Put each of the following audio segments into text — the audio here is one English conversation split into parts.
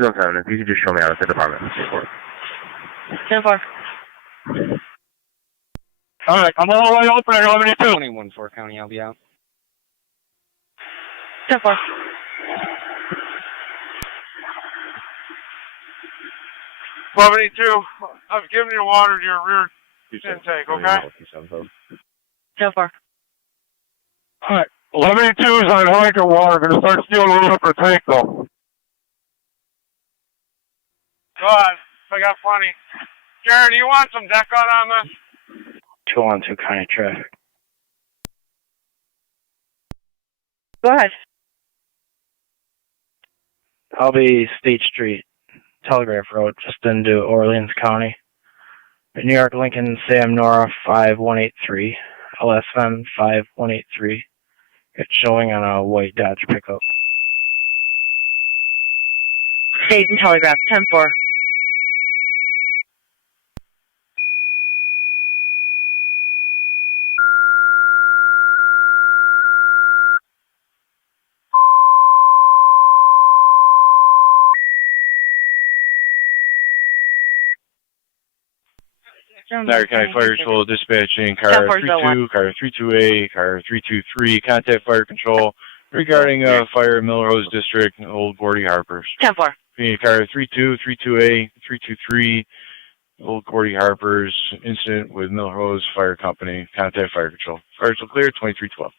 Zone 7, if you could just show me out at the department. 10-4. Alright, I'm all the way open at 11-2. 21-4 County, I'll be out. 10-4. I've given you water to your rear intake, okay? 10-4. Alright, 11-2 is on Hiker water. Gonna start stealing a little for tank though. Go ahead, I got plenty. Jared, do you want some deck on this? 212 County traffic. Go ahead. I'll be State Street, Telegraph Road, just into Orleans County. New York Lincoln Sam Nora 5183, LSM 5183. It's showing on a white Dodge pickup. State and Telegraph, 10-4. Niagara County Fire Control dispatching car 32, car 32A, car 323, contact fire control regarding fire in Melrose District, Old Gordy Harpers. 10-4. Car 32, 32A, 323, Old Gordy Harpers, incident with Melrose Fire Company, contact fire control. Fire still clear, 2312.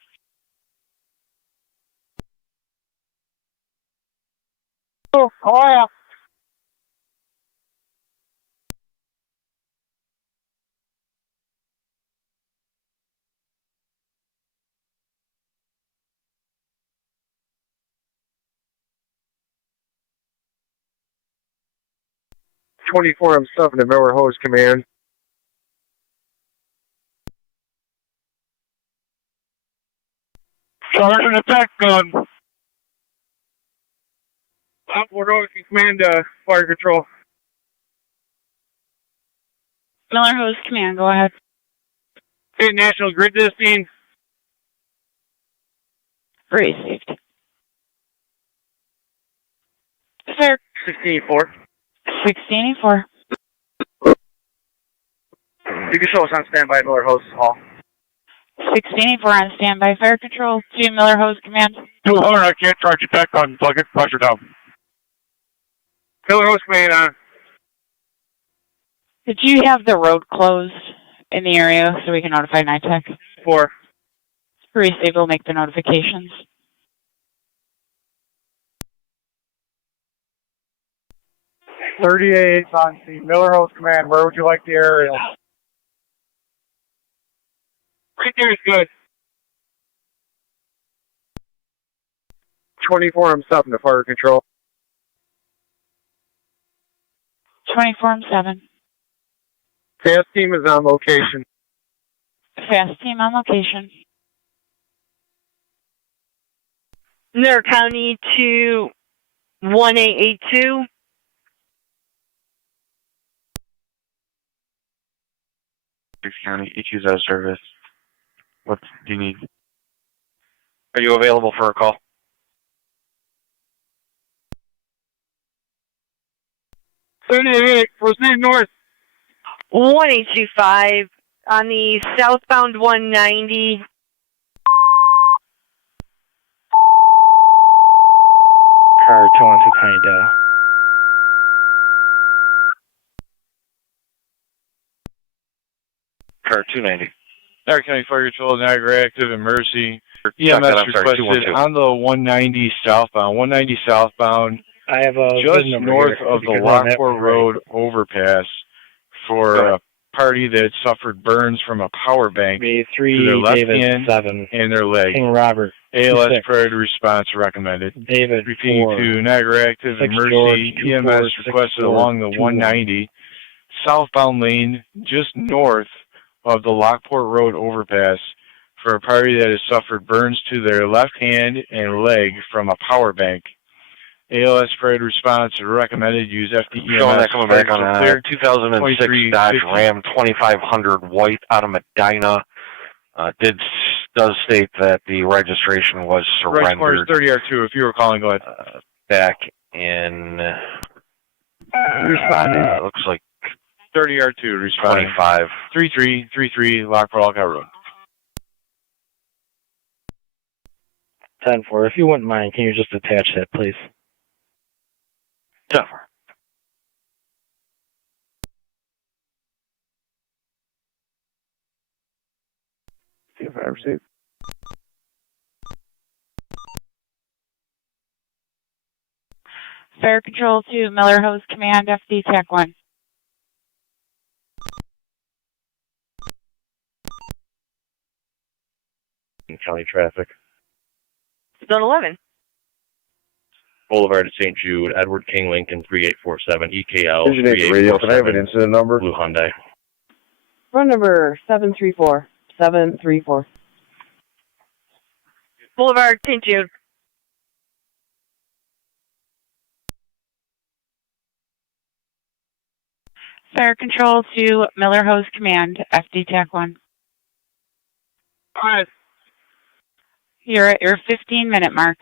Oh, how are ya? I'm stuffing the Miller Hose Command. Sergeant attack gun. Lockport Command, fire control. Miller Hose Command, go ahead. State National Grid to the scene. Received. Sir. 1684. 1684. You can show us on standby at Miller Hose Hall. 1684 on standby. Fire control to Miller Hose Command. 200, I can't charge you back on until I get pressure down. Miller Hose Command on. Did you have the road closed in the area so we can notify NITEC? 4. Received, we'll make the notifications. 38 on scene. Miller Hose Command, where would you like the aerial? Right there is good. 24, I'm stopping the fire control. 24-7. Fast team is on location. Fast team on location. Niagara County to 1882. County, EQ's out of service. What do you need? Are you available for a call? Proceed north. 1825 on the southbound 190. Car 212 County Dale. Car 290. Niagara County Fire Control, Niagara Active and Mercy. EMS requested on the 190 southbound. 190 southbound, I have a just north of the Lockport Road overpass for a party that suffered burns from a power bank to their left hand and their leg. King Robert. ALS priority response recommended. David Repeating 4. to Niagara Active and Mercy, EMS requested along the 190 southbound lane just north of the Lockport Road overpass for a party that has suffered burns to their left hand and leg from a power bank. ALS priority response recommended use FDEMS. Showing that coming back on a 2006 Dodge Ram 2500 white out of Medina. Does state that the registration was surrendered. Right, 30R2. If you were calling, go ahead. Back in Responding. Looks like 30R2 responding. 25. 3333 Lockport Alcott Road. 10-4. If you wouldn't mind, can you just attach that, please? 10-4. See if I received. Fire Control to Miller Hose Command, FD TAC 1. County traffic. Zone 11. Boulevard of St. Jude, Edward King Lincoln 3847, EKL Engineer radio, can I have an 3847, incident number? Blue Hyundai. Run number 734. 734. Boulevard, St. Jude. Fire Control to Miller Hose Command, FD TAC 1. Alright. You're at your 15-minute mark.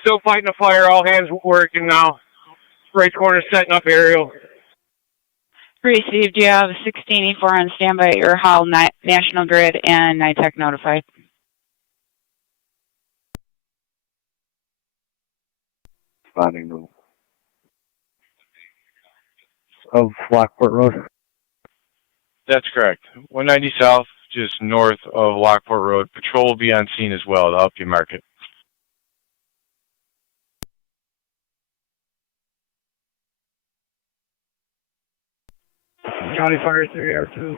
Still fighting the fire, all hands working now. Right corner setting up aerial. Received. You have 1684 on standby at your Hall, National Grid, and NITEC notified. Responding to Of Lockport Road. That's correct. 190 South, just north of Lockport Road. Patrol will be on scene as well to help you mark it. County Fire 3R2.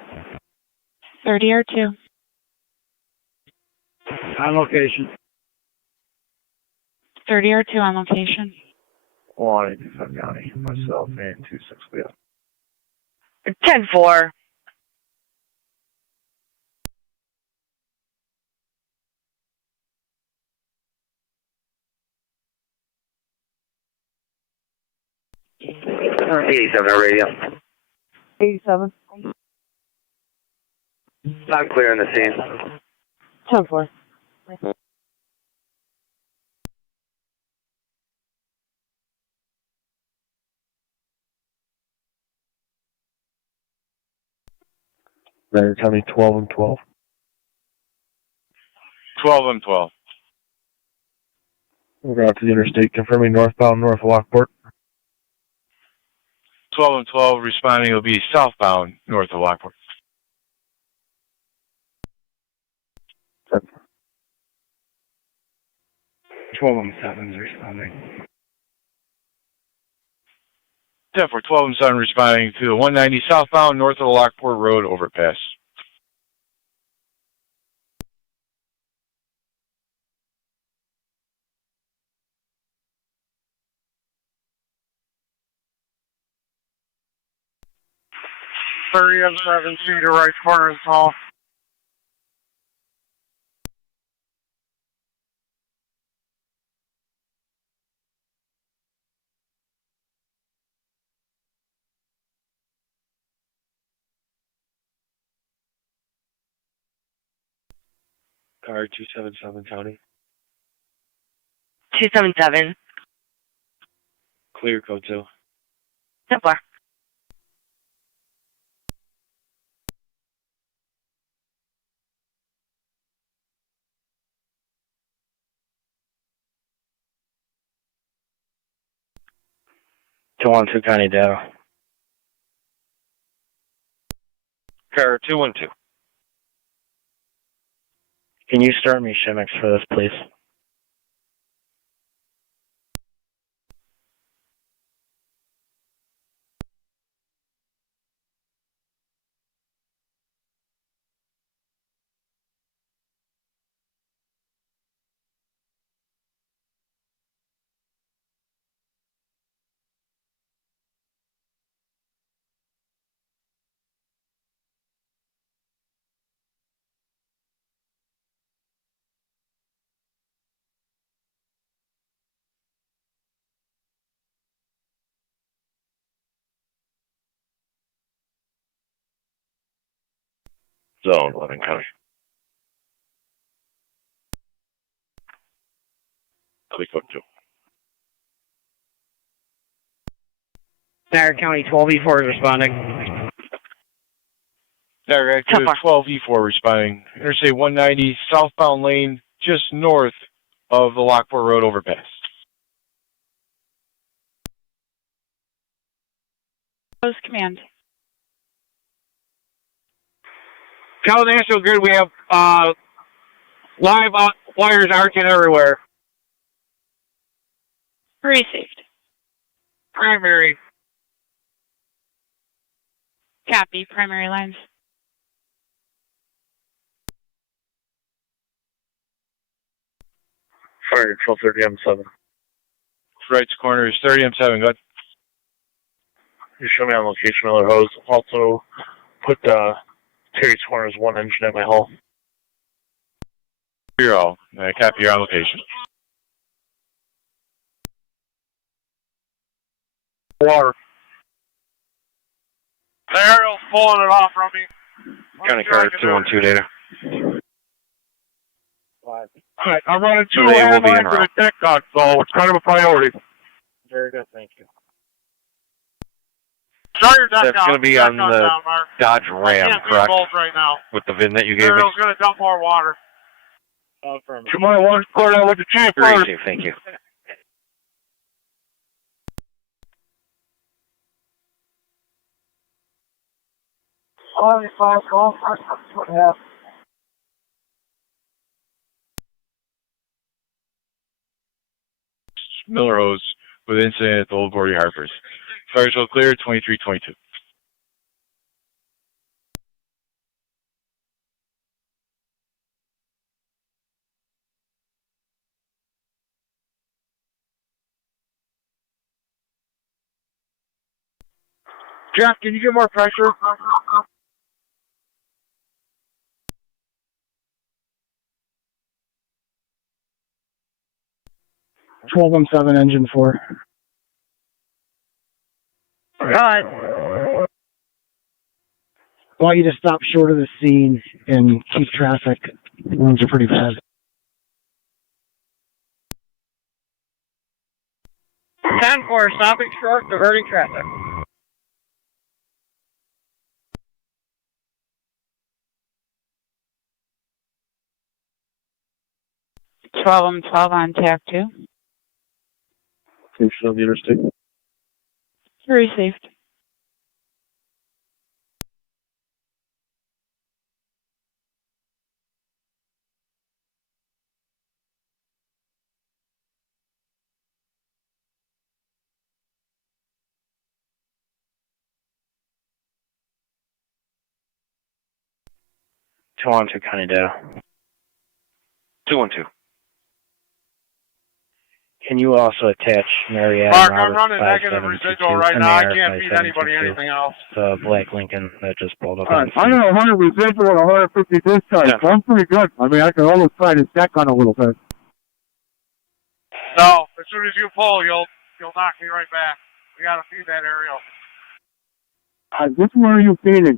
30R2. On location. 30R2 on location. 185 County, myself, and 26 Leo. 10-4. Radio. 87. I'm clearing the scene. 10-4. Niagara County 12 and 12. 12 and 12. We're going out to the interstate, confirming northbound north of Lockport. 12 and 12 responding will be southbound north of Lockport. 12 and 7 is responding. 10 for 12 and 7 responding to the 190 southbound north of the Lockport Road overpass. Hurry up, 7 feet to right corner is all. Car 277 County. 277. Clear code 2. 10-4. Two on 2 County data. Car 212. Can you start me Shimix for this, please? Zone 11 County. I'll be code 2. Niagara County 12E4 is responding. Niagara Active 12E4 responding. Interstate 190, southbound lane, just north of the Lockport Road overpass. Close command. Tell the National Grid we have live wires arcing everywhere. Received. Primary. Copy. Primary lines. Fire control 30M7. Right's corner is 30M7. Go ahead. You show me on location of the hose. Also, put Terry's corner as one engine at my hull. You're all. Copy your on location. Water. The aerial's pulling it off from me. County car 212 data. Alright, I'm running 2 They will be en landlines for the route. tech dock, so it's kind of a priority. Very good, thank you. Shut your deck That's down. going to be Deck on down, the Mark. Dodge I Ram, can't see correct? both right now. With the VIN that you gave me? Aerial's going to dump more water. From You might want to clear out with the chief first. Receive, thank you. Miller hose with incident at the Old Gordy Harpers. Fire still clear, 2322. Jeff, can you get more pressure? M7 engine 4. Alright. I want you to stop short of the scene and keep traffic. Roads are pretty bad. 10-4, stopping short, diverting traffic. Twelve on TAC 2. Station on the interstate. Received. Two on two county data. 212. Can you also attach Marietta Mark, and I'm Roberts running negative 5722 residual right and now. I the can't feed anybody 5722? anything else. The black Lincoln that just pulled up. Alright, I got 100 residual and 150 discharge, so I'm pretty good. I mean, I can almost try to stack on a little bit. No, as soon as you pull, you'll knock me right back. We gotta feed that aerial. Which one are you feeding?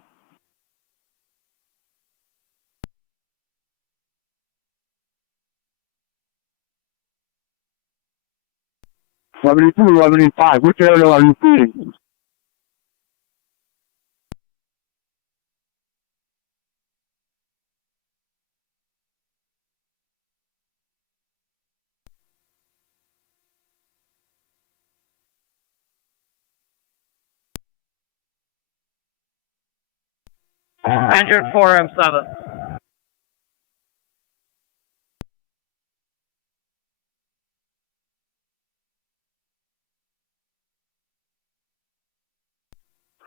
'72, 1185. Which aerial are you feeding? Engine 4M7.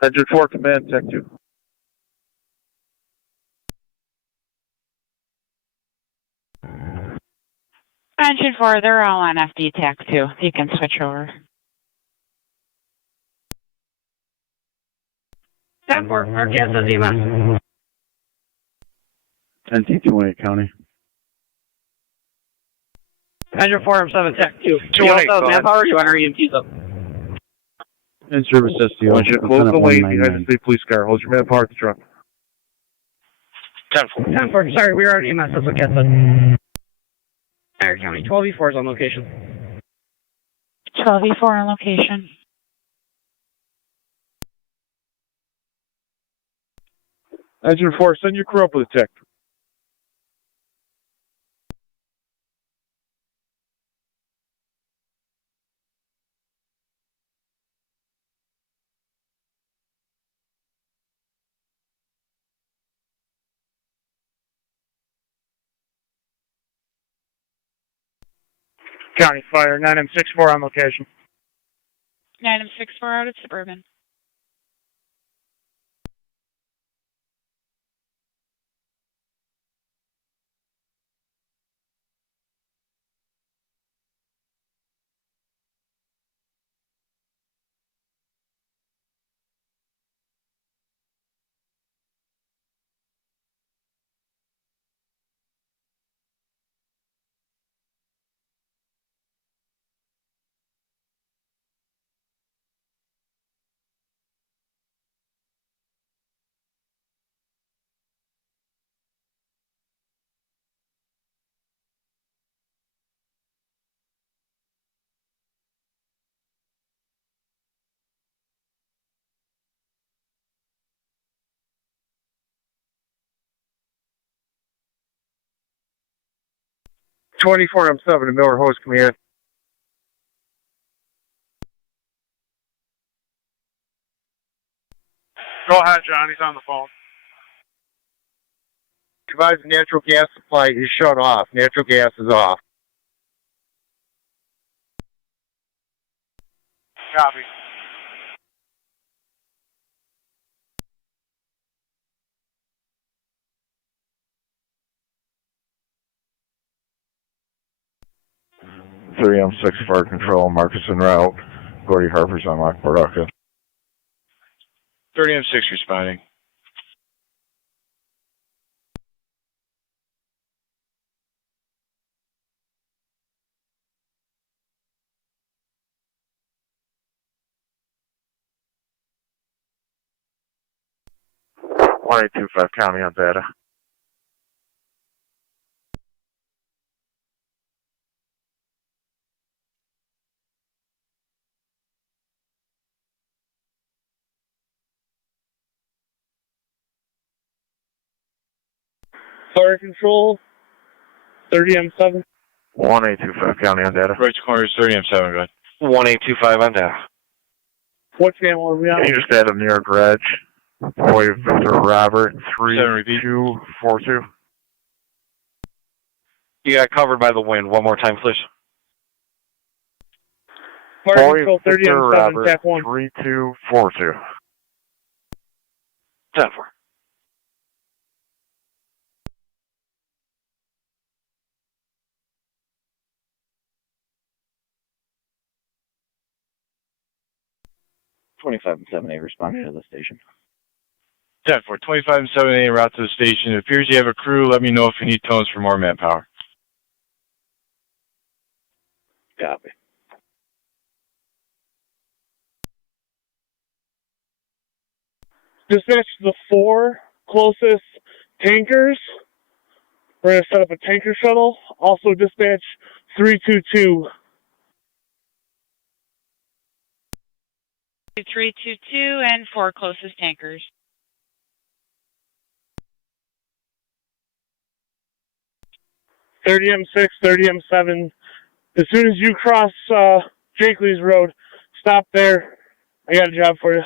Engine 4, command, Tech 2. Engine 4, they're all on FD TAC 2. You can switch over. 10-4, RKS Zima. NT28 County. Engine 4M7, Tech 2. 218, manpower, you want our EMTs up? In service STO. Close the lane behind the state police car. Hold your manpower at the truck. 10-4. 10-4, sorry, we were already EMS, that's what Ken said. Niagara County, 12E4 is on location. 12E4 on location. Engine 4, send your crew up with a tech. County Fire, 9M64 on location. 9M64 out at Suburban. M7 to Miller Hose Command. Go ahead, John. He's on the phone. Advise the natural gas supply is shut off. Natural gas is off. Copy. M6 Fire Control, Marcus en route. Gordy Harper's on Lockport, okay. 30M6 responding. One 825 County on data. Fire Control, 30M7. 1825 County on data. Right corner is 30M7, go ahead. 1825 on data. What channel are we on? You just had him near Grudge. Boy, Victor Robert, 3242. You got covered by the wind. One more time, please. Fire Control, Victor 30M7, Robert, TAC 1. 3242. 10-4. and 7A responding to the station. 10-4, 25 and 7A route to the station. It appears you have a crew. Let me know if you need tones for more manpower. Copy. Dispatch the 4 closest tankers. We're going to set up a tanker shuttle. Also dispatch 322. 322 and 4 closest tankers. M6, 30M7. As soon as you cross Jake Lee's Road, stop there. I got a job for you.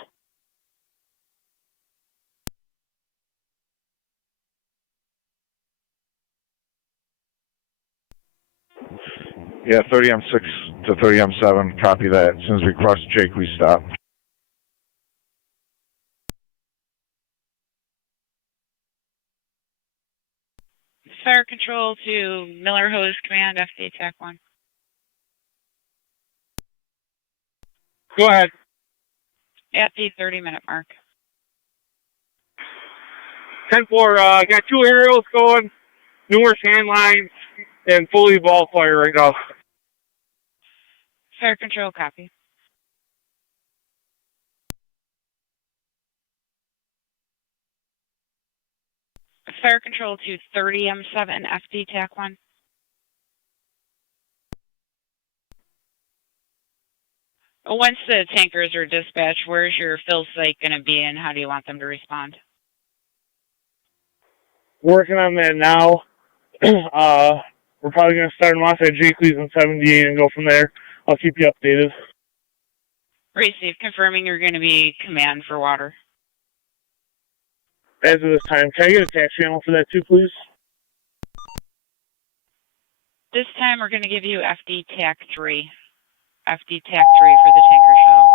Yeah, 30M6 to 30M7. Copy that. As soon as we cross Jake, we stop. Fire Control to Miller Hose Command, FD TAC 1. Go ahead. At the 30-minute mark. 10-4, got 2 aerials going, numerous hand lines, and fully ball fire right now. Fire Control, copy. Fire Control to 30M7, FD TAC 1. Once the tankers are dispatched, where's your fill site going to be and how do you want them to respond? Working on that now. We're probably going to start them off at Jacques and 78 and go from there. I'll keep you updated. Receive, confirming you're going to be command for water. As of this time, can I get a tax channel for that too, please? This time we're going to give you FD TAC 3. FD TAC 3 for the tanker shuttle.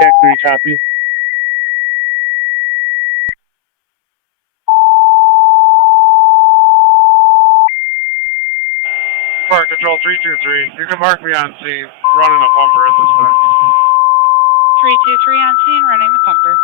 TAC 3, copy. Park Control 323. You can mark me on scene, running a pumper at this point. 323 on scene, running the pumper.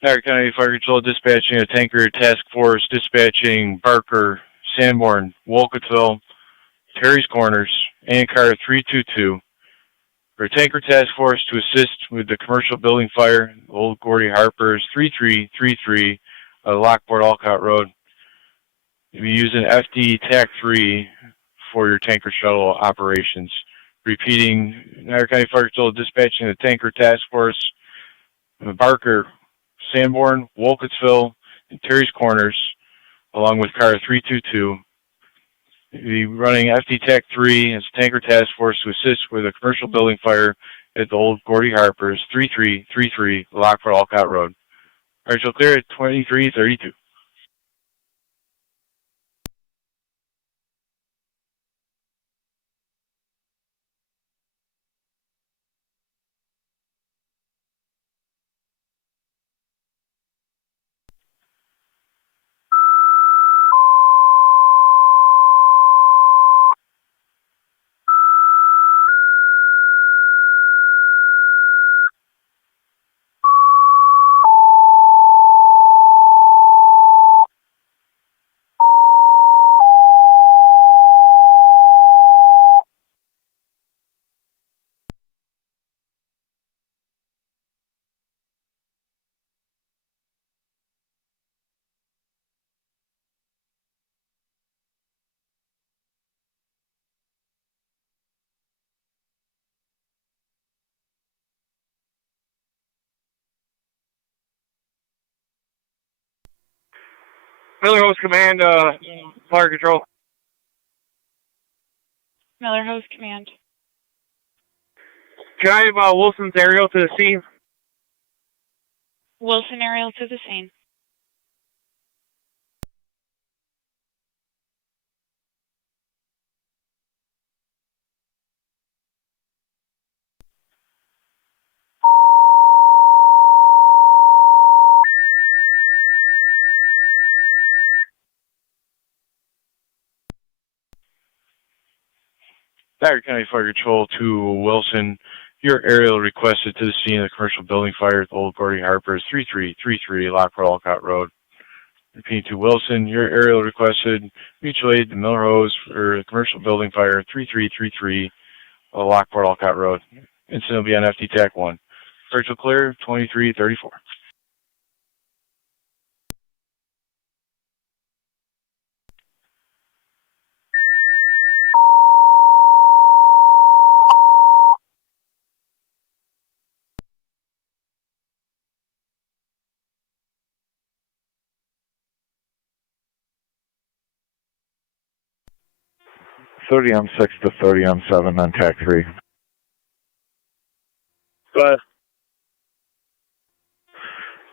Niagara County Fire Control dispatching a tanker task force, dispatching Barker, Sanborn, Wolcottville, Terry's Corners, and car 322. For a tanker task force to assist with the commercial building fire, Old Gordy Harper's 3333, Lockport Alcott Road. You'll be using FD TAC 3 for your tanker shuttle operations. Repeating, Niagara County Fire Control dispatching the tanker task force, Barker, Sanborn, Wolcottville, and Terry's Corners, along with car 322. We'll be running FD TAC 3 as a tanker task force to assist with a commercial building fire at the Old Gordy Harper's 3333 Lockport Alcott Road. Partial clear at 2332. Miller Hose Command, Fire Control. Miller Hose Command. Can I have Wilson's aerial to the scene? Wilson aerial to the scene. Niagara County Fire Control to Wilson. Your aerial requested to the scene of the commercial building fire at the Old Gordy Harper's 3333 Lockport Alcott Road. Repeating to Wilson, your aerial requested mutual aid to Miller Hose for the commercial building fire 3333 Lockport Alcott Road. Incident will be on FD TAC 1. Partial clear 2334. M6 to 30M7 on TAC 3. Go ahead.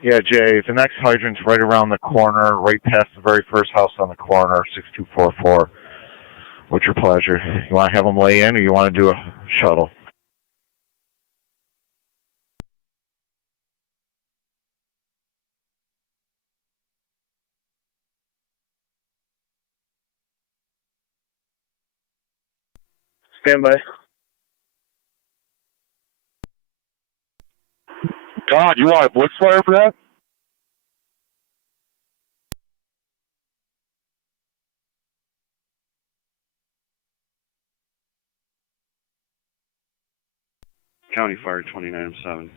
Yeah, Jay, the next hydrant's right around the corner, right past the very first house on the corner, 6244. What's your pleasure? You want to have them lay in or you want to do a shuttle? Stand by. God, you want a blitz fire for that? County Fire 29M7.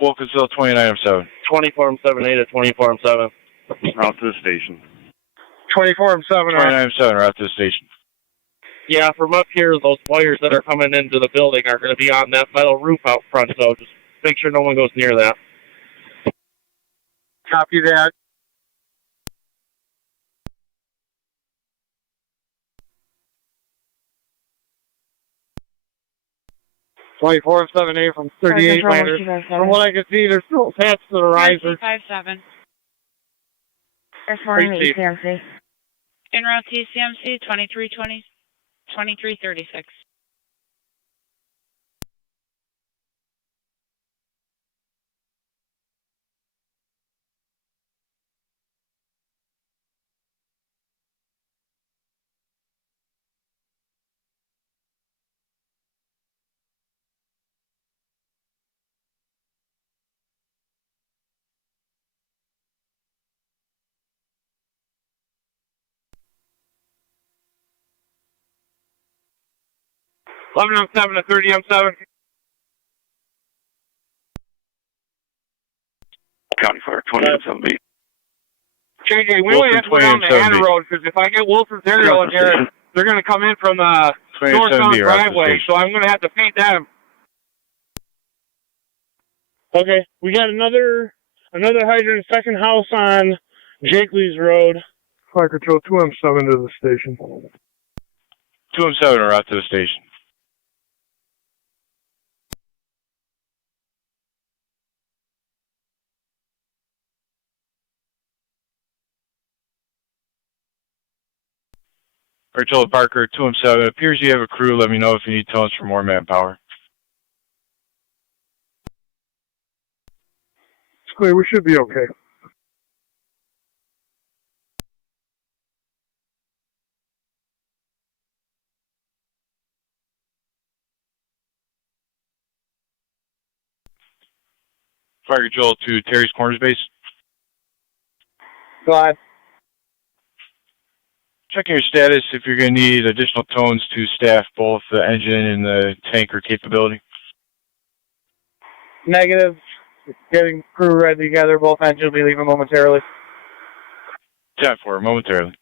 Wilkinsville 29M7. 24M7A to 24M7. Route to the station. 24M7. 29M7, route to the station. Yeah, from up here, those wires that are coming into the building are going to be on that metal roof out front, so just make sure no one goes near that. Copy that. (24M7A) from 38 Landers. From what I can see, there's still attached to the riser. 57. That's for TCMC. En route TCMC 2320, 2336. (11M7 to 30M7). County Fire 20M7B. JJ, we only have to go down the Anna Road, because if I get Wilson's aerial in here, they're going to come in from the northbound driveway, so I'm going to have to feed them. Okay, we got another hydrant, second house on Jake Lee's Road. Fire Control 2M7 to the station. 2M7, route to the station. Rachel Parker, 2M7. It appears you have a crew. Let me know if you need tones for more manpower. It's clear, we should be okay. Fire Control to Terry's Corners Base. Go ahead. Checking your status if you're going to need additional tones to staff both the engine and the tanker capability. Negative. Getting crew ready together. Both engines will be leaving momentarily. 10-4, momentarily.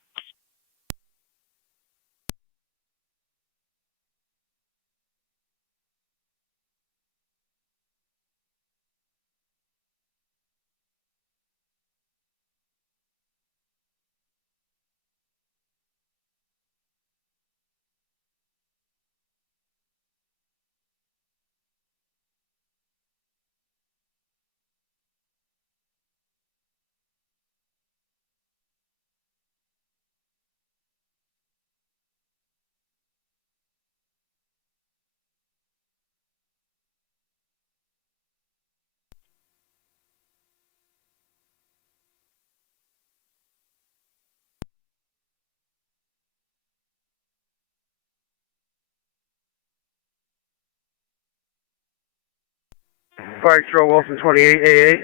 Fire Control Wilson 28A8.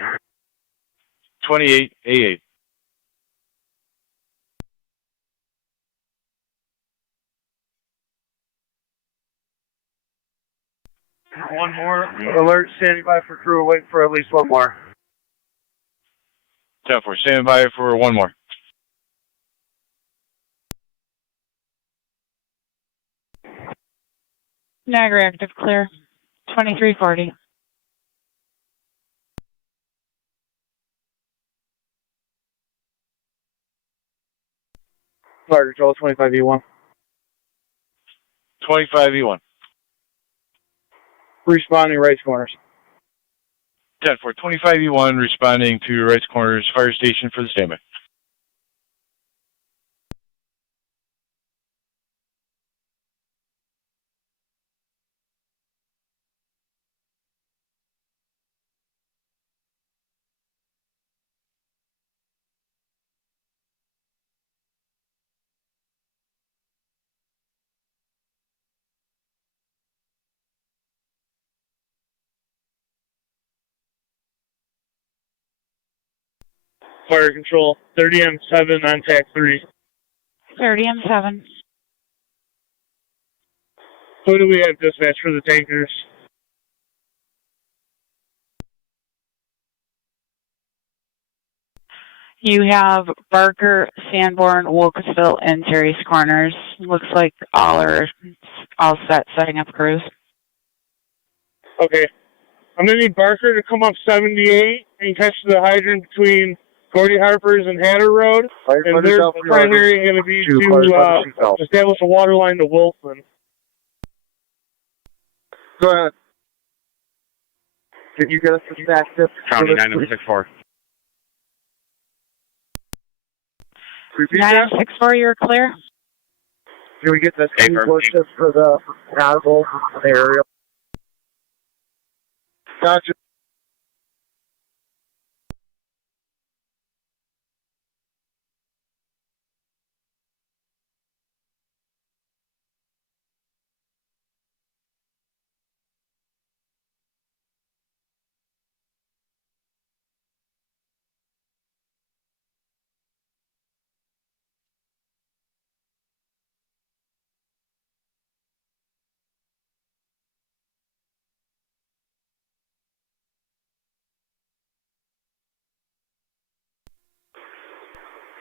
28A8. One more alert, standing by for crew, waiting for at least one more. 10-4, standing by for one more. Niagara active clear. 2340. Fire Control 25E1. 25E1. Responding right corners. 10-4, 25E1 responding to Rice Corners Fire Station for the standby. Fire Control 30M7 on TAC 3. 30M7. Who do we have dispatch for the tankers? You have Barker, Sanborn, Wilkesville, and Terry's Corners. Looks like all are all set, setting up crews. Okay. I'm going to need Barker to come up 78 and catch the hydrant between Gordy Harper's and Hatter Road. And their primary going to be to establish a water line to Wilson. Go ahead. Can you get us the back tip? County 964. Repeat that? 964, you're clear. Can we get the keyboard just for the nozzle area? Gotcha.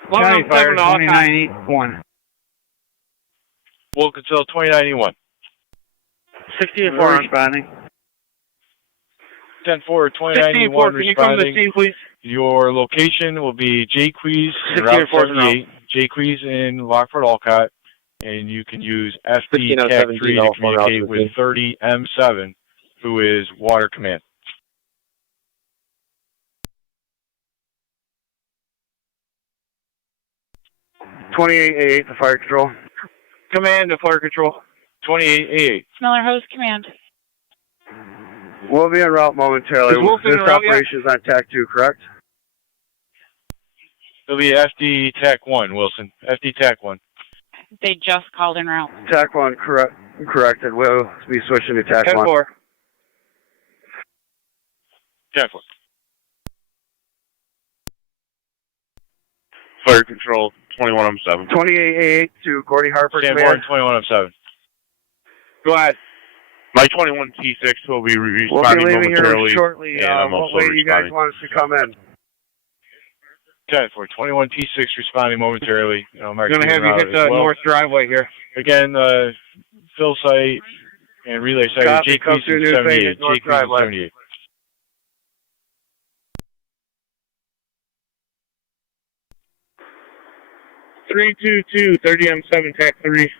County Fire 2981. Wilkesville 2981. 68-4 responding. 10-4, 2981 can you come to the responding. scene, please? Your location will be Jayquees, Route 78, Jayquees in Lockport, Olcott, and you can use FD TAC 3 to communicate with 30M7, who is Water Command. The fire control. Command to fire control. 2888. Miller Hose Command. We'll be en route momentarily. This operation is on TAC 2, correct? It'll be FD TAC 1, Wilson. FD TAC 1. They just called en route. TAC 1, corrected. We'll be switching to TAC 1. 10-4. TAC 1. Fire control 2107. 2888 to Gordy Harper. Sanborn 2107. Go ahead. My 21T6 will be responding We'll be leaving momentarily. here shortly. What way do you guys want us to come in? 10-4, 21T6 responding momentarily. I'm going to have you hit the north driveway here. Again, fill site and relay site is Jayquees 78. Jayquees 78. Three 30M7 TAC 3.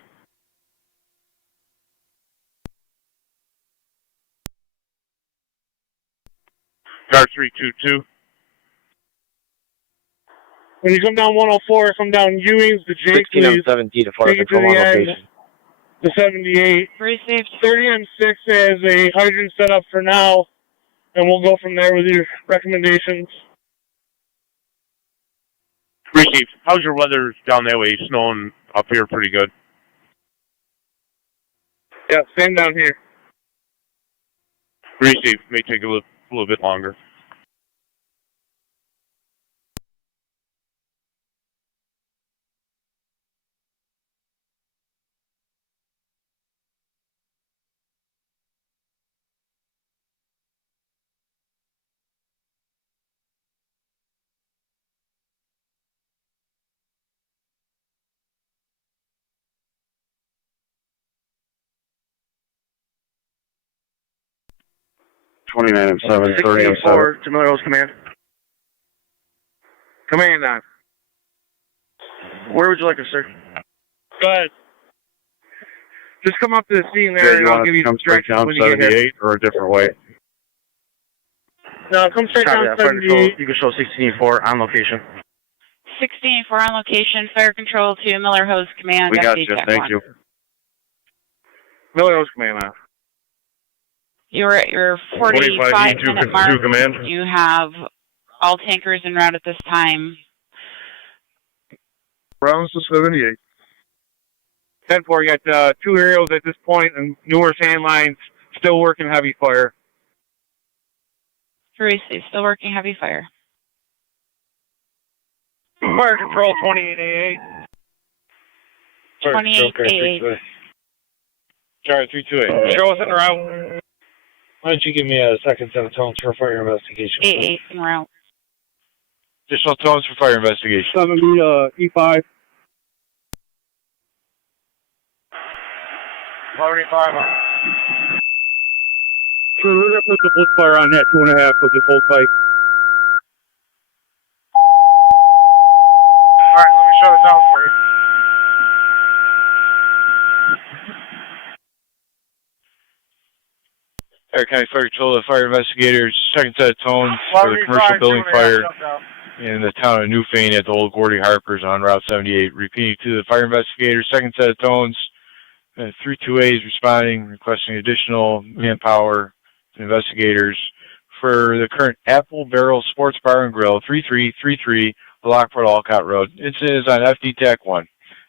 Car 322. When you come down 104, come down Ewing's to Jayquees. 16M7D to take it to the end to 78. Received. 30M6 has a hydrant set up for now, and we'll go from there with your recommendations. Received. How's your weather down that way? Snowing up here pretty good. Yeah, same down here. Received. May take a little bit longer. M7, 30M7. To Miller Hose Command. Command on. Where would you like us, sir? Go ahead. Just come up to the scene there, and I'll give you some directions when you get here. 78 or a different way? No, come straight down 78. You can show 16-4 on location. 16-4 on location. Fire control to Miller Hose Command. We got FD you. TAC Thank 1. you. Miller Hose Command on. You're at your 45-minute mark. Command. You have all tankers en route at this time. Rounds to 78. 10-4, you got 2 aerials at this point, and newer sand lines still working heavy fire. Received. Still working heavy fire. Fire control 2888. 2888. Charlie 328. Show us en route. Why don't you give me a second set of tones for fire investigation? 88 en route. Additional tones for fire investigation. 7 E5. 75. Sure, we're gonna put the blitz fire on that 2.5, so just hold tight. Alright, let me shut it down for you. Niagara County Fire Control, the fire investigators, second set of tones for the commercial building fire in the town of Newfane at the old Gordy Harper's on Route 78. Repeating to the fire investigators, second set of tones, 328s responding, requesting additional manpower to investigators for the current Apple Barrel Sports Bar and Grill, 3333 Lockport Alcott Road. It is on FD TAC 1.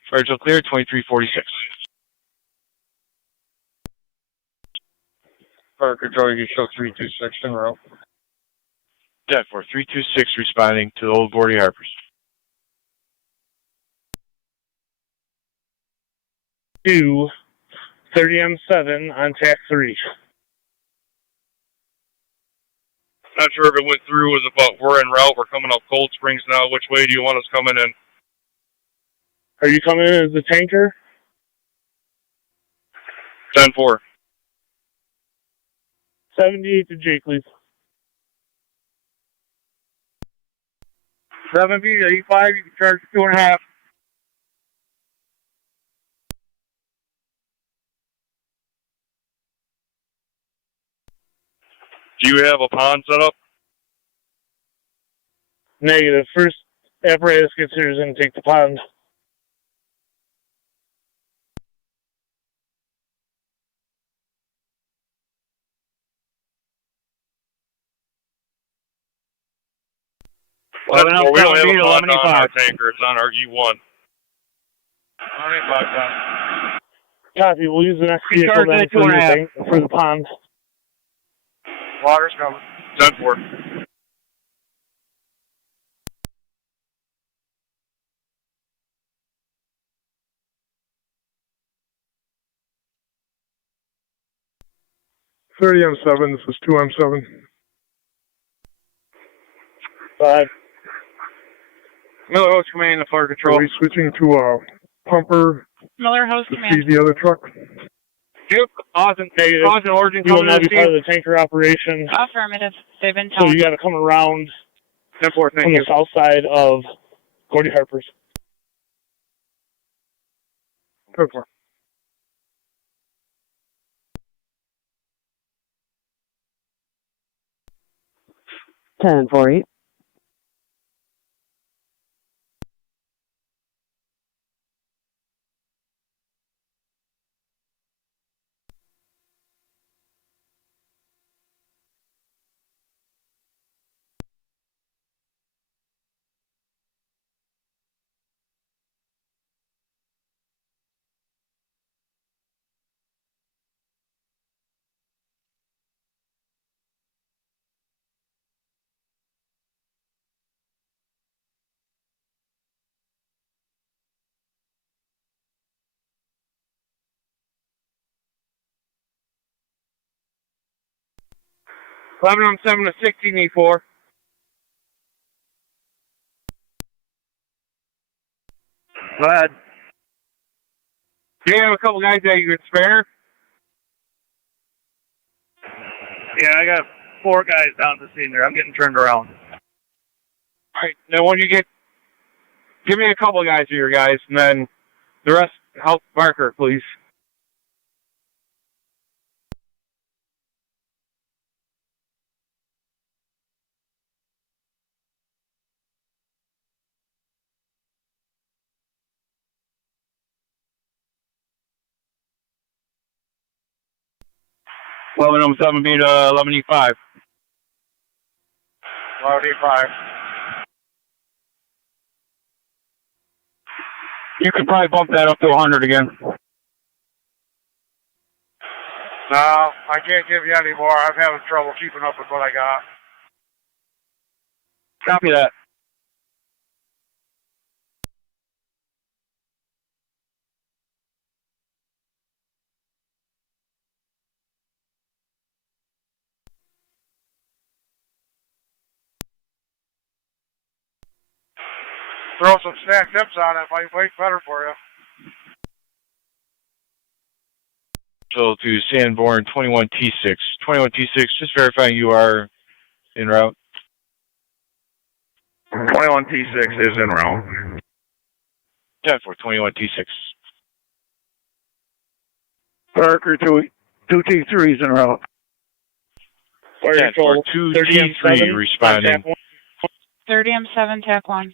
Fire till clear, 2346. Fire control, you show 326 in a row. TAC 4, 326 responding to the old Gordy Harper's. 2, 30M7 on TAC 3. Not sure if it went through, was about we're en route, we're coming up Cold Springs now. Which way do you want us coming in? Are you coming in as the tanker? 10-4. 78 to Jake, please. 7B to E5, you can charge 2.5. Do you have a pond set up? Negative. First apparatus gets here is going to take the pond. Well, we don't have a pond on our tanker. It's on our E1. 75 done. Copy. We'll use the next vehicle then for the pond. Water's coming. 10-4. M7, this is 2M7. 5. Miller Host Command, the fire control. Are we switching to a pumper Miller Host to Command. feed the other truck? Yep. Austin, Negative. Austin Origin You will coming not in be part of the tanker operation. Affirmative. They've been So told. you got to come around 10-4, on thank you. the south side of Gordy Harper's. 10-4. Ten four eight. I'm 7 to 16 E4. Go ahead. Do you have a couple guys that you could spare? Yeah, I got 4 guys down at the scene there. I'm getting turned around. Alright, now when you get, give me a couple guys here, guys, and then the rest, help Barker, please. Well, I'm 7B to 11E5. 11E5. You could probably bump that up to 100 again. No, I can't give you any more. I'm having trouble keeping up with what I got. Copy that. Throw some stacked dips on it, might make better for you. So to Sanborn 21T6. 21T6, just verifying you are en route. 21T6 is en route. 10-4, 21T6. Parker, 2T3 is en route. 10-4, 2T3 responding. 30M7, TAC 1.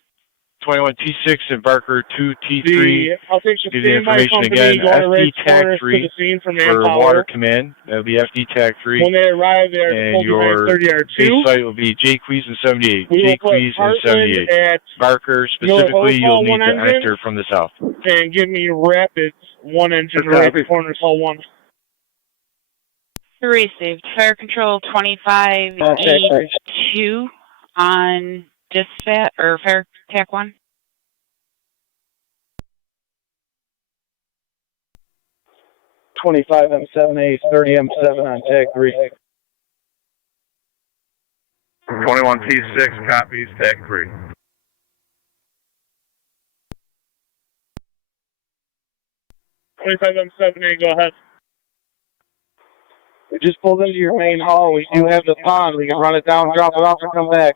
21T6 and Barker 2T3. I'll take the give you standby information company again. going FD right TAC corners 3 to the scene for for manpower. water command. That'll be FD TAC 3. When they arrive, they are and pulled behind your 30 base R2. site will be Jayquees and 78. We will put Jayquees and Heartland 78. at Barker Miller specifically, Hall you'll need one to engine. enter from the south. And give me Rapids, one engine right corners, Hall 1. Received. Fire Control 25E2 on dispatch, or Fire TAC 1. 25M7A, 30M7 on TAC 3. 21T6 copies, TAC 3. M7A, go ahead. We just pulled into your main hall. We do have the pond. We can run it down, drop it off, and come back.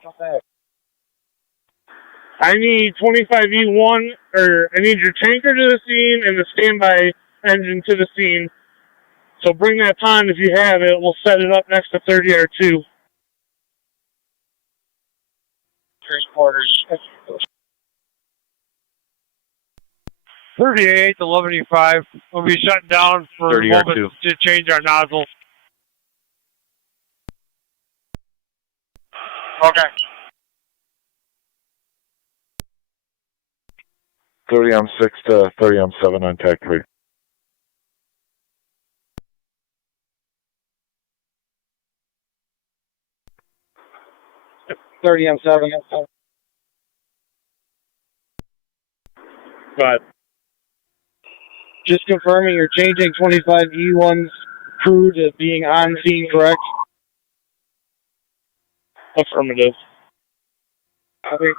I need 25E1, or I need your tanker to the scene and the standby engine to the scene. So bring that pond if you have it. We'll set it up next to 30R2. Transporters. 38 to 11E5. We'll be shutting down for a moment to change our nozzles. Okay. 30M6 to 30M7 on TAC 3. M7. Go ahead. Just confirming you're changing 25E1's crew to being on scene, correct? Affirmative. Okay.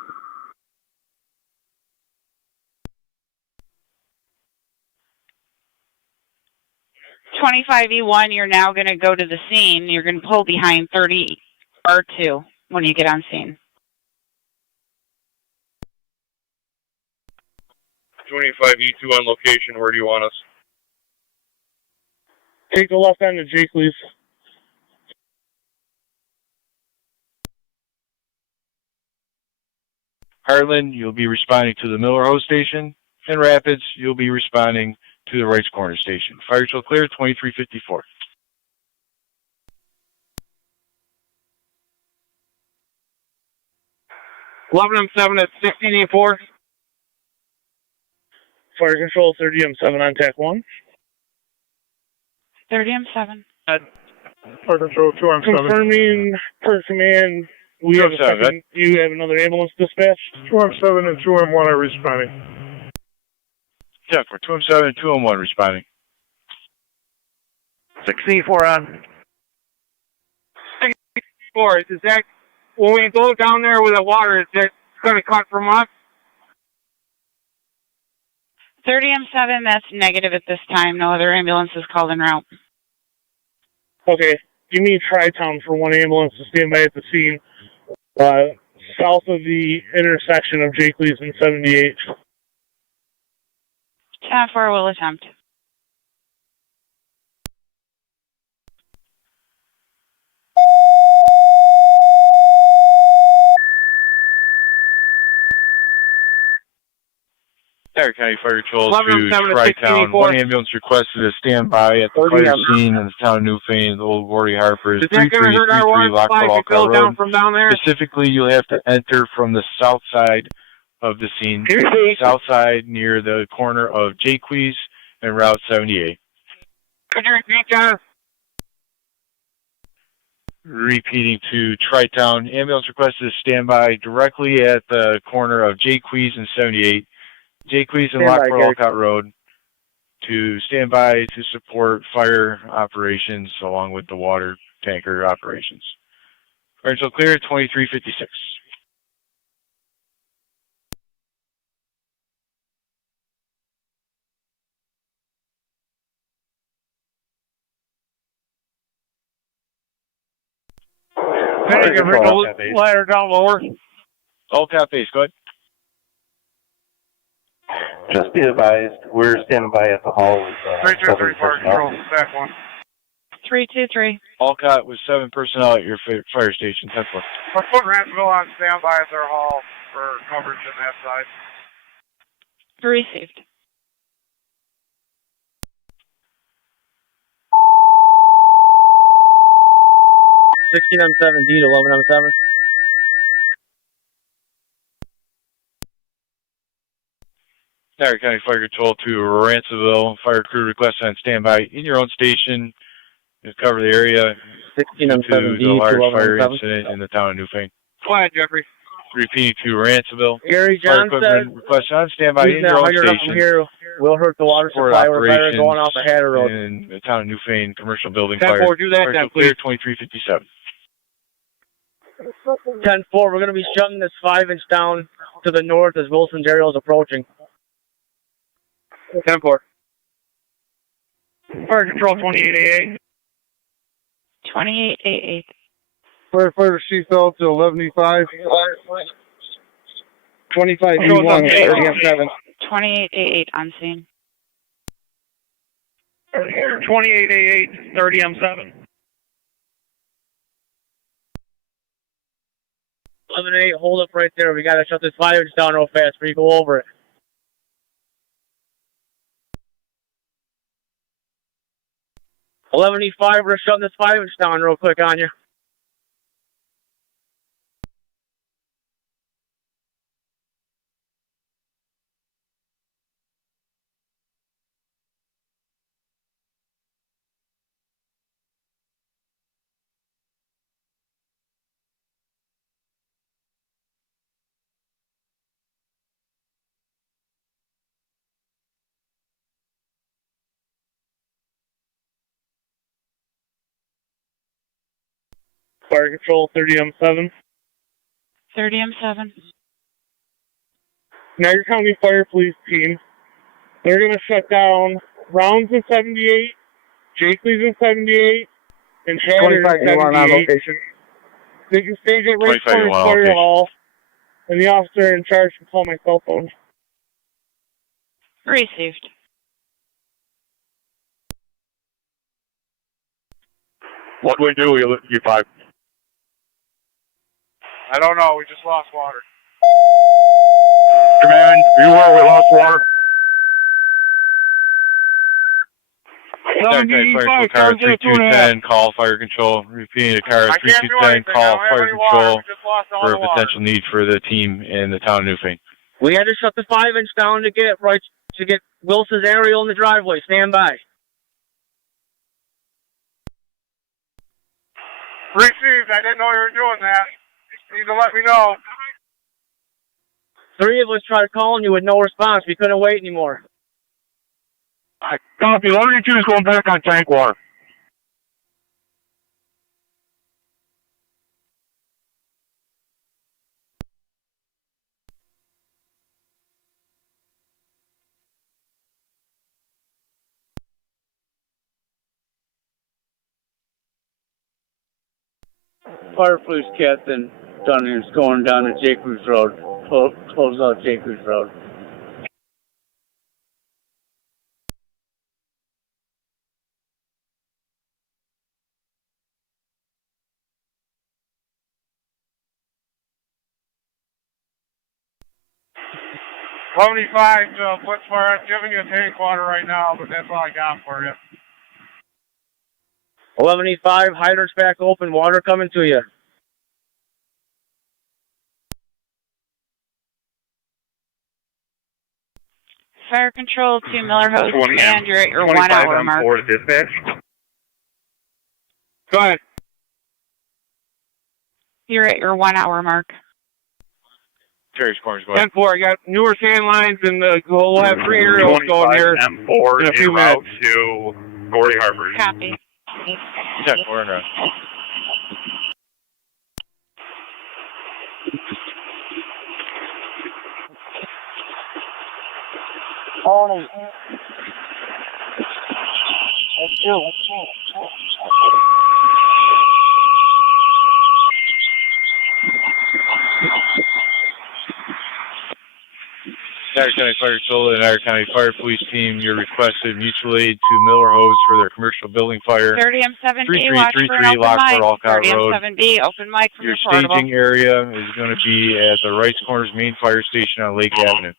E1, you're now going to go to the scene. You're going to pull behind 30R2 when you get on scene. 25E2 on location. Where do you want us? Take the left end of Jayquees. Heartland, you'll be responding to the Miller Hose Station. And Rapids, you'll be responding to the Wrights Corner Station. Fire till clear, 2354. M7 at 16E4. Fire Control 30M7 on TAC 1. 30M7. Fire Control 2M7. Confirming per command. We have a second. You have another ambulance dispatch. 2M7 and 2M1 are responding. Yeah, for 2M7 and 2M1 responding. 16E4 on. 16E4, is that, when we go down there with the water, is that going to cut from us? 30M7, that's negative at this time. No other ambulance is called en route. Okay. Give me Tri-Town for one ambulance to stand by at the scene. South of the intersection of Jayquees and 78. 10-4 will attempt. Niagara County Fire Patrol to Tri-Town. One ambulance requested to stand by at the fire scene in the town of Newfane, the old Gordy Harper's, 3333 Lockport Road. From down there? Specifically, you'll have to enter from the south side of the scene, south side near the corner of Jayquees and Route 78. Could you repeat, John? Repeating to Tri-Town, ambulance requested to stand by directly at the corner of Jayquees and 78. Jayquees and Lockport Alcott Road to stand by to support fire operations along with the water tanker operations. Fire until clear, 2356. Hey, can bring the ladder down lower. All cap base, go ahead. Just be advised, we're standing by at the hall with 323 fire control, back one. 323. All cap with 7 personnel at your fire station, 10-4. Let's put Ransomville on standby at their hall for coverage on that side. Received. $16M7D to 11M7. Niagara County Fire Control to Ransomville. Fire crew request on standby in your own station. Just cover the area. 16M7D to the large to fire 11M7. incident in the town of Newfane. Go ahead, Jeffrey. Repeating to Ransomville. Gary Fire John equipment said, request on standby in your own station. Here will hurt the water Support supply. We're better operations going off the Hatter Road. in the town of Newfane commercial building 10-4, fire. do that then, Clear please. 2357. 10-4, we're going to be shutting this 5-inch down to the north as Wilson's area is approaching. 10-4. Fire control 2888. 2888. Firefighter seatbelt to 11E5. 25E1, 30M7. 2888 on scene. 2888, 30M7. 11-8, hold up right there. We got to shut this 5-inch down real fast before you go over it. 11E5, we're shutting this 5-inch down real quick on you. Fire control 30M7. 30M7. Niagara County Fire Police Team. They're going to shut down Rounds in 78, Jakeley's in 78, and Hatter in 78. They can stage it right before the fire hall, and the officer in charge can call my cell phone. Received. What do we do, U5? I don't know, we just lost water. Command, you were, we lost water. Niagara County Fire Control, car 3210, call fire control. Repeating to car 3210, call fire control for a potential need for the team in the town of Newfane. We had to shut the 5-inch down to get Wilson's aerial in the driveway. Stand by. Received, I didn't know you were doing that. You need to let me know. 3 of us tried calling you with no response. We couldn't wait anymore. I copy. 1182 is going back on tank water. Fire Police Captain down here is going down to Jacobs Road. Close out Jacobs Road. $75 Blitzfire. I'm giving you a tank water right now, but that's all I got for you. 11E5, hydrants back open, water coming to you. Fire control to Miller Host, and you're at your 1 hour mark. 25M4 to dispatch. Go ahead. You're at your 1 hour mark. Terry's Corners, go ahead. 10-4, I got newer sand lines, and we'll have 3 aerials going here M4 in a few route minutes. to Gordy Harbor. Copy. Check, we're in route. Niagara County Fire Control and Niagara County Fire Police Team, you're requested mutual aid to Miller Hose for their commercial building fire. 30M7B, watch for an 3333 open Lockport, mic. Alcott Road. 30M7B, open mic from Your the portable. staging area is going to be at the Rice Corners main fire station on Lake Avenue.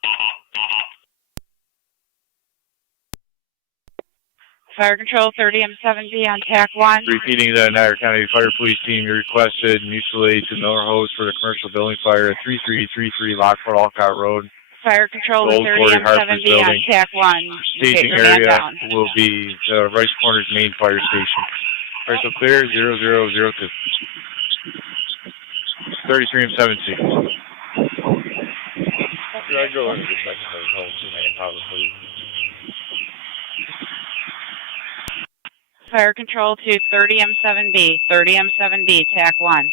Fire Control, 30M7B on TAC 1. Repeating the Niagara County Fire Police Team, you requested mutual aid to Miller Hose for the commercial building fire at 3333 Lockport, Alcott Road. Fire Control, 30M7B on TAC 1. Staging area will be the Rice Corners main fire station. Fire so clear, 0002. 33M7C. Should I go into the second hotel to manpower, please? Fire Control to 30M7B, 30M7B, TAC 1.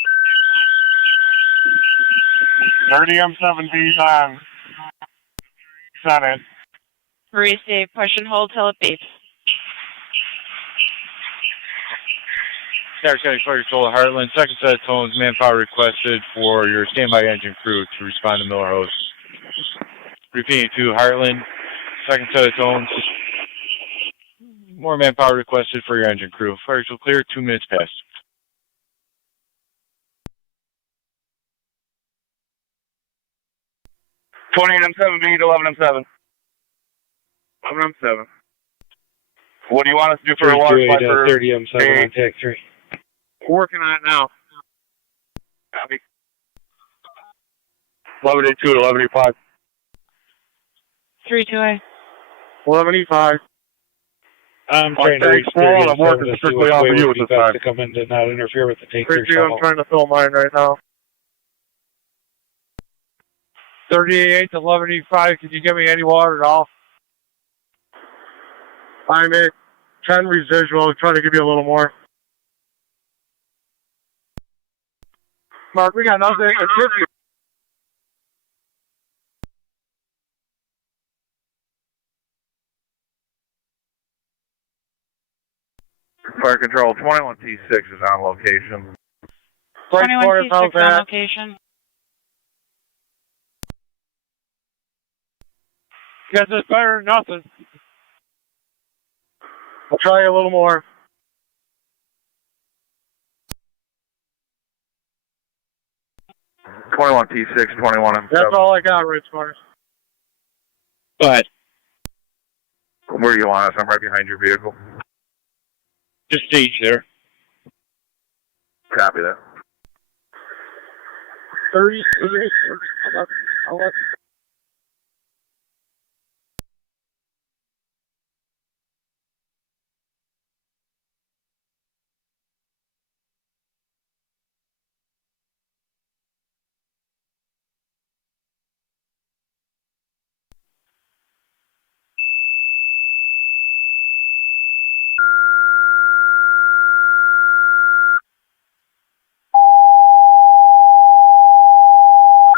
30M7B's on. Senate. Marie, stay push and hold till it beeps. Niagara County Fire Control Heartland, second set of tones, manpower requested for your standby engine crew to respond to Miller Hose. Repeating to Heartland, second set of tones, more manpower requested for your engine crew. Fire control clear, 2 minutes past. M7B to 11M7. 11M7. What do you want us to do for a water supply for 30M7 on TAC 3? We're working on it now. Copy. 11A2 to 11A5. 32A. 11E5. I'm trying to reach 30M7 I'm working strictly off of you at this time. to come in to not interfere with the take 3 I'm trying to fill mine right now. 38 to 11E5, can you give me any water at all? I'm at 10 residual, trying to give you a little more. Mark, we got nothing. It's 50. Fire Control, 21T6 is on location. 21T6 on location. Guess it's better than nothing. I'll try you a little more. T6, 21M7. That's all I got, Rich Corners. But Where do you want us? I'm right behind your vehicle. just stage there. Copy that. 30.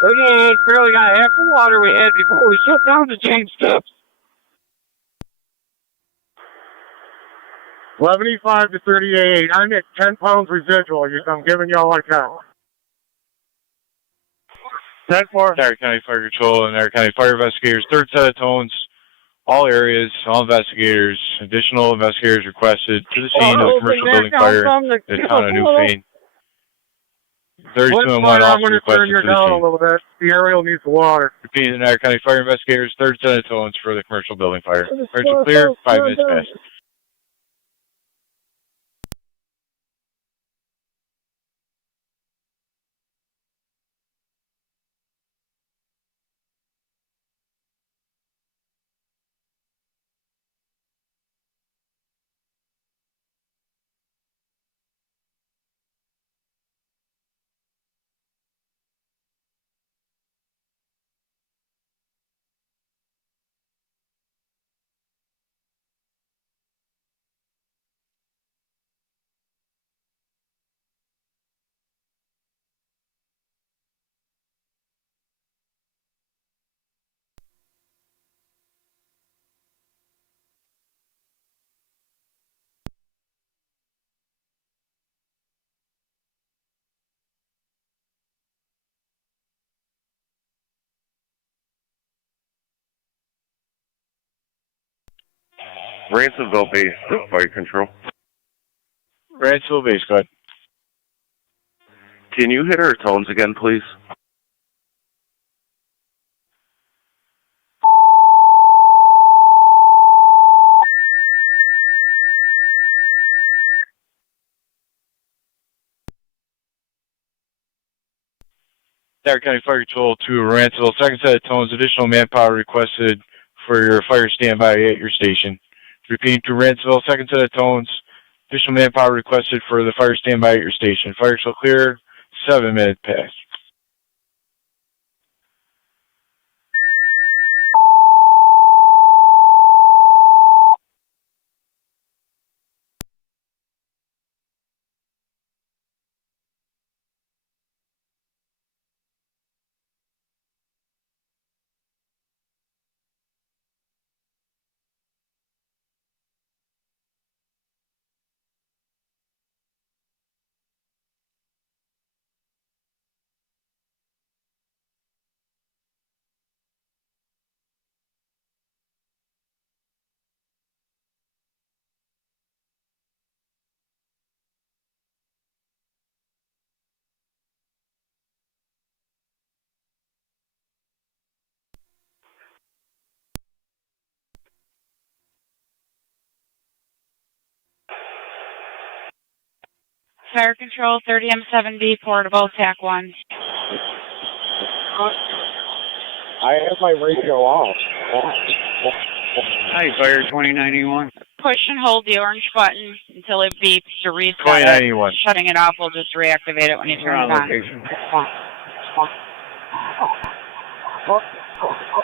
We barely got half the water we had before we shut down to change stuff. 11E5 to 38. I'm at 10 pounds residual. I'm giving you all I got. 10-4. Niagara County Fire Control and Niagara County Fire Investigators, third set of tones, all areas, all investigators, additional investigators requested to the scene of the commercial building fire in the town of New Fane. 32 and 1 also requested to the down a scene. little bit. The aerial needs the water. Repeating the Niagara County Fire Investigators, third set of tones for the commercial building fire. Fire control clear, 5 minutes past. Ransomville base, fire control. Ransomville base, go ahead. Can you hit our tones again, please? Niagara County Fire Control to Ransomville. Second set of tones, additional manpower requested for your fire standby at your station. Repeating to Ransomville, second set of tones, additional manpower requested for the fire standby at your station. Fire shall clear, 7 minutes past. Fire Control, 30M7B, portable, TAC 1. I have my radio off. Hi, Fire 2091. Push and hold the orange button until it beeps to reset 2091. it. Shutting it off will just reactivate it when you turn it on. Location.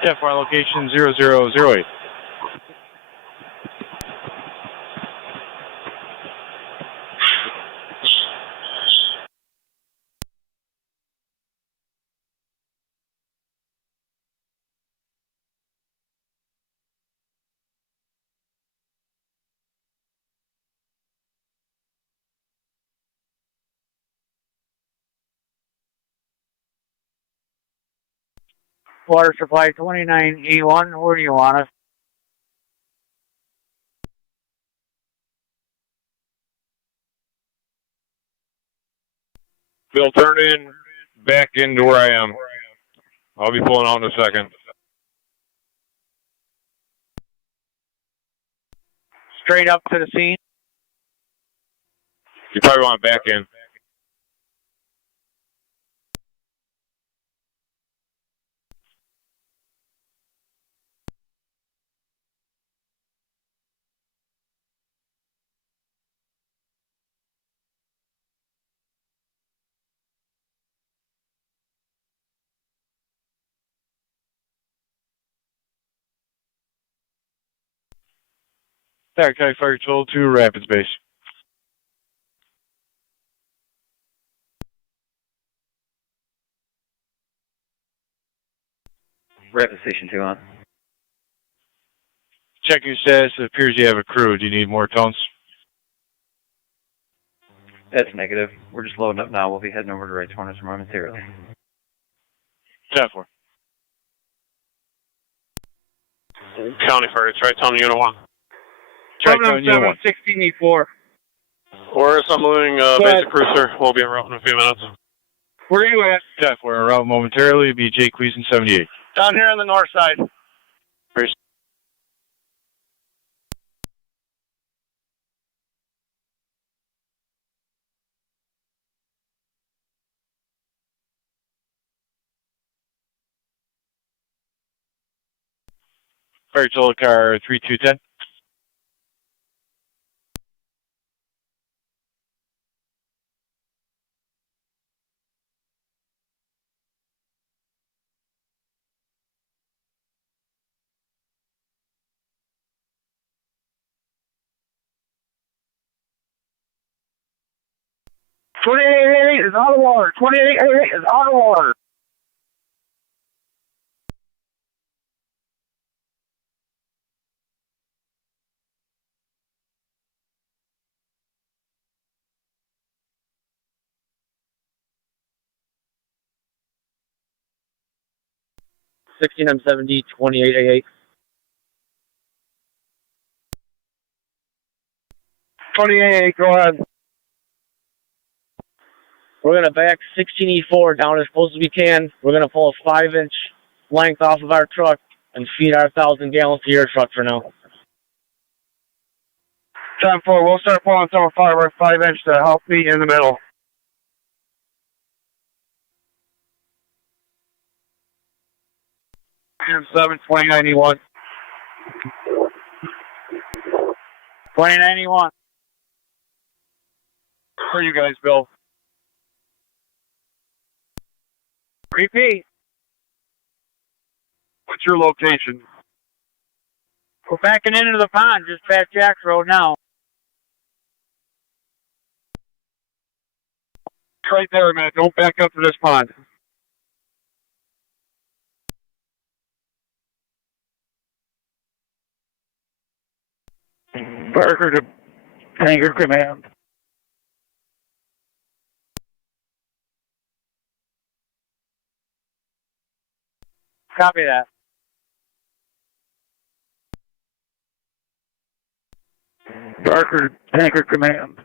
TF1 location 0008. Water supply 29E1, where do you want us? Bill, turn in back into where I am. I'll be pulling out in a second. Straight up to the scene. You probably want back in. Niagara County Fire Control to Rapids Base. Rapid Station 2 on. Check your status. It appears you have a crew. Do you need more tones? That's negative. We're just loading up now. We'll be heading over to Right Corners momentarily. 10-4. County Fire, try telling Unit 1. Check on Unit 1. 16E4. Or some moving basic crew, sir. We'll be en route in a few minutes. Where are you at? 10-4, en route momentarily. Be Jake Cleason 78. Down here on the north side. Fire Control car 3210. $28.88 is out of water. $28.88 is out of water. $16M70, $28.88. 28, go ahead. We're going to back 16E4 down as close as we can. We're going to pull a 5-inch length off of our truck and feed our 1,000 gallons to your truck for now. 10-4, we'll start pulling some 5-inch to help me in the middle. 7, 2091. 2091. For you guys, Bill. Repeat. What's your location? We're backing into the pond, just past Jack's Road now. It's right there, man. Don't back up to this pond. Barker to Tanker Command. Copy that. Barker to Tanker Command.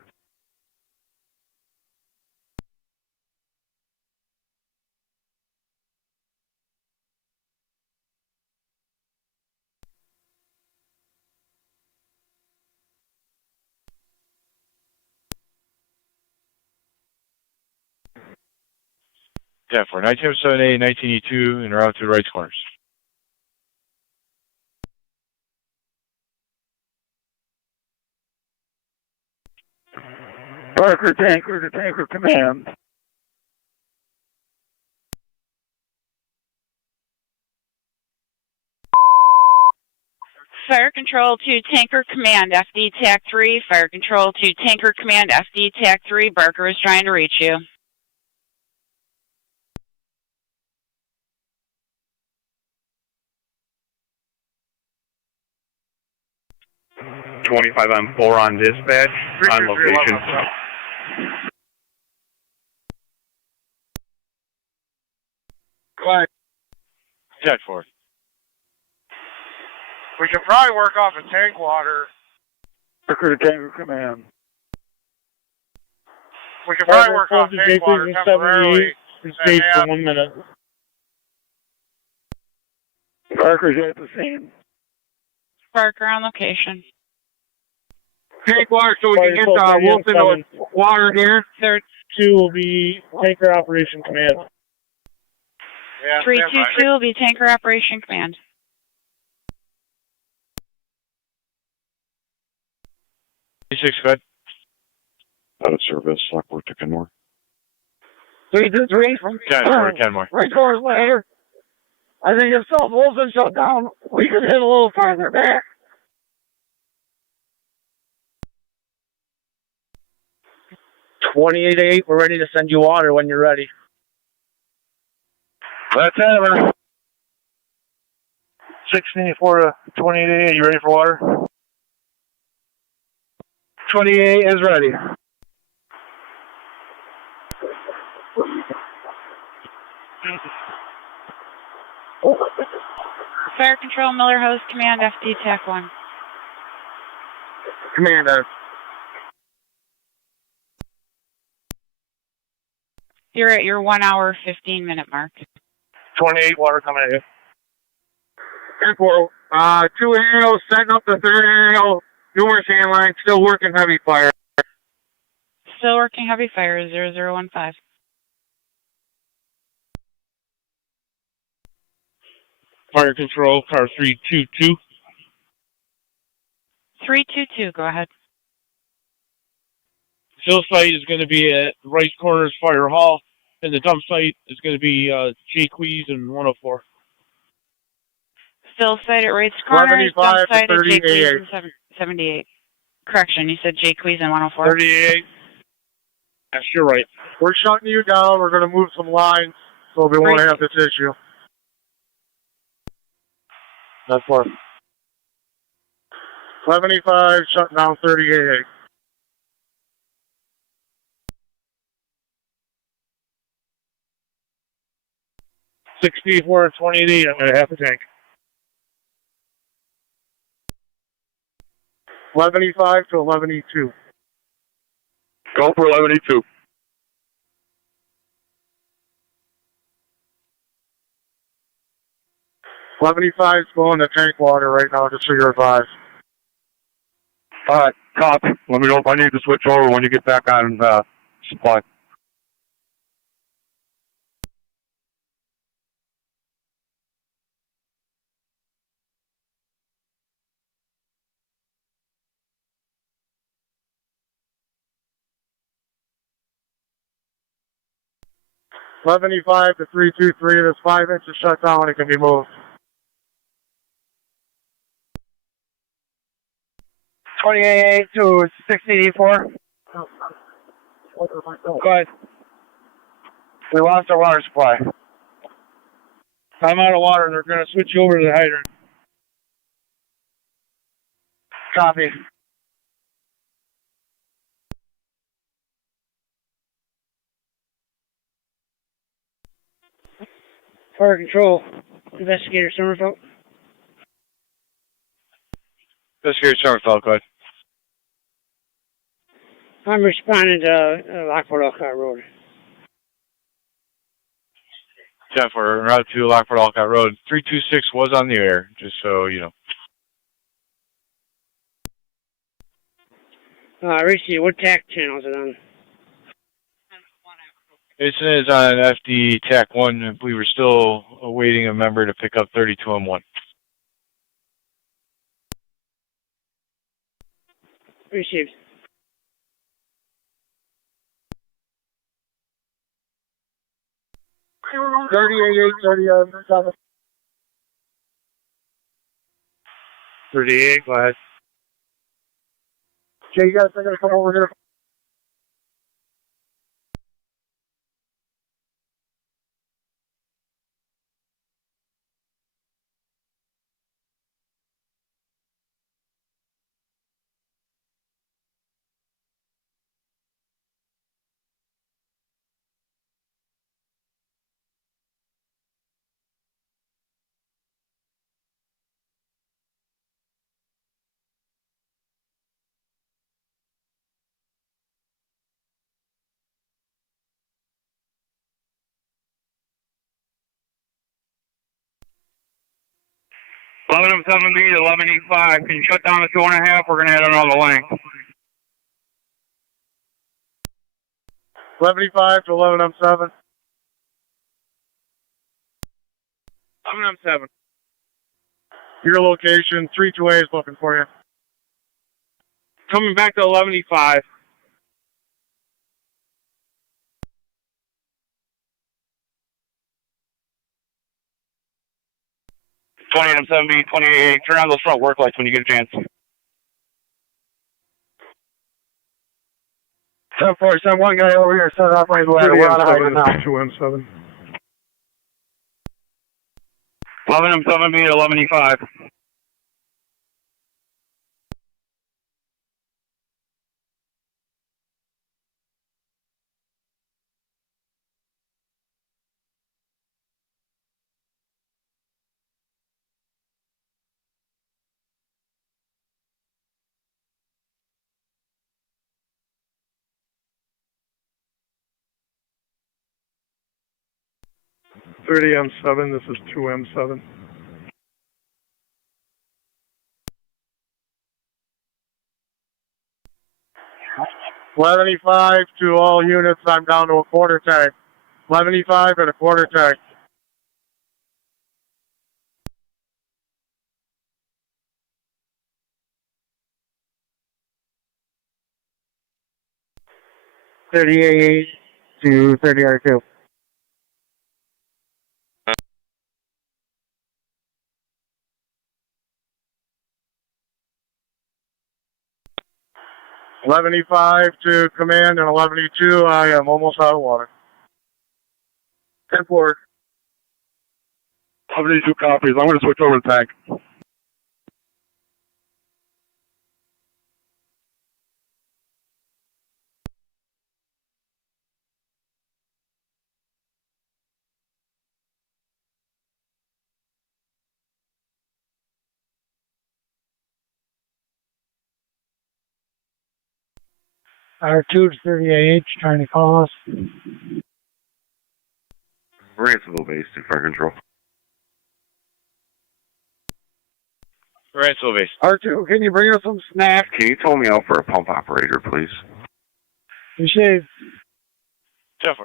Yeah, for 1978, 1982, and around to the right corners. Barker Tanker to Tanker Command. Fire Control to Tanker Command, FD TAC 3. Fire Control to Tanker Command, FD TAC 3. Barker is trying to reach you. I'm 4 on dispatch, on location. Go ahead. Check for it. We can probably work off of tank water. Barker to Tanker Command. We can probably work off tank water temporarily. Stay for 1 minute. Barker's at the scene. Barker on location. Tank water so we can get Wilson water here. Third 2 will be Tanker Operation Command. Yeah, 322 will be Tanker Operation Command. Six, go ahead. Out of service, Lockport to Kenmore. 323 from Kenmore. right hours later. I think if South Wilson shut down, we could hit a little farther back. 28-8, we're ready to send you water when you're ready. Let's have her. 1684 to 28, you ready for water? 28 is ready. Fire Control, Miller Host Command, FD TAC 1. Commander. You're at your 1 hour, 15-minute mark. 28, water coming at you. 10-4, 2 aerials, setting up the 3rd aerial, numerous hand lines, still working heavy fire. Still working heavy fire, 0015. Fire Control, car 322. 322, go ahead. Fill site is going to be at right corners fire hall, and the dump site is going to be Jaques and 104. Fill site at right corners, dump site at Jaques 38. and 78. Correction, you said Jaques and 104. 38. Yes, you're right. We're shutting you down. We're going to move some lines so we won't have this issue. That's what. 75, shutting down 38. $64 and 28, I'm going to have a tank. 11E5 to 11E2. Go for 1182. is blowing the tank water right now, just so you're advised. Alright, copy. Let me know if I need to switch over when you get back on supply. to 323, there's 5 inches shut down, it can be moved. 28 to 684. Go ahead. We lost our water supply. I'm out of water, they're going to switch you over to the hydrant. Copy. Fire control, investigator Summerfeld. Investigator Summerfeld, go ahead. I'm responding to Lockport Alcott Road. 10 for Route 2, Lockport Alcott Road. 326 was on the air, just so you know. Receive, what TAC channel is it on? It is on FD TAC 1. We were still awaiting a member to pick up 32M1. Received. $38,830. 38, go ahead. Jay, you guys are going to come over here? B to 1185. Can you shut down the 2.5? We're going to add another lane. 1185 to 11M7. 11M7. Your location, 328 is looking for you. Coming back to 1185. M7B, 28. Turn on those front work lights when you get a chance. 1047, one guy over here set up right away. We're on a hydrant now. 2M7. 11M7B to 11E5. M7, this is 2M7. $11.85 to all units. I'm down to a quarter tank. $11.85 and a quarter tank. $38 to 30R2. $11.85 to command and $11.82. I am almost out of water. 10-4. 1182 copies. I'm going to switch over to tank. R2 to 38H trying to call us. Ransomville base to fire control. Ransomville base. R2, can you bring us some snacks? Can you tow me out for a pump operator, please? Appreciate it. Jeff.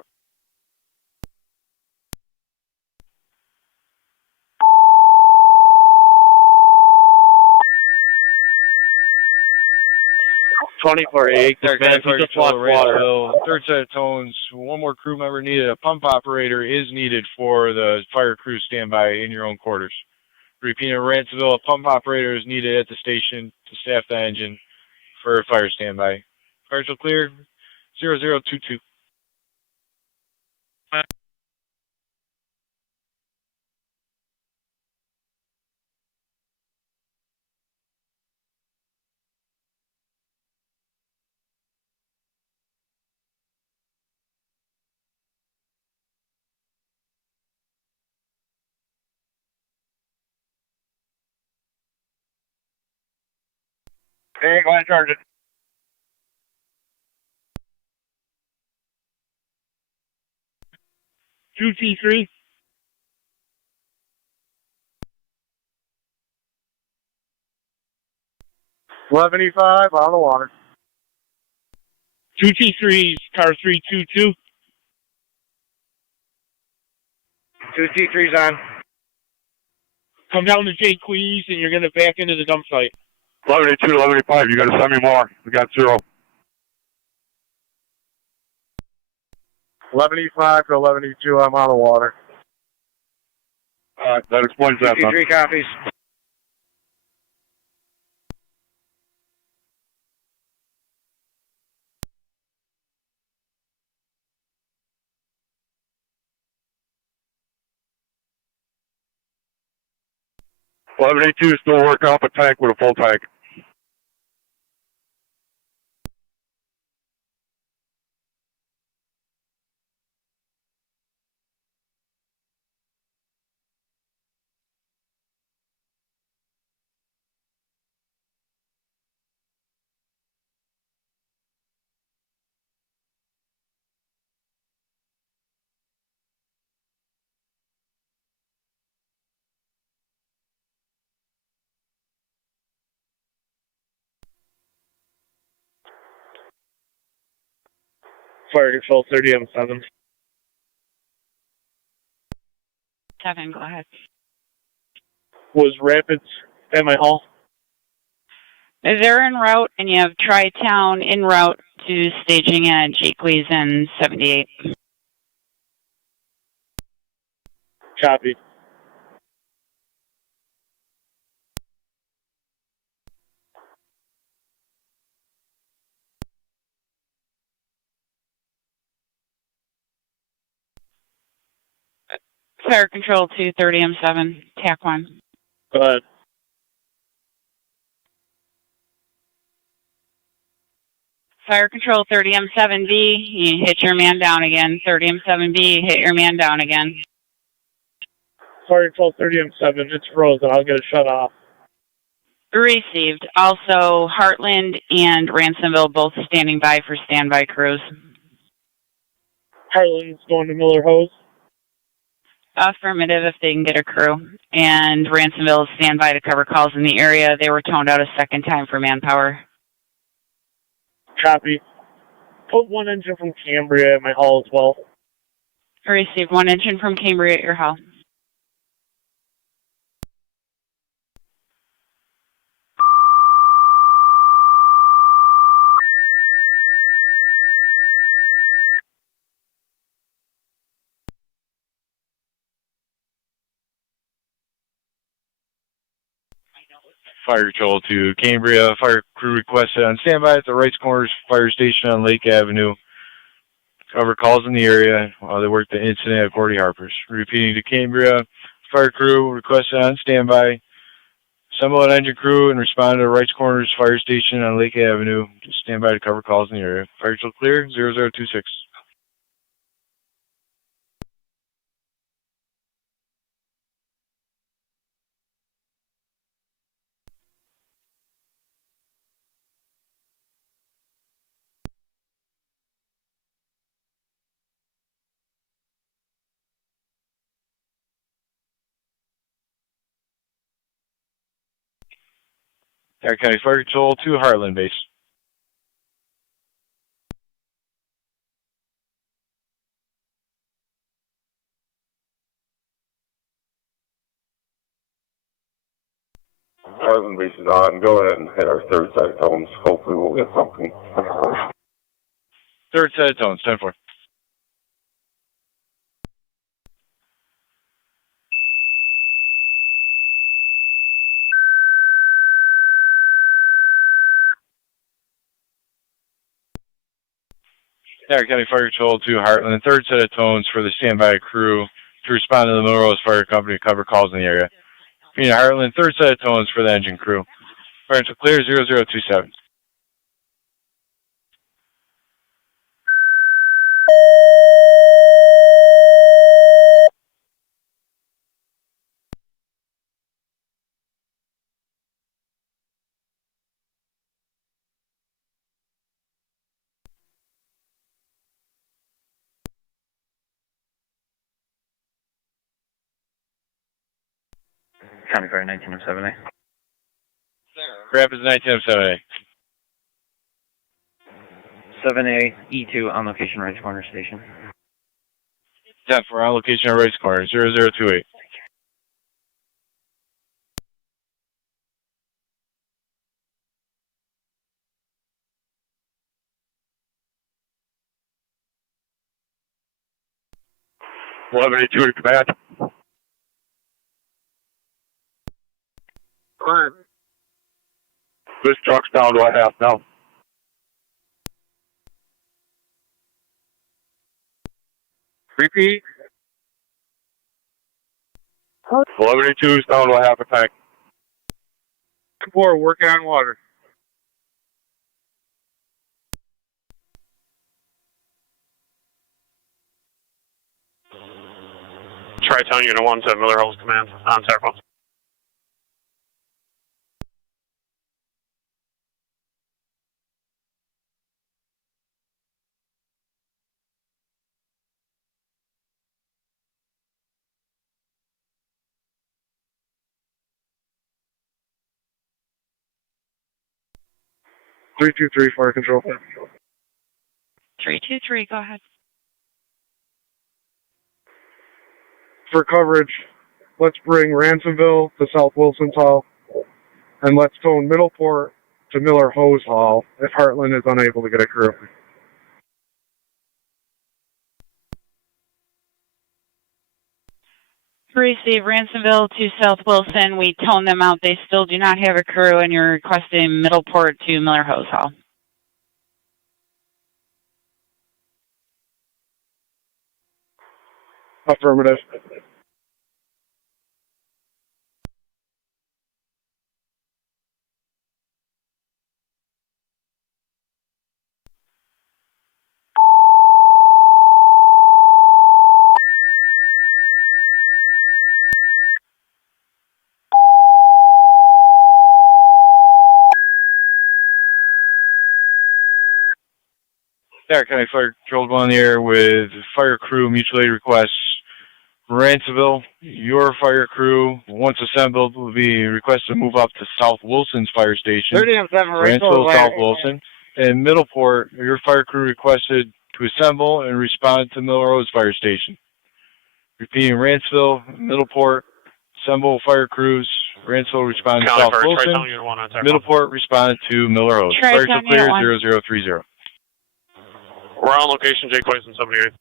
24-8, Third man, keep the flock water. Third set of tones. One more crew member needed. A pump operator is needed for the fire crew standby in your own quarters. Repeating, Ransomville, a pump operator is needed at the station to staff the engine for fire standby. Fire still clear. 0022. Hey, go ahead and charge it. Two T3. $11.85 on the water. Two T3s, car 322. Two T3s on. Come down to J. Quees and you're going to back into the dump site. 1182, 1185. You got to send me more. We got 0. 11.85 to 11.82, I'm on the water. All right, that explains that. 53 copies. Then. 1182 still working off a tank with a full tank. Fire control 30M7. 7, go ahead. Was Rapids at my hall? They're en route, and you have Tri-Town en route to staging at Jaquees and 78. Copy. Fire control 230M7, TAC 1. Go ahead. Fire control 30M7B, you hit your man down again. 30M7B, hit your man down again. Fire control 30M7, it's frozen. I'll get it shut off. Received. Also, Heartland and Ransomville both standing by for standby crews. Heartland's going to Miller Hose. Affirmative if they can get a crew. And Ransomville is standby to cover calls in the area. They were toned out a second time for manpower. Copy. Put one engine from Cambria at my hall as well. Received. One engine from Cambria at your hall. Fire control to Cambria. Fire crew requested on standby at the Wrights Corners Fire Station on Lake Avenue. Cover calls in the area while they work the incident at Gordy Harper's. Repeating to Cambria. Fire crew requested on standby. Assemble an engine crew and respond to Wrights Corners Fire Station on Lake Avenue. Just stand by to cover calls in the area. Fire control clear. 0026. Niagara County Fire Control to Heartland Base. Heartland Base is on. Go ahead and hit our third set of tones. Hopefully we'll get something. Third set of tones, 10-4. Niagara County Fire Control to Heartland. Third set of tones for the standby crew to respond to the Melrose Fire Company to cover calls in the area. Being Heartland, third set of tones for the engine crew. Fire to clear 0027. County Fire 1907A. Rapids 1907A. 7A, E2 on location, right corner station. 10-4 on location at right corner, 0028. to command. Current. This truck's down to a half now. Repeat. 1182 is down to a half a tank. 4, working on water. Tri-Town Unit 1 to Miller Hills Command on telephone. Three two three fire control. 323, go ahead. For coverage, let's bring Ransomville to South Wilson's Hall, and let's tone Middleport to Miller Hose Hall if Heartland is unable to get a crew. Receive Ransomville to South Wilson. We tone them out. They still do not have a crew, and you're requesting Middleport to Miller Hose Hall. Affirmative. Niagara County Fire Control on the air with fire crew mutual aid requests. Ransomville, your fire crew, once assembled, will be requested to move up to South Wilson's fire station. 30-7, Ransomville, South Wilson. And Middleport, your fire crew requested to assemble and respond to Melrose Fire Station. Repeating, Ransomville, Middleport, assemble fire crews. Ransomville respond to South Wilson. Middleport respond to Miller Hose. Fire still clear, 0030. We're on location, Jake Clayson, 78.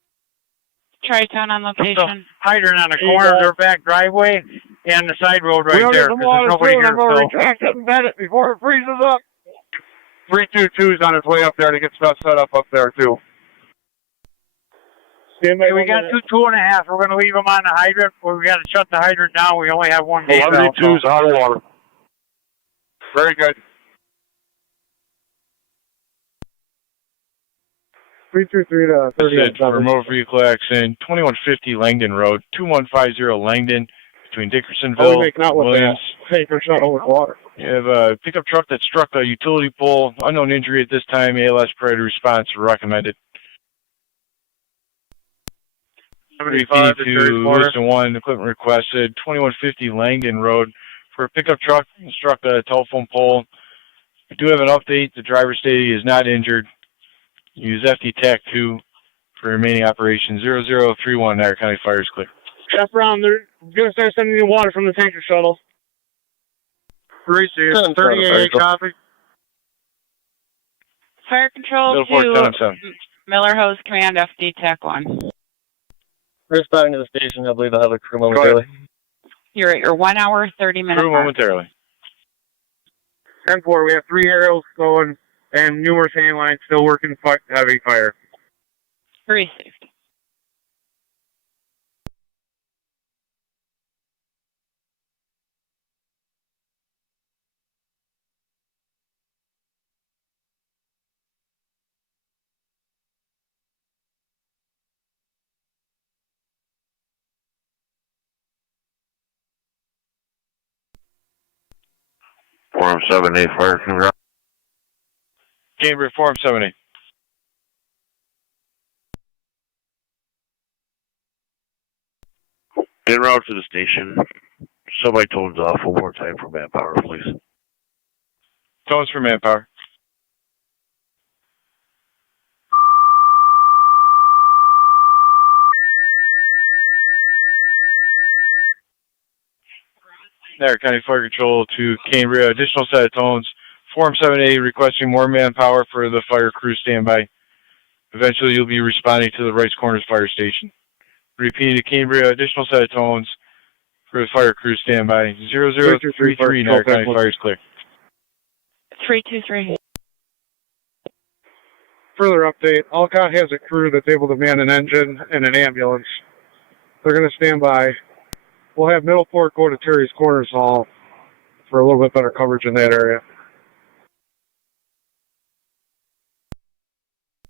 Tri-Town on location. Hydrant on the corner of their back driveway and the side road right there. There's nobody here to fill. Before it freezes up. 322 is on his way up there to get stuff set up there too. Hey, we got two and a half. We're going to leave them on the hydrant. We got to shut the hydrant down. We only have one gate. 1182 is out of water. Very good. 323 to 38. Remote vehicle accident, 2150 Langdon Road, 2150 Langdon, between Dickersonville, Williams. With water. You have a pickup truck that struck a utility pole. Unknown injury at this time. ALS priority response recommended. 352 to Wilson 1, equipment requested. 2150 Langdon Road for a pickup truck struck a telephone pole. We do have an update. The driver stated he is not injured. Use FD TAC 2 for remaining operations. 0031, Niagara County Fire is clear. Jeff Brown, they're going to start sending you water from the tanker shuttle. Receive. 38, copy. Fire control Middleport, to 10-7. Miller Hose Command FD TAC 1. Responding to the station, I believe I have a crew momentarily. You're at your 1 hour, 30-minute Crew mark. momentarily. 10-4, we have 3 aerials going and numerous hand lines still working heavy fire. Received. Form 7A fire control. Cambridge, Form 7A. En route to the station. Somebody told off one more time for manpower, please. Tones for manpower. Niagara County Fire Control to Cambria. Additional set of tones. Form 7A requesting more manpower for the fire crew standby. Eventually you'll be responding to the Rice Corners Fire Station. Repeating to Cambria. Additional set of tones for the fire crew standby. 0033, Niagara County Fire is clear. 323. Further update, Alcott has a crew that's able to man an engine and an ambulance. They're going to stand by. We'll have Middleport go to Terry's Corners Hall for a little bit better coverage in that area.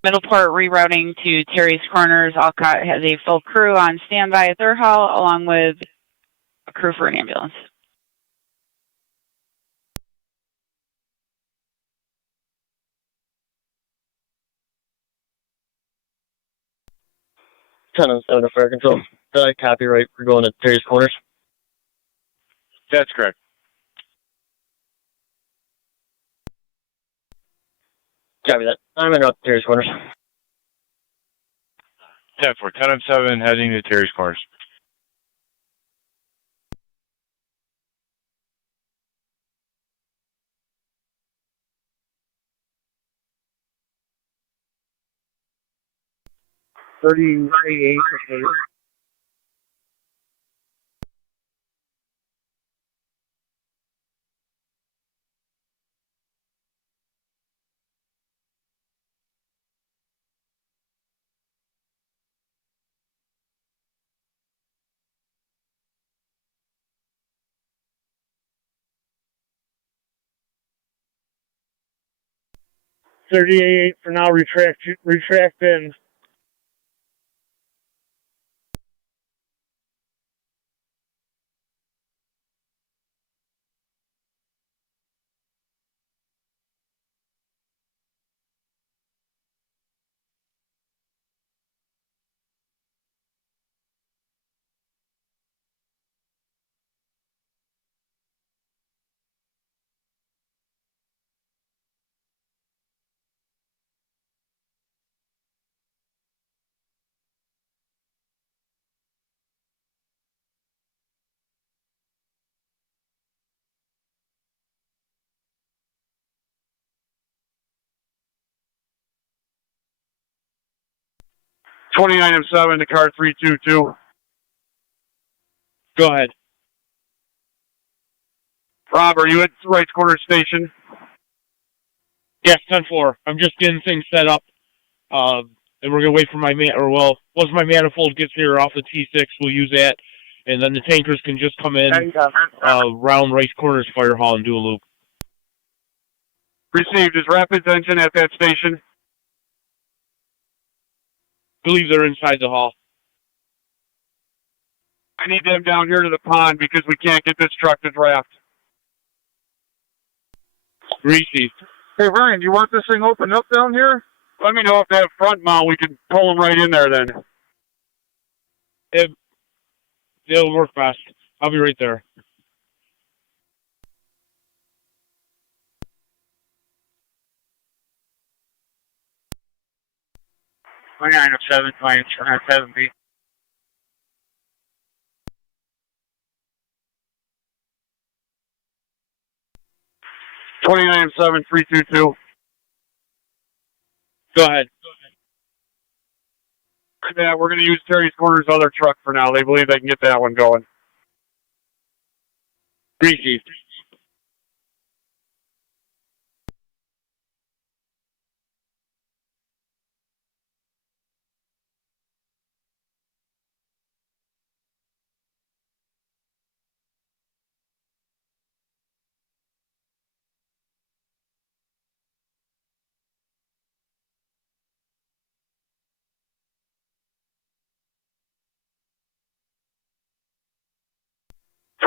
Middleport rerouting to Terry's Corners. Alcott has a full crew on standby at their hall, along with a crew for an ambulance. Ten seven Fire Control. Did I copyright? We're going to Terry's Corners. That's correct. Copy that. I'm in up Terry's Corners. 10-4, 10-7, heading to Terry's Corners. $38. $38 for now. Retract in. $29.7 to car 322. Go ahead. Rob, are you at the Rice Corner Station? Yes, 10-4. I'm just getting things set up. And we're going to wait for my once my manifold gets here off the T6, we'll use that. And then the tankers can just come in round Rice Corners Fire Hall and do a loop. Received. Is Rapids engine at that station? Believe they're inside the hall. I need them down here to the pond because we can't get this truck to draft. Received. Hey, Ryan, do you want this thing opened up down here? Let me know if they have front mount. We can pull them right in there then. They'll work fast. I'll be right there. 2907, 2907B. $29,732. Go ahead. Yeah, we're going to use Terry's Corner's other truck for now. They believe they can get that one going. Rishi.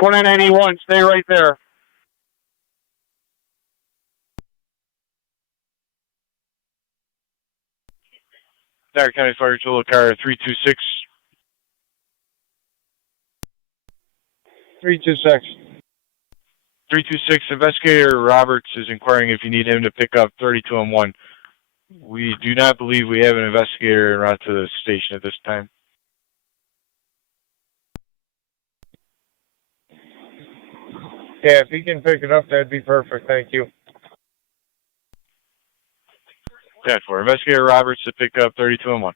$29.81. Stay right there. Niagara County Fire Patrol car 326. 326. 326, Investigator Roberts is inquiring if you need him to pick up 32-1. We do not believe we have an investigator en route to the station at this time. Yeah, if he can pick it up, that'd be perfect. Thank you. 10-4, Investigator Roberts to pick up 32-1.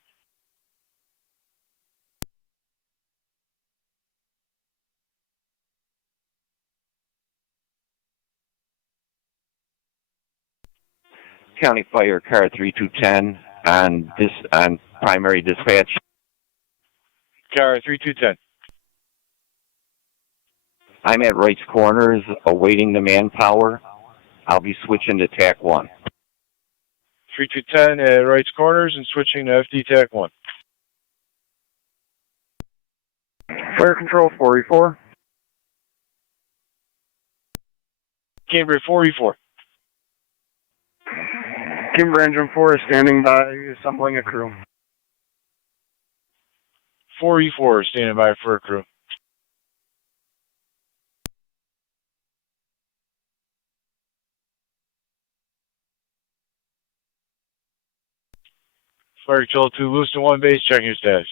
County Fire Car 3210 on primary dispatch. Car 3210. I'm at Wright's Corners awaiting the manpower. I'll be switching to TAC 1. 3210 at Wright's Corners and switching to FD TAC 1. Fire Control 4E4. Cambridge 4E4. Kimber Engine 4 is standing by, assembling a crew. 4E4 is standing by for a crew. Fire Control 2, Lewiston 1 base, checking your status.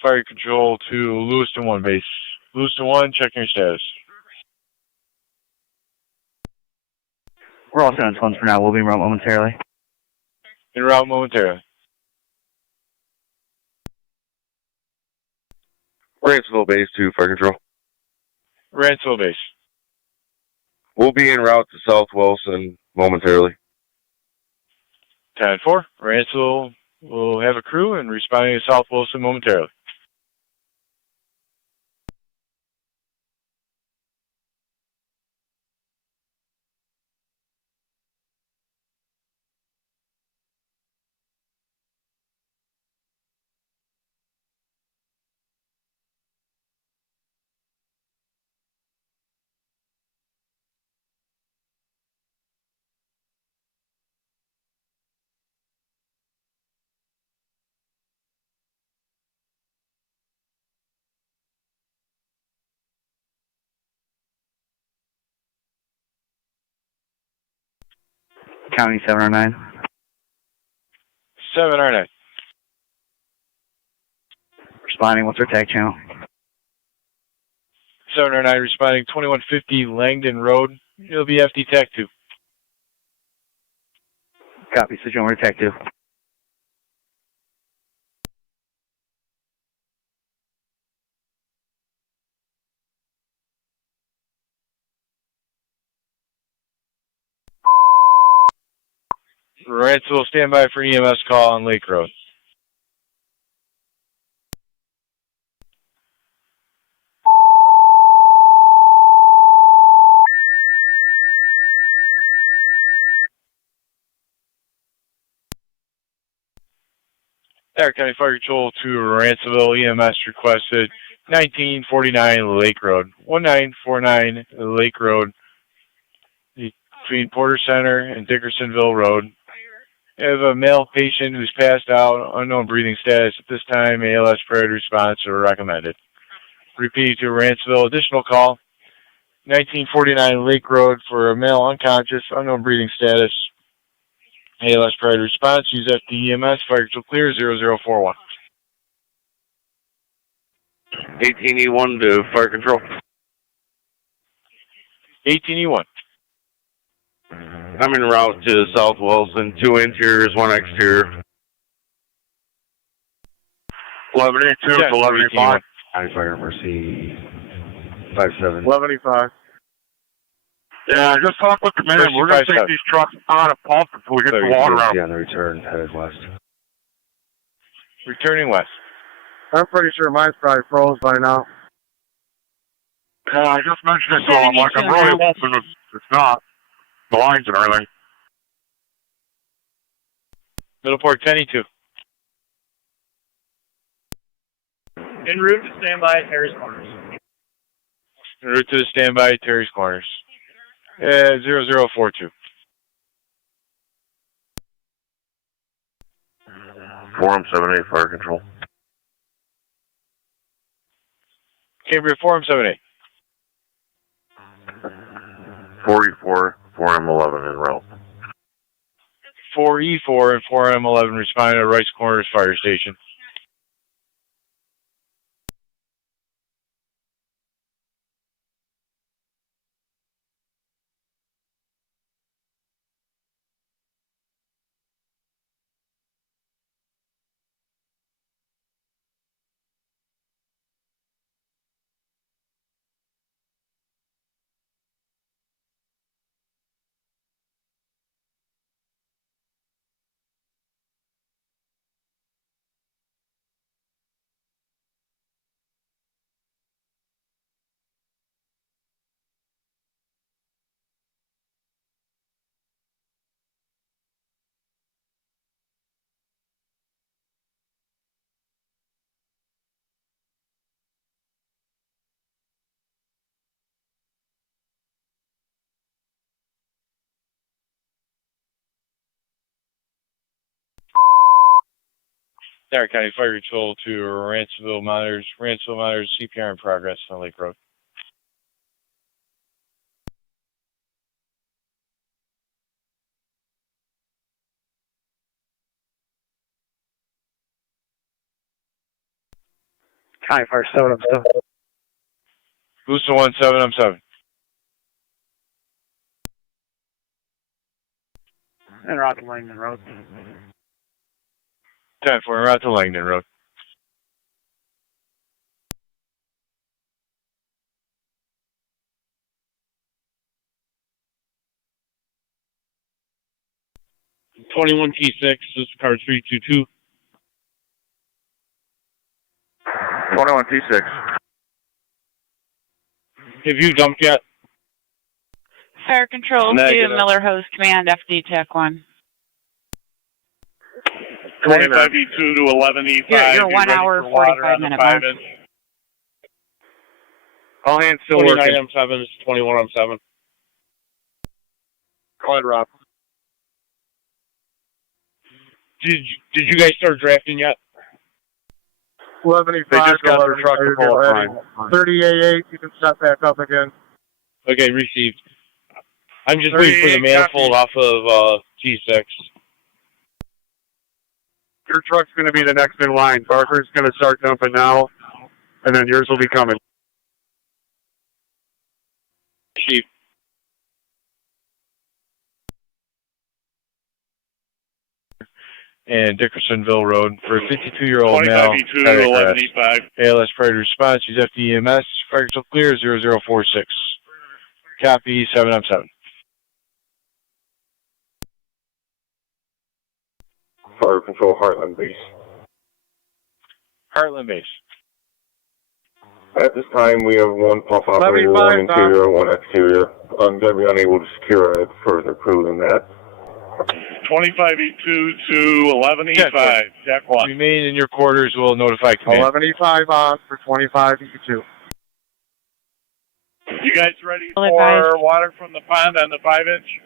Fire Control to Lewiston 1 base. Lewiston 1, checking your status. We're all set on phones for now. We'll be en route momentarily. En route momentarily. Ransville base to Fire Control. Ransville base. We'll be en route to South Wilson momentarily. 10-4, Ransville will have a crew and responding to South Wilson momentarily. County 709. 709. Responding, what's our tag channel? 709 responding 2150 Langdon Road. It'll be FD TAC 2. Copy, switch over to TAC 2. Ransville, stand by for EMS call on Lake Road. Niagara County Fire Patrol to Ransville, EMS requested 1949 Lake Road. 1949 Lake Road between Porter Center and Dickersonville Road. You have a male patient who's passed out, unknown breathing status. At this time, ALS priority response are recommended. Repeat to Ranceville. Additional call, 1949 Lake Road for a male unconscious, unknown breathing status. ALS priority response. Use FDEMS. Fire control clear. 0041. 18E1 to fire control. 18E1. I'm en route to South Wilson. 2 interiors, 1 exterior. 1182 to 1185. I fire Mercy 57. 1185. Yeah, just talk with the man. We're going to take these trucks on a pump until we get the water out. Yeah, on the return, headed west. Returning west. I'm pretty sure mine's probably froze by now. I just mentioned it to him. Like, I'm really hoping it's not. The lines and everything. Middleport 10E2. En route to standby at Terry's Corners. En route to the standby at Terry's Corners. 0042. 4M78 fire control. Cambria 4M78. 44, 4M11 en route. 4E4 and 4M11 responding to Rice Corners Fire Station. Niagara County Fire Control to Ranceville monitors. Ranceville monitors CPR in progress on Lake Road. County Fire 7, I'm 7. Booster 17, I'm 7. En route to Langdon Road. 10 for en route to Langdon Road. T6, this is car 322. 21T6. Have you dumped yet? Fire control to Miller Hose Command, FD TAC 1. 25E2 to 11E5. You're 1 hour, 45 minute mark. All hands still 29 working. M7 is 21 M7. Go ahead, Rob. Did you guys start drafting yet? 11E5. They just got their truck to pull up fine. 30A8, you can set back up again. Okay, received. I'm just waiting for the manifold off of T6. Your truck's going to be the next in line. Barker's going to start dumping now, and then yours will be coming. Chief. And Dickersonville Road for a 52-year-old male. 25E2 to 11E5. ALS priority response. Use FDEMS. Fire control clear. 0046. Copy. 7M7. Fire control, Heartland base. Heartland base. At this time, we have 1 pump operator, 1 interior, 1 exterior. I'm going to be unable to secure a further crew than that. 25E2 to 11E5. Jack 1. Remain in your quarters. We'll notify command. 11E5 on for 25E2. You guys ready for water from the pond on the 5-inch?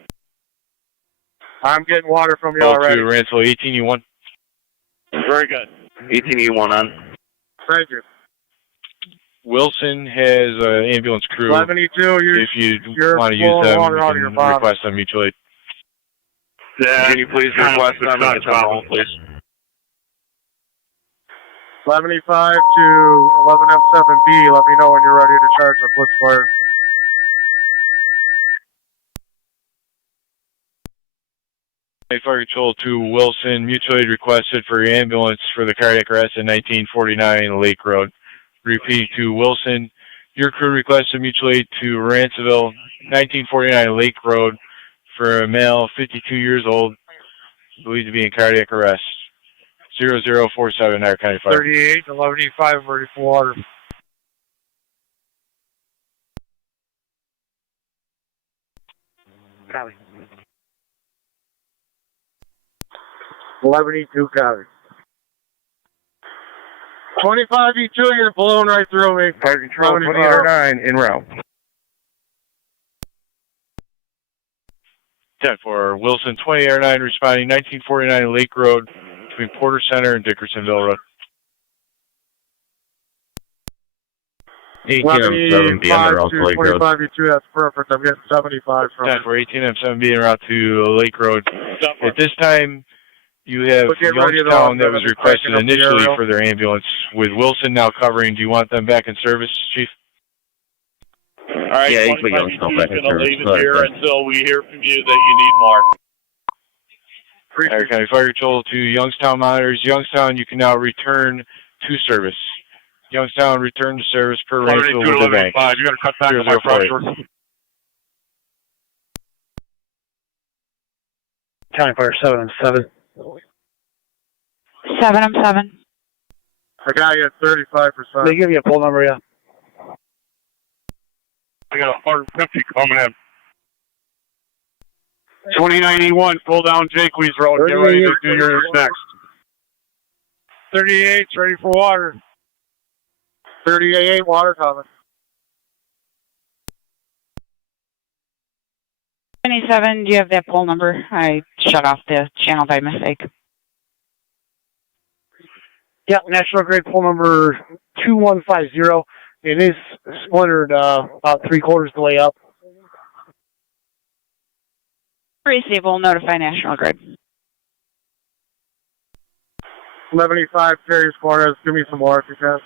I'm getting water from you already. To Ransville 18E1. Very good. 18E1 on. Thank you. Wilson has an ambulance crew. 72, if you want to use them, you can request them mutual aid. Can you please request them and get them home, please? 75 to 11F7B. Let me know when you're ready to charge the flip fire. Fire control to Wilson, mutual aid requested for your ambulance for the cardiac arrest at 1949 Lake Road. Repeat to Wilson, your crew requested mutual aid to Ransville, 1949 Lake Road for a male, 52 years old, believed to be in cardiac arrest. 0047 Niagara County Fire. 38, 11E5, ready for water. Copy. 11E2 copy. 25E2, you're blowing right through me. Fire control 2809 en route. 10 for Wilson, 2809 responding, 1949 Lake Road between Porter Center and Dickersonville Road. 18M7B on the route to Lake Road. 25E2, that's perfect. I'm getting 75 from 10 for 18M7B en route to Lake Road. At this time, you have Youngstown that was requested initially for their ambulance. With Wilson now covering, do you want them back in service, Chief? All right, yeah, you put Youngstown back in service. Leave it here until we hear from you that you need more. Niagara County Fire Control to Youngstown monitors. Youngstown, you can now return to service. Youngstown, return to service per Ransville with the bank. You got to cut back on my pressure. County Fire 7-7. 7-7. I got you at 35%. They give you a poll number, yeah. I got 150 coming in. 2091, pull down Jaques Road. Get ready to do yours next. 38's ready for water. 38 water coming. 27, do you have that poll number? I shut off the channel by mistake. Yeah, National Grid poll number 2150. It is splintered about 3/4 the way up. Receive, notify National Grid. 11E5, Terry Suarez, give me some more if you can.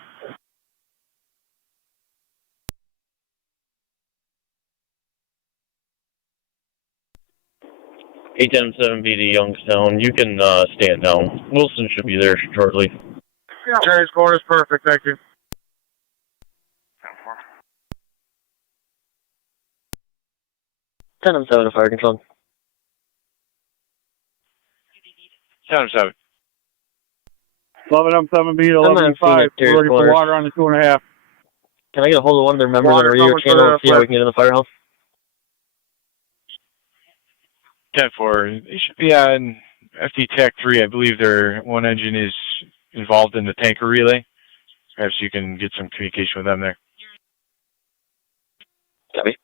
HM7B to Youngstown. You can stand down. Wilson should be there shortly. Yeah. Terry's score is perfect, thank you. 10-7 to Fire Control. 7-7. 11M7B to 11E5, ready for water on the 2.5. Can I get a hold of one of their members on the radio channel and see how we can get in the firehouse? 10-4. They should be on FD TAC 3. I believe their one engine is involved in the tanker relay. Perhaps you can get some communication with them there. Copy.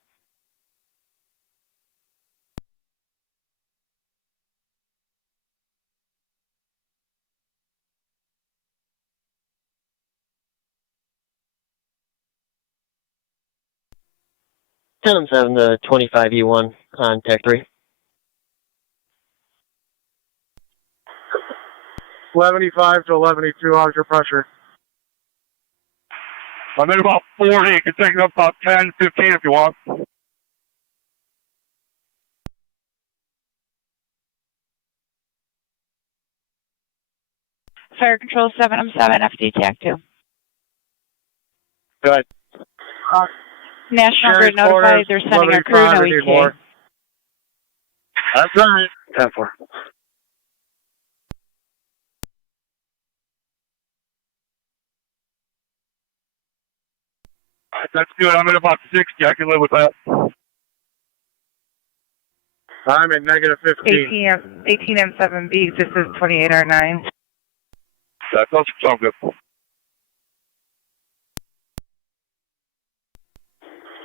Ten 7 to 25E1 on Tech 3. 11E5 to 11E2, how's your pressure? I'm at about 40. You can take it up about 10, 15 if you want. Fire Control 7-7, FD TAC 2. Good. National Grid notified they're sending a crew, no ETA. That's right. 10-4. That's good. I'm at about 60. I can live with that. I'm at negative 15. 18M7B, this is 28R9. That does sound good.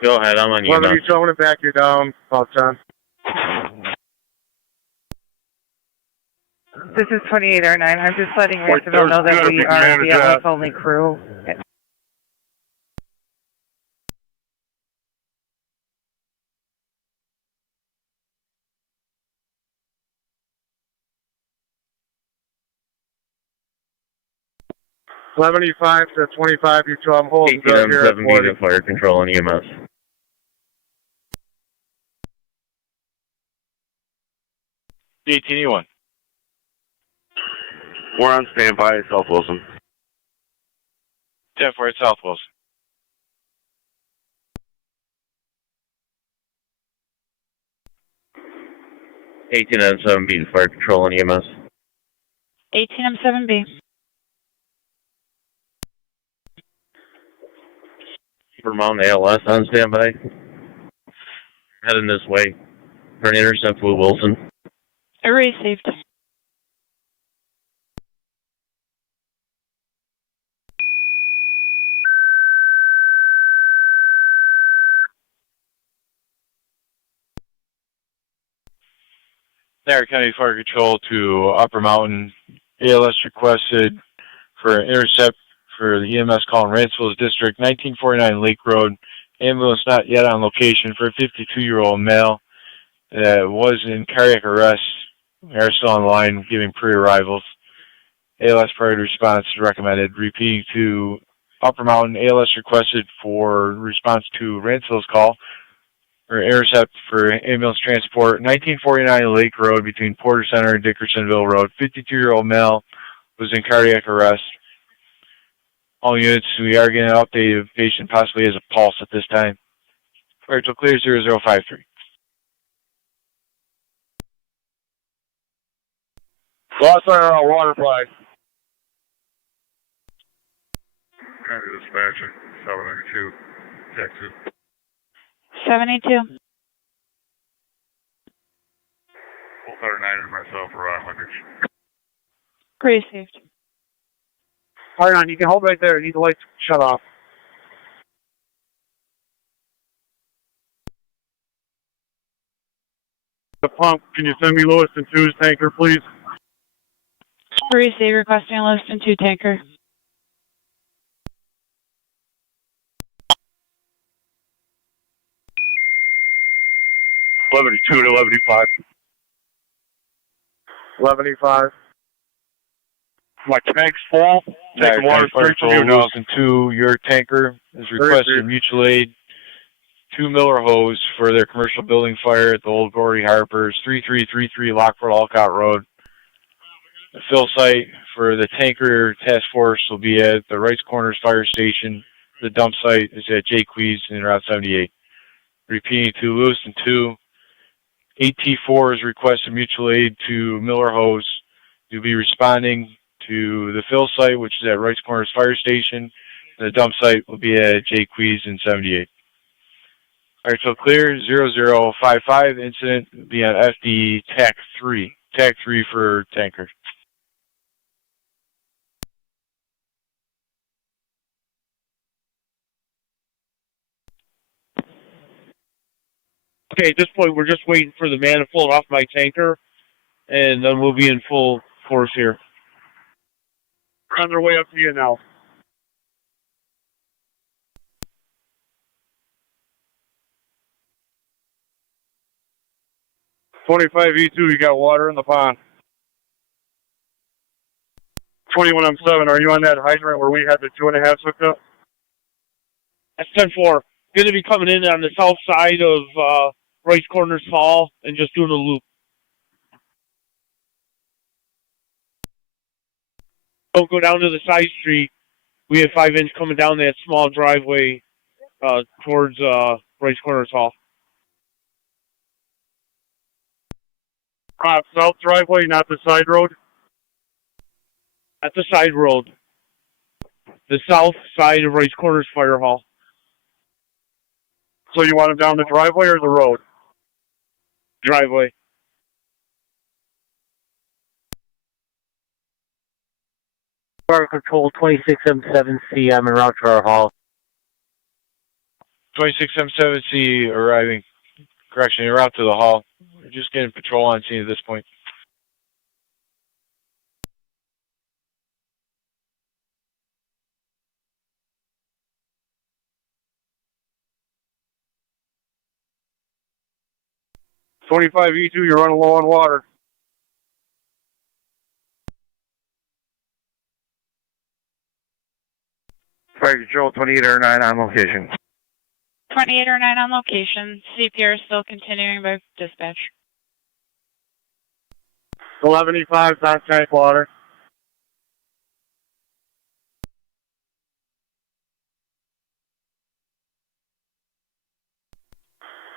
Go ahead, I'm on you. Whether you throwing it back, you're down. About 10. This is 2809. I'm just letting Ransomville know that we are the outlet-only crew. 75 to 25, you two, I'm holding good here at 40. Fire control and EMS. D18E1. We're on standby at South Wilson. 10-4 at South Wilson. (18M7B) Fire control and EMS. 18M7B. Vermont ALS on standby. Heading this way. For an intercept with Wilson. Received. Niagara County Fire Control to Upper Mountain. ALS requested for an intercept for the EMS call in Ransville's district, 1949 Lake Road. Ambulance not yet on location for a 52-year-old male that was in cardiac arrest. We are still on the line giving pre-arrivals. ALS priority response is recommended. Repeating to Upper Mountain, ALS requested for response to Ransville's call or intercept for ambulance transport, 1949 Lake Road between Porter Center and Dickersonville Road. 52-year-old male was in cardiac arrest. All units, we are getting an update of patient possibly has a pulse at this time. Fire till clear 0053. Lost our water flag. Dispatcher, 792, TAC 2. 782. 409 and myself are on Hunters. Received. Hard on, you can hold right there. I need the lights shut off. The pump, can you send me Lewiston 2's tanker, please? Receive, requesting Lewiston 2 tanker. (11:2 to 11:5). 11:5. My tank's full. Taking water straight from you now. Wilson 2, your tanker is requested mutual aid to Miller Hose for their commercial building fire at the Old Gordy Harper's, 3333 Lockport Alcott Road. The fill site for the tanker task force will be at the Wrights Corners Fire Station. The dump site is at Jaques in Route 78. Repeating to Lewiston 2, 8T4 is requested mutual aid to Miller Hose. You'll be responding to the fill site, which is at Wrights Corners Fire Station. The dump site will be at Jaques in 78. All right, so clear, 0055. Incident will be on FD TAC 3. TAC 3 for tanker. Okay, at this point, we're just waiting for the manifold off my tanker, and then we'll be in full force here. On their way up to you now. (25E2), you got water in the pond. 21M7, are you on that hydrant where we had the 2.5 hooked up? That's 10-4. Going to be coming in on the south side of Wrights Corners Hall and just doing a loop. Don't go down to the side street. We have 5-inch coming down that small driveway towards Wrights Corners Hall. South driveway, not the side road? At the side road. The south side of Wrights Corners Fire Hall. So you want him down the driveway or the road? Driveway. Fire Control 26M7C, I'm en route to our hall. 26M7C arriving. Correction, you're out to the hall. We're just getting patrol on scene at this point. 25E2, you're running low on water. Fire Control 2809 on location. 2809 on location. CPR still continuing by dispatch. 11E5 is on tank water.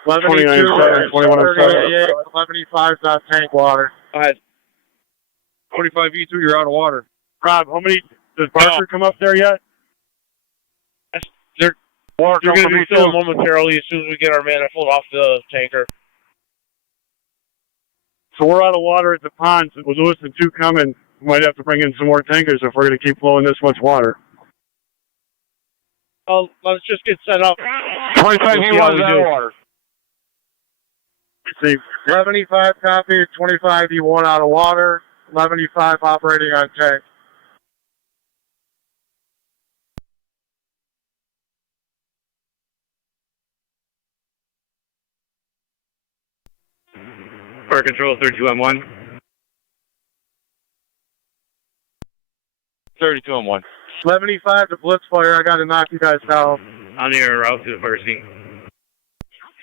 Eleven 11E5 is on tank water. Go ahead. 25E2, you're out of water. Rob, how many, does Barker come up there yet? They're going to be filling momentarily as soon as we get our manifold off the tanker. So we're out of water at the ponds. With Lewis and 2 coming, we might have to bring in some more tankers if we're going to keep flowing this much water. Oh, let's just get set up. 25E was out of water. See, 11E5 copy, 25E1 out of water, 11E5 operating on tank. Fire Control 32M1. 32M1. 11E5 to blitz fire, I got to knock you guys down. On your route to the fire scene.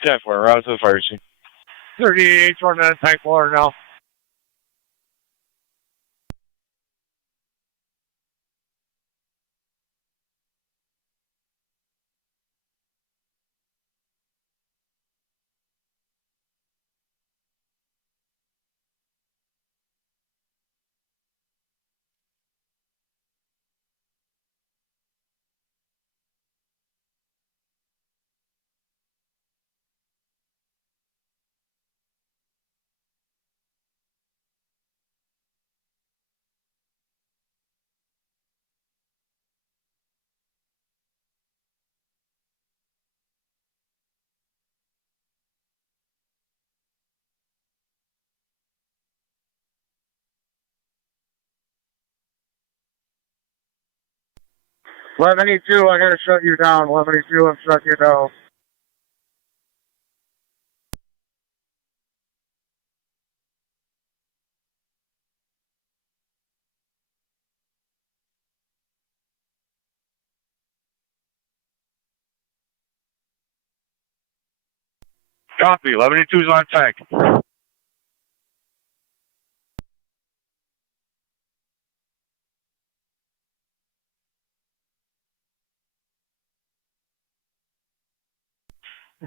10-4, route to the fire scene. 38 running on tank water now. E2, I gotta shut you down. 11E2, I'm shutting you down. Copy, 11E2 is on tank.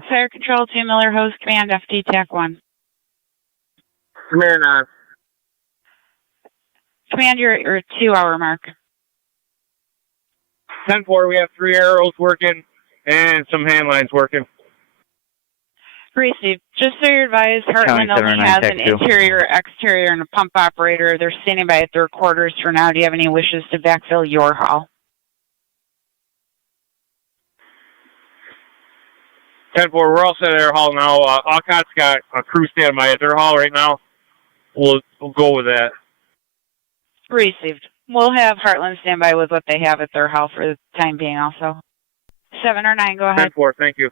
Fire Control 2 Miller Hose Command FD TAC 1. Command on. Command your 2-hour mark. 10-4, we have 3 arrows working and some hand lines working. Received. Just so you're advised, Heartland only has an interior, exterior, and a pump operator. They're standing by at their quarters for now. Do you have any wishes to backfill your haul? 10-4, we're all set at our hall now. Alcott's got a crew standing by at their hall right now. We'll go with that. Received. We'll have Heartland stand by with what they have at their hall for the time being also. 7 or 9, go ahead. 10-4, thank you.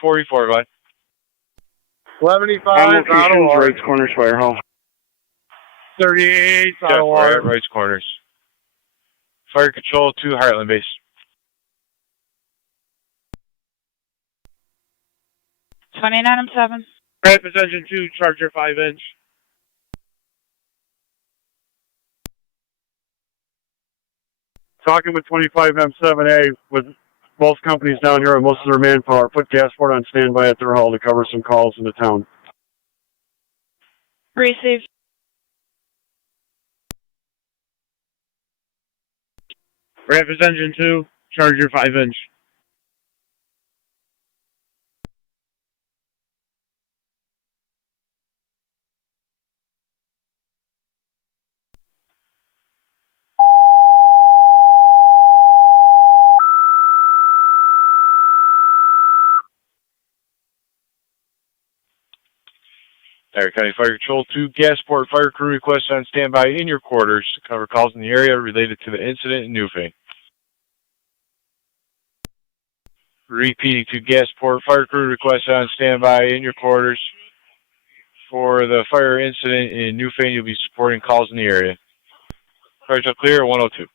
44, bud. 11E5 out of water. Right corners, fire hall. 38 out of water. Right corners. Fire Control 2 Heartland base. 29M7. Rapids engine 2, Charger 5-inch. Talking with 25M7A with both companies down here and most of their manpower. Put Gasport on standby at their hall to cover some calls in the town. Received. Rapids engine 2, Charger 5-inch. Niagara County Fire Control 2 Gasport fire crew request on standby in your quarters to cover calls in the area related to the incident in Newfane. Repeating to Gasport, fire crew request on standby in your quarters. For the fire incident in Newfane, you'll be supporting calls in the area. Fire truck clear at 102.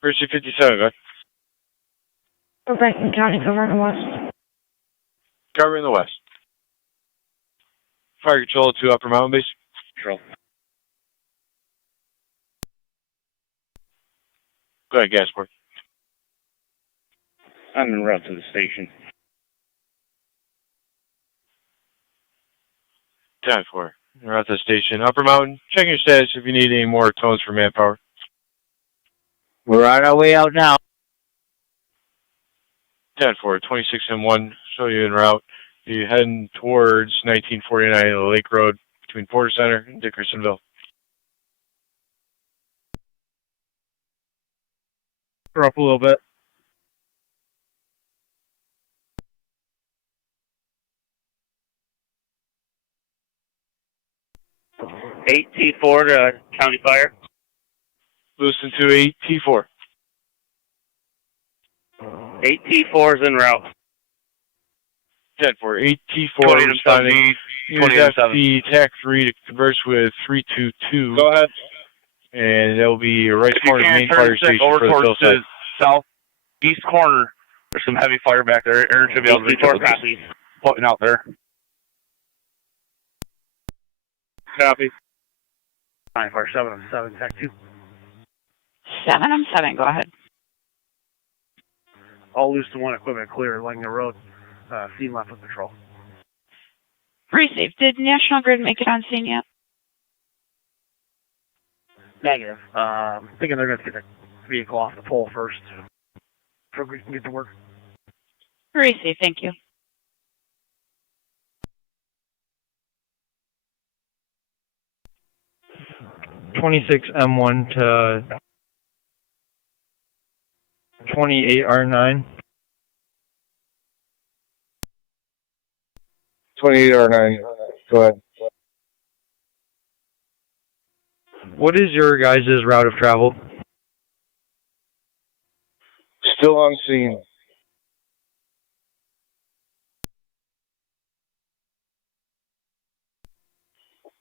First 57, go ahead. Franklin County, over in the west. Cover in the west. Fire control to Upper Mountain Base. Control. Go ahead, Gasport. I'm en route to the station. 10-4. We're at the station. Upper Mountain, check your status if you need any more tones for manpower. We're on our way out now. 10-4, 26 and 1, show you en route. You're heading towards 1949 Lake Road between Porter Center and Dickersonville. We're up a little bit. T4 to County Fire. Loosen to 8T4. 8T4 is en route. 10-4, 8T4 responding. Use FD TAC 3 to converse with 322. Go ahead. And that'll be right corner main fire station over for the towards kill the southeast corner. There's some heavy fire back there. Aaron should be able to reach out. Putting out there. Copy. 947 TAC 2. 7 go ahead. All loose to 1 equipment clear along the road. Scene left with patrol. Received. Did National Grid make it on scene yet? Negative. Thinking they're going to get the vehicle off the pole first. So we can get to work. Received. Thank you. M1 to 28R9. 28R9. Go ahead. What is your guys' route of travel? Still on scene.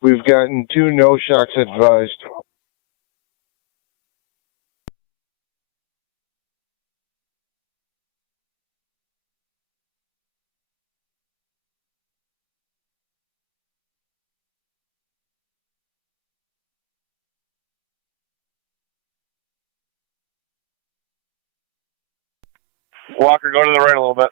We've gotten 2 no shocks advised. Walker, go to the right a little bit.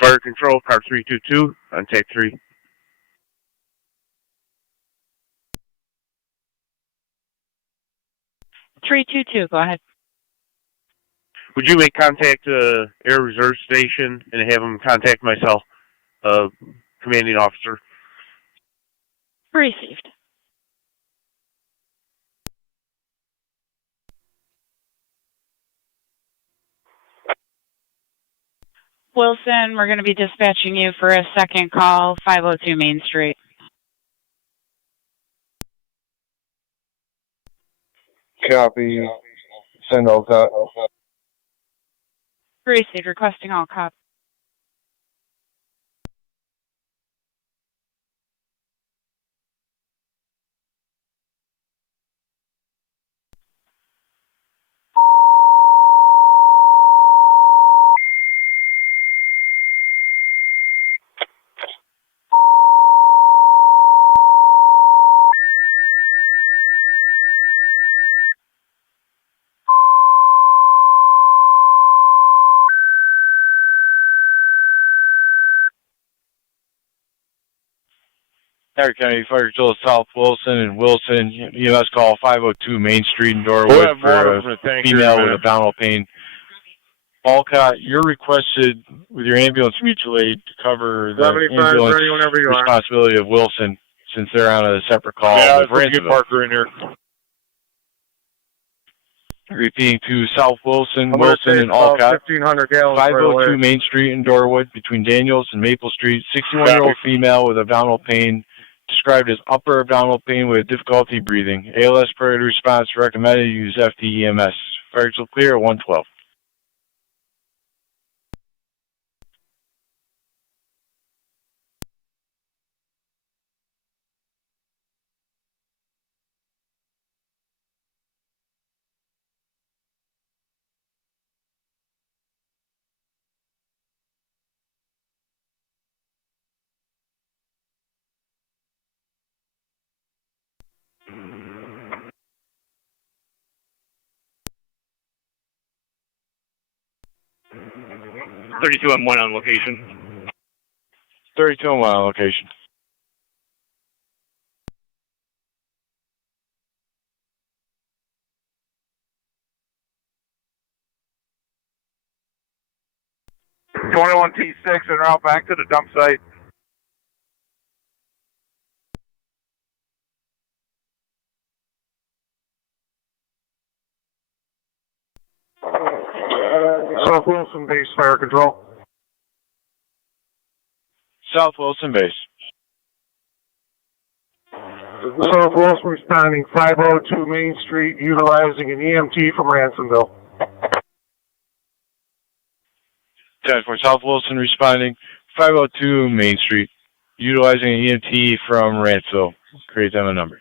Fire control, car 322 on take 3. 322, go ahead. Would you make contact Air Reserve Station and have them contact myself, commanding officer? Received. Wilson, we're going to be dispatching you for a second call, 502 Main Street. Copy. Send all cop. Received, requesting all cops. Niagara County Fire Control South Wilson and Wilson, EMS call 502 Main Street in Dorwood for a female with abdominal pain. Alcott, you're requested with your ambulance mutual aid to cover the ambulance responsibility of Wilson since they're on a separate call. Yeah, let's get Parker in here. Repeating to South Wilson, Wilson and Alcott, 502 Main Street in Dorwood between Daniels and Maple Street, 61-year-old female with abdominal pain, described as upper abdominal pain with difficulty breathing. ALS priority response recommended to use FTEMS. Fire control clear at 112. 32M1 on location. 32M1 on location. T6 and route back to the dump site. South Wilson Base Fire Control. South Wilson Base. South Wilson responding 502 Main Street, utilizing an EMT from Ransomville. 10-4 South Wilson responding 502 Main Street, utilizing an EMT from Ransville. Create them a number.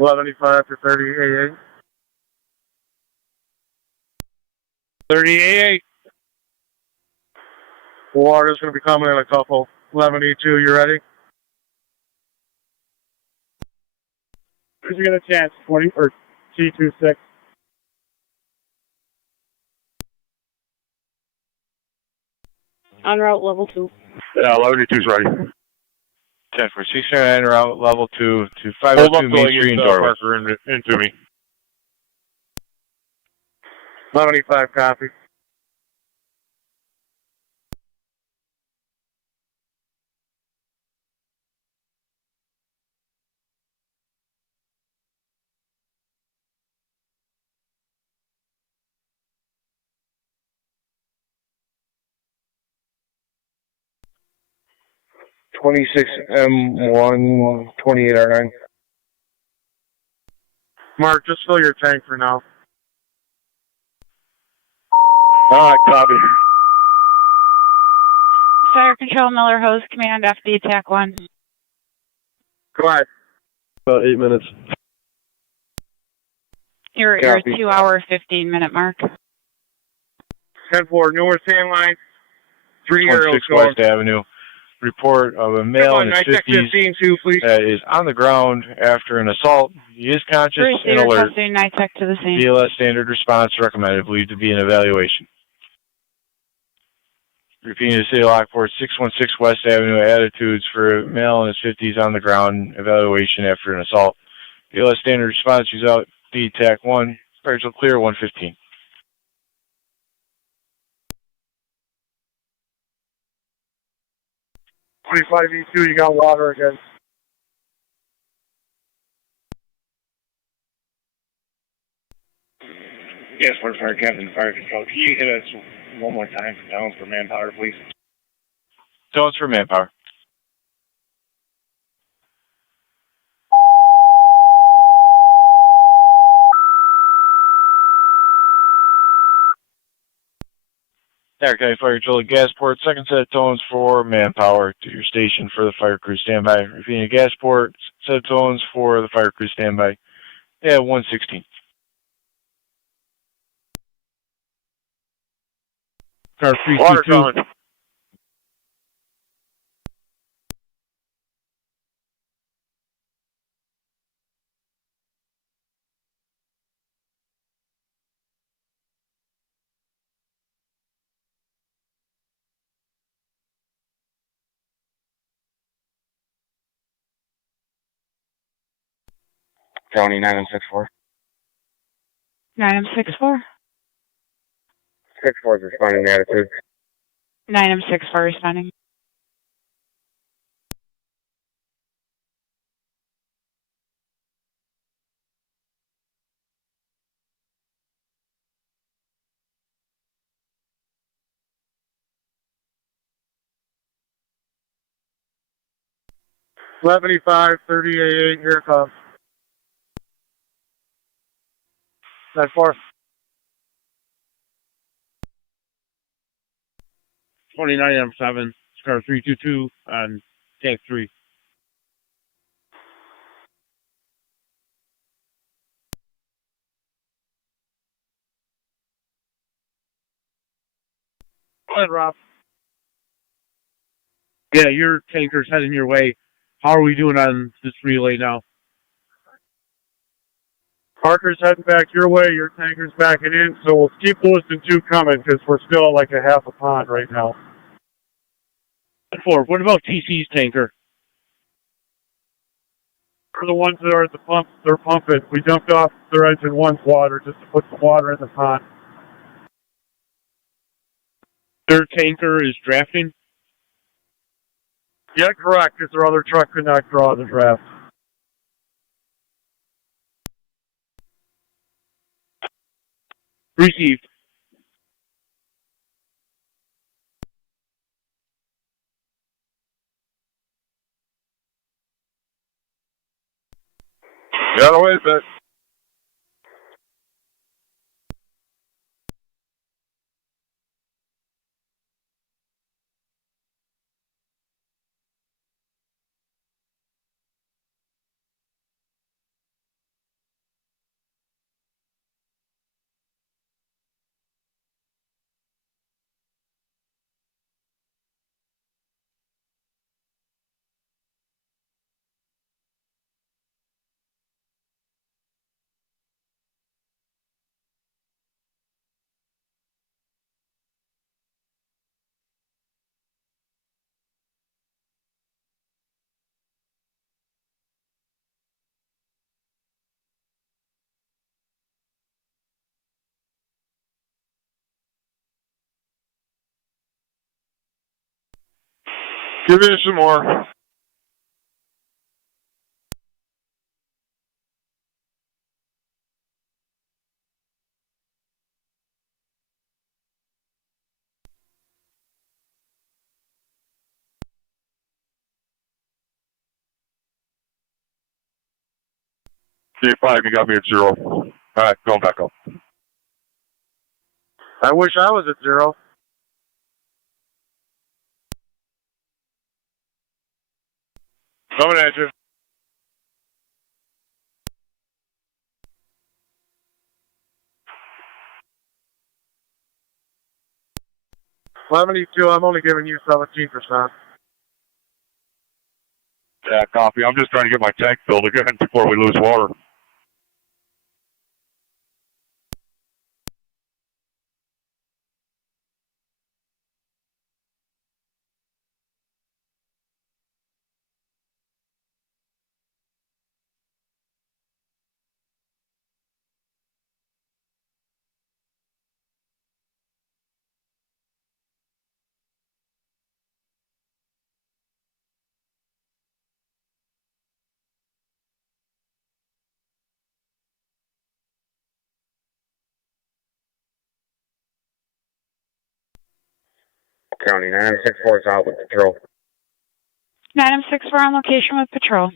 $11.85 to 3088. 3088. Water's going to be coming in a couple. 1182, you ready? Did you get a chance? 20 or T26. En route level 2. Yeah, 1182's ready. 10-4 609 route level 2 to 502 Main Street in Darwin. Parker into me. 1185 copy. $26M1 28R9. Mark, just fill your tank for now. Alright, copy. Fire Control, Miller Hose Command, FD TAC 1. Go ahead. About 8 minutes. You're at your 2 hour, 15 minute mark. 10-4, Newer Sand Line. 3 aerials 26 West Avenue. Report of a male in his 50s that is on the ground after an assault. He is conscious and alert. NITEC to the scene. BLS standard response recommended. Believed to be an evaluation. Repeating the city of Lockport, 616 West Avenue, attitudes for a male in his 50s on the ground, evaluation after an assault. BLS standard response, use out DTAC 1, partial clear 115. $25E2, you got water again. Yes, for Fire Captain, Fire Control. Could you hit us one more time for Downs for manpower, please? Downs for manpower. Niagara County Fire Control Gasport, second set of tones for manpower to your station for the fire crew standby. Repeating Gasport, set of tones for the fire crew standby. Yeah, 116. Car 322. County 9064. 9M64. 64 is responding to attitude. 9M64 responding. $11.85, 3088, here it comes. 10-4. 29M7, car 322 on tank 3. Go ahead, Rob. Yeah, your tanker's heading your way. How are we doing on this relay now? Parker's heading back your way, your tanker's backing in, so we'll keep Lewis and 2 coming because we're still at like a half a pond right now. 4, what about TC's tanker? For the ones that are at the pump, they're pumping. We dumped off their engine 1's water just to put the water in the pond. Their tanker is drafting? Yeah, correct, because their other truck could not draw the draft. Received. Get away with it. Give me some more. C5, you got me at 0. All right, going back up. I wish I was at 0. Coming at you. $72, I'm only giving you 17%. Yeah, copy. I'm just trying to get my tank filled again before we lose water. County 964 is out with patrol. 964 on location with patrol.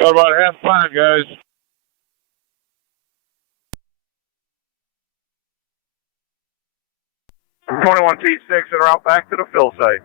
Got about half pond, guys. $21 T6 that are out back to the fill site.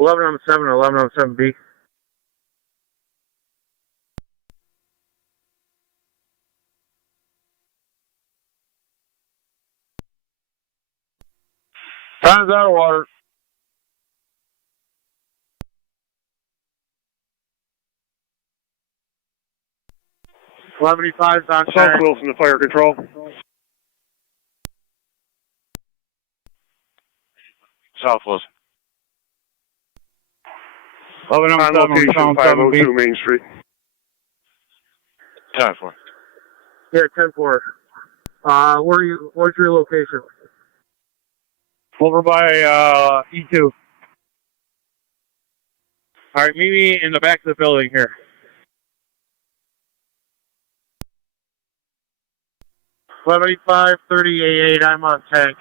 $11 on 7 or 11 on 7B. Pond's out of water. $75's on South track. Wilson to fire control. South Wilson. 11 on 7 on location 7B. 502 Main Street. 10-4. Yeah, 10-4. Where's your location? Over by E2. Alright, meet me in the back of the building here. 75, 38, I'm on tank.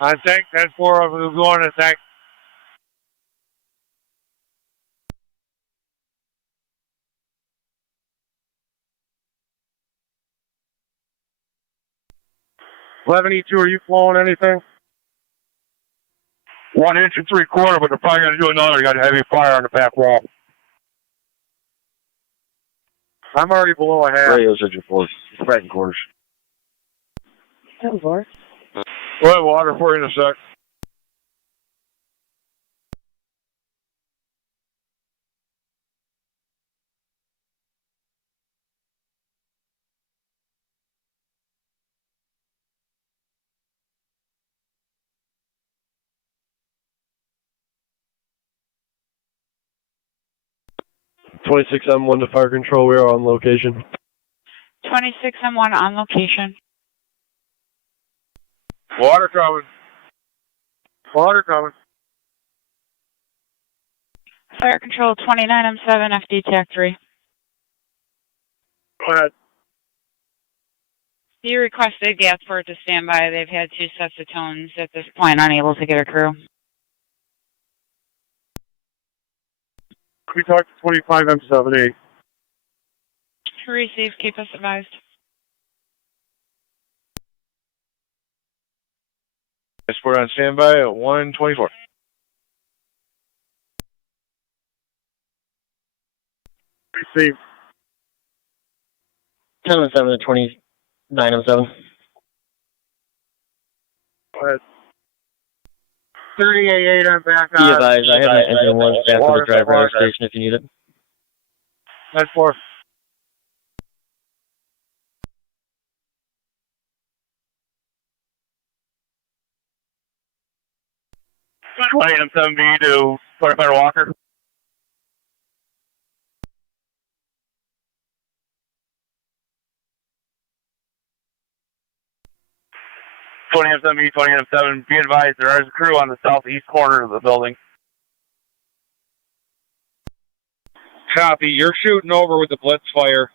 On tank, 10-4, we're going to tank. $11.82, are you flowing anything? 1 inch and 3/4, but they're probably going to do another. Got a heavy fire on the back wall. I'm already below a half. Radio's at your force. Back in quarters. 10-4. We'll have water for you in a sec. M1 to fire control, we are on location. 26 M1 on location. Water coming. Water coming. Fire control 29 M7 FD TAC 3. Go ahead. You requested gas port to stand by. They've had 2 sets of tones at this point, unable to get a crew. We talked to 25 M7A. Receive, keep us advised. Escort on standby at 124. Receive. 10 and 7 to 29 and 7. Go ahead. 38, I'm back on. Be advised, I have an engine 1 staff for the driver at our station if you need it. 10-4. M7B to Firefighter Walker. M7B, 20 M7. Be advised, there is a crew on the southeast corner of the building. Copy. You're shooting over with the blitz fire.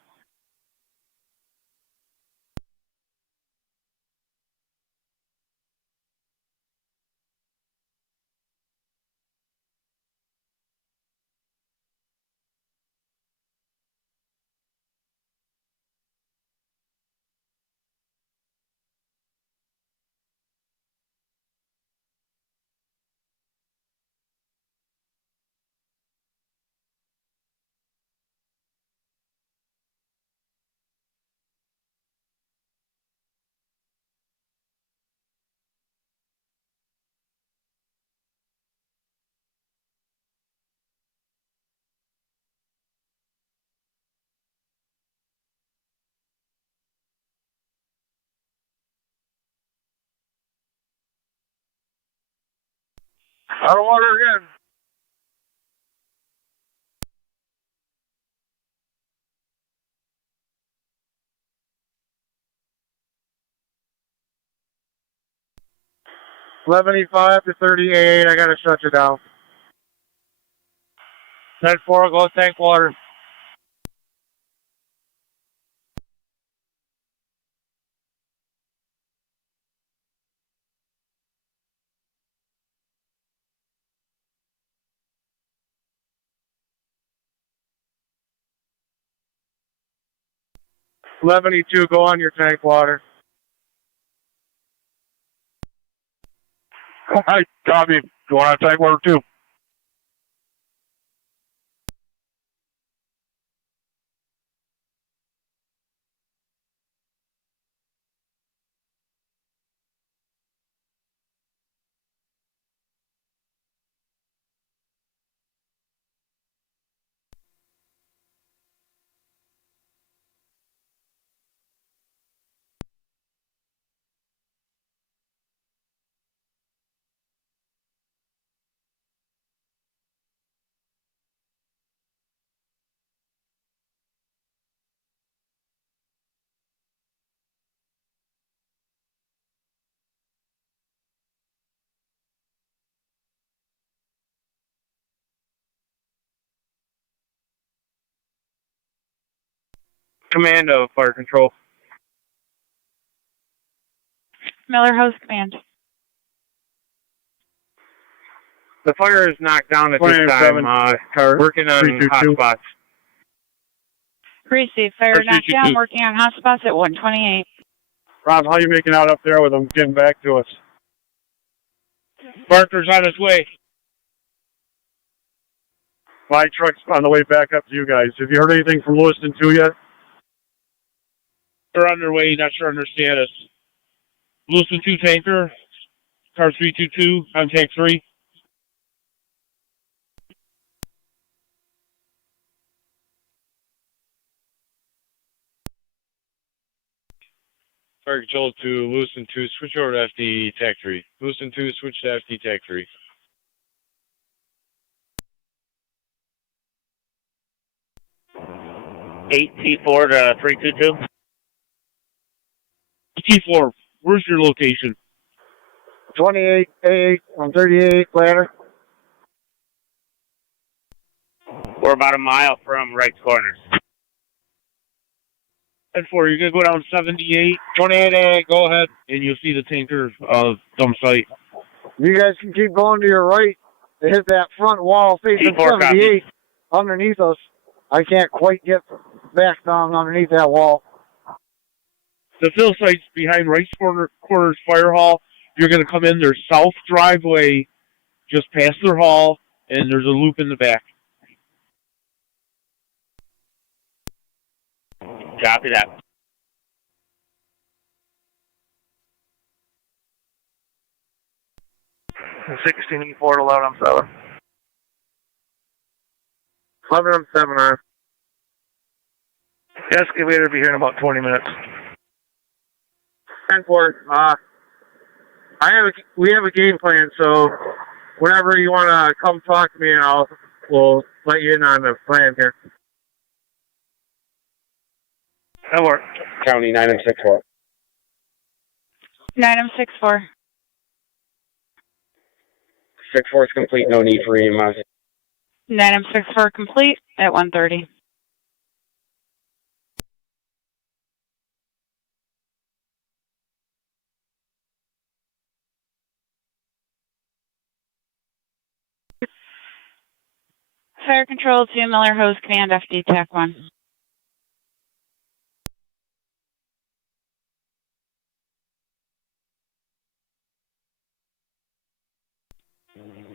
Out of water again. $11.85 to 38, I gotta shut you down. 10-4, go tank water. $11.82, go on your tank water. Hi, copy. Going on tank water 2. Commando, Fire Control. Miller House Command. The fire is knocked down at this time. Working on hotspots. Receive. Fire knocked down. Working on hotspots at 128. Rob, how you making out up there with them getting back to us? Barker's on his way. My truck's on the way back up to you guys. Have you heard anything from Lewiston 2 yet? They're on their way, not sure on their status. Lewiston 2 tanker, car 322, on tank 3. Fire control to Lewiston 2, switch over to FD TAC 3. Lewiston 2, switch to FD TAC 3. T4 to 322. T4, where's your location? 28A on 38 ladder. We're about a mile from right corners. 10-4, you're going to go down 78, 28A, go ahead, and you'll see the tanker dump site. You guys can keep going to your right to hit that front wall facing 78 underneath us. I can't quite get back down underneath that wall. The fill site's behind right corners fire hall. You're going to come in their south driveway, just past their hall, and there's a loop in the back. Copy that. E4 to load on 7. 11 on 7 on. The excavator will be here in about 20 minutes. 10-4. We have a game plan, so whenever you want to come talk to me, we'll let you in on the plan here. That'll work. County 9M64. 9M64. 64 is complete, no need for EMS. 9M64 complete at 130. Fire control to Miller Hose Command FD TAC 1.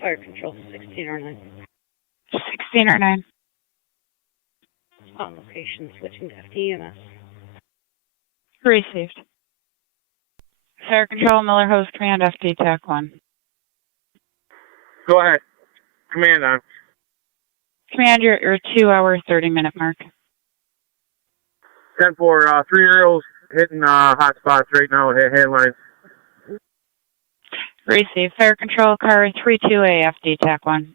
Fire control 16 or 9. 16 or 9. On location, switching to FD EMS. Received. Fire control Miller Hose Command FD TAC 1. Go ahead. Command on. Command, your 2 hour, 30-minute mark. 10-4, 3 aerials hitting hot spots right now, headlines. Receive. Fire control car 32A FD TAC 1.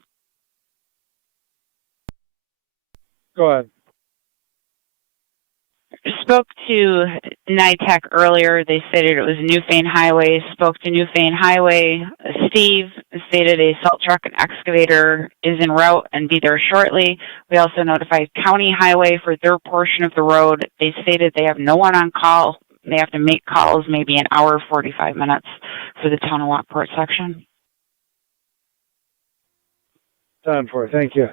Go ahead. Spoke to NITAC earlier. They stated it was Newfane Highway. Spoke to Newfane Highway. Steve stated a salt truck and excavator is en route and be there shortly. We also notified County Highway for their portion of the road. They stated they have no one on call. They have to make calls maybe an hour, 45 minutes for the town of Lockport section. 10-4, thank you.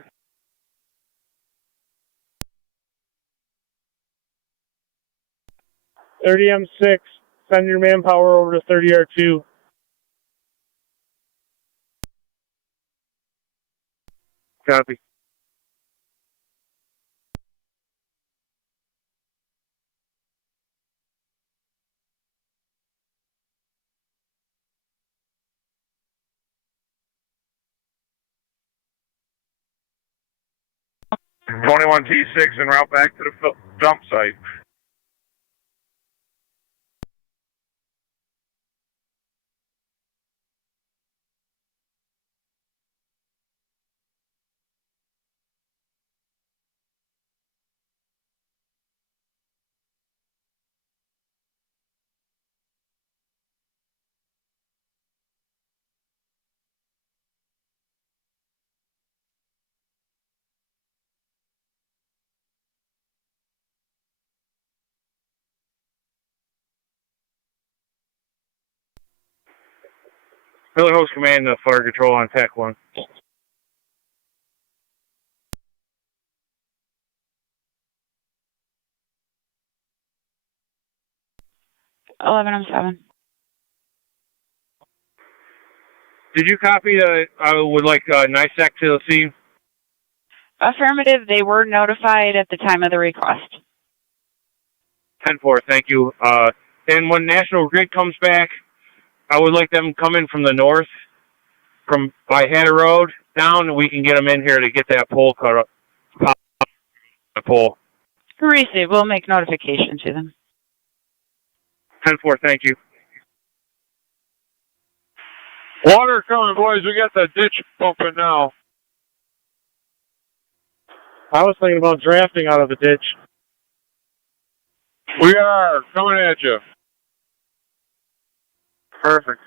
M6, send your manpower over to 30R2. Copy. T21 T6 en route back to the dump site. Miller Host Command, fire control on TAC 1. $11.07. Did you copy I would like NISAC to the scene? Affirmative. They were notified at the time of the request. 10-4, thank you. And when National Grid comes back, I would like them come in from the north, from by Hatter Road down, and we can get them in here to get that pole cut up. The pole. Receive. We'll make notification to them. 10-4, thank you. Water coming, boys. We got the ditch pumping now. I was thinking about drafting out of the ditch. We are coming at you. Perfect.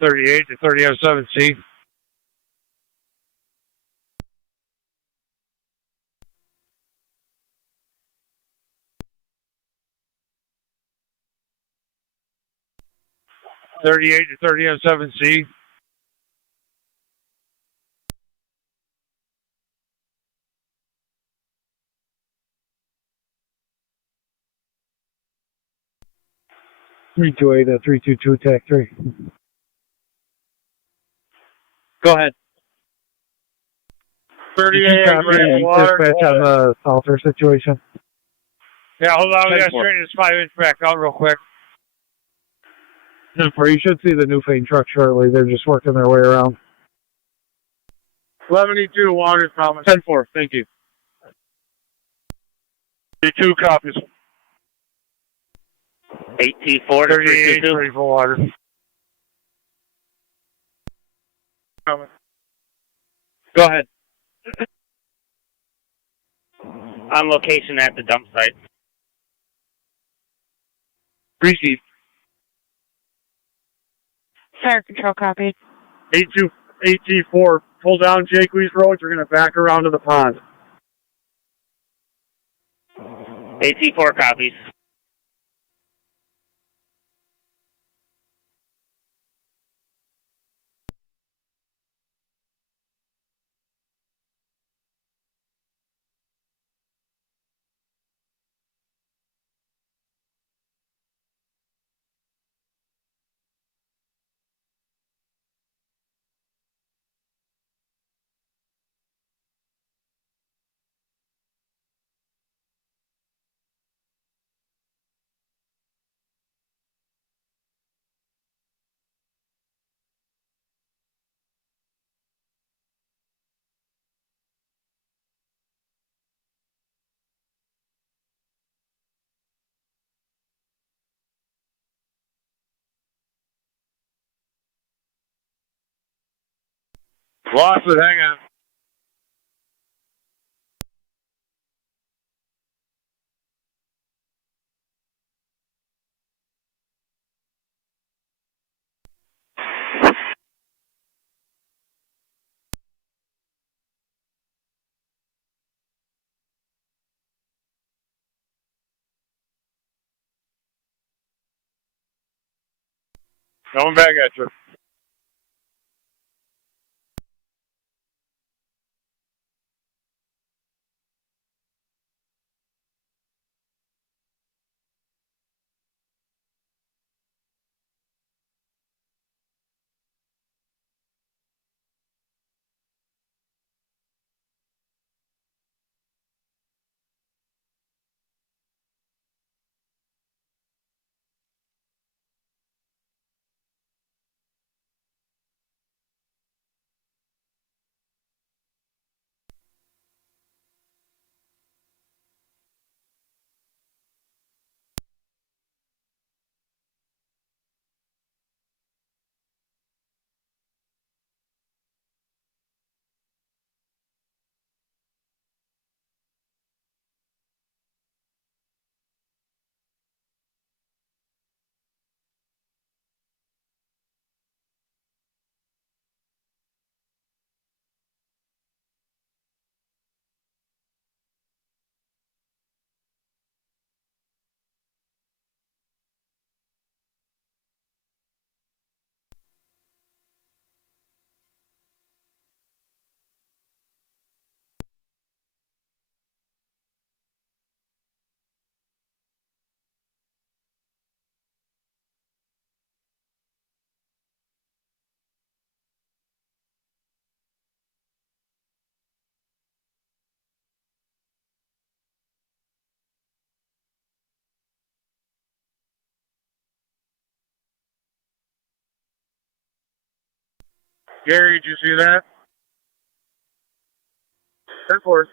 .38 to 3007C. .38 to 3007C. (328 to 322 TAC 3). Go ahead. 38 dispatch on the Salter situation. Yeah, hold on. We got to straighten this 5-inch back out real quick. Or you should see the new Fane truck shortly. They're just working their way around. 11-2, water promise. 10-4, thank you. 2 copies. 18-4 to 38, 34 water. Go ahead. On location at the dump site. Receive. Fire control copied. 824, pull down Jacques Road. You're going to back around to the pond. 18-4 copies. Lost it, hang on. Coming back at you. Gary, did you see that? 10-4.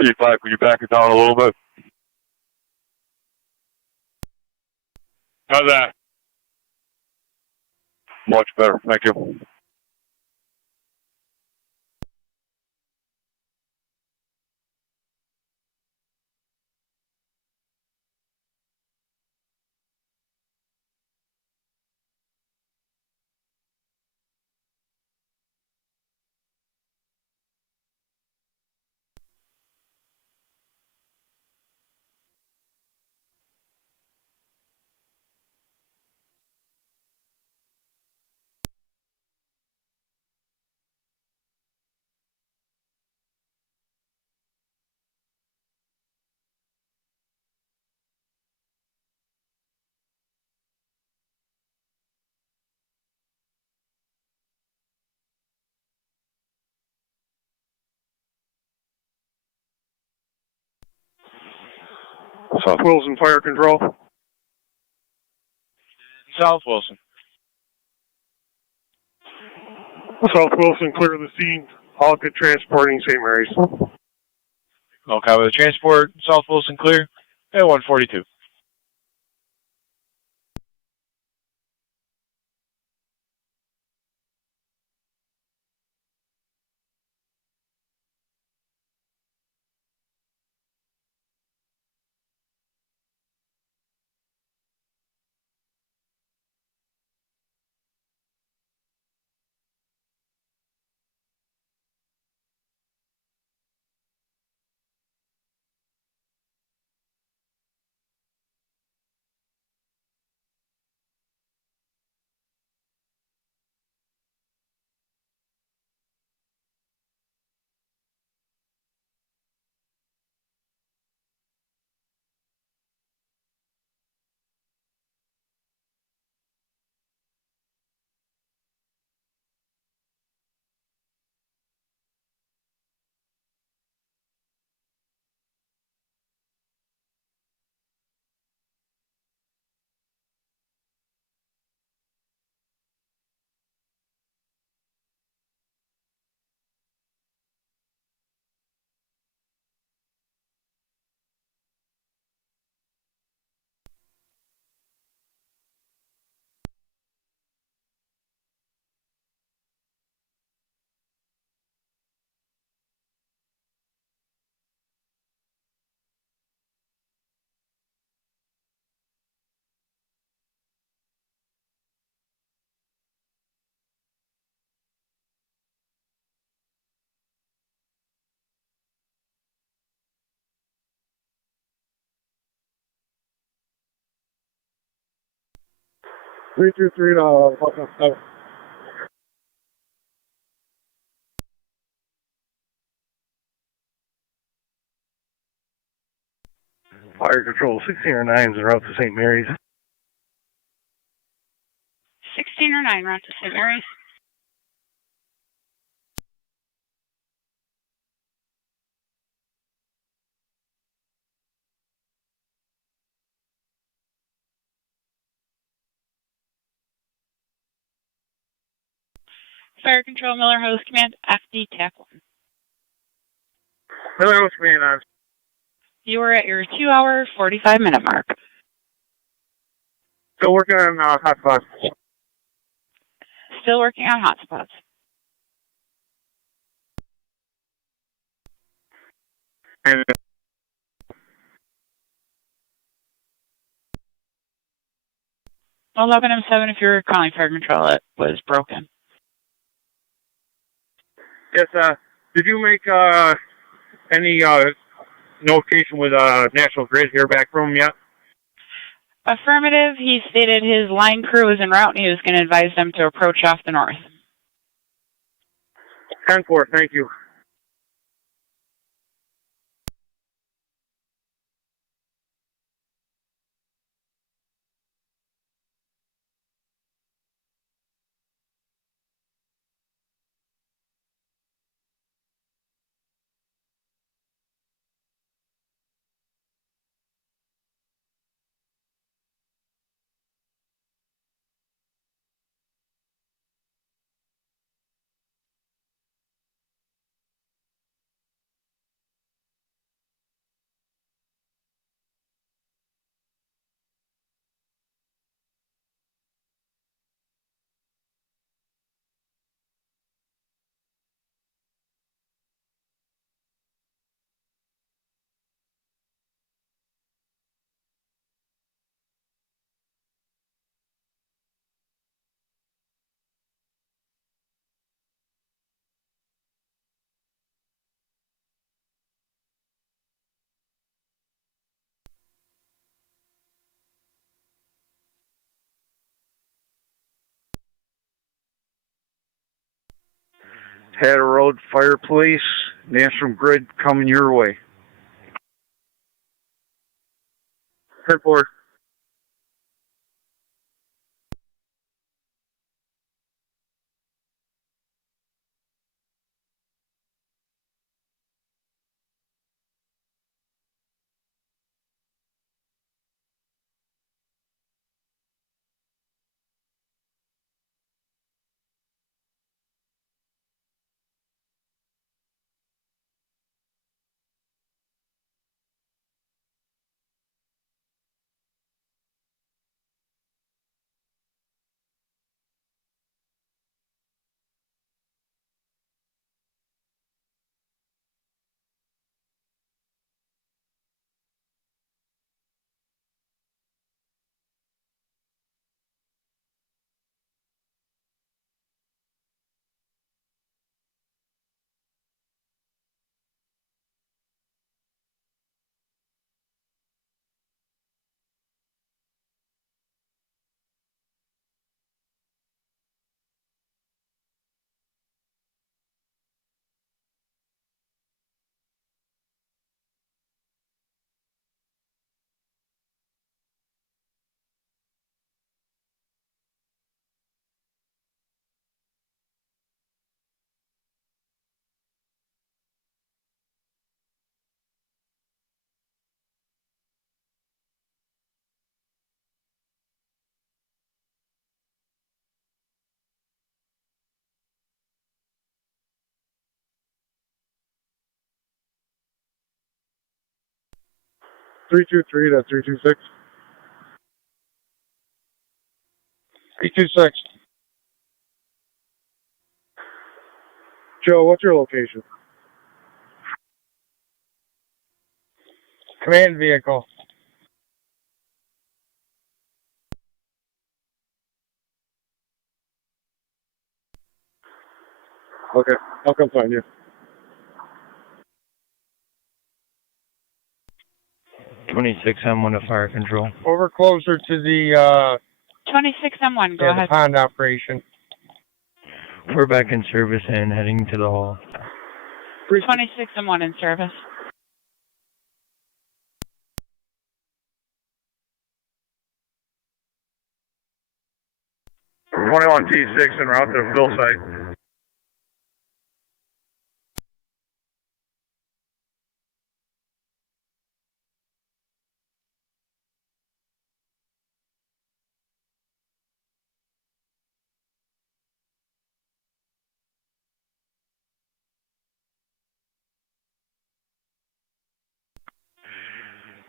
Could you back it down a little bit? How's that? Much better. Thank you. South Wilson Fire Control. South Wilson. South Wilson, clear the scene. All good transporting St. Mary's. Okay, with the transport, South Wilson clear at 142. 323 to Buckner 7. Fire Control, 16 or 9's en route to St. Mary's. 16 or 9, route to St. Mary's. Fire Control, Miller Host Command, FD TAC 1. Miller Host Command on. You are at your 2-hour, 45-minute mark. Still working on hotspots. Still working on hotspots. And 11M7, if you're calling Fire Control, it was broken. yes, did you make any notification with National Grid here back from yet? Affirmative. He stated his line crew was en route and he was going to advise them to approach off the north. 10-4, thank you. Hatter Road Fire Police, National Grid coming your way. 10-4. Three two three to 326. 326. Joe, what's your location? Command vehicle. Okay, I'll come find you. 26M1 to Fire Control. Over closer to the 26M1, go Yeah, ahead. the pond operation. We're back in service and heading to the hall. 26M1 in service. We're 21 T6 en route to fill site.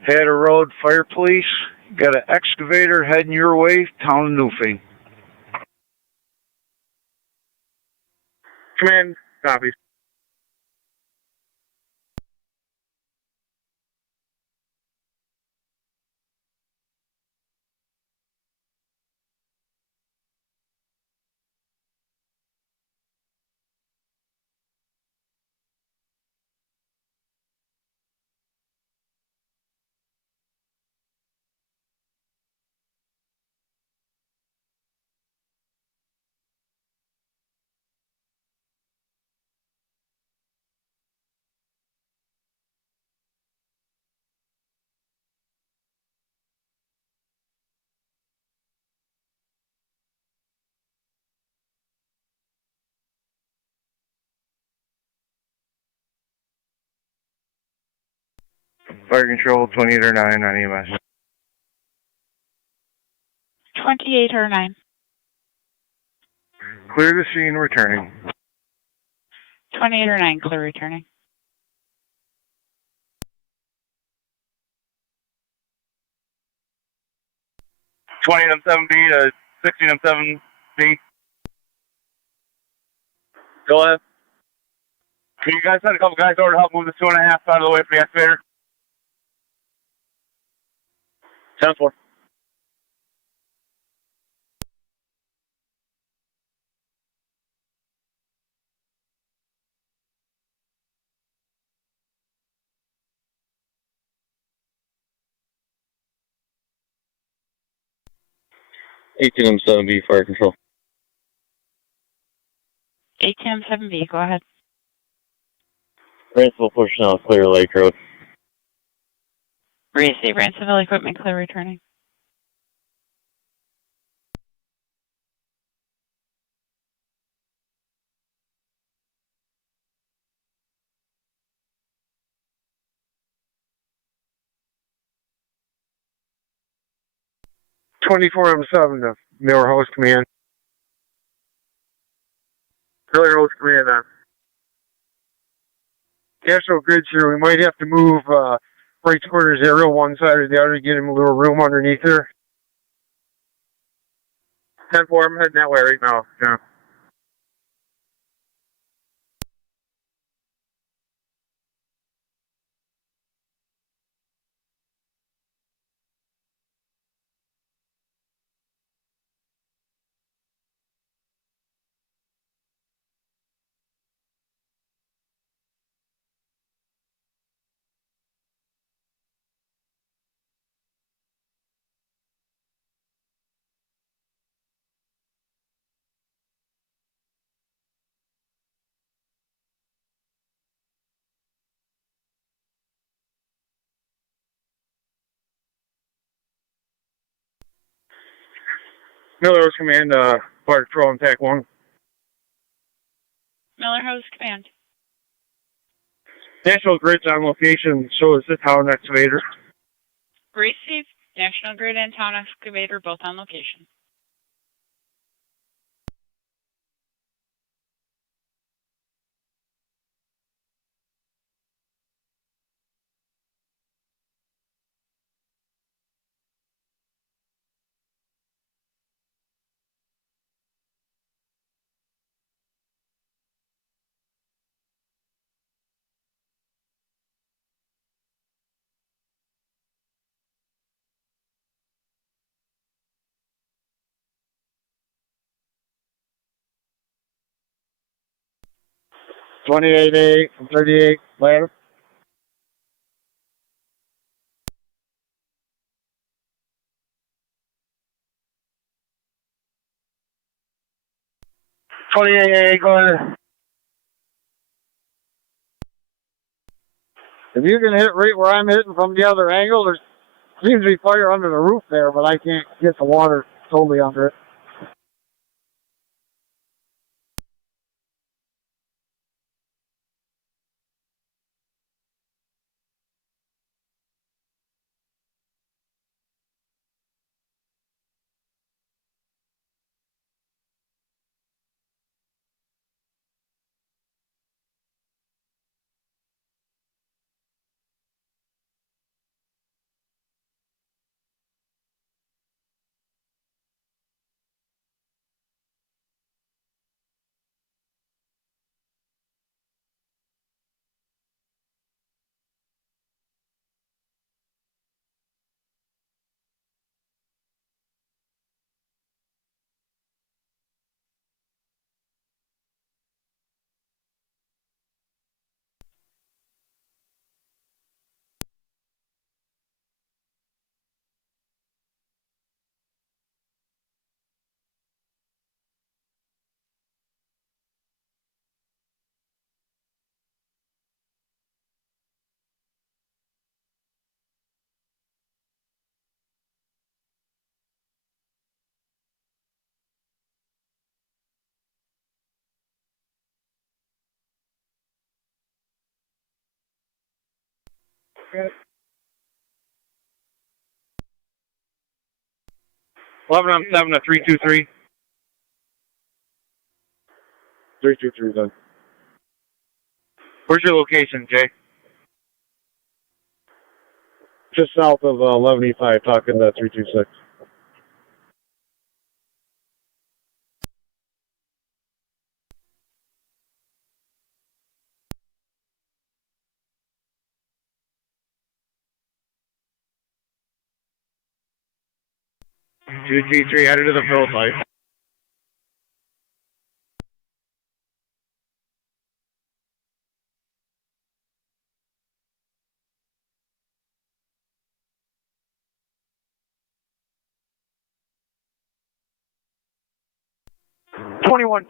Hatter Road Fire Police, got an excavator heading your way, town of Newfane. Command, copies. Fire control 28 or 9 on EMS. 28 or 9. Clear the scene, returning. 28 or 9, clear returning. M7B to 16M7B. Go ahead. Can you guys send a couple guys over to help move the 2.5 out of the way for the excavator? 10-4. M7B fire control. 18M7B, go ahead. Ransomville personnel clear Lake Road. Receive Ransomville equipment, clear returning. M7 to Miller Host Command. Miller Host Command on. National Grid's here. We might have to move right quarters aerial one side or the other to get him a little room underneath there. 10-4, I'm heading that way right now. Yeah. Miller Host Command, Fire Patrol on TAC 1. Miller Host Command. National Grid's on location, so is the town excavator. Receive National Grid and Town Excavator, both on location. '28A from 38 ladder. 28, go ahead. If you can hit right where I'm hitting from the other angle, there seems to be fire under the roof there, but I can't get the water totally under it. Okay. 11 on 7 to 323. 323 then. Where's your location, Jay? Just south of 11E5, talking to 326. Two T3 headed to the fill site.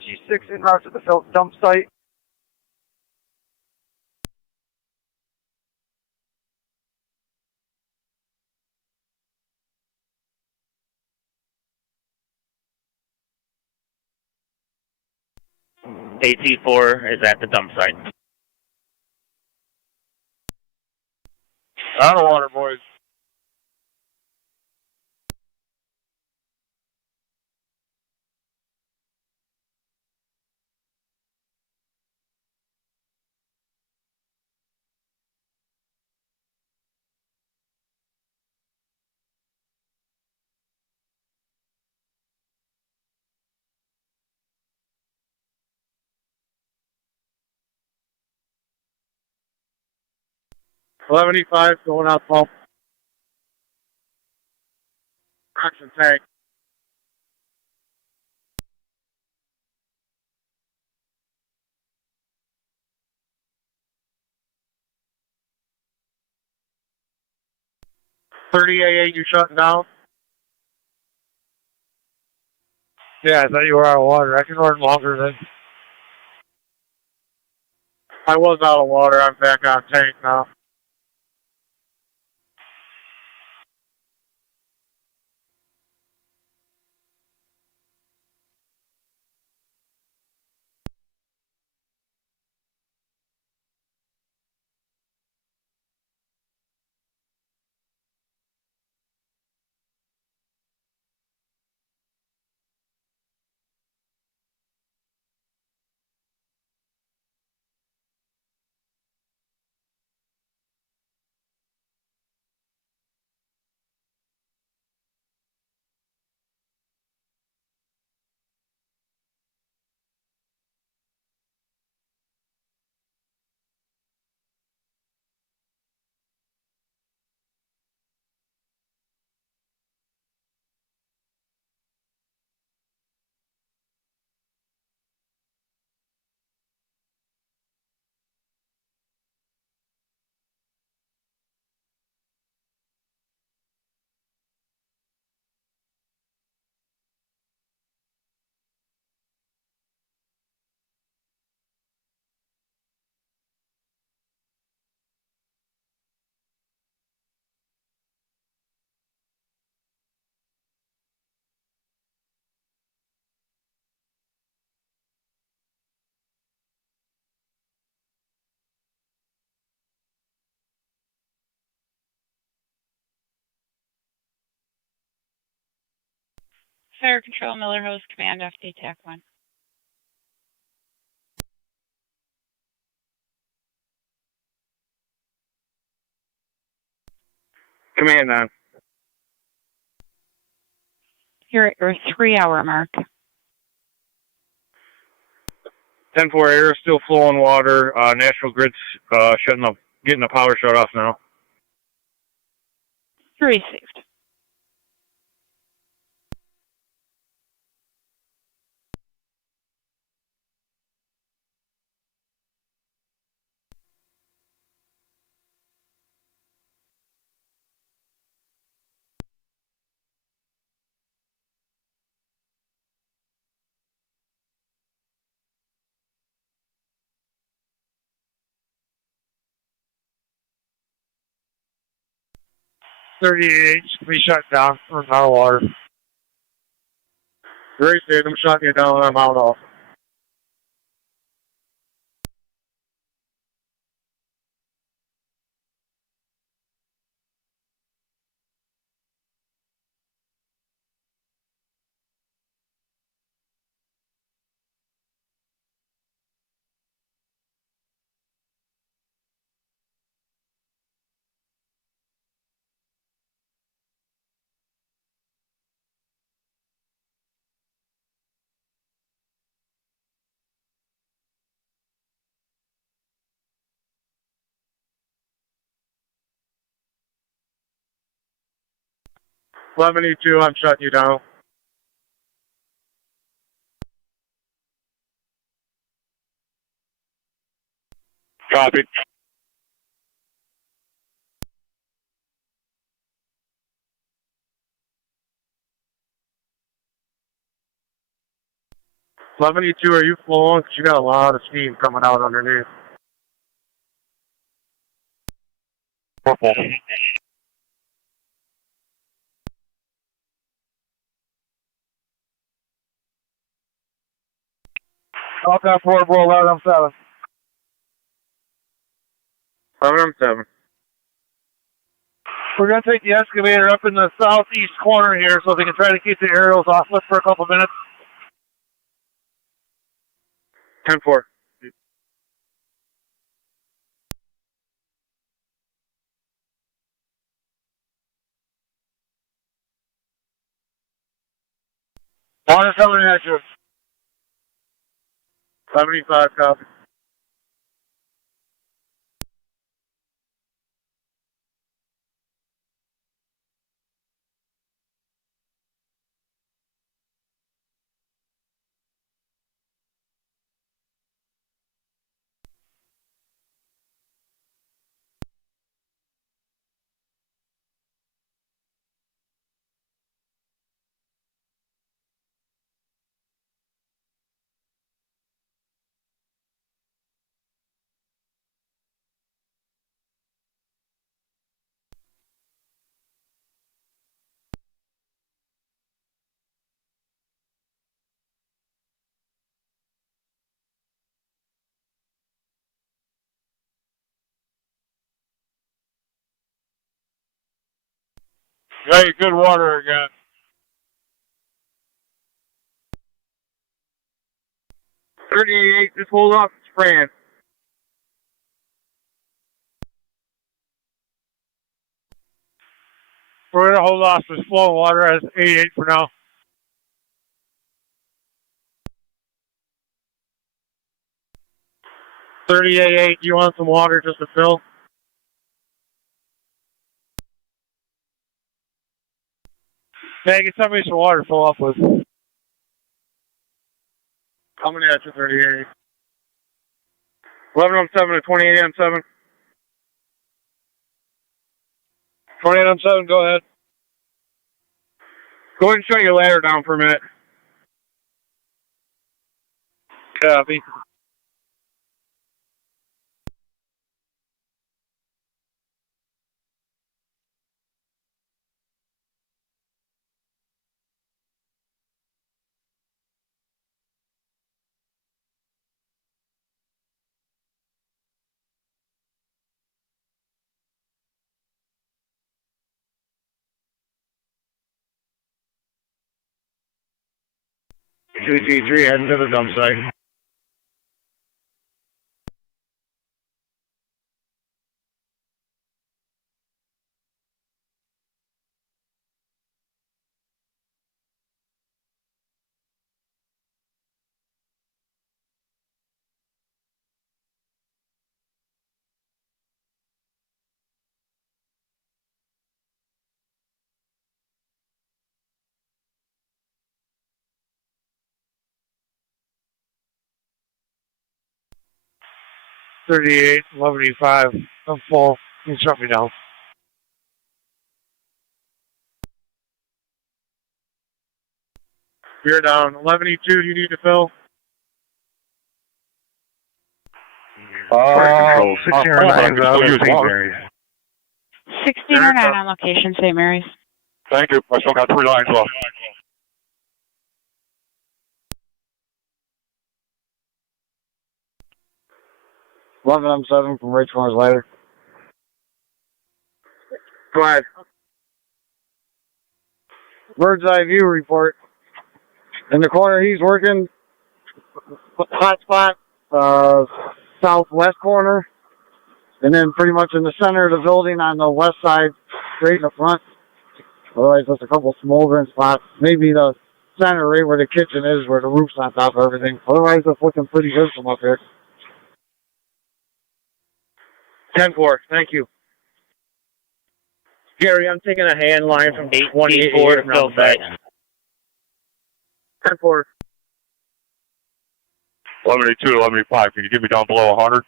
T6 en route to the fill dump site. AT4 is at the dump site. Out of water, boys. $11.85 going out 12. Action tank. $30.88, you shutting down? Yeah, I thought you were out of water. I can run longer than. I was out of water. I'm back on tank now. Fire Control, Miller Hose Command, FD TAC 1. Command on. You're at your 3-hour mark. 10-4 air, still flowing water. National Grid's shutting up, getting the power shut off now. Received. We shut down for power water. Very safe. I'm shutting it down when I'm out off. $11.82, I'm shutting you down. Copy. $11.82, are you flowing? Because you got a lot of steam coming out underneath. Purple. Off that forward, roll 11-7. 11-7. We're going to take the excavator up in the southeast corner here so they can try to keep the aerials off it for a couple minutes. 10-4. Water coming at you. 75, copy. Got your good water again. 38, just hold off spraying. We're going to hold off this flowing water as 88 for now. $38.8, you want some water just to fill? Yeah, get somebody some water to fill up with. Coming at you, 38. 11-7 to 28-7. 28-7, go ahead. Go ahead and shut your ladder down for a minute. Copy. 2T3 heading to the dump site. $38, $11.85. I'm full. You can shut me down. You're down. 11.82. Do you need to fill? Control. 16 or 9 out of St. Mary's. 16 or 9 on location, St. Mary's. Thank you. I still got 3 lines left. $11.7 from Rich Morris Ladder. Go ahead. Bird's eye view report. In the corner he's working, hot spot, southwest corner, and then pretty much in the center of the building on the west side, straight in the front. Otherwise, just a couple smoldering spots. Maybe the center right where the kitchen is, where the roof's on top of everything. Otherwise, it's looking pretty good from up here. 10-4, thank you. Gary, I'm taking a hand line from 824 to fill site. 10-4. 11.82 to 11.85. Can you get me down below 100?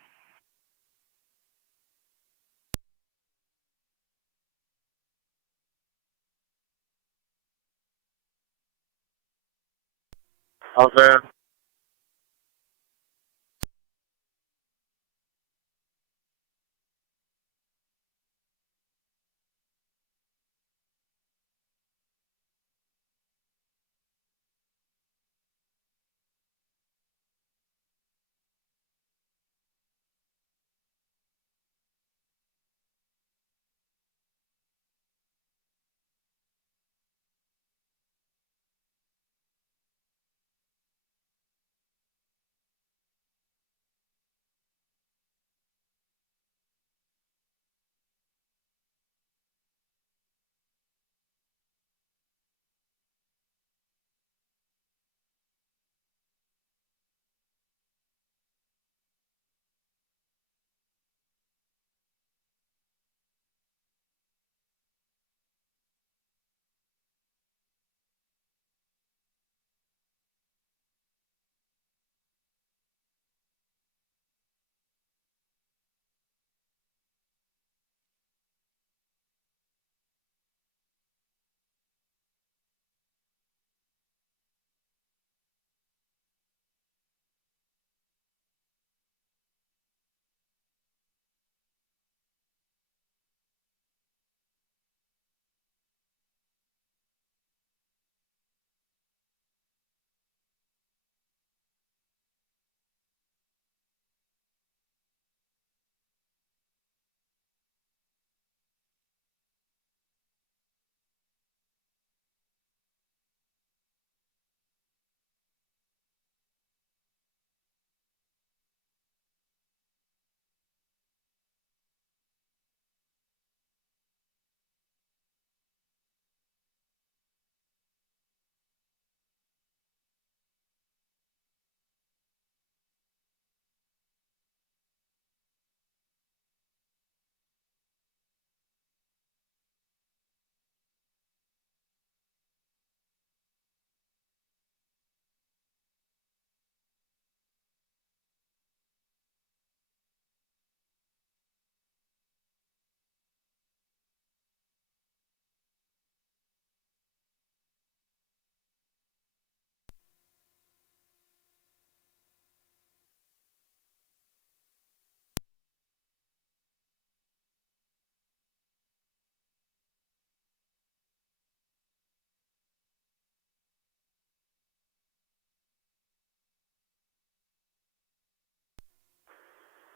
Out there.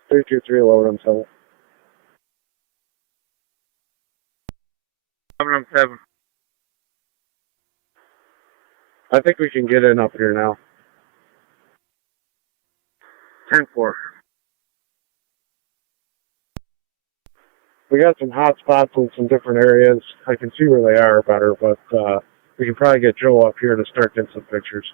Three, two, three, lower on 7. 7. I think we can get in up here now. 10-4. We got some hot spots in some different areas. I can see where they are better, but we can probably get Joe up here to start getting some pictures.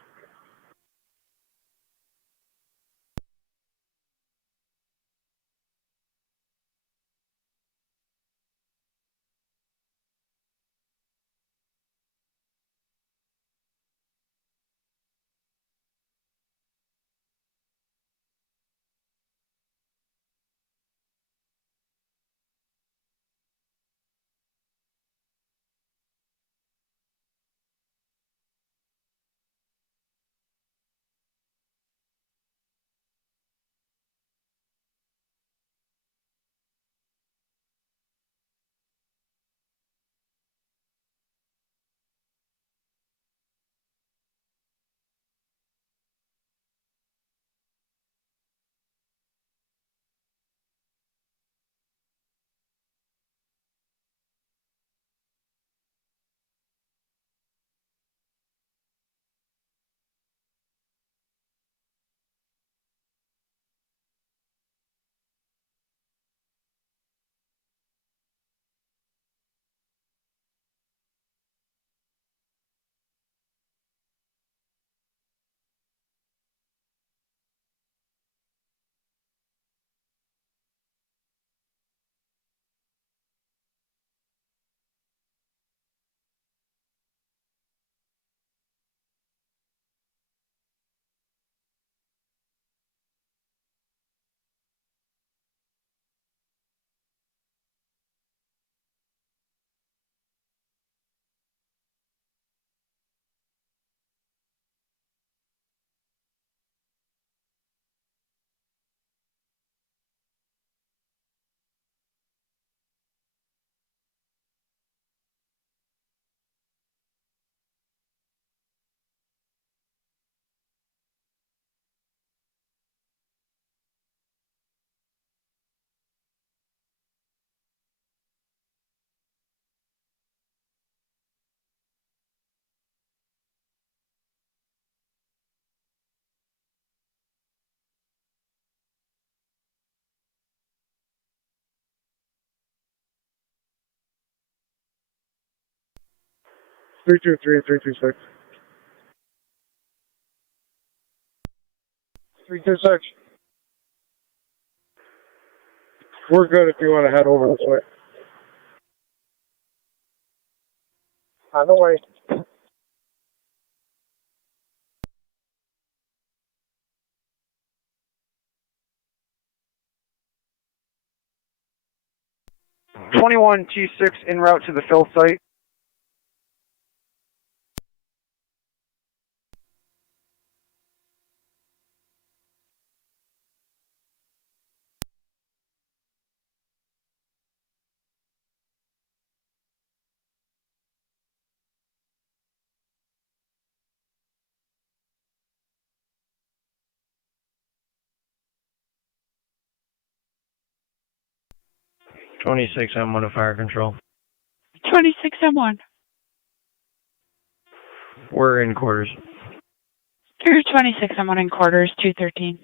Three two three 326. 326. We're good if you want to head over this way. On the way. T6 en route to the fill site. M1 to fire control. 26M1. We're in quarters. Here's 26M1 in quarters, 213.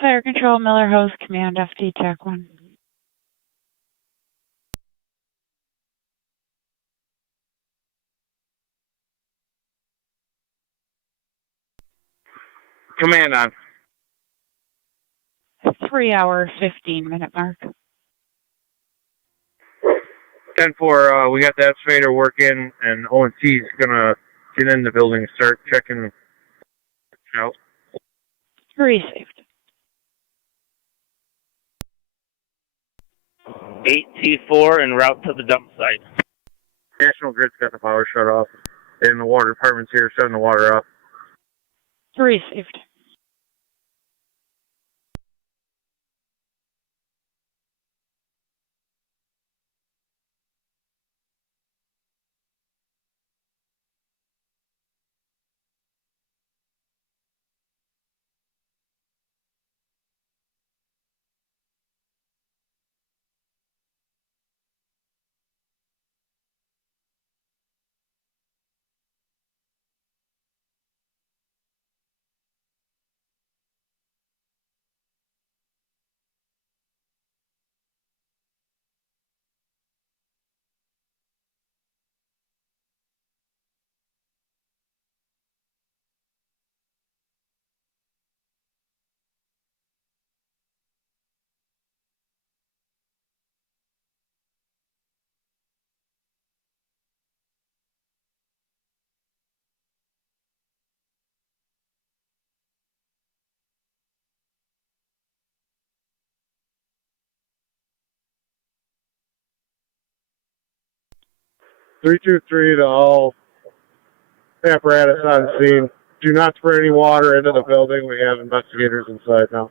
Fire control, Miller Hose, command FD TAC 1. Command on. 3 hour, 15-minute mark. 10-4, we got the excavator working, and O&T is gonna get in the building and start checking out. Received. 8T4 en route to the dump site. National Grid's got the power shut off, and the water department's here shutting the water off. Received. Three two three to all apparatus on scene. Do not spray any water into the building. We have investigators inside now.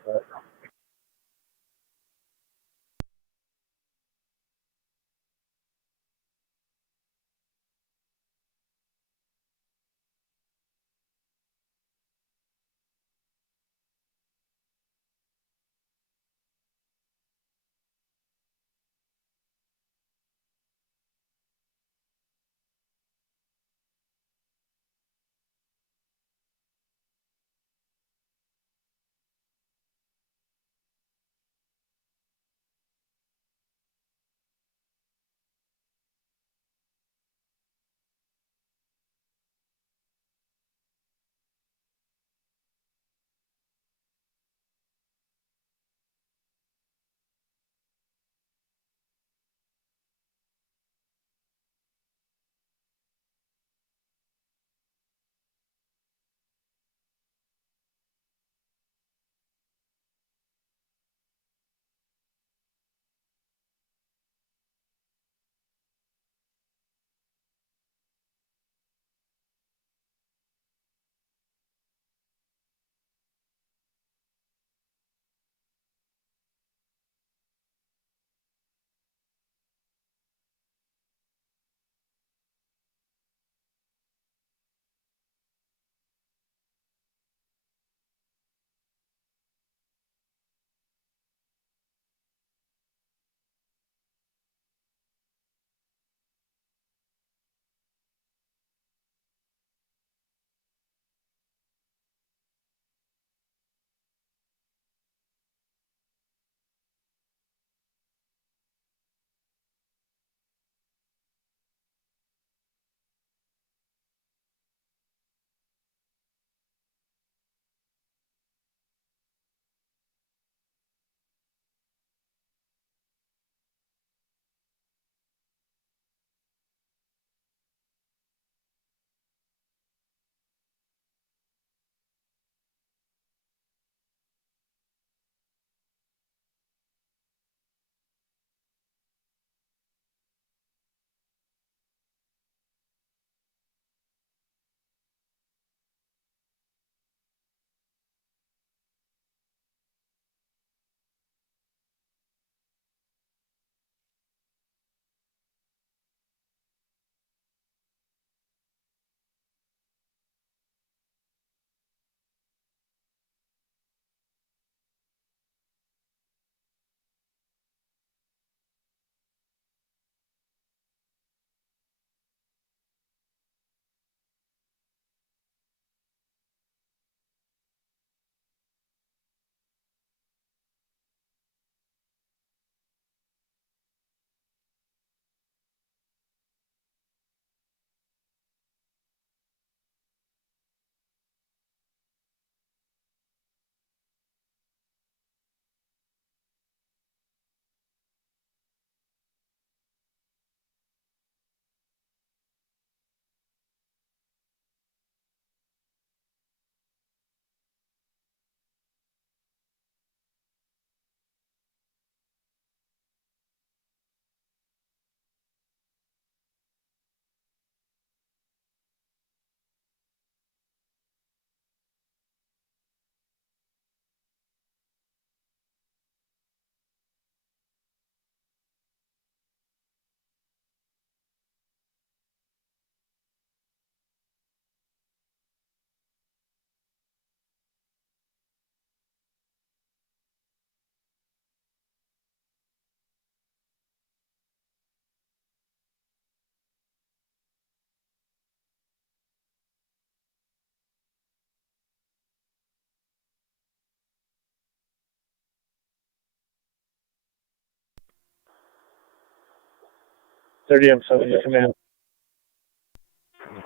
30M7 command.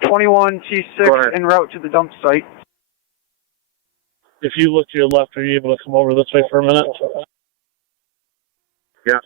21 T6 en route to the dump site. If you look to your left, are you able to come over this way for a minute? Yeah.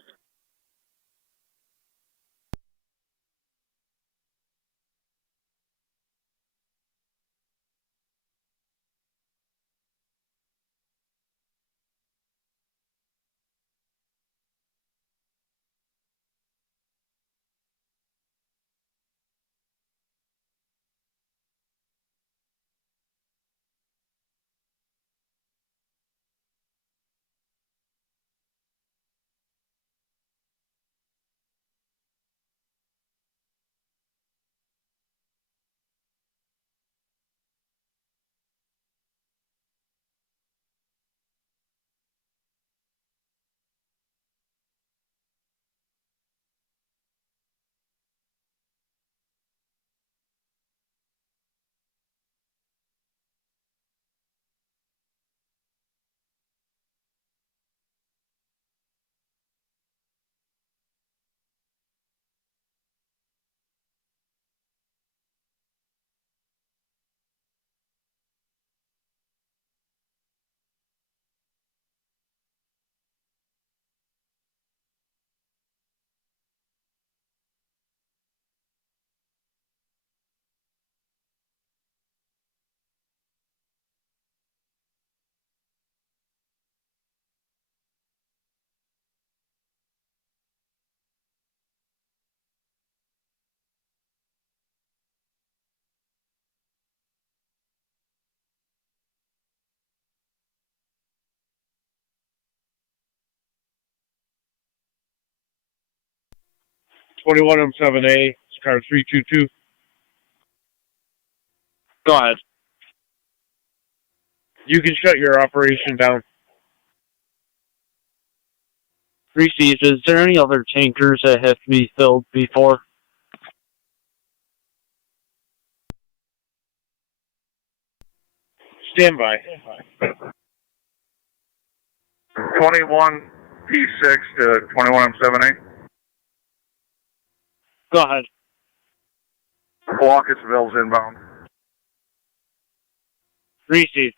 M7A, car 322. Go ahead. You can shut your operation down. Received. Is there any other tankers that have to be filled before? Stand by. 21 P6 to 21 M7A. Go ahead. Blocketsville's inbound. Received.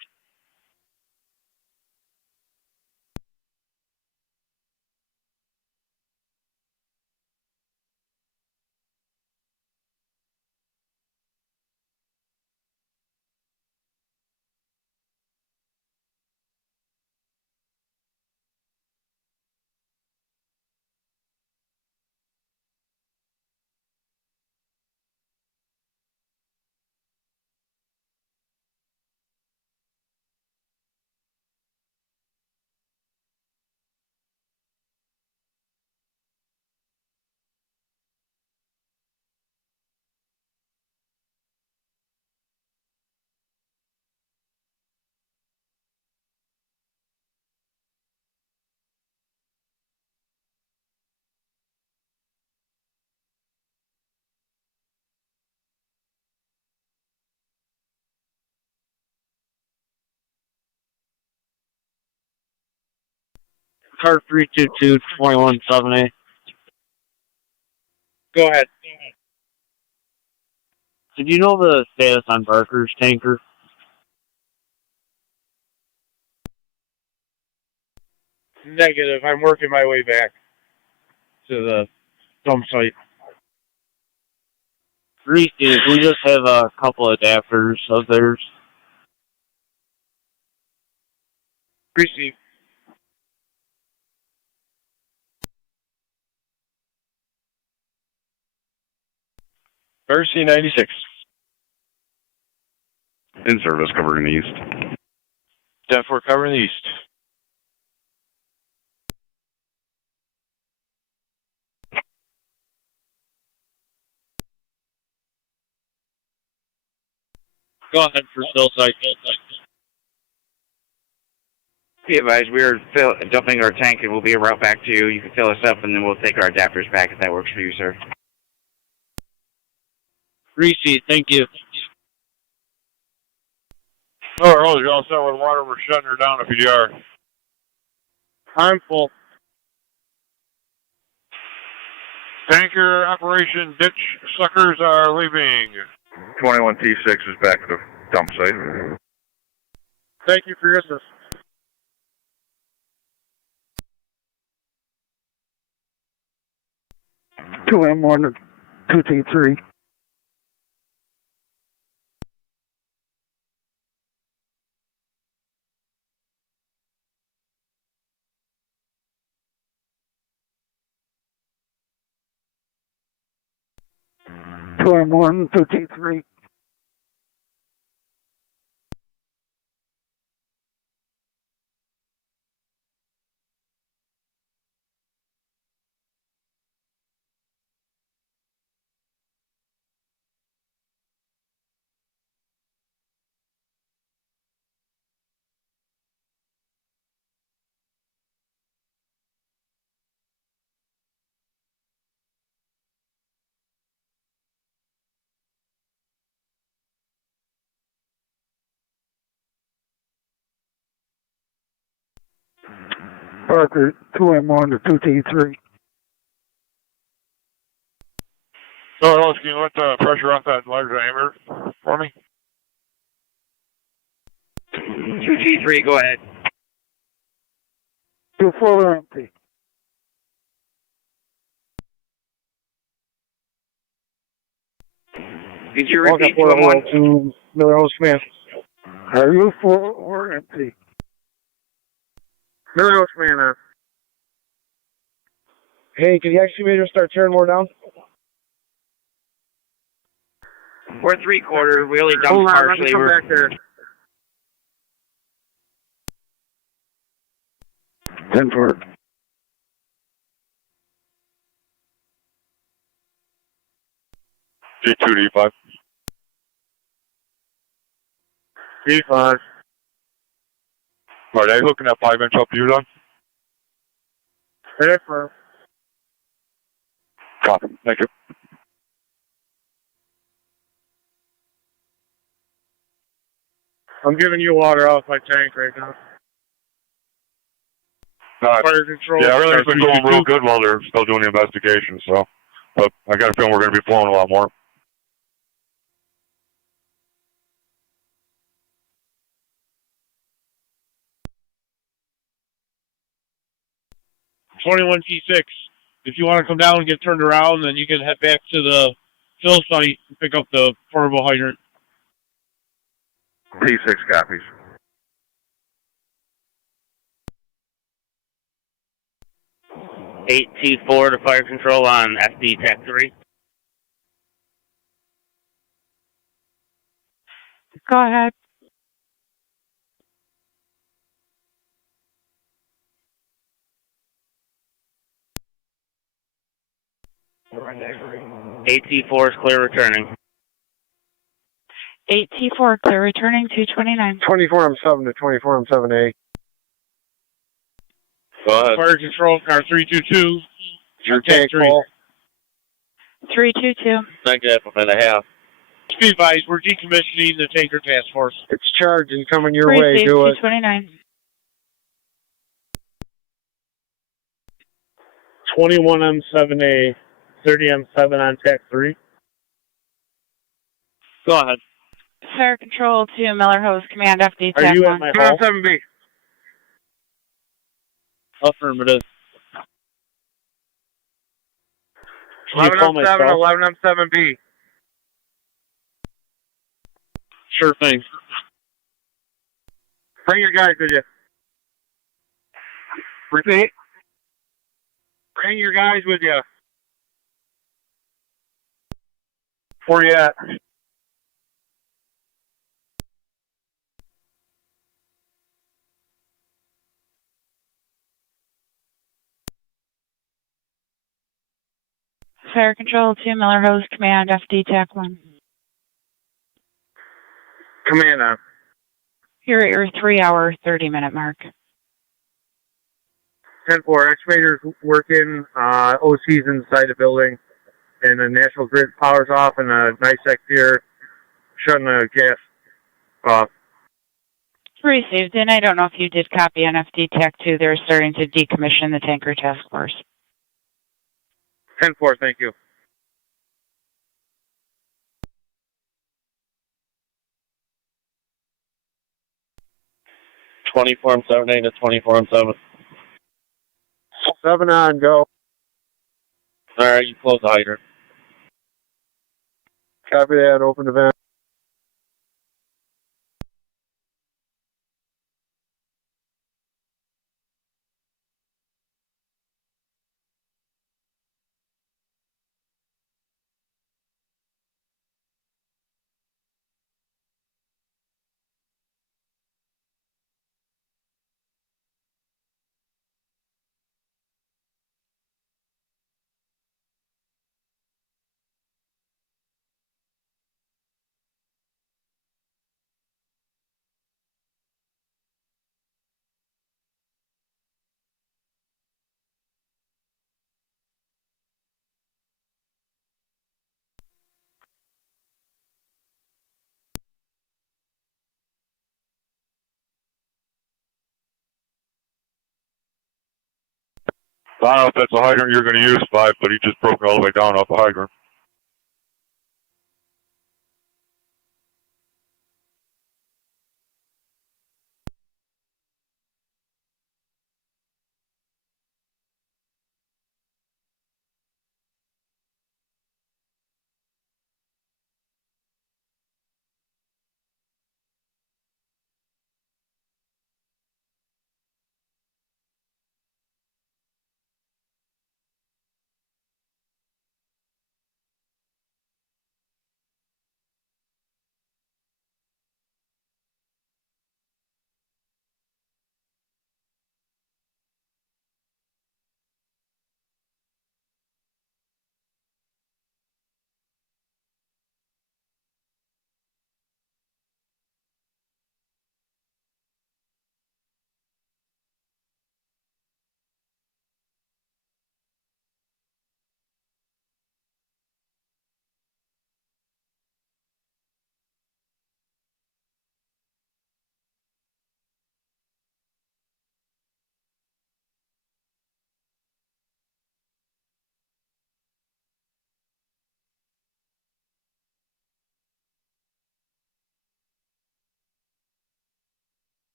Car 322, 21-7A. Go ahead. Did you know the status on Barker's tanker? Negative. I'm working my way back to the dump site. Received. We just have a couple adapters of theirs. Receive. Mercy 96. In service, covering the east. 10-4 covering the east. Go ahead for still site. Be advised, we are dumping our tank and we'll be en route back to you. You can fill us up and then we'll take our adapters back if that works for you, sir. Received. Thank you. All right, you're all set with water. We're shutting her down if you are. I'm full. Tanker operation ditch suckers are leaving. 21 T6 is back at the dump site. Thank you for your assistance. 2M1 to 2T3. Two M1 to T3. Parker, 2M1 to 2T3. So, Ellis, can you let the pressure off that large diameter for me? 2T3, go ahead. Two full or empty? Did you repeat 2M1? To Miller Host Command. Are you full or empty? Miller Host Command. Hey, can the excavator start tearing more down? We're 3/4. We only dumped Hold on, partially. let me come back there. 10-4. D2, D5. D5. Are they hooking that 5-inch up to you, then? Hit it first. Copy. Thank you. I'm giving you water off my tank right now. Fire control. Yeah, everything's been going real good while they're still doing the investigation, so. But I got a feeling we're going to be flowing a lot more. T6. If you want to come down and get turned around, then you can head back to the fill site and pick up the portable hydrant. T6 copies. T4 to fire control on FD TAC 3. Go ahead. T4 is clear returning. 8T4 clear returning 229. 24M7 to 24M7A. Go ahead. Fire control car 322. Your tank full. 322. -1.5. Be advised, we're decommissioning the tanker task force. It's charging, coming your way. Do it. 229. 21M7A, 30M7 on TAC 3. Go ahead. Fire control to Miller Hose Command FD Are TAC you 1. at my home? 7B. Affirmative. 11M7, 11M7B. Sure thing. Bring your guys with you. Repeat. Bring your guys with you. Where you at? Fire control to Miller Hose Command FD TAC 1. Command on. You're at your 3-hour, 30-minute mark. 10-4, excavators working, OC's inside the building, and the National Grid power's off, and the NICEC here shutting the gas off. Received, and I don't know if you did copy on FD TAC 2. They're starting to decommission the tanker task force. 10-4, thank you. Form 7-8 to 24-7. 7 on, go. Alright, you close the hydrant. Copy that, open the vent. I don't know if that's a hydrant you're going to use, 5, but he just broke it all the way down off the hydrant.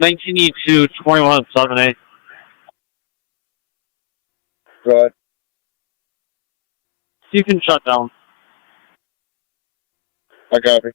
$19.82, 21-7-8. Go ahead. You can shut down. I copy.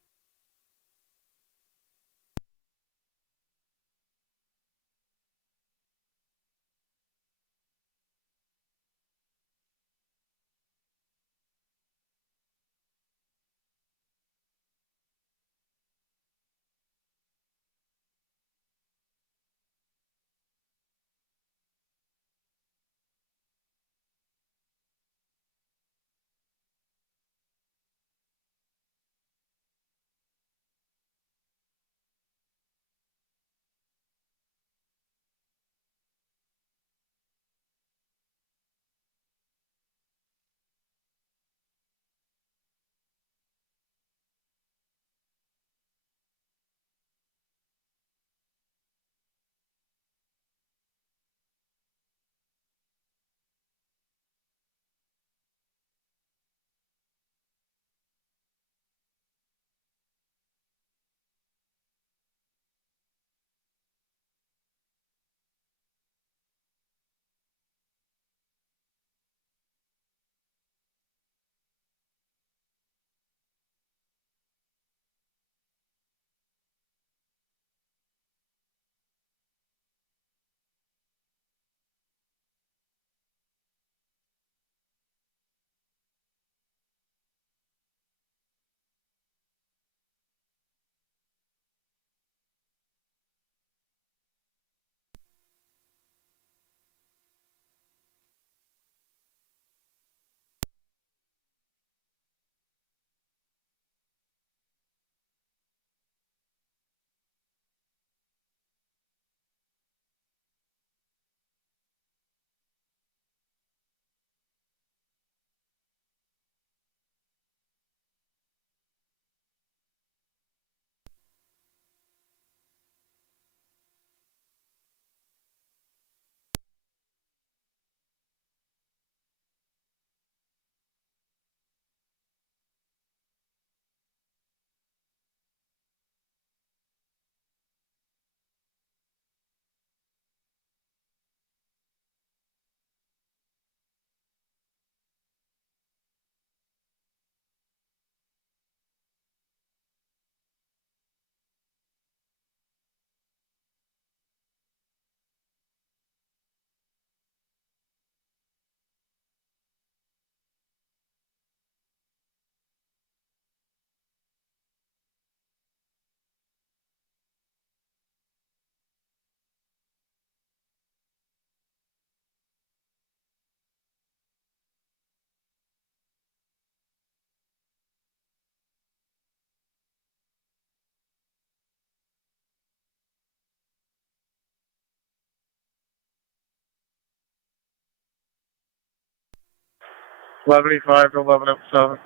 1185 to 1107.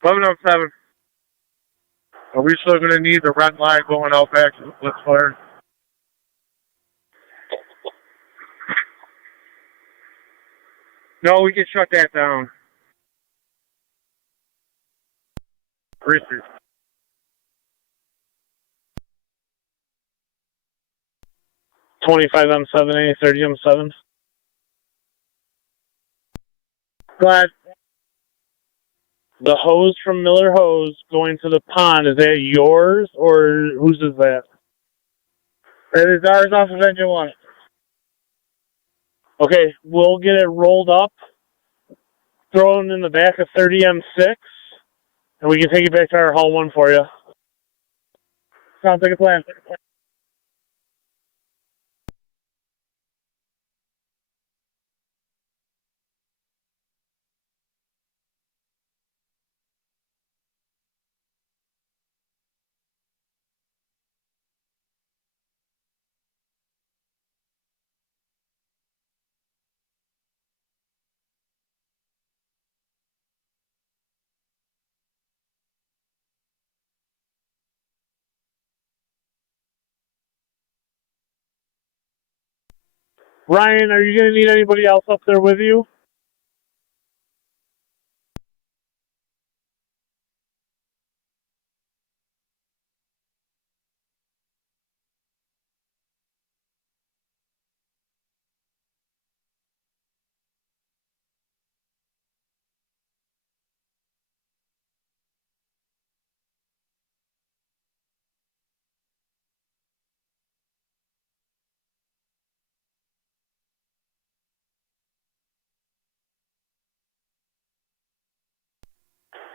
1107. Are we still going to need the red line going out back to the flip fire? No, we can shut that down. Research. $25M7A, $30M7. Glad. The hose from Miller Hose going to the pond, is that yours or whose is that? That is ours off of engine 1. Okay, we'll get it rolled up, thrown in the back of 30M6, and we can take it back to our Hall 1 for you. Sounds like a plan. Ryan, are you going to need anybody else up there with you?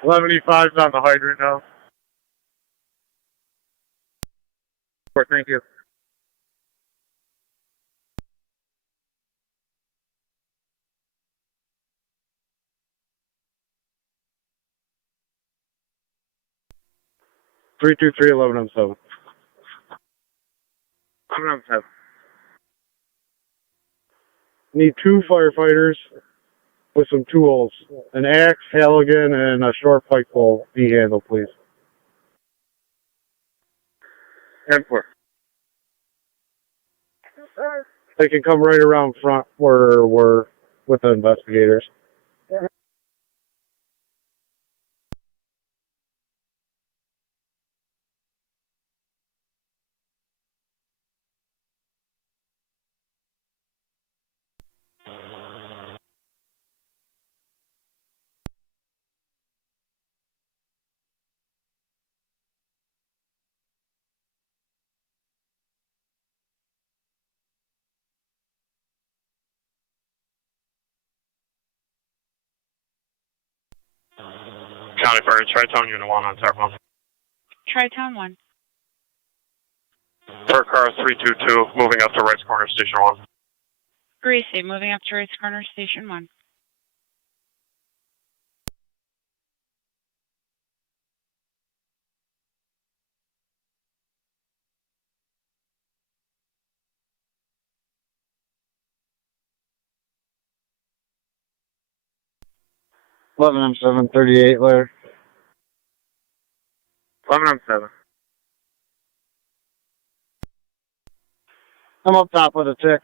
$1185's on the hydrant now. Thank you. $323 11M7. 11M7. Need 2 firefighters with some tools. An axe, Halligan, and a short pike pole. E-handle, please. 10-4. They can come right around front where we're with the investigators. County Fire, Tri-Town Unit 1 on Tarpon. Tri-Town 1. Per car 322, moving up to Rights Corner, Station 1. Gracie, moving up to Rights Corner, Station 1. $11M7, 38 layer. 11M7. I'm up top with a tick.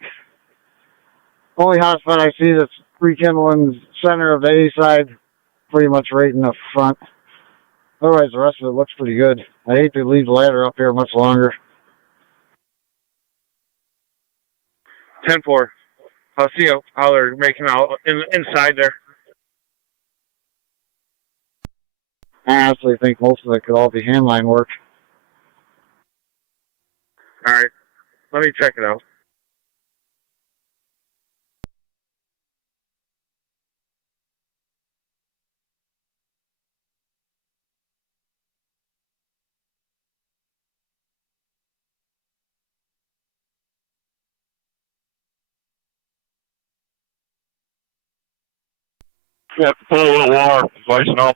Only hotspot I see that's rekindling center of the A side, pretty much right in the front. Otherwise, the rest of it looks pretty good. I hate to leave the ladder up here much longer. 10-4. I'll see how they're making out inside there. I honestly think most of it could all be handline work. All right. Let me check it out. Yep, pull a little water, advice now.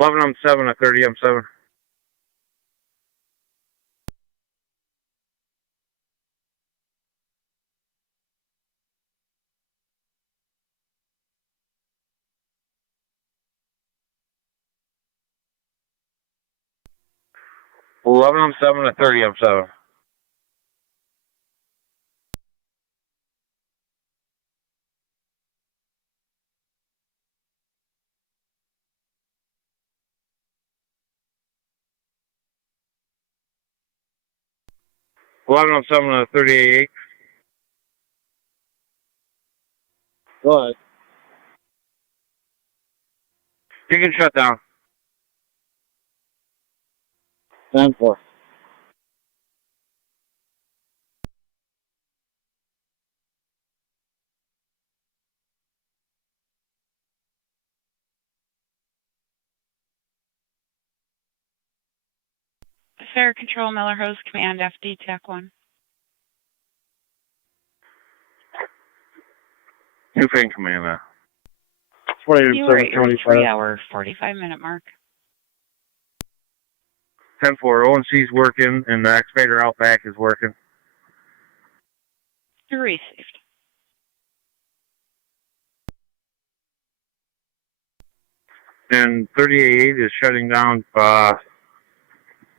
11M7 to 30M7. M7 to 30M7. M7 to 38. Go ahead. You can shut down. 10-4. Fire Control, Miller Hose Command, FD, TAC 1. New Fane Command now. You were at your 3-hour, 45-minute mark. 10-4. ONC's working, and the excavator out back is working. You're received. And 38 is shutting down.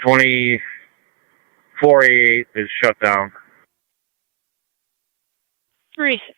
2488 is shut down. Received.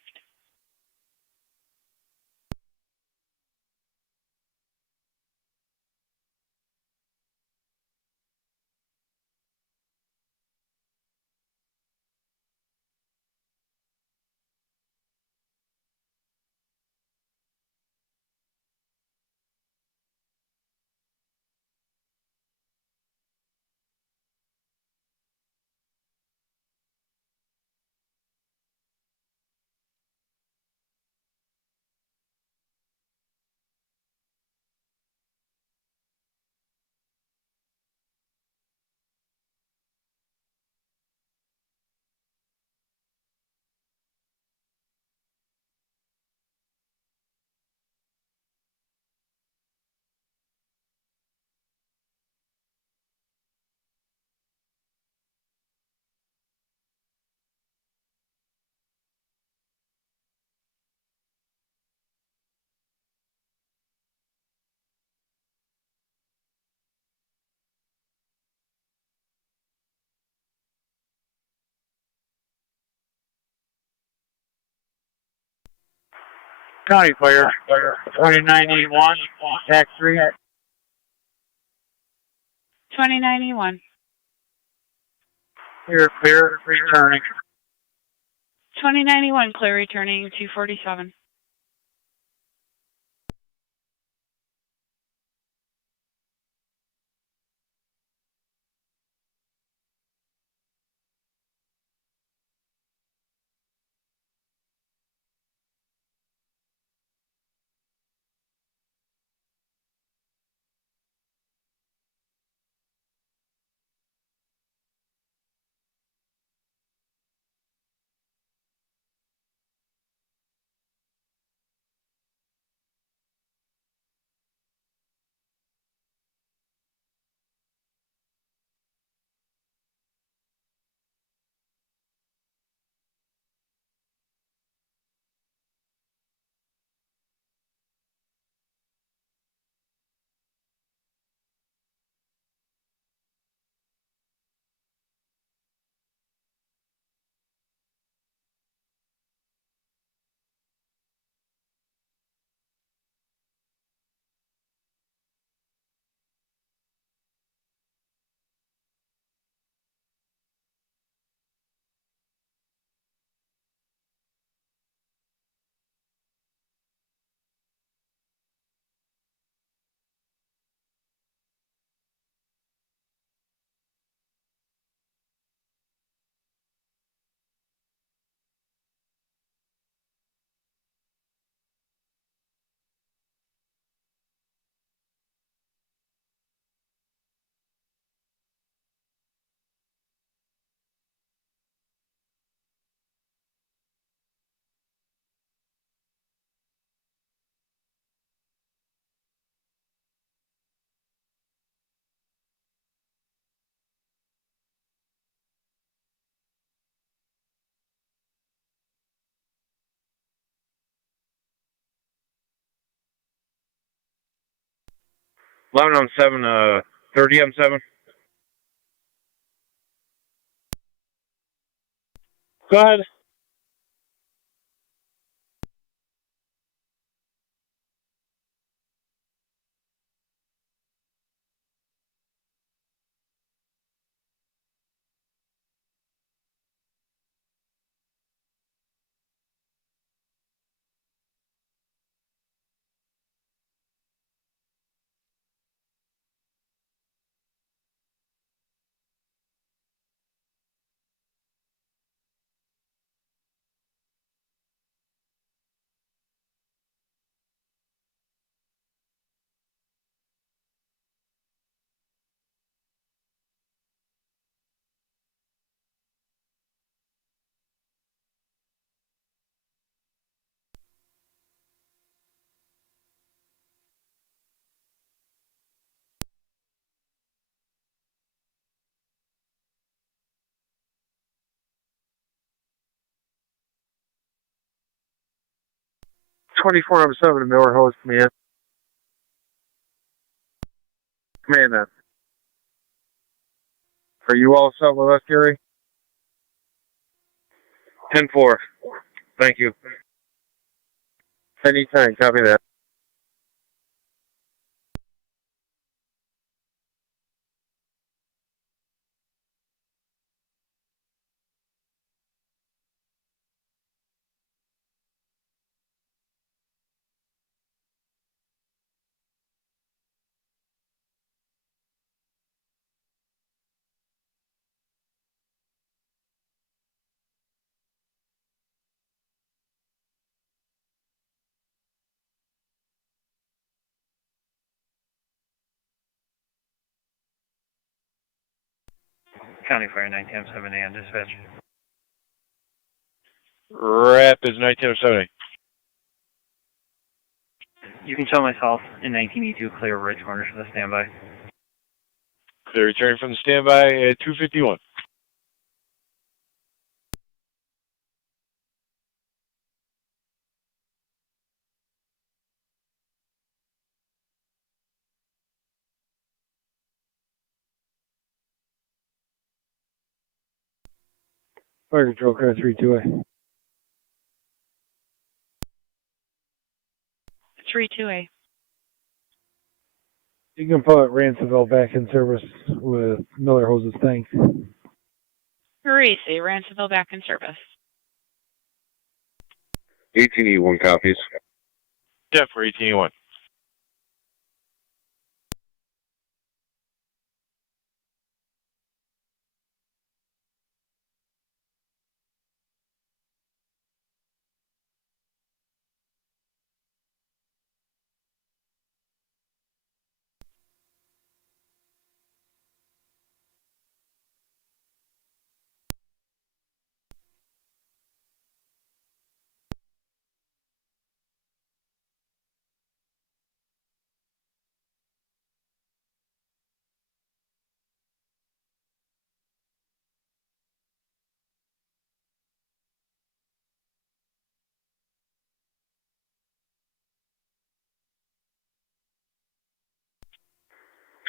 County Fire. 2981. TAC 3. 2981. You're clear. Returning. 2981, clear returning 247. 11 on 7, 30 on 7. Go ahead. I'm 7 to Miller Hose Command. Command that. Are you all set with us, Gary? 10-4. Thank you. Anytime, copy that. County Fire 910 AM dispatch. Rapids 910 You can show myself in 1982 clear right corners for the standby. Clear returning from the standby at 251. Fire Control Car 32A. 32A. You can put Ransomville back in service with Miller Hoses tank. Gracie, Ransomville back in service. 18E1 copies. Yeah, for 18E1.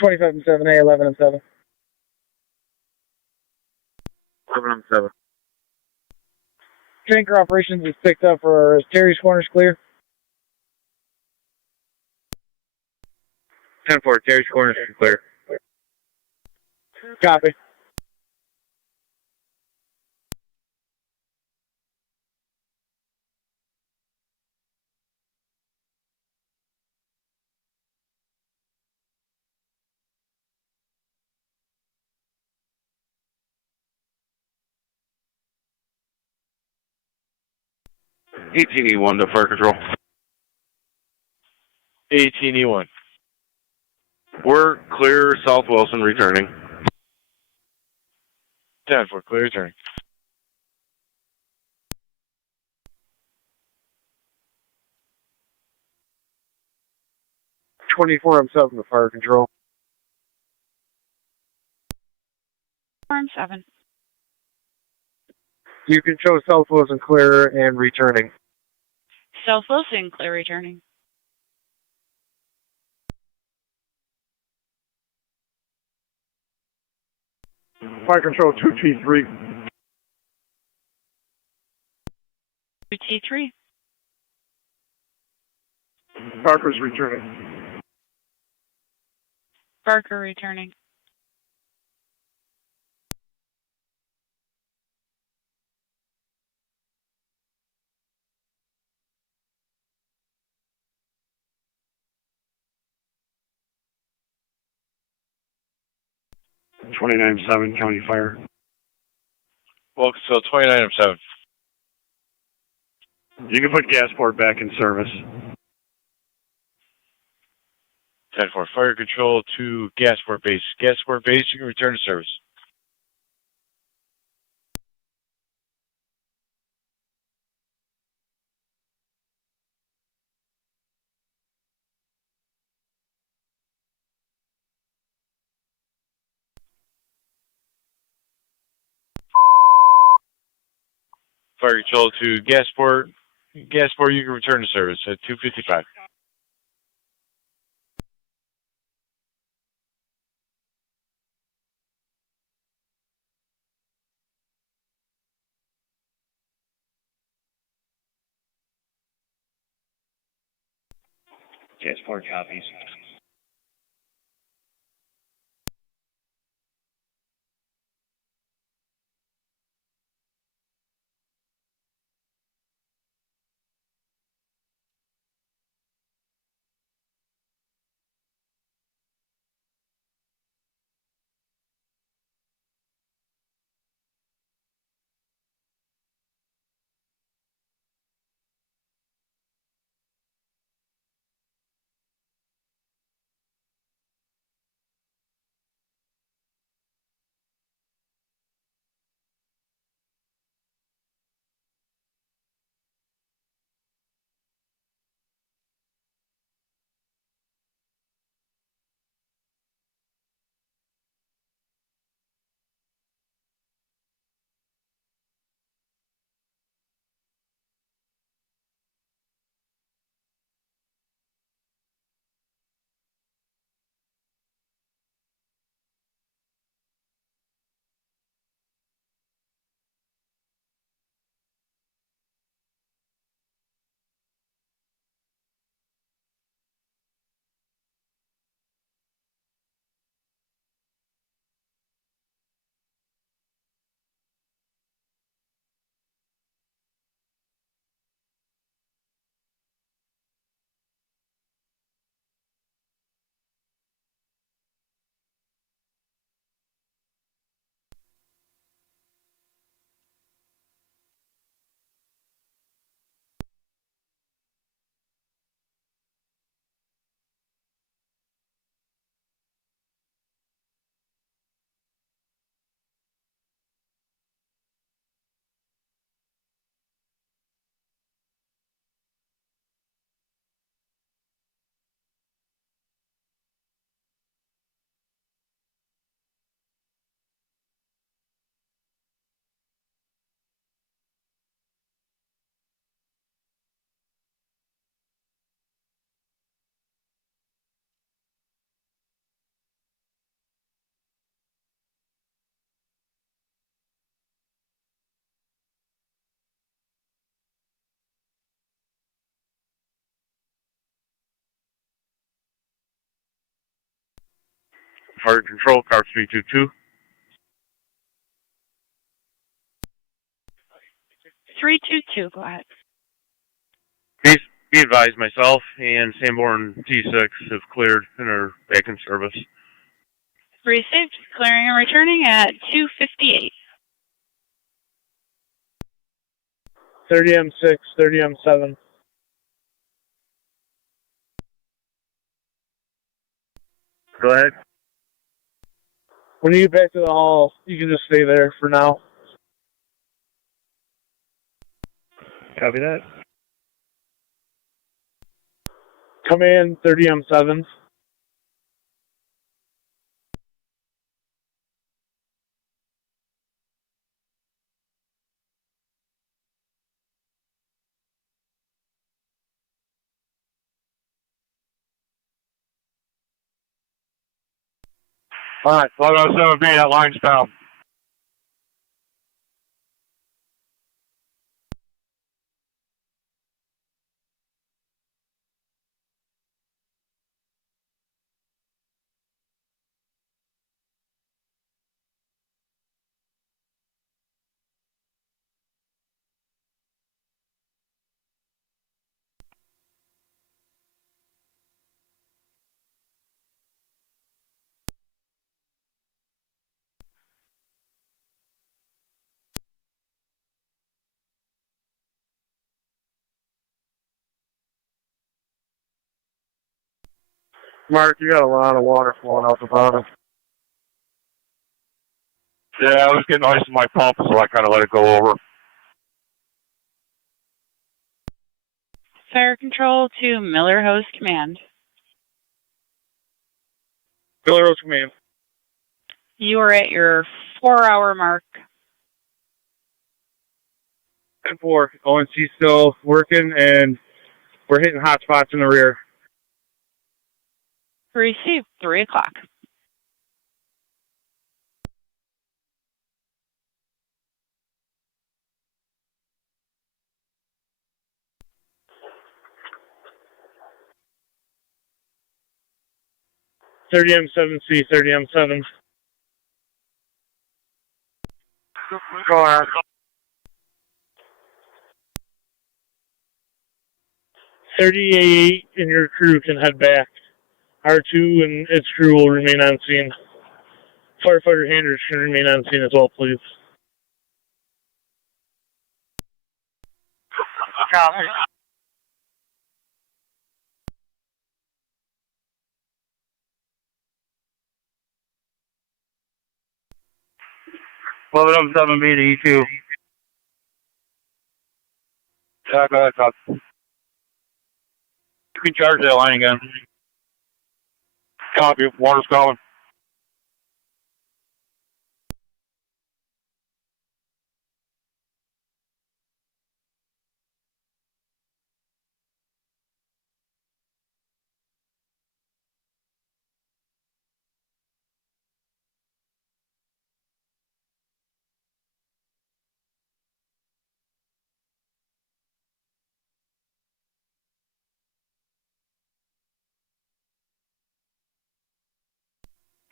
Twenty-five and 7A, 11 and 7. 7 on 7. Tanker operations is picked up for Terry's Corners clear. 10-4. Terry's corners clear. Copy. $18E1 to fire control. 18E1. We're clear South Wilson returning. 10-4, clear returning. 24 7 to fire control. 7. You can show South Wilson clear and returning. South Wilson, clear returning. Fire Control 2T3. 2T3. Parker's returning. Barker returning. (29-7) County Fire. Welcome to 29-7. You can put Gasport back in service. 10-4, Fire Control to Gasport Base. Gasport Base, you can return to service. Fire Control to Gasport. Gasport, you can return to service at 2:55. Gasport copies. Fire Control, car 322. 322, go ahead. Be advised, myself and Sanborn T6 have cleared and are back in service. Received, clearing and returning at 2:58. 30M6, 30M7. Go ahead. When you get back to the hall, you can just stay there for now. Copy that. Command 30M7. All right, 1107B, that line's down. Mark, you got a lot of water flowing out the bottom. Yeah, I was getting ice in my pump, so I kind of let it go over. Fire control to Miller Hose Command. Miller Hose Command. You are at your 4-hour mark. 10-4. ONC still working, and we're hitting hot spots in the rear. Receive 3 o'clock. M7C, 30M7. Go ahead. 38 and your crew can head back. R2 and its crew will remain on scene. Firefighter handlers can remain on scene as well, please. Copy. Level 7B to E2. Yeah, go ahead, Todd. You can charge that line again. Copy. Water's coming.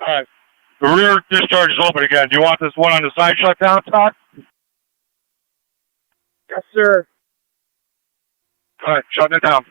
All right. The rear discharge is open again. Do you want this one on the side shut down, Todd? Yes, sir. All right, shutting it down.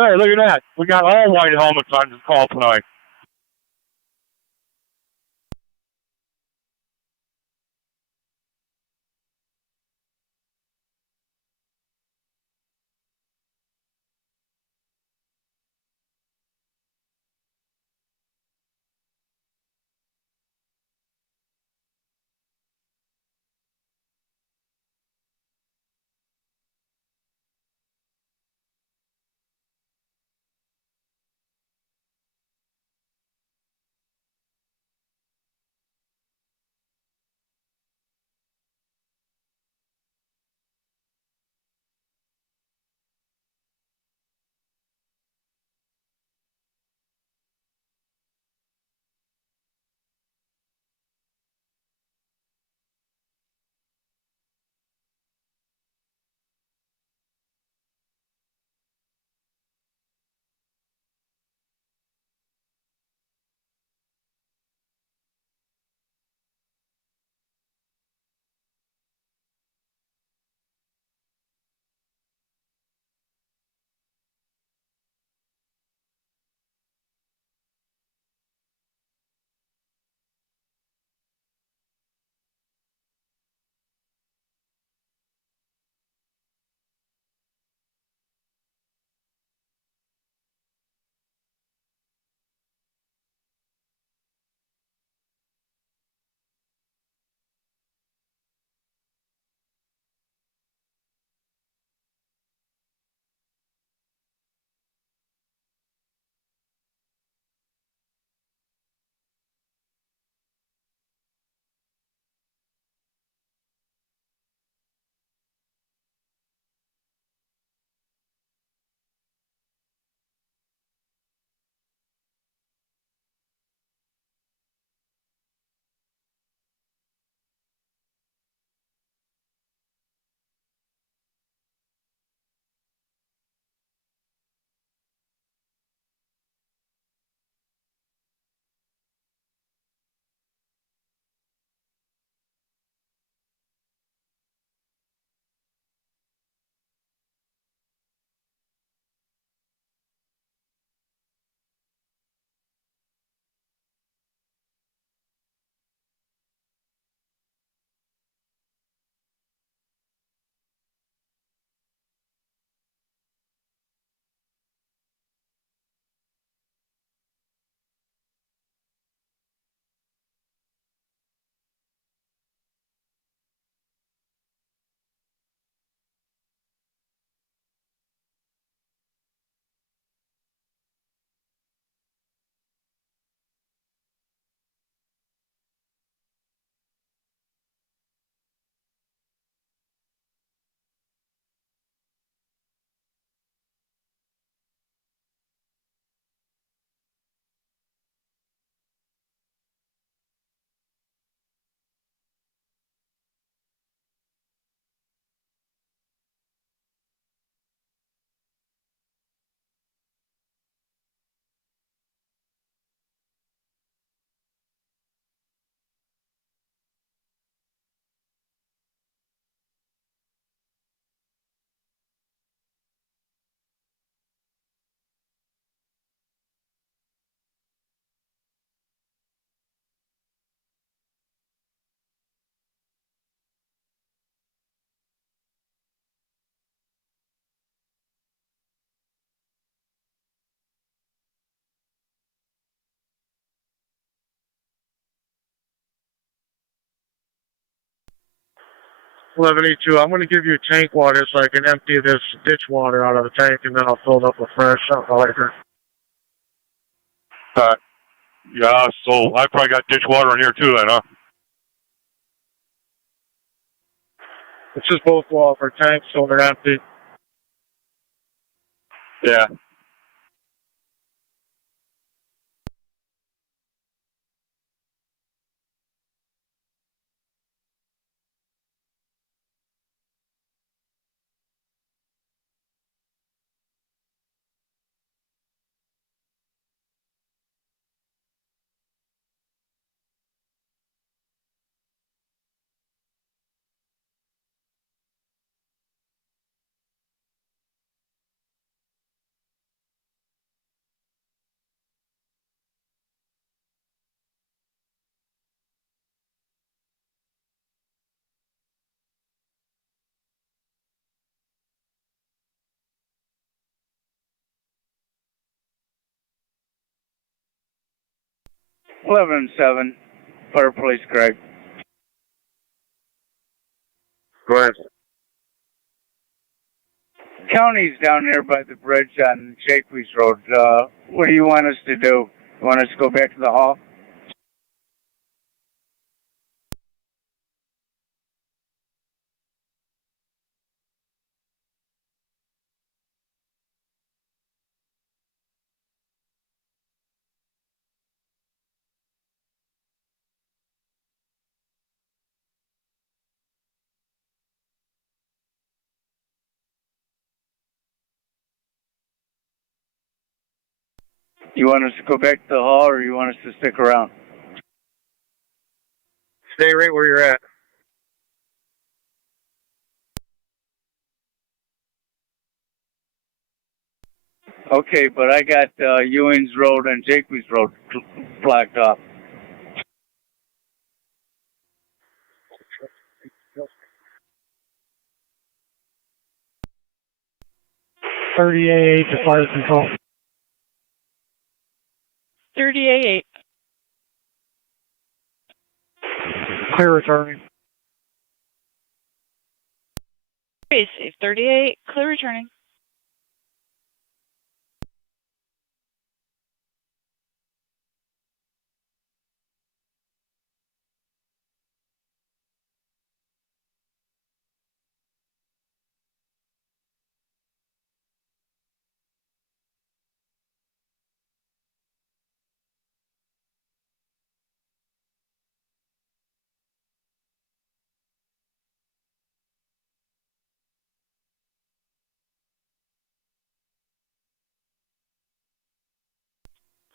Hey, look at that. We got all white helmets on this call tonight. I'm going to give you a tank water so I can empty this ditch water out of the tank, and then I'll fill it up with fresh something later. Yeah, so I probably got ditch water in here too then, huh? It's just both off our tanks so they're empty. Yeah. 11-7, Fire Police Greg. Go ahead. County's down here by the bridge on Jacques Road. What do you want us to do? You want us to go back to the hall? You want us to go back to the hall, or you want us to stick around? Stay right where you're at. Okay, but I got Ewing's Road and Jacques Road blocked off. .38 to fire control. 38. Clear returning. Very safe. 38. Clear returning.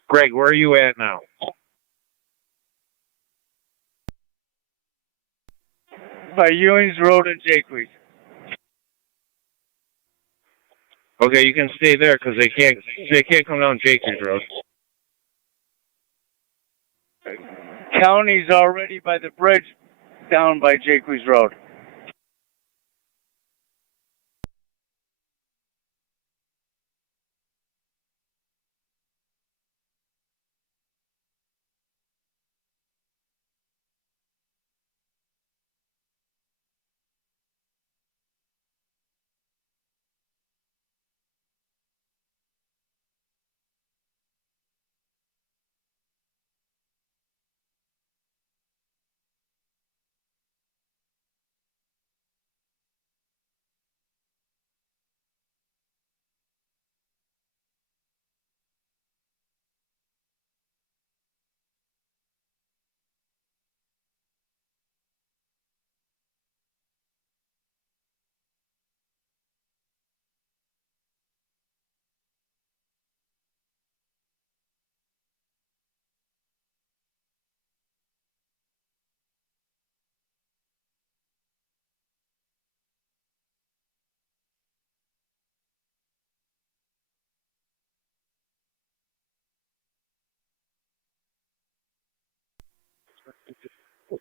Greg, where are you at now? By Ewing's Road and Jacques. Okay, you can stay there because they can't come down Jacques Road. County's already by the bridge down by Jacques Road.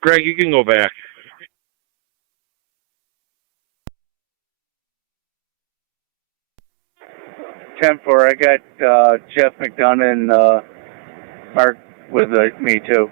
Greg, you can go back. 10-4, I got Jeff McDonough and Mark with me too.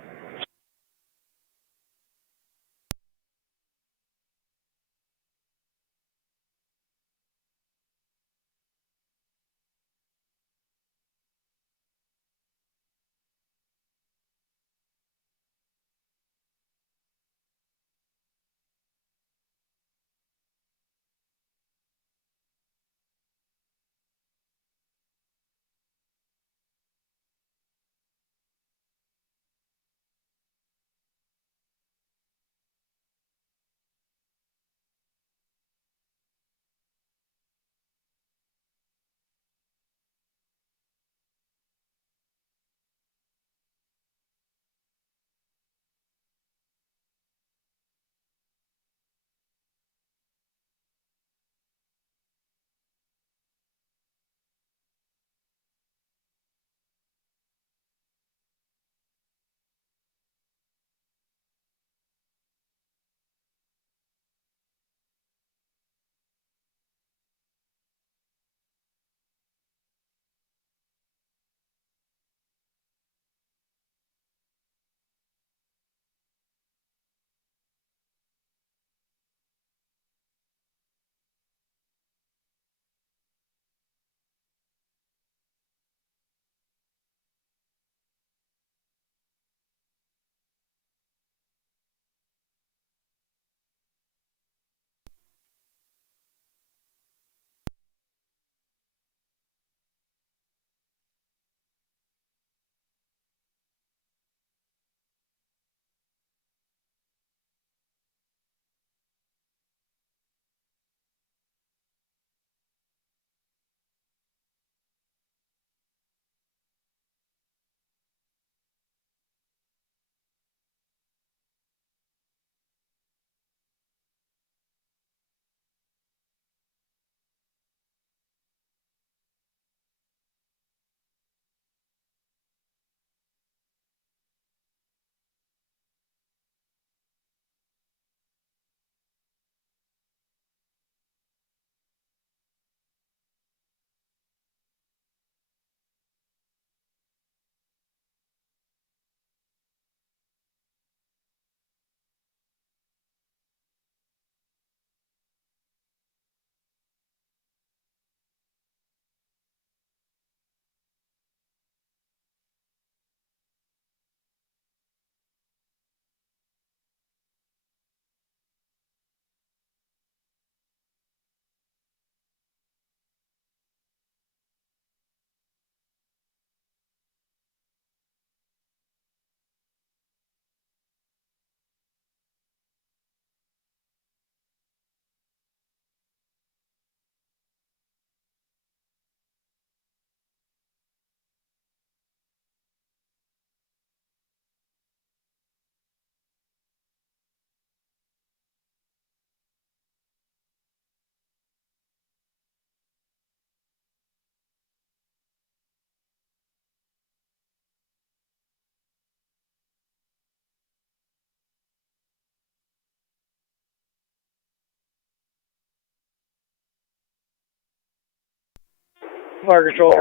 Fire control.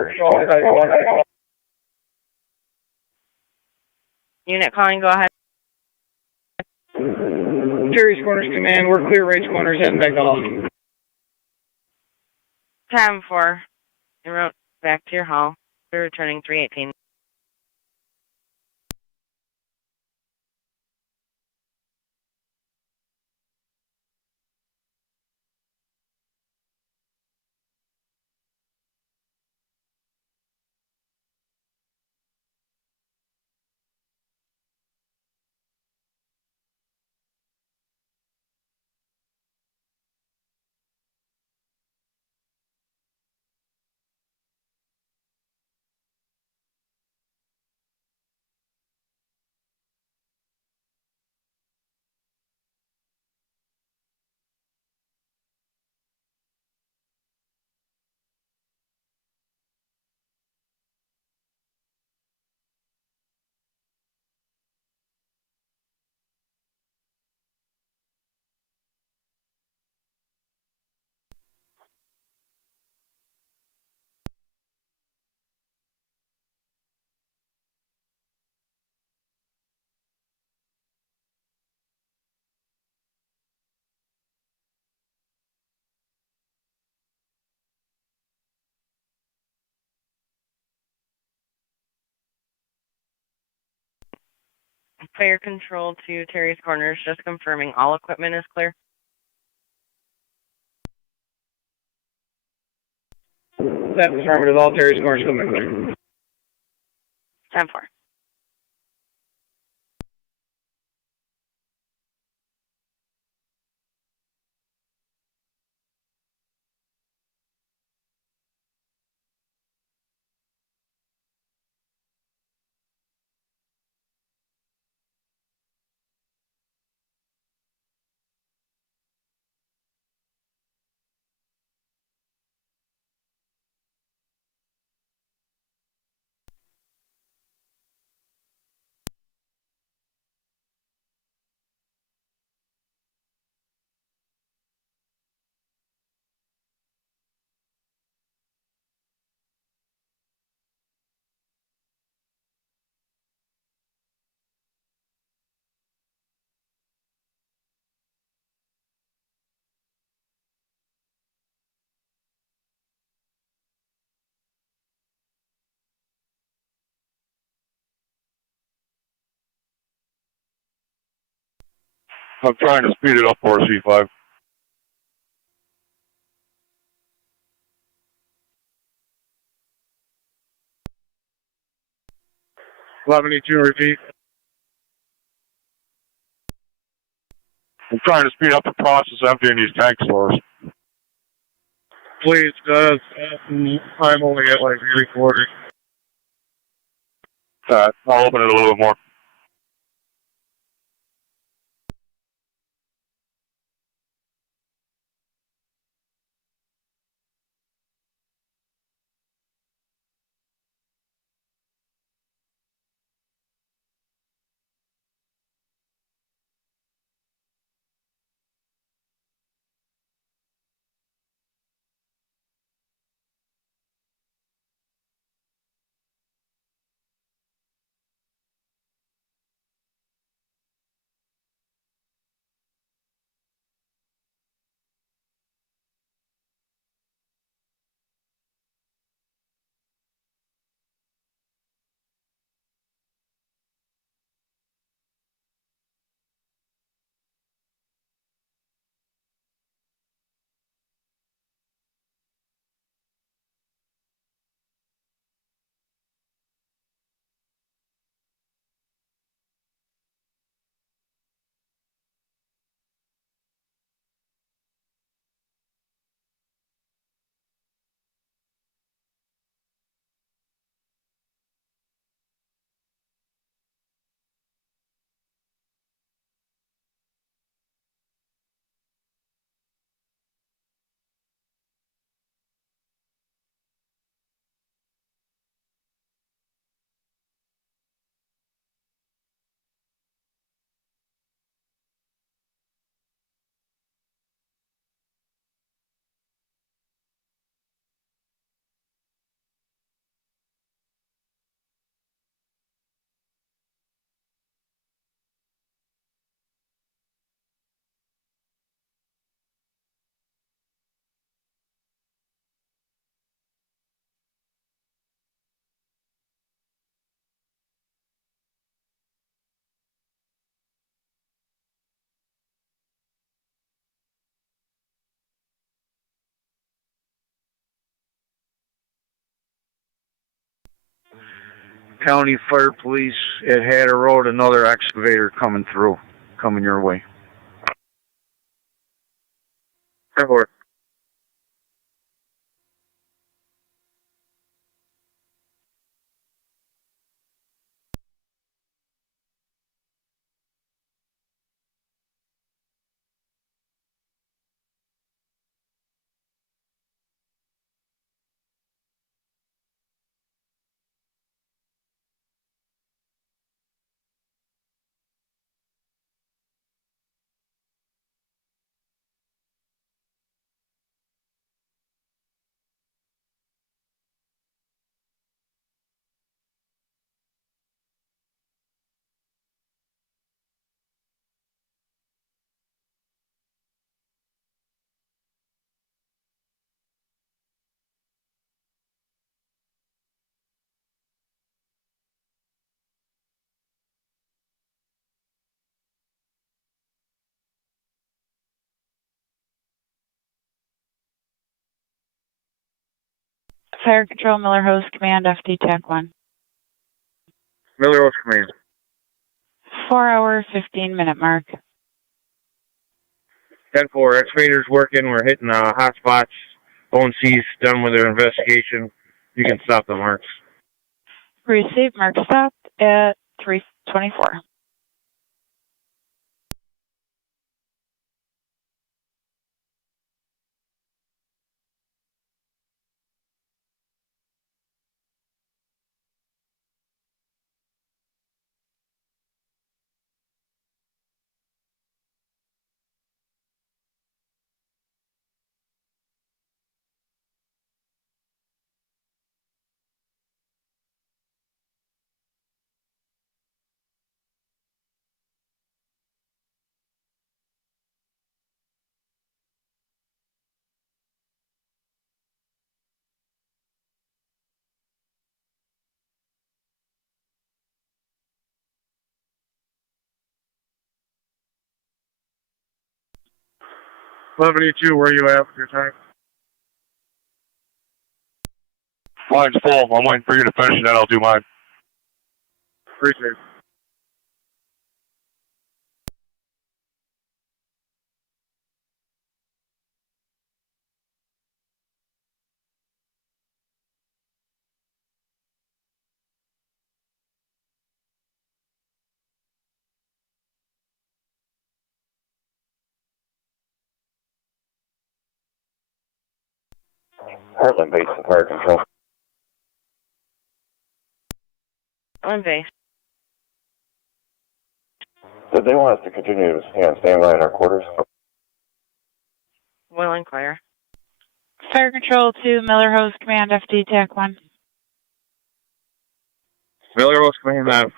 Unit calling, go ahead. Terry's Corners Command, we're clear range corners heading back off. Time 4. En route back to your hall. We're returning 318. Fire control to Terry's Corners, just confirming all equipment is clear. That's affirmative, all Terry's Corners coming clear. Time 4. I'm trying to speed it up for a C5. Repeat. I'm trying to speed up the process of emptying these tank stores. Please, I'm only at like 3/4. I'll open it a little bit more. County Fire Police at Hatter Road, another excavator coming through, coming your way. 10-4. Fire Control, Miller Host Command, FD TAC 1. Miller Host Command. 4-hour, 15-minute mark. 10-4. Excavator's working. We're hitting hot spots. ONC's done with their investigation. You can stop the marks. Received, mark stopped at 3:24. .72, where are you at with your time? Mine's full. I'm waiting for you to finish, and then I'll do mine. Appreciate it. Heartland Base and Fire Control. On base. Did they want us to continue to stand by in our quarters? Will inquire. Fire Control to Miller Host Command, FD TAC 1. Miller Host Command.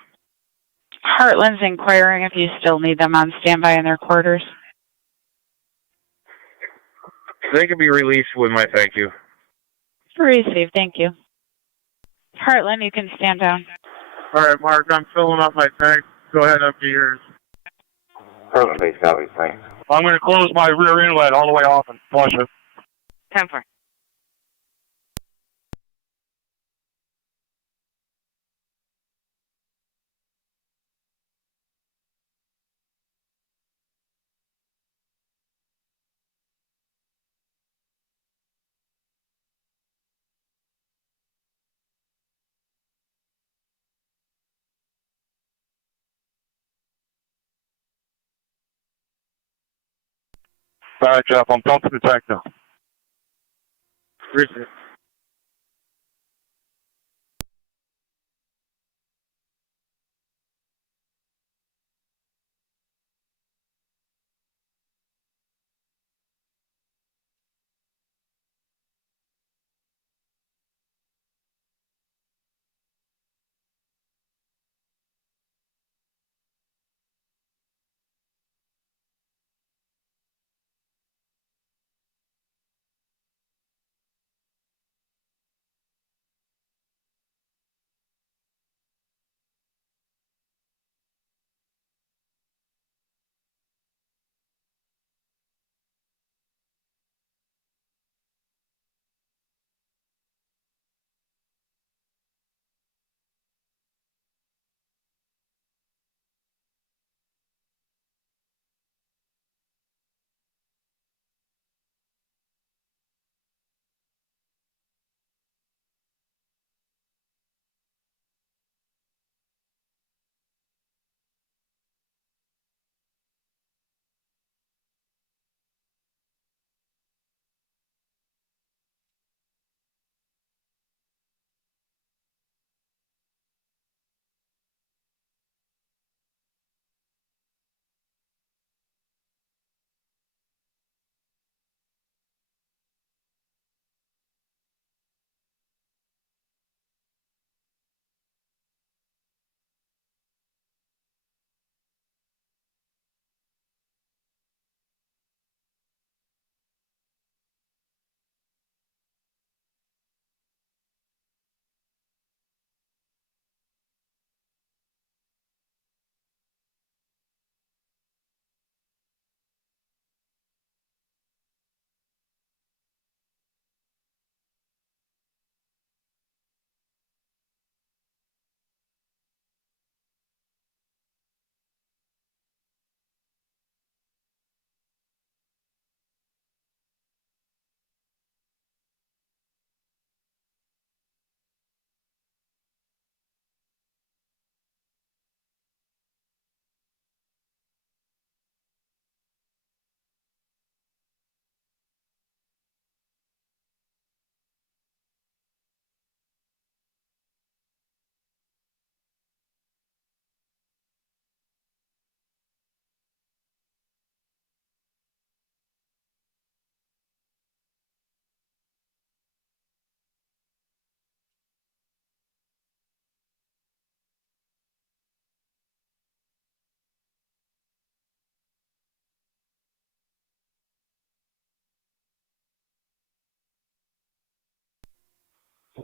Heartland's inquiring if you still need them on standby in their quarters. They can be released with my thank you. Received, thank you. Heartland, you can stand down. All right, Mark, I'm filling up my tank. Go ahead, empty yours. Heartland Base, copy, thanks. I'm going to close my rear inlet all the way off and flush it. 10-4. All right, Jeff, I'm pumping the tank now. Appreciate it.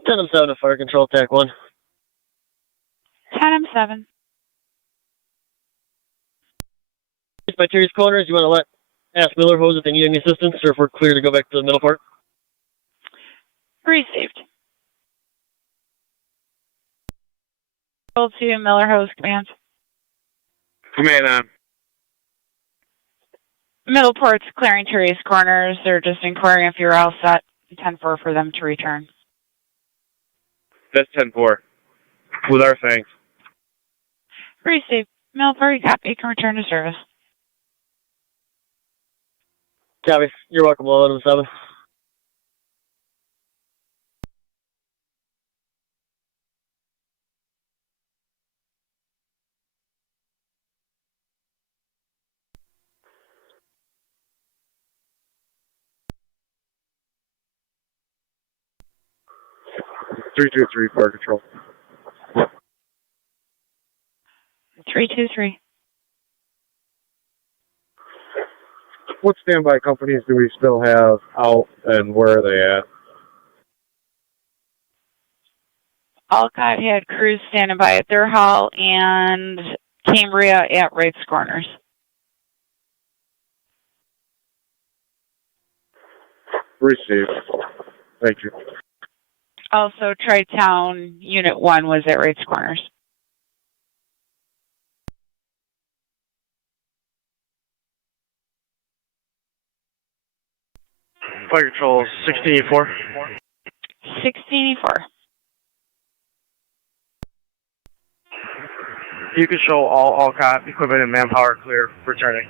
10-7 to fire control, TAC 1. 10-7. By Terry's Corners, you want to ask Miller Hose if they need any assistance or if we're clear to go back to the middle part? Received. Control to Miller Hose Command. Command on. Middle port's clearing Terry's Corners. They're just inquiring if you're all set. 10-4 for them to return. That's 10-4. With our thanks. Received. Middle port, copy. Can return to service. Copy. You're welcome, 11-7. Three two three, fire control. 323. What standby companies do we still have out, and where are they at? Alcott had crews standing by at their hall and Cambria at Wright's Corners. Received. Thank you. Also, Tri-Town Unit 1 was at Wright's Corners. Fire control 1684. 1684. You can show all Alcott equipment and manpower clear returning.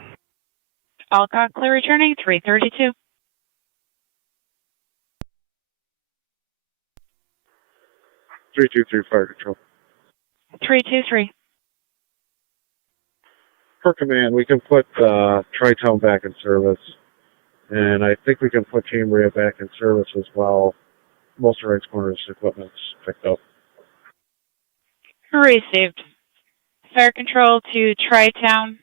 Alcott clear returning, 332. Three two three, fire control. 323. Per command, we can put Tri-Town back in service. And I think we can put Cambria back in service as well. Most of Wright's Corners equipment's picked up. Received. Fire control to Tri-Town.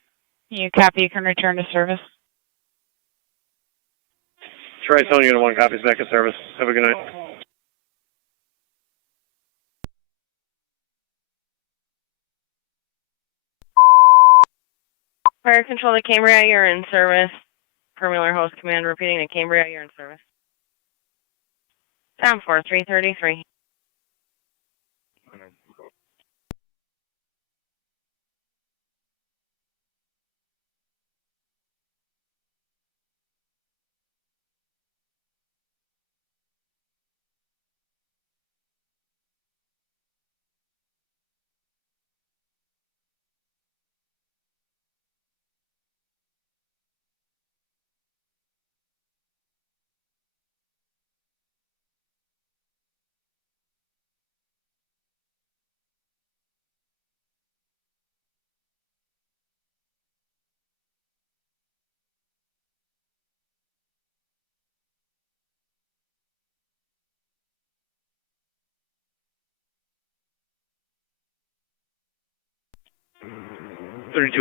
You copy, you can return to service. Tri-Town Unit 1 copies back in service. Have a good night. Fire control to Cambria, you're in service. Per Miller Host Command repeating to Cambria, you're in service. 10-4, 333.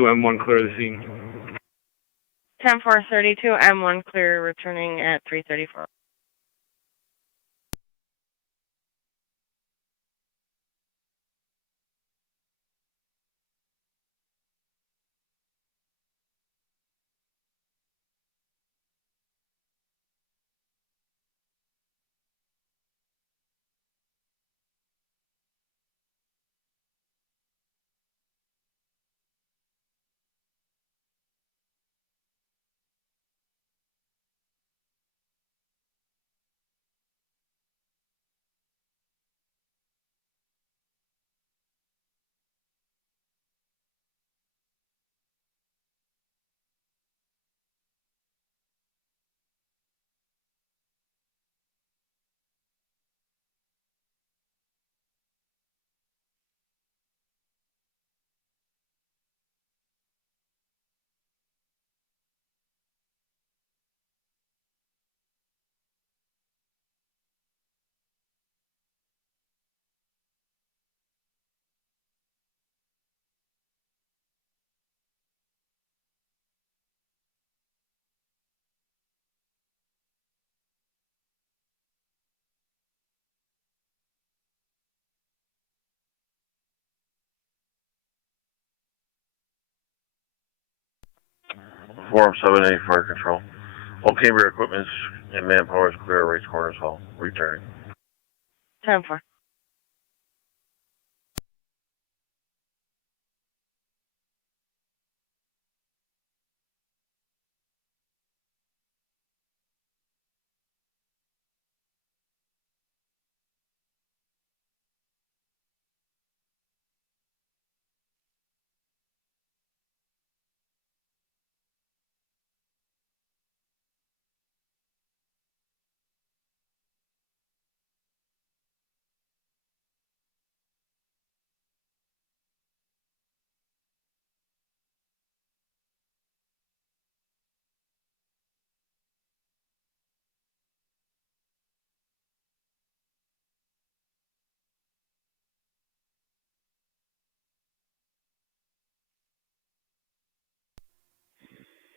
M1 clear the scene. 10-4, 32, M1 clear returning at 334. 478 Fire Control. All camera equipment and manpower is clear. Race corners hall. Returning. 10-4.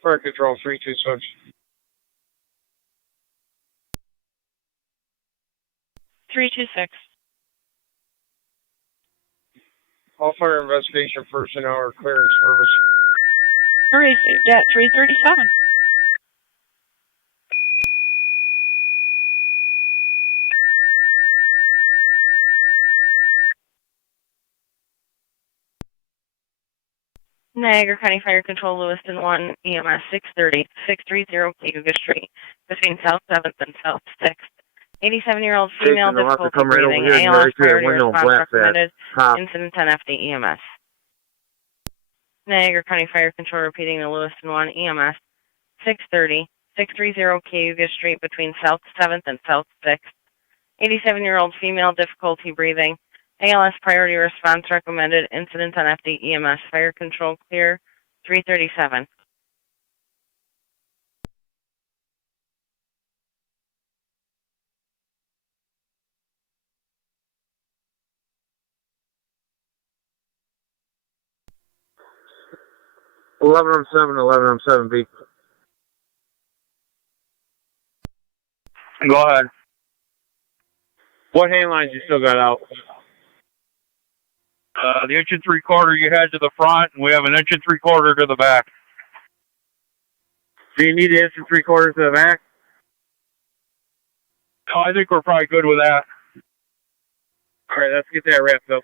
Fire Control 326. 326. All fire investigation personnel are clear in service. Received at 337. Niagara County Fire Control, Lewiston 1, EMS 630, 630 Cayuga Street, between South 7th and South 6th. 87-year-old female, difficulty breathing, ALS priority response recommended, incident 10 FD EMS. Niagara County Fire Control repeating the Lewiston 1, EMS 630, 630 Cayuga Street, between South 7th and South 6th. 87-year-old female, difficulty breathing, ALS priority response recommended, incident on FD EMS. Fire control clear, 337. $1107B. Go ahead. What hand lines you still got out? The 1 3/4 you had to the front, and we have an 1 3/4 to the back. Do you need the 1 3/4 to the back? No, I think we're probably good with that. All right, let's get that wrapped up.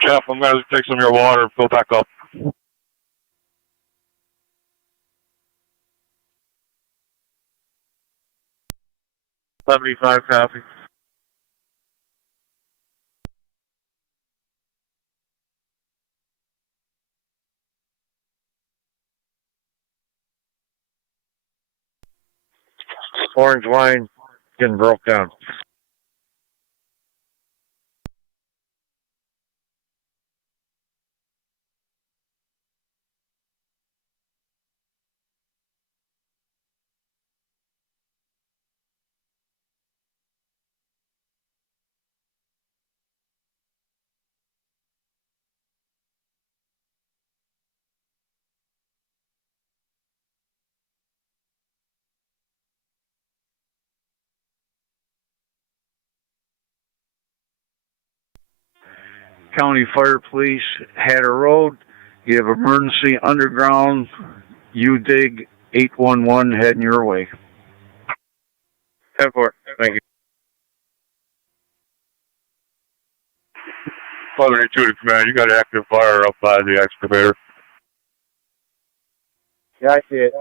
Jeff, I'm going to take some of your water and fill back up. $75 copy. Orange line getting broke down. County Fire Police, Hatter Road. You have emergency underground UDIG 811 heading your way. 10-4. Thank you. 582 to command, you got active fire up by the excavator. Yeah, I see it.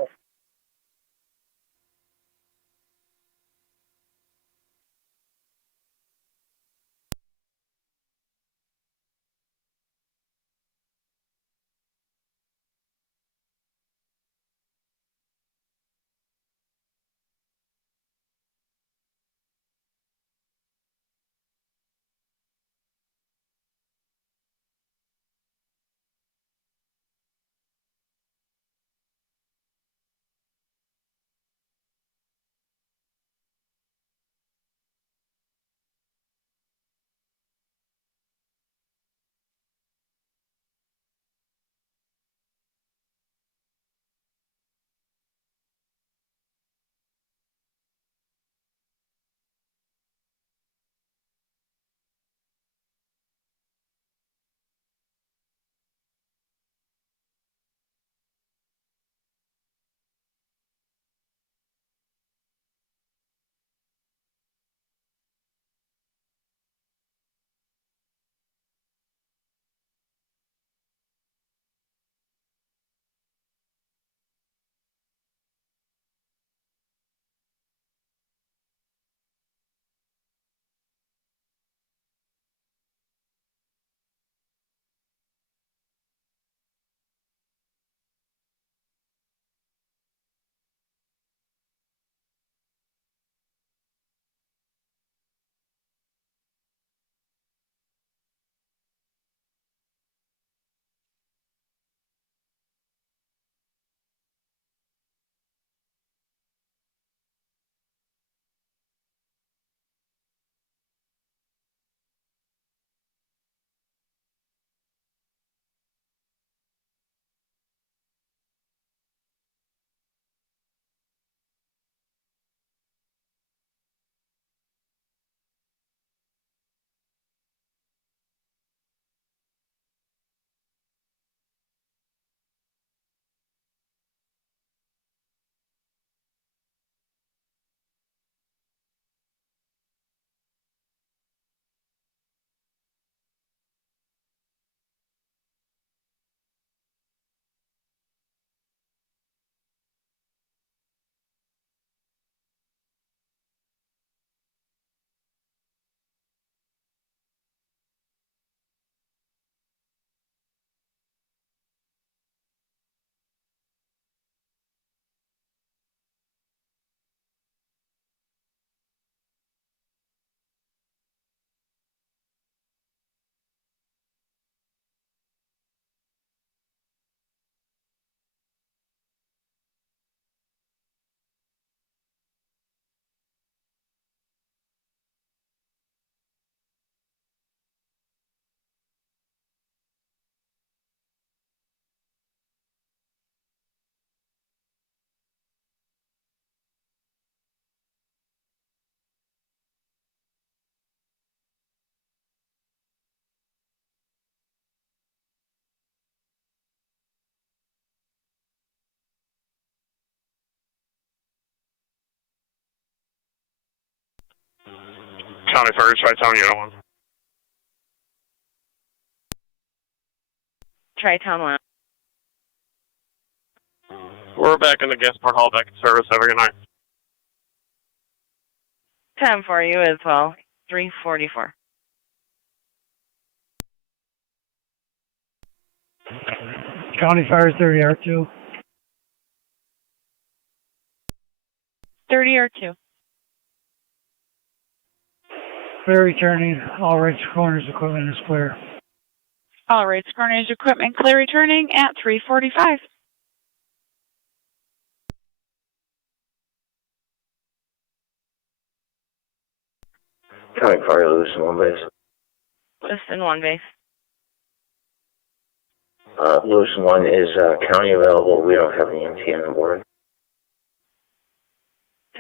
County Fire, Tri-Town, Unit 1. Tri-Town 1. We're back in the Gasport Hall, back in service. Have a good night. Time for you as well. 344. County Fire 30 R2. 30 or 2. Clear returning. All rights, corners, equipment is clear. All right, corners equipment clear returning at 345. County Fire, Lewiston 1 base. Lewiston 1 base. Lewiston 1 is county available. We don't have any MTN on board.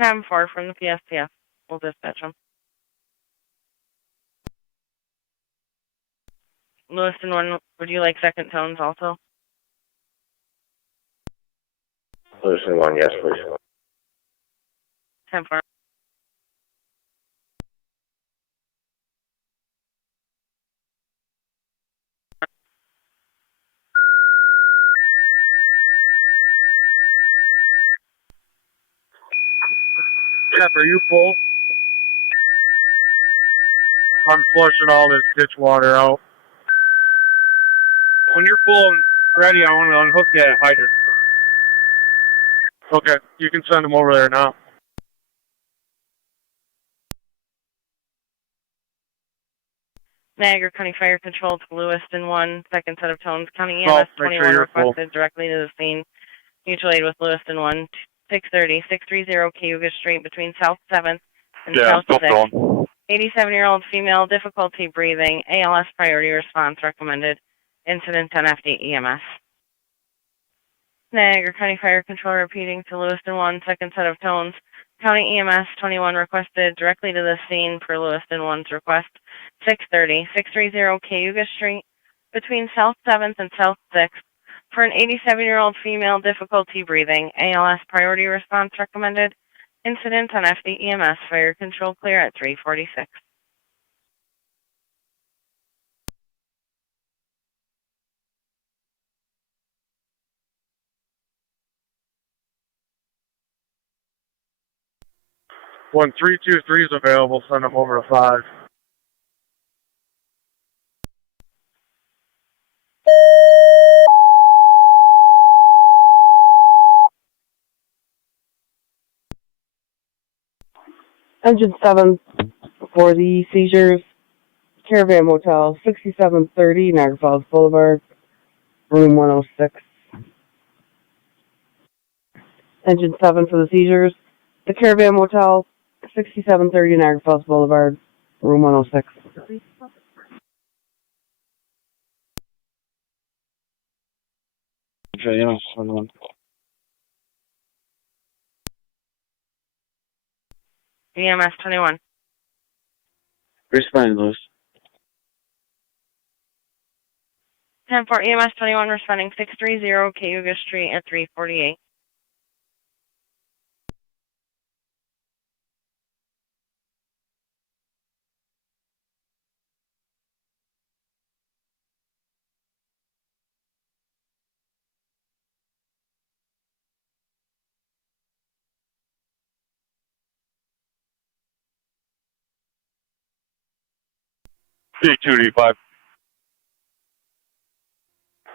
Time 4 from the PSTF. We'll dispatch them. Lewiston 1, would you like second tones also? Lewiston 1, yes, please. Time 4. Jeff, are you full? I'm flushing all this ditch water out. When you're full and ready, I want to unhook that hydrant. Okay, you can send them over there now. Niagara County Fire Control to Lewiston 1, second set of tones. County Oh, EMS make sure 21 you're full. requested directly to the scene. Mutual aid with Lewiston 1, 630 Cayuga Street between South 7th and South 6th. 87-year-old female, difficulty breathing, ALS priority response recommended. Incident 10 FD EMS. Niagara County Fire Control repeating to Lewiston 1, second set of tones. County EMS 21 requested directly to the scene per Lewiston 1's request. 630 Cayuga Street between South 7th and South 6th for an 87-year-old female, difficulty breathing, ALS priority response recommended. Incident on FD EMS, fire control clear at 346. When 323 is available, send them over to 5. Engine 7 for the seizures, Caravan Motel, 6730 Niagara Falls Boulevard, room 106. Engine 7 for the seizures, the Caravan Motel, 6730 Niagara Falls Boulevard, room 106. Okay, yeah, someone. EMS 21. Respond, Lewis. 10-4 EMS 21 responding 630 Cayuga Street at 348. D2, D5.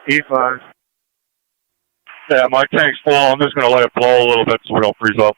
E5. Yeah, my tank's full. I'm just going to let it blow a little bit so we don't freeze up.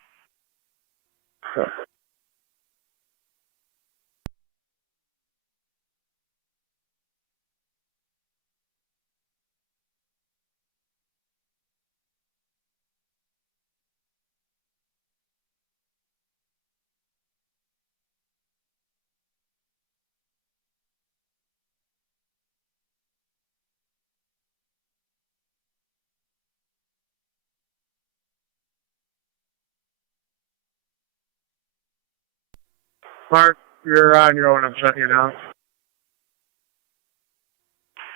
Mark, you're on your own. I'm shutting you down.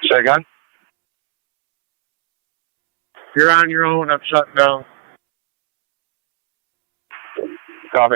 Say again? You're on your own. I'm shutting down. Copy.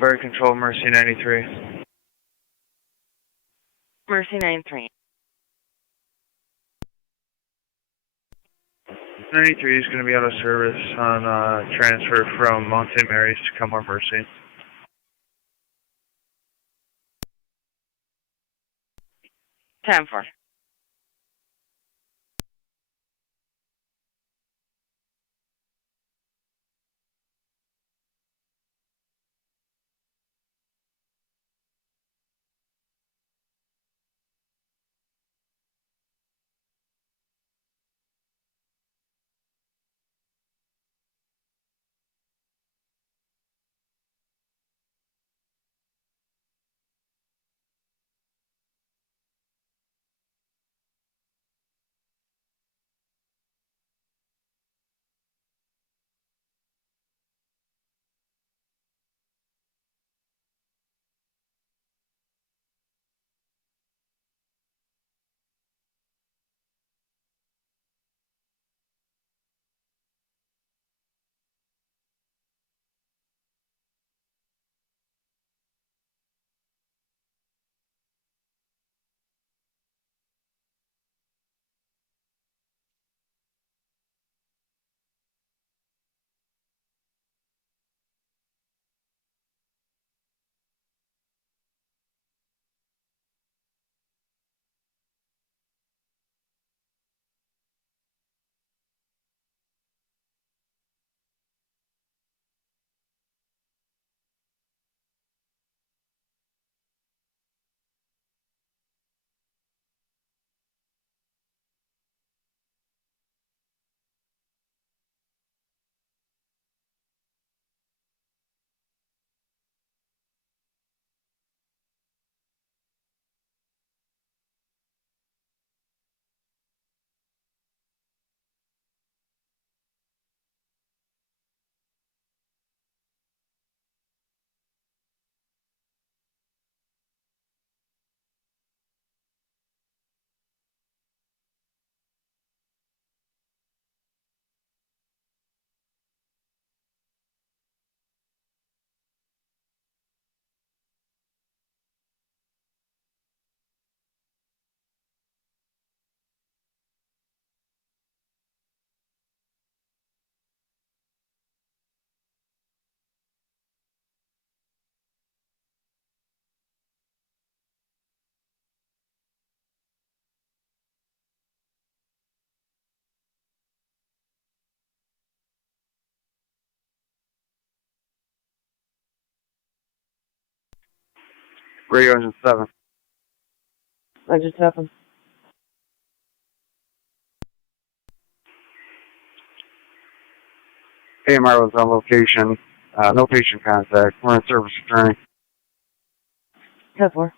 Fire Control, Mercy 93. Mercy 93. 93 is going to be out of service on transfer from Mount St. Mary's to Cumberland Mercy. 10-4. Radio engine 7. Engine 7. AMR was on location. No patient contact. We're in service returning. 10-4.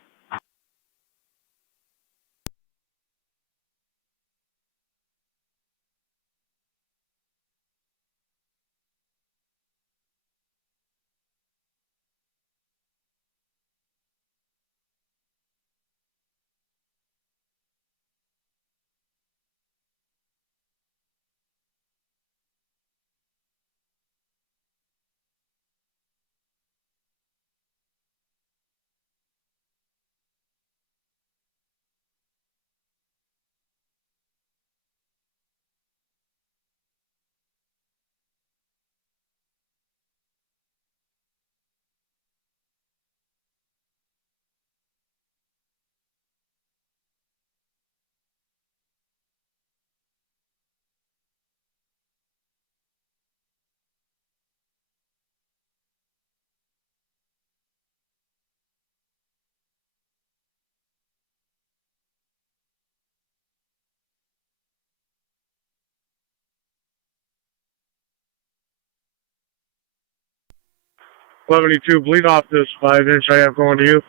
Bleed off this 5-inch I have going to you.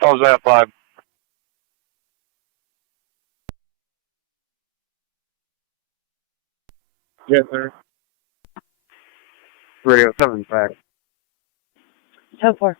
How's that, 5? Yes, sir. Radio 7 back. 10-4.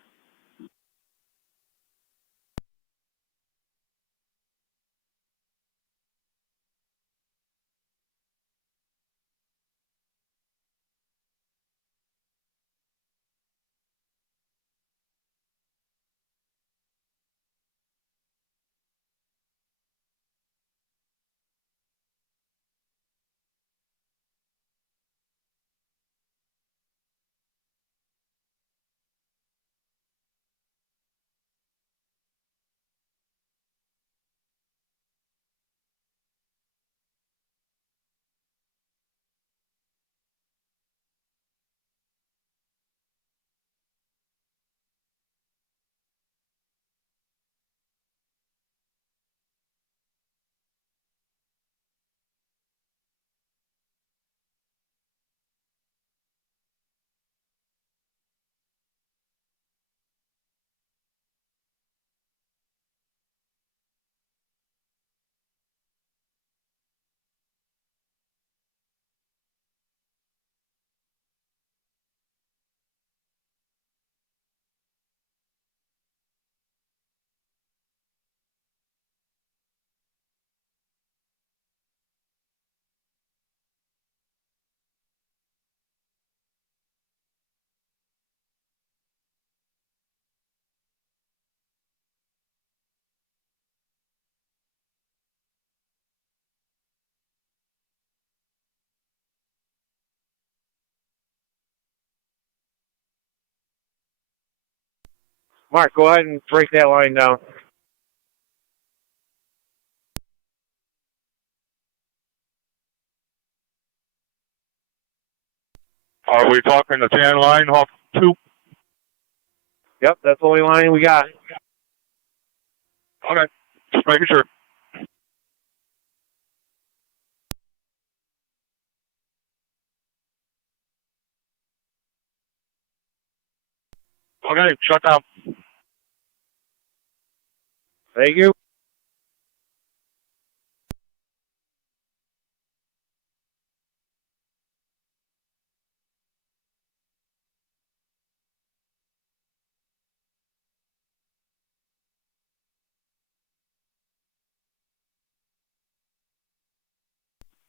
Mark, go ahead and break that line down. Are we talking the tan line, Hawk 2? Yep, that's the only line we got. Okay, just making sure. Okay, shut down. Thank you.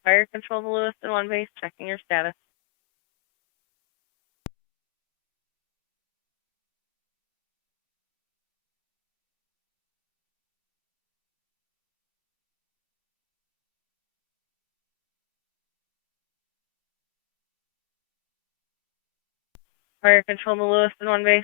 Fire control to Lewiston 1 base, checking your status. Fire control to Lewiston 1 base.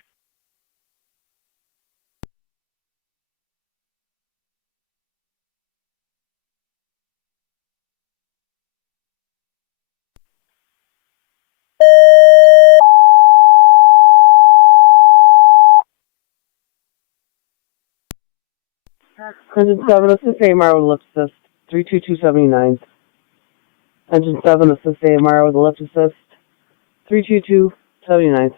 Engine 7, assist AMR with lift assist. 32279. Engine 7, assist AMR with a lift assist. 32279.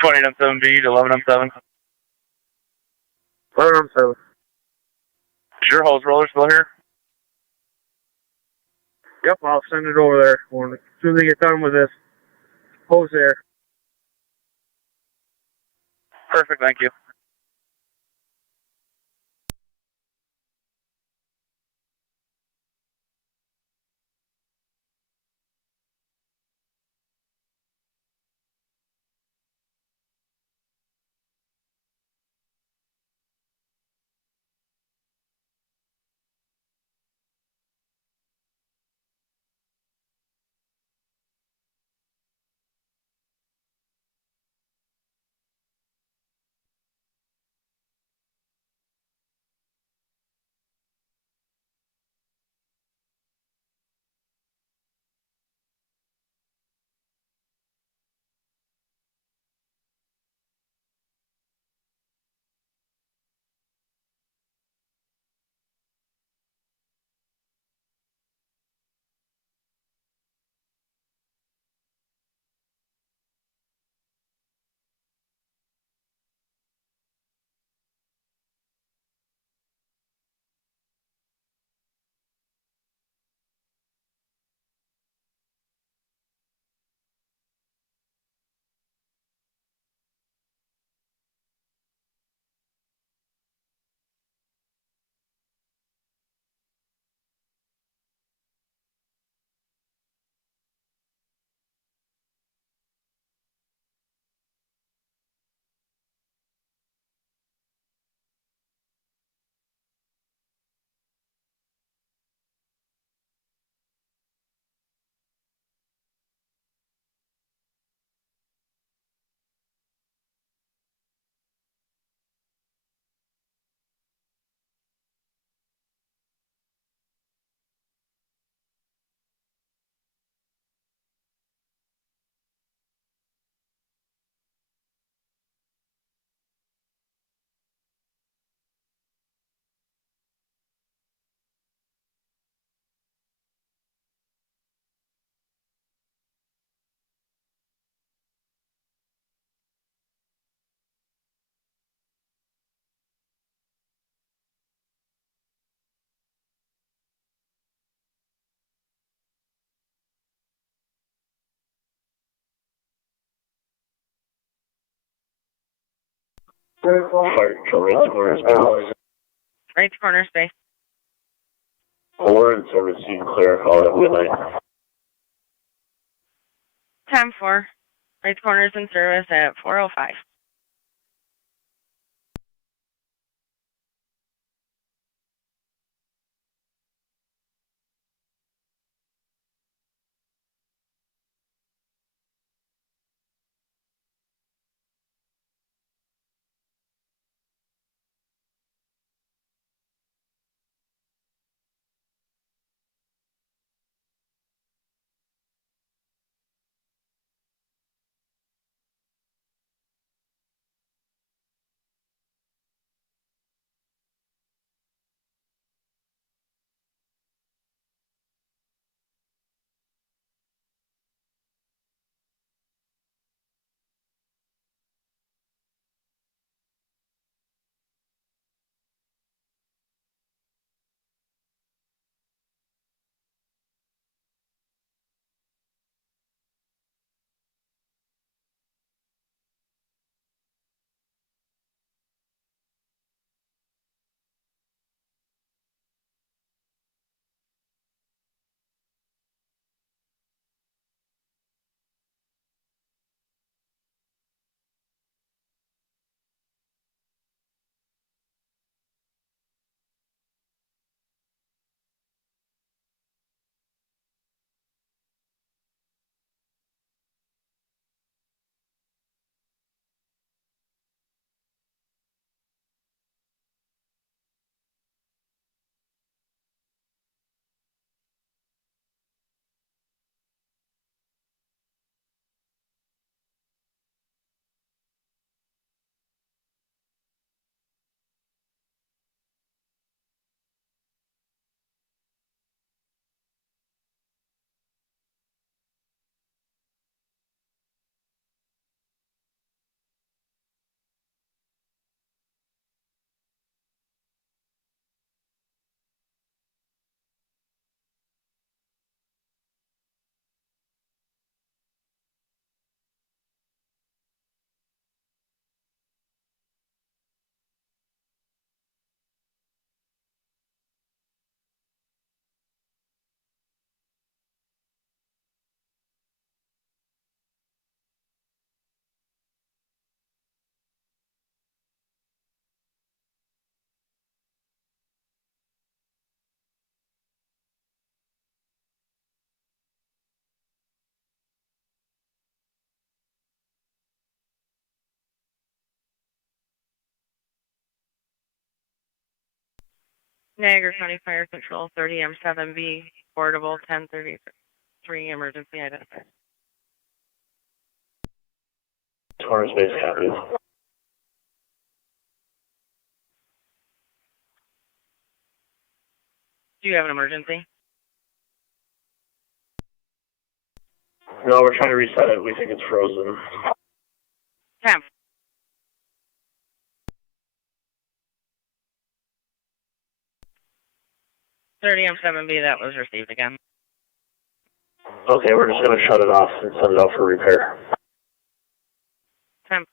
M7B to 11M7. 11M7. Is your hose roller still here? Yep, I'll send it over there as soon as they get done with this hose there. Perfect, thank you. Right corner space. 4 and servicing clear, all that way line. 10-4. Right corner is in service at 4:05. Niagara County Fire Control 30M7B, portable 1033, emergency identified. Corner space copy. Do you have an emergency? No, we're trying to reset it. We think it's frozen. 10. M7B, that was received again. Okay, we're just going to shut it off and send it out for repair. 10-4.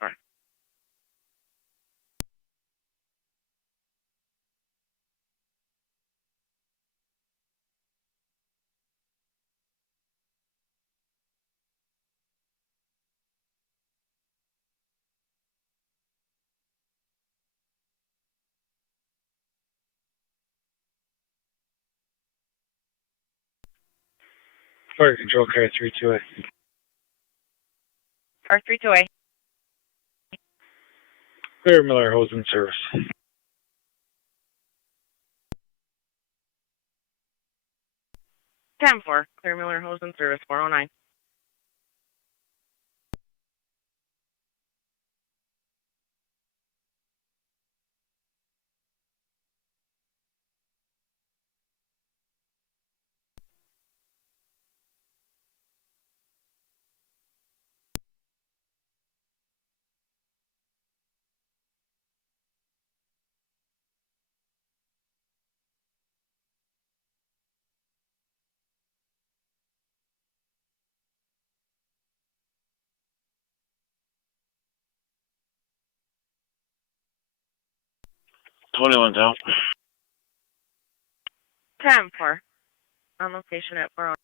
Fire Control Car 32A. Car 32A. Clear Miller hose in service. 10-4. Clear Miller hose in service 409. down. 10-4. On location at 409.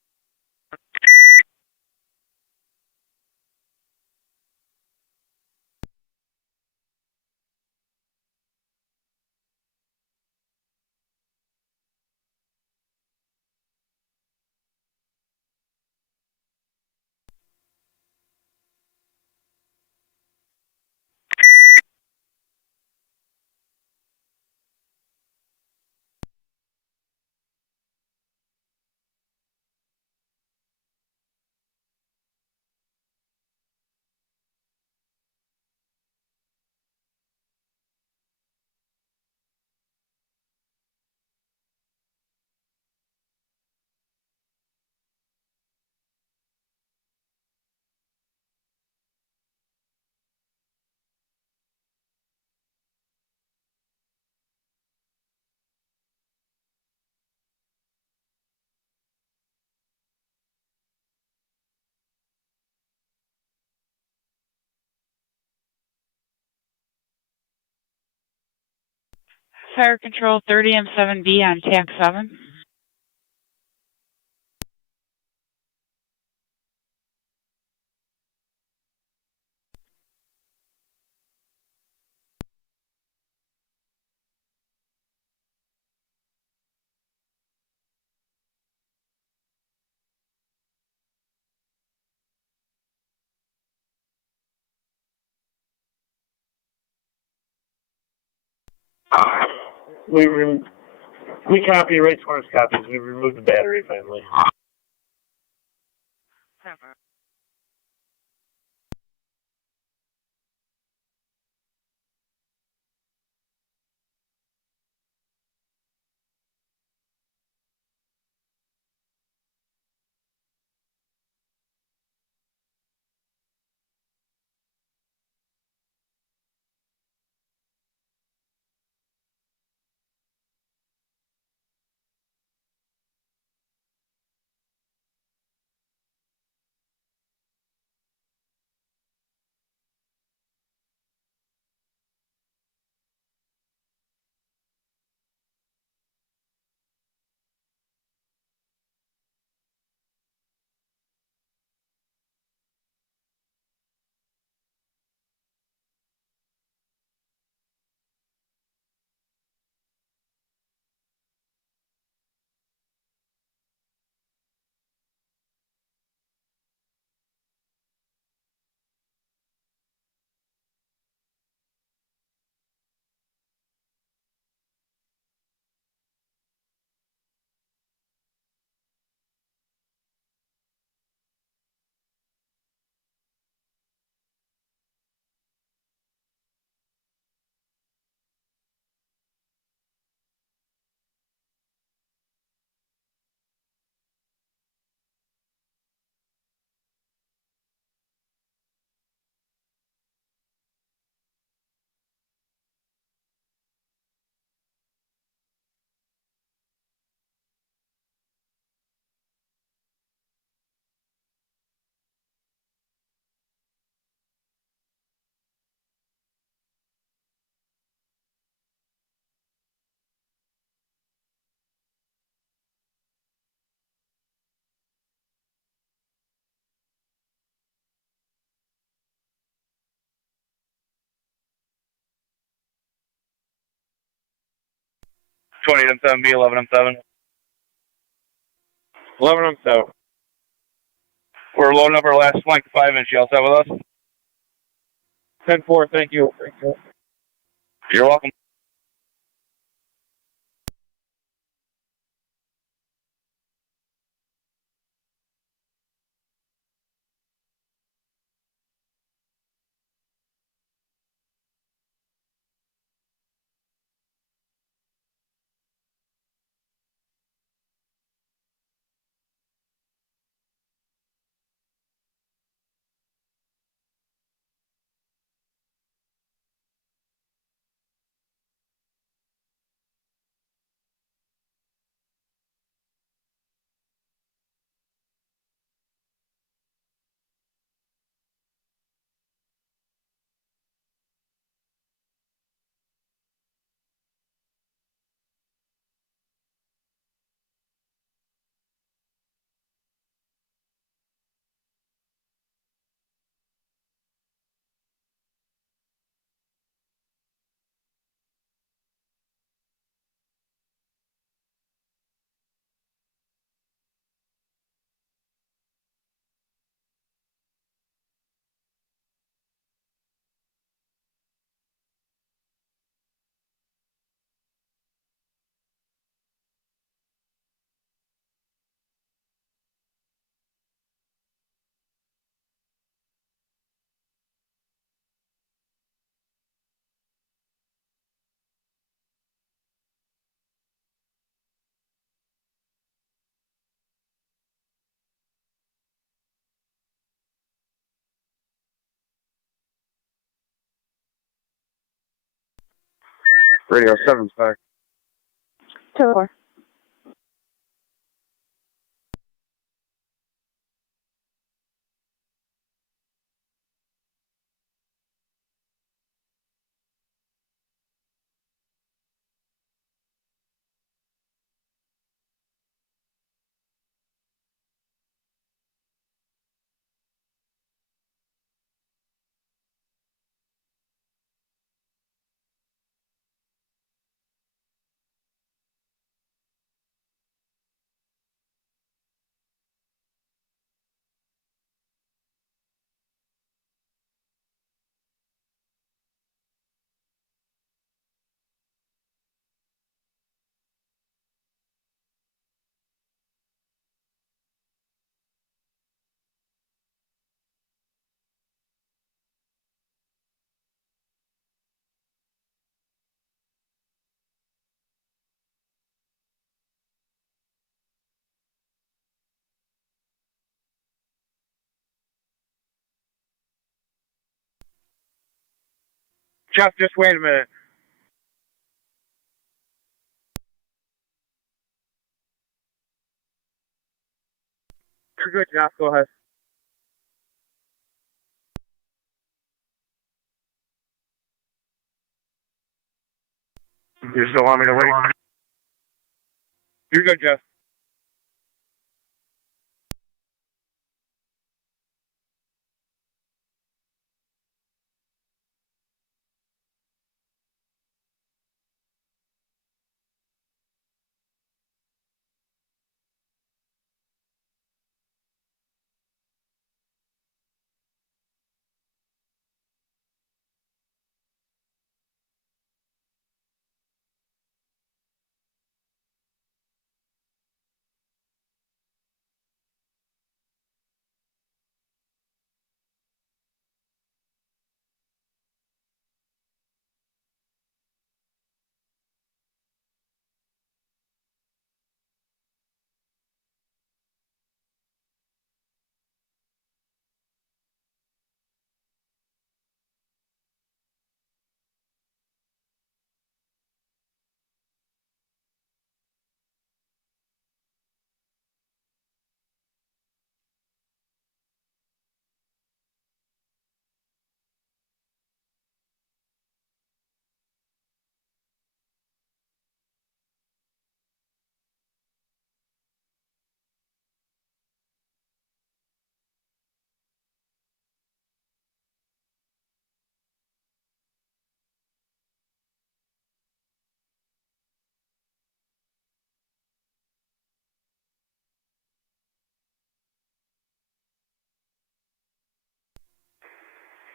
Fire Control 30M7B on TAC 7. We copy, right source copies. We removed the battery finally. 10-4. 28M7B, 11M7. 11M7. We're loading up our last flank 5-inch. You all set with us? 10-4, thank you. You're welcome. Radio 7's back. 10-4. Jeff, just wait a minute. You're good, Jeff. Go ahead. You still want me to wait? You're good, Jeff.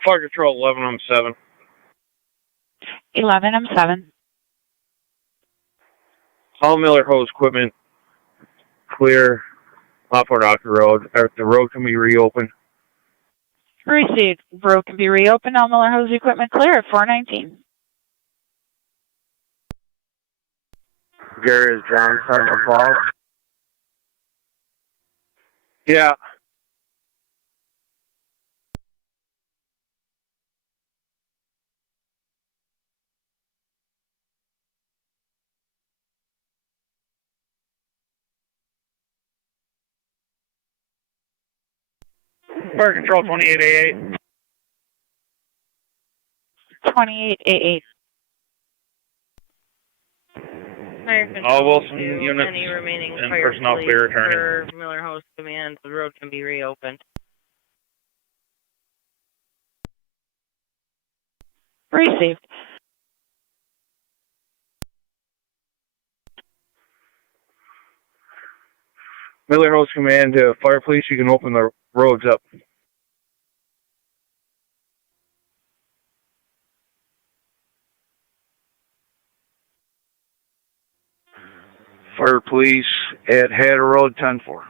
Fire Control 11, I'm 7. 11, I'm 7. All Miller Hose equipment clear off our Rocky Road. The road can be reopened. Received. Road can be reopened. All Miller Hose equipment clear at 419. Gary, is John starting to fall? Yeah. Fire Control 2888. 2888. Fire Control All Wilson 2, units any remaining and fire personnel police clear returning. for Miller Hose Command, the road can be reopened. Received. Miller Hose Command to Fire Police, you can open the roads up. Fire Police at Hatter Road, 10-4.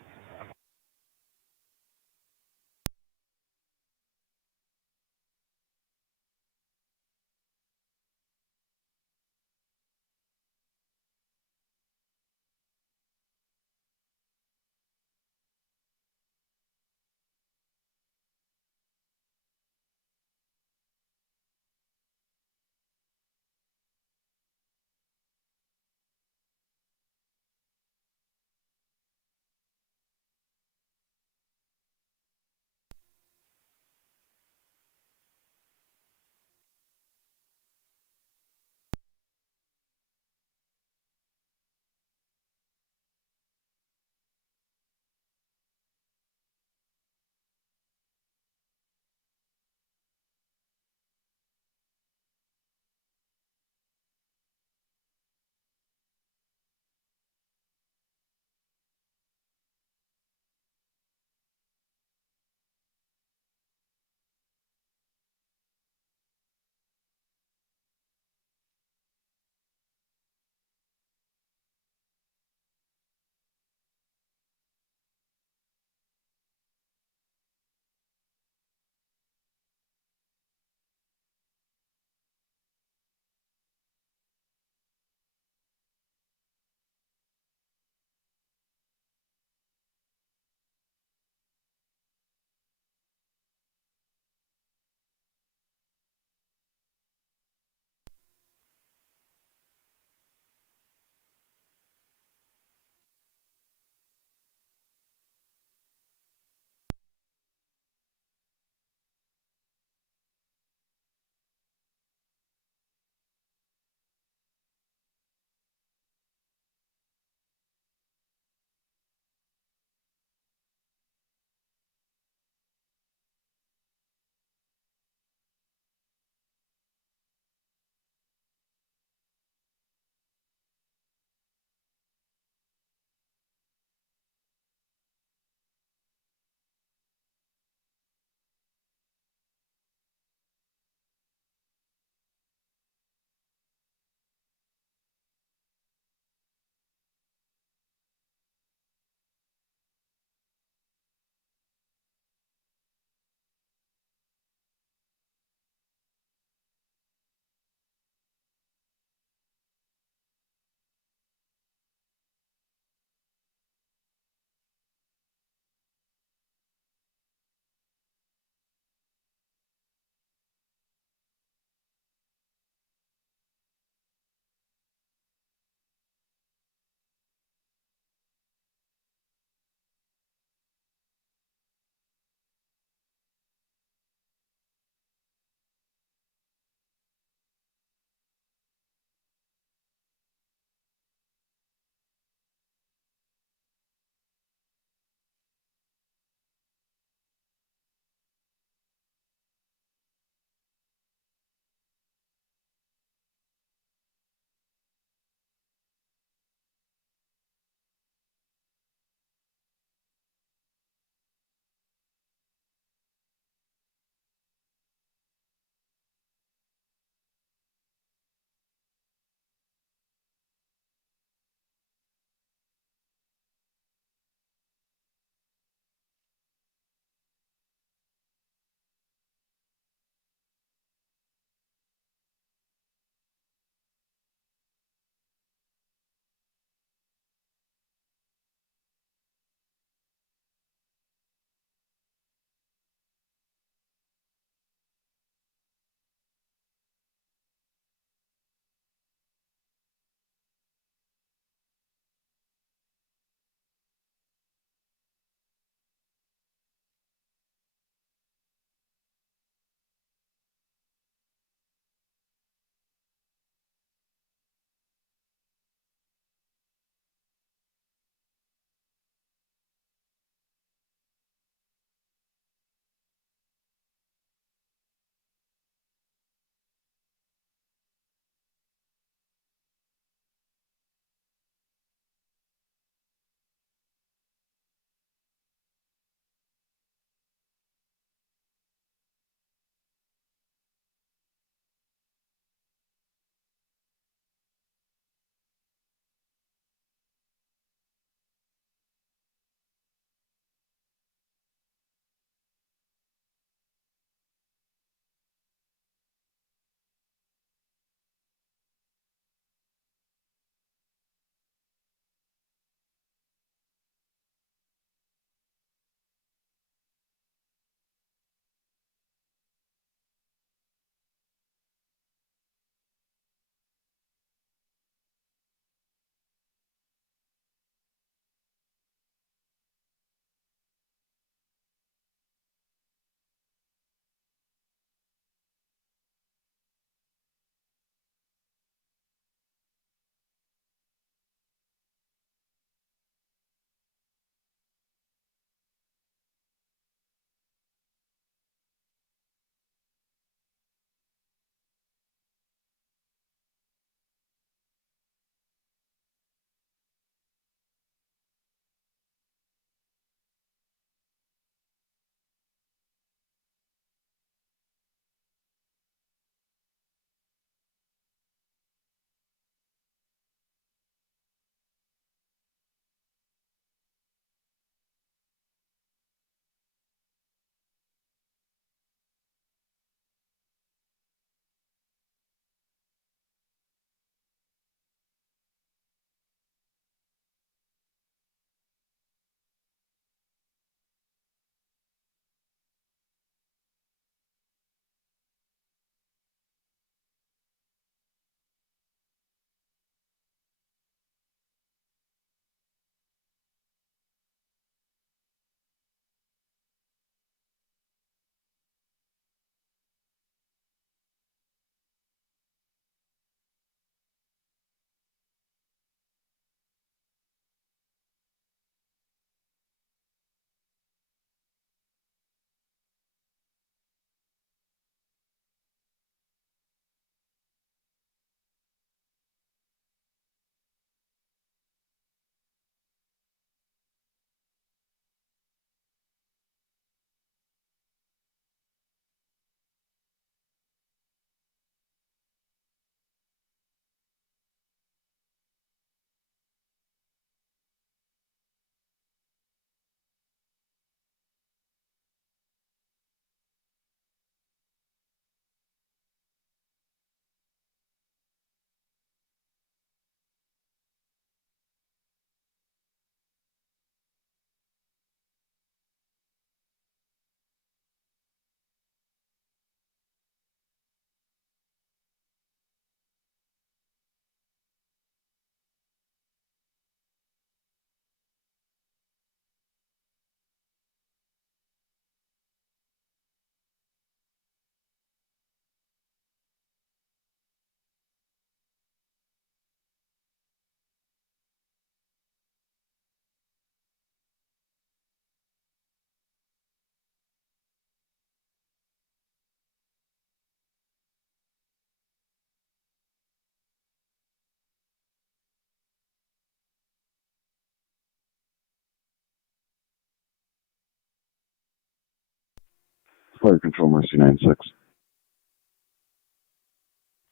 Fire Control, Mercy 96.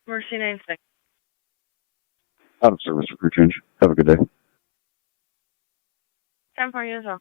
Mercy 96. Out of service for crew change. Have a good day. 10 for you as well.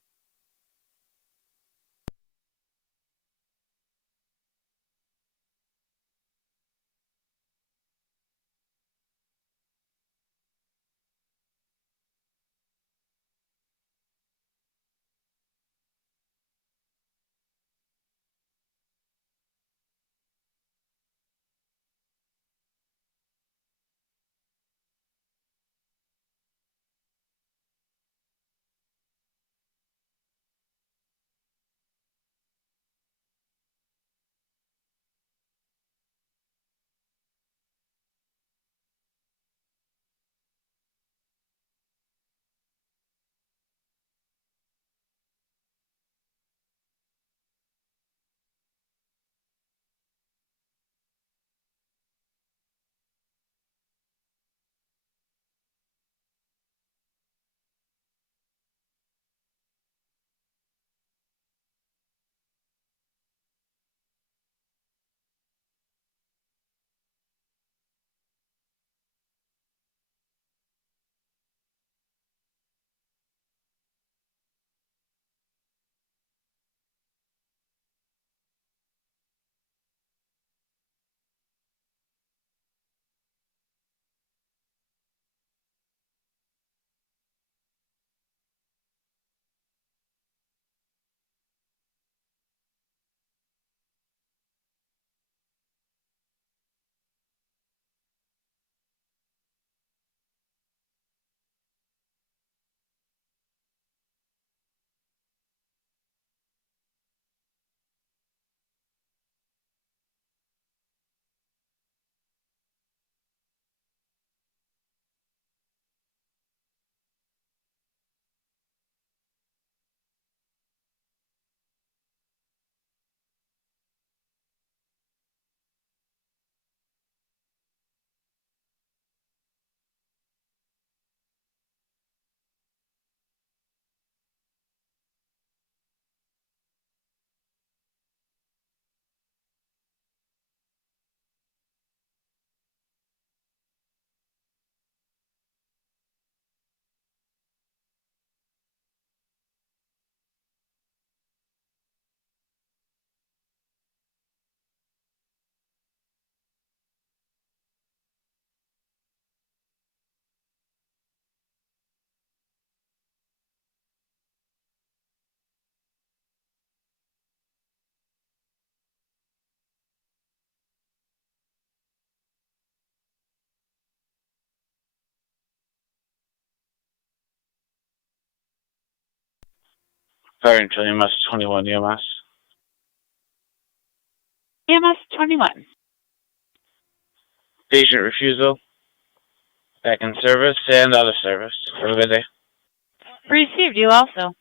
Fire Control, EMS 21, EMS. EMS 21. Patient refusal. Back in service and out of service. Have a good day. Received you also.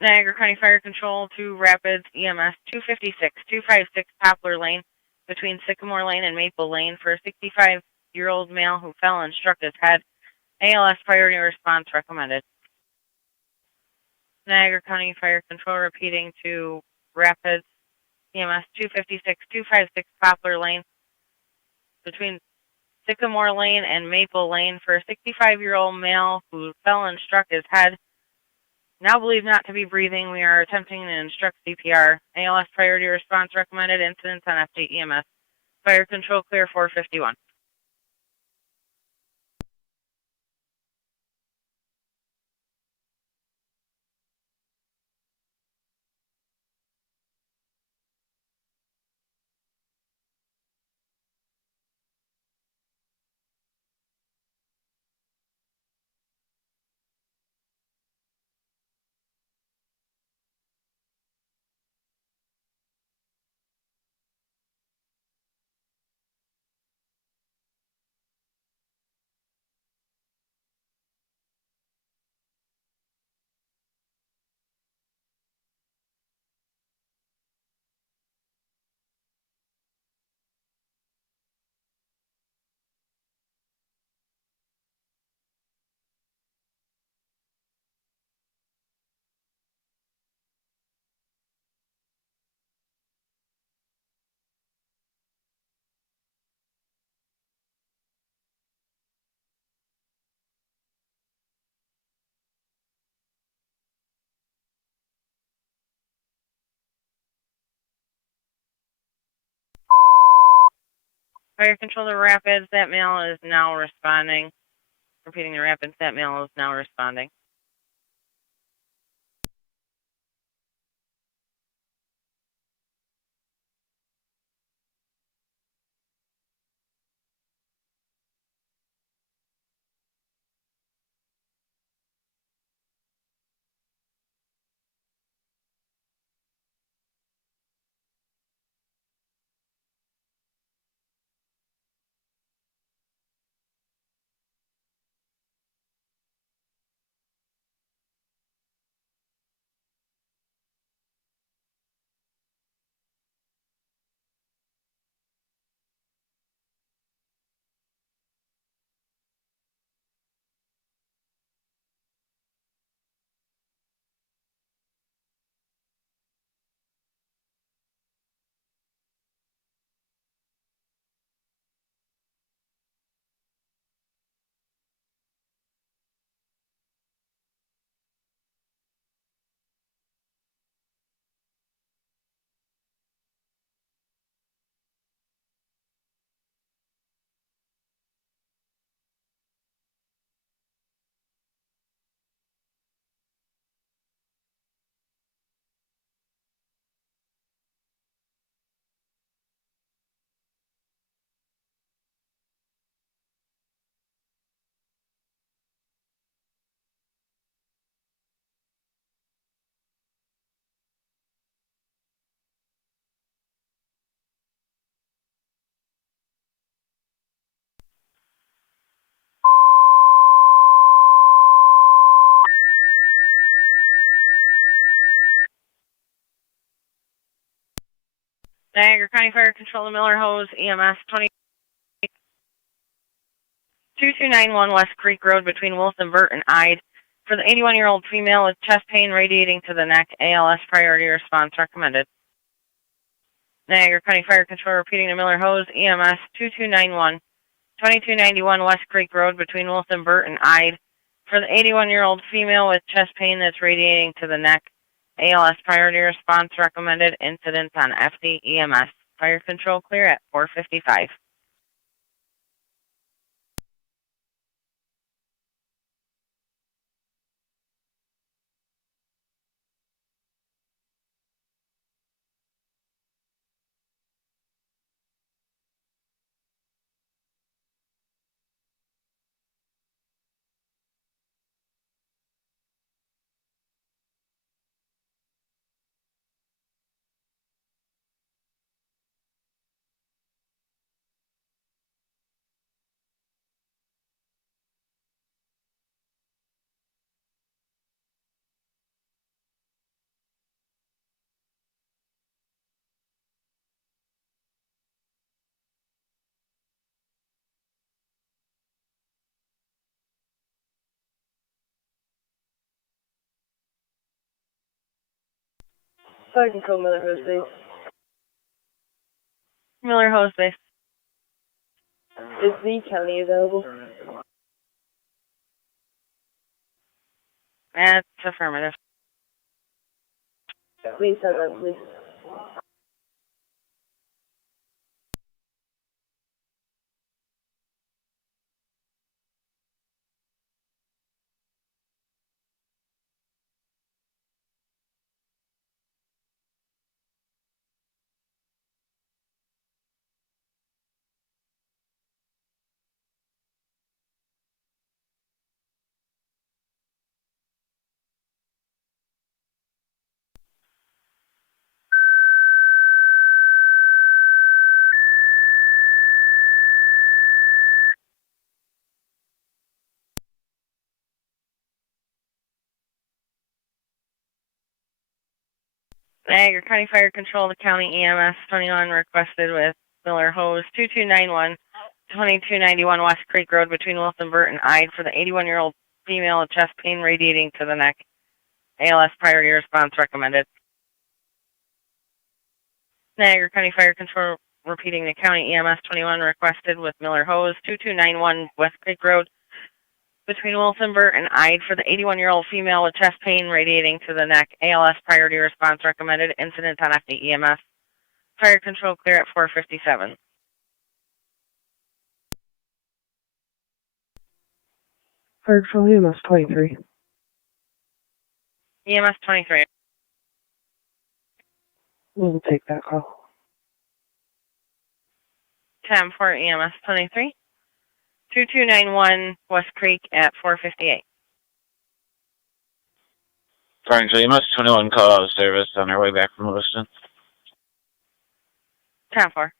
Niagara County Fire Control to Rapids EMS 256 Poplar Lane between Sycamore Lane and Maple Lane for a 65-year-old male who fell and struck his head. ALS priority response recommended. Niagara County Fire Control repeating to Rapids EMS 256 Poplar Lane between Sycamore Lane and Maple Lane for a 65-year-old male who fell and struck his head. Now believed not to be breathing. We are attempting to instruct CPR. ALS priority response recommended. Incidents on FD EMS. Fire control clear 451. Fire control to Rapids. That male is now responding. Repeating the Rapids. That male is now responding. Niagara County Fire Control to Miller Hose EMS 2291 West Creek Road between Wilson, Burt, and Ide. For the 81-year-old female with chest pain radiating to the neck, ALS priority response recommended. Niagara County Fire Control repeating to Miller Hose EMS 2291 West Creek Road between Wilson, Burt, and Ide. For the 81-year-old female with chest pain that's radiating to the neck, ALS priority response recommended. Incidents on FD EMS. Fire control clear at 455. Fire Control, Miller Hose Base. Miller Hose Base. Is the county available? That's affirmative. Please have that, please. Niagara County Fire Control, the County EMS 21 requested with Miller Hose 2291, 2291 West Creek Road between Wilsonburt and Ide for the 81-year-old female with chest pain radiating to the neck. ALS priority response recommended. Niagara County Fire Control repeating the County EMS 21 requested with Miller Hose 2291 West Creek Road between Wilsonburt and Ide for the 81-year-old female with chest pain radiating to the neck. ALS priority response recommended. Incident on FD EMS. Fire control clear at 457. Fire Control, EMS 23. EMS 23. We'll take that call. 10 for EMS 23. 2291 West Creek at 458. Fire Control, EMS 21 call out of service on our way back from Lewiston. 10 for.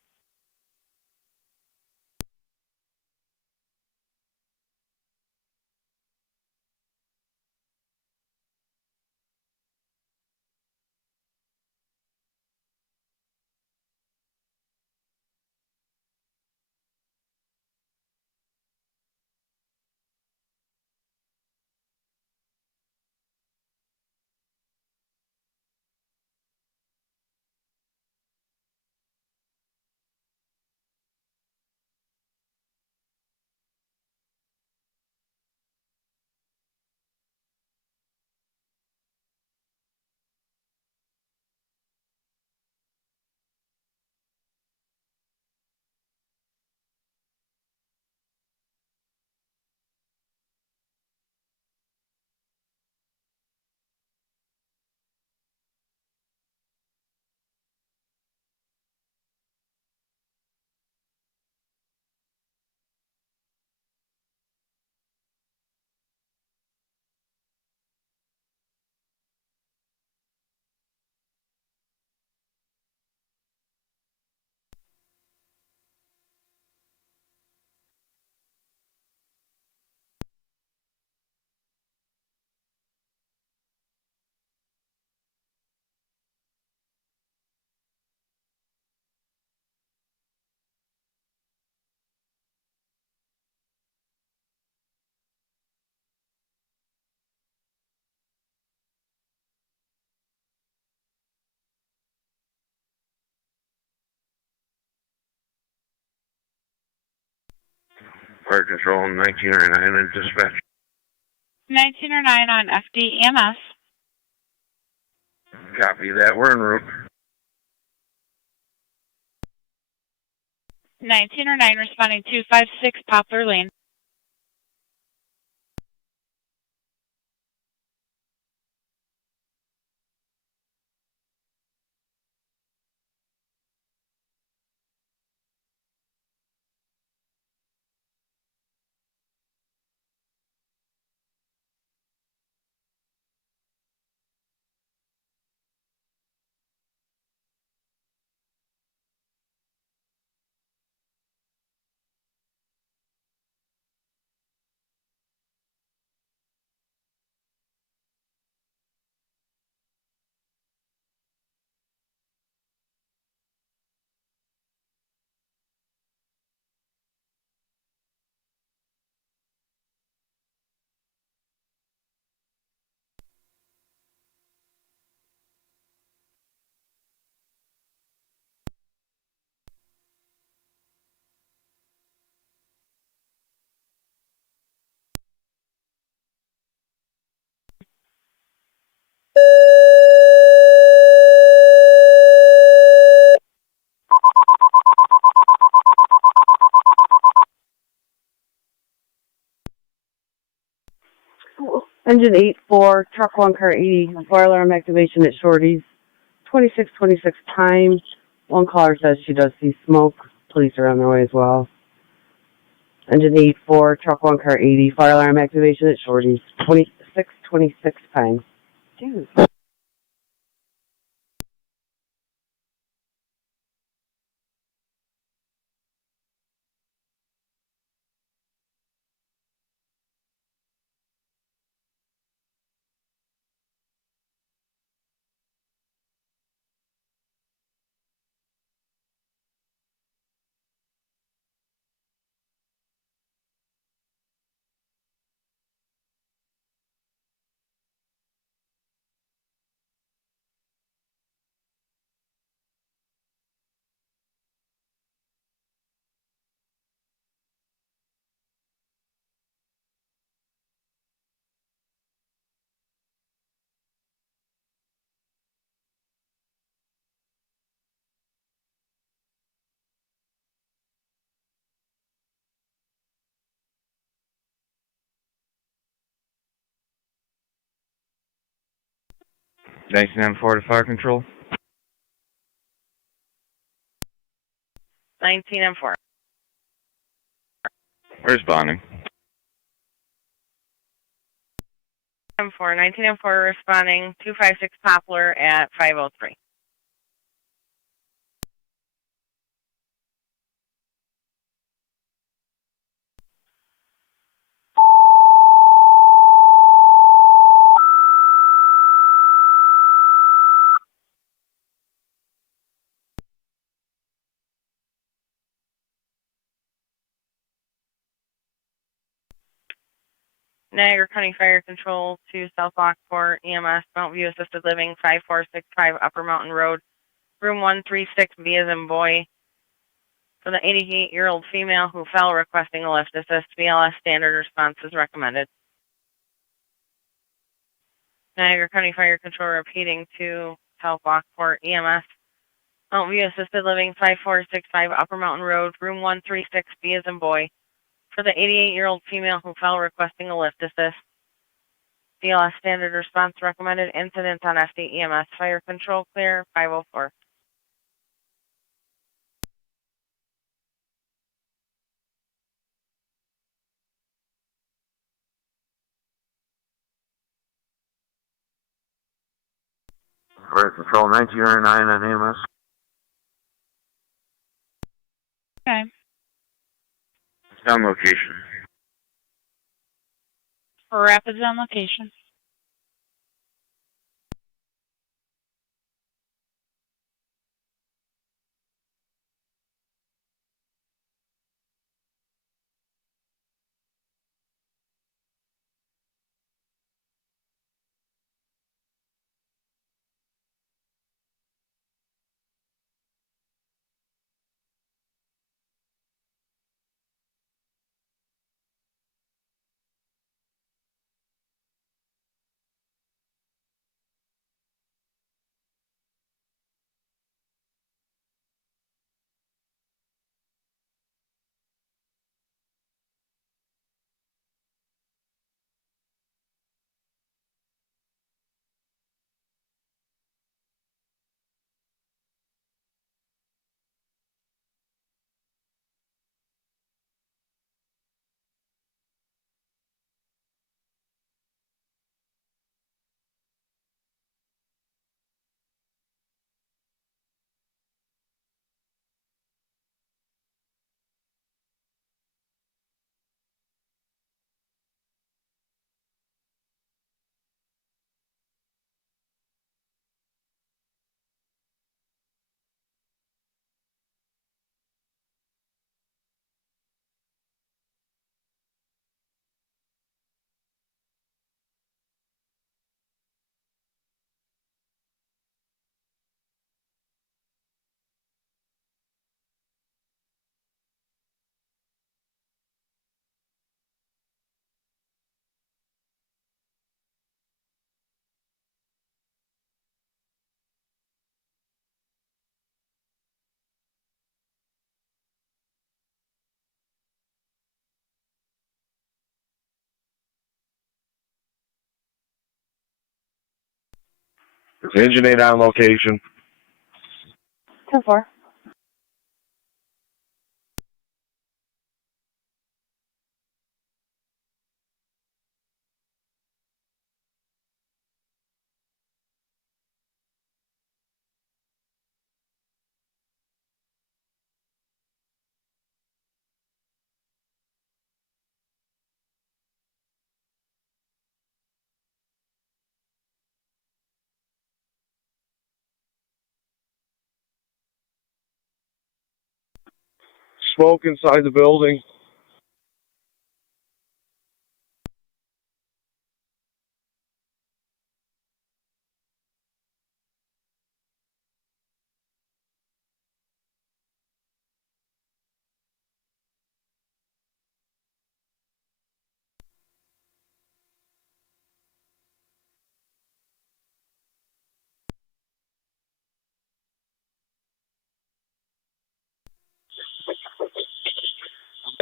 Fire Control 1909 and dispatch. 1909 on FD EMS. Copy that. We're en route. 1909 responding 256 Poplar Lane. Engine 8-4, truck 1, car 80, fire alarm activation at Shorty's. 2626 time. One caller says she does see smoke. Police are on their way as well. Engine 8-4, truck 1, car 80, fire alarm activation at Shorty's. 2626 time. Dude. Nineteen four to fire control. 19-4. Responding. 19-4 responding. 256 Poplar at 503. Niagara County Fire Control to South Lockport, EMS, Mount View Assisted Living, 5465 Upper Mountain Road, room 136, B as in boy. For the 88-year-old female who fell requesting a lift assist, BLS standard response is recommended. Niagara County Fire Control repeating to South Lockport, EMS, Mount View Assisted Living, 5465 Upper Mountain Road, room 136, B as in boy. For the 88-year-old female who fell requesting a lift assist, BLS standard response recommended. Incident on SD EMS fire control clear 504. Fire control 1909 on EMS. Okay. On location. Rapids on location. Engine 8 on location. 10-4. Smoke inside the building.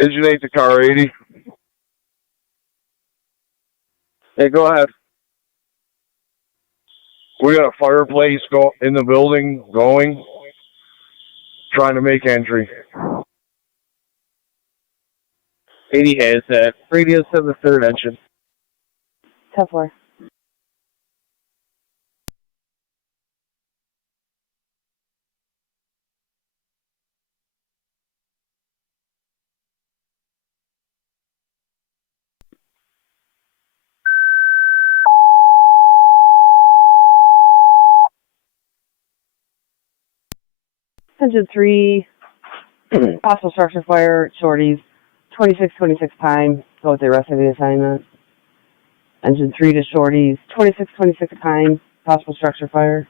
Engine 8 to car 80. Hey, go ahead. We got a fireplace in the building going. Trying to make entry. 80 has that. Radius of the third engine. 10-4. Engine 3, possible structure fire, shorties, 26-26 time, go with the rest of the assignment. Engine 3 to shorties, 26-26 time, possible structure fire.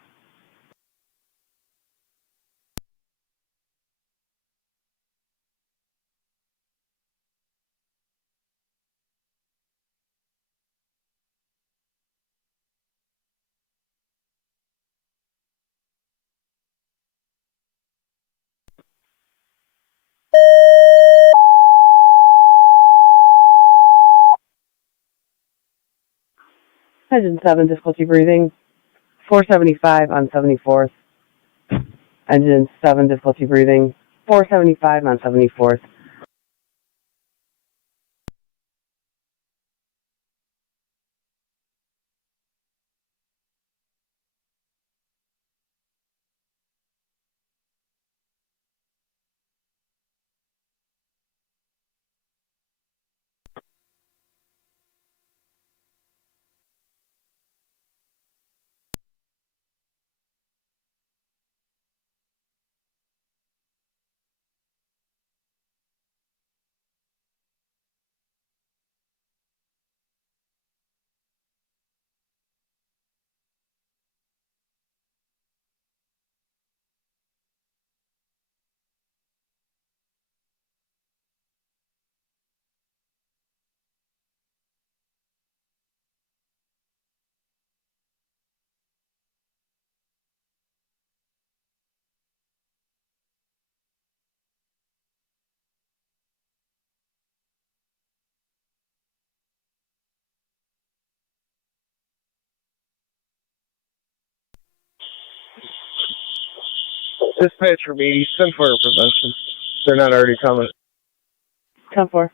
Engine 7, difficulty breathing, 475 on 74th. Engine 7, difficulty breathing, 475 on 74th. Dispatch for me, send fire prevention. They're not already coming. 10-4.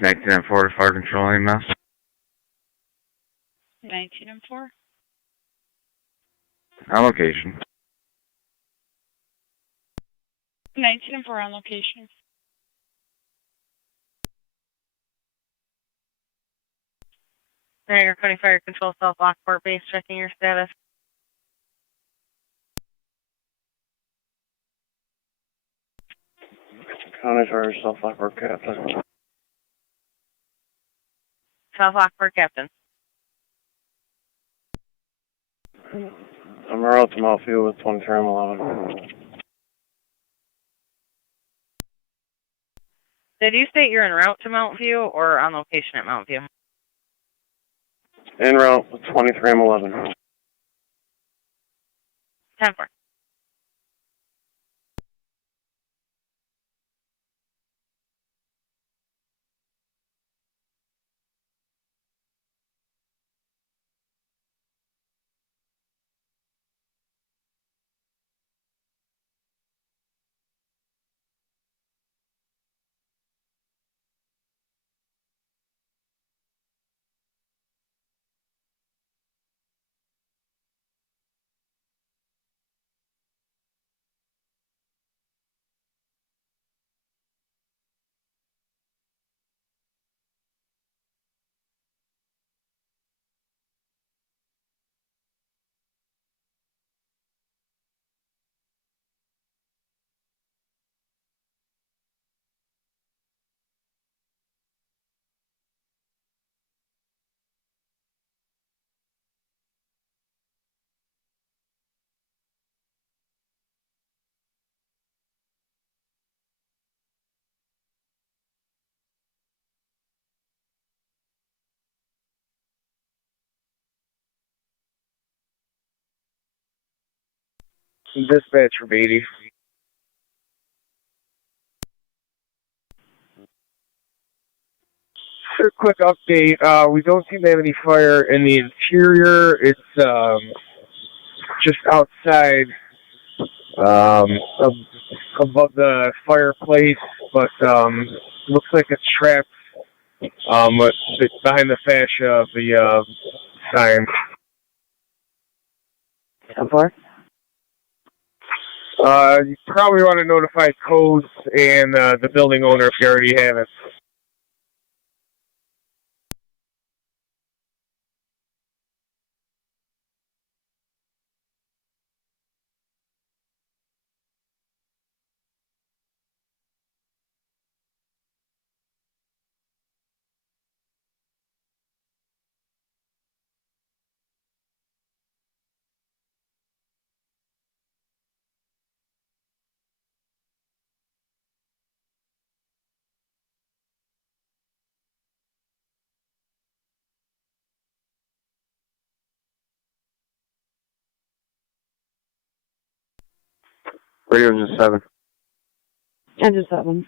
Back to that 4 to fire control EMS. 19 and 4. On location. 19 and 4 on location. Niagara County Fire Control South Lockport base, checking your status. County Fire South Lockport Captain. South Lockport Captain. I'm out to Mount View with 2311. Did you state you're en route to Mount View or on location at Mount View? En route with 2311. 10-4. Dispatch for Beatty. A quick update. We don't seem to have any fire in the interior. It's just outside, above the fireplace, but looks like it's trapped it's behind the fascia of the sign. 10-4. You probably want to notify codes and the building owner if you already have it. Radio Engine 7. Engine 7.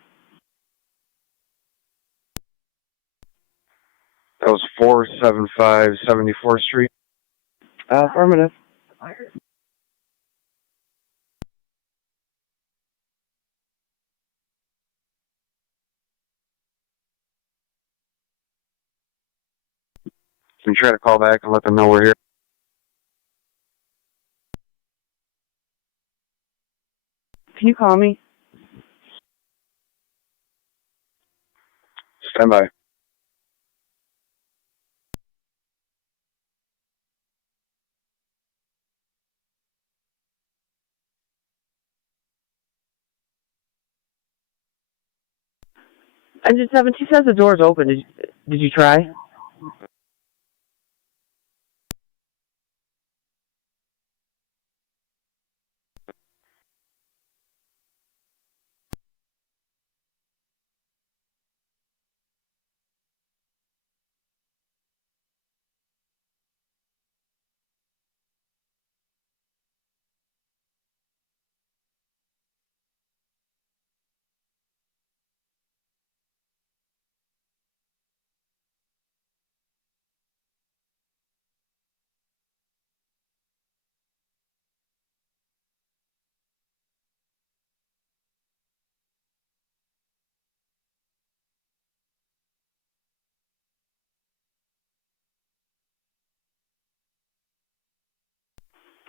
That was 475 74th Street. Affirmative. Can you try to call back and let them know we're here? Can you call me? Stand by. Engine 7, she says the door's open. Did you try?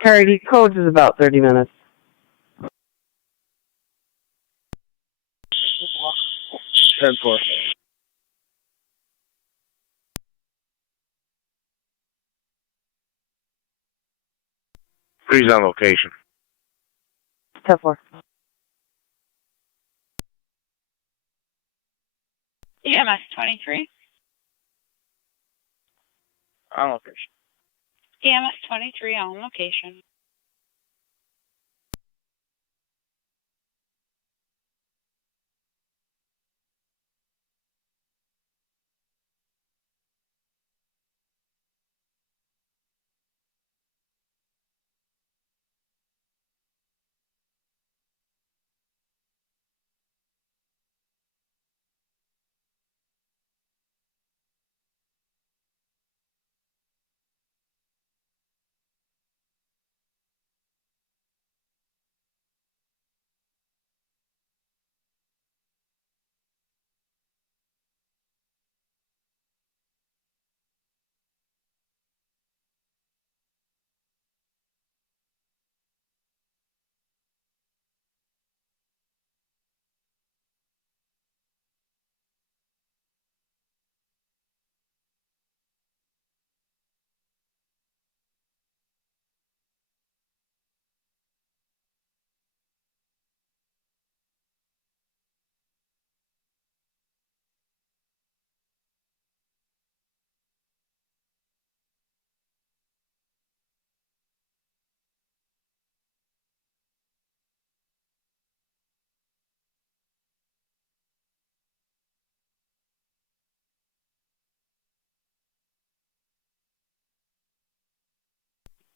Car ID codes is about 30 minutes. 10-4. Freeze on location. 10-4. EMS 23. On location. EMS 23 on location.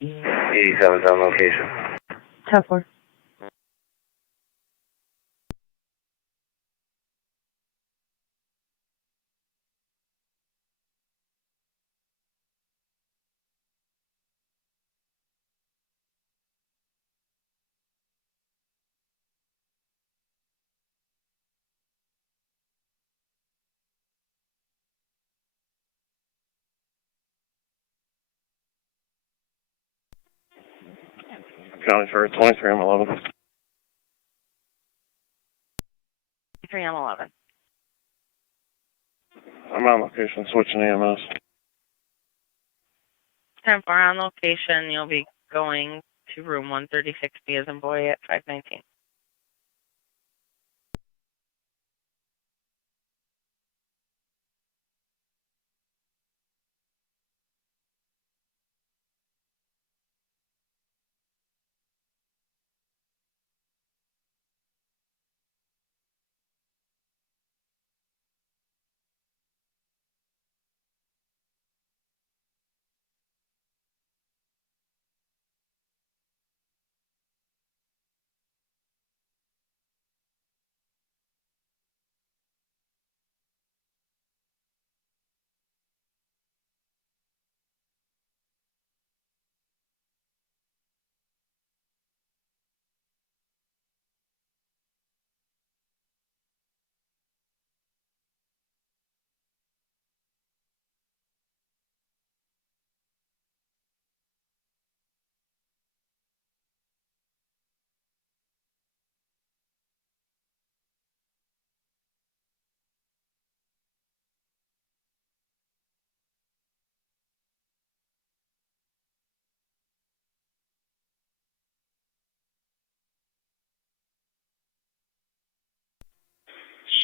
Eighty-seven's on location. 10-4. County for 23 on 11. 3 on 11. I'm on location, switching EMS. 10-4 on location. You'll be going to room 136B as in boy at 519.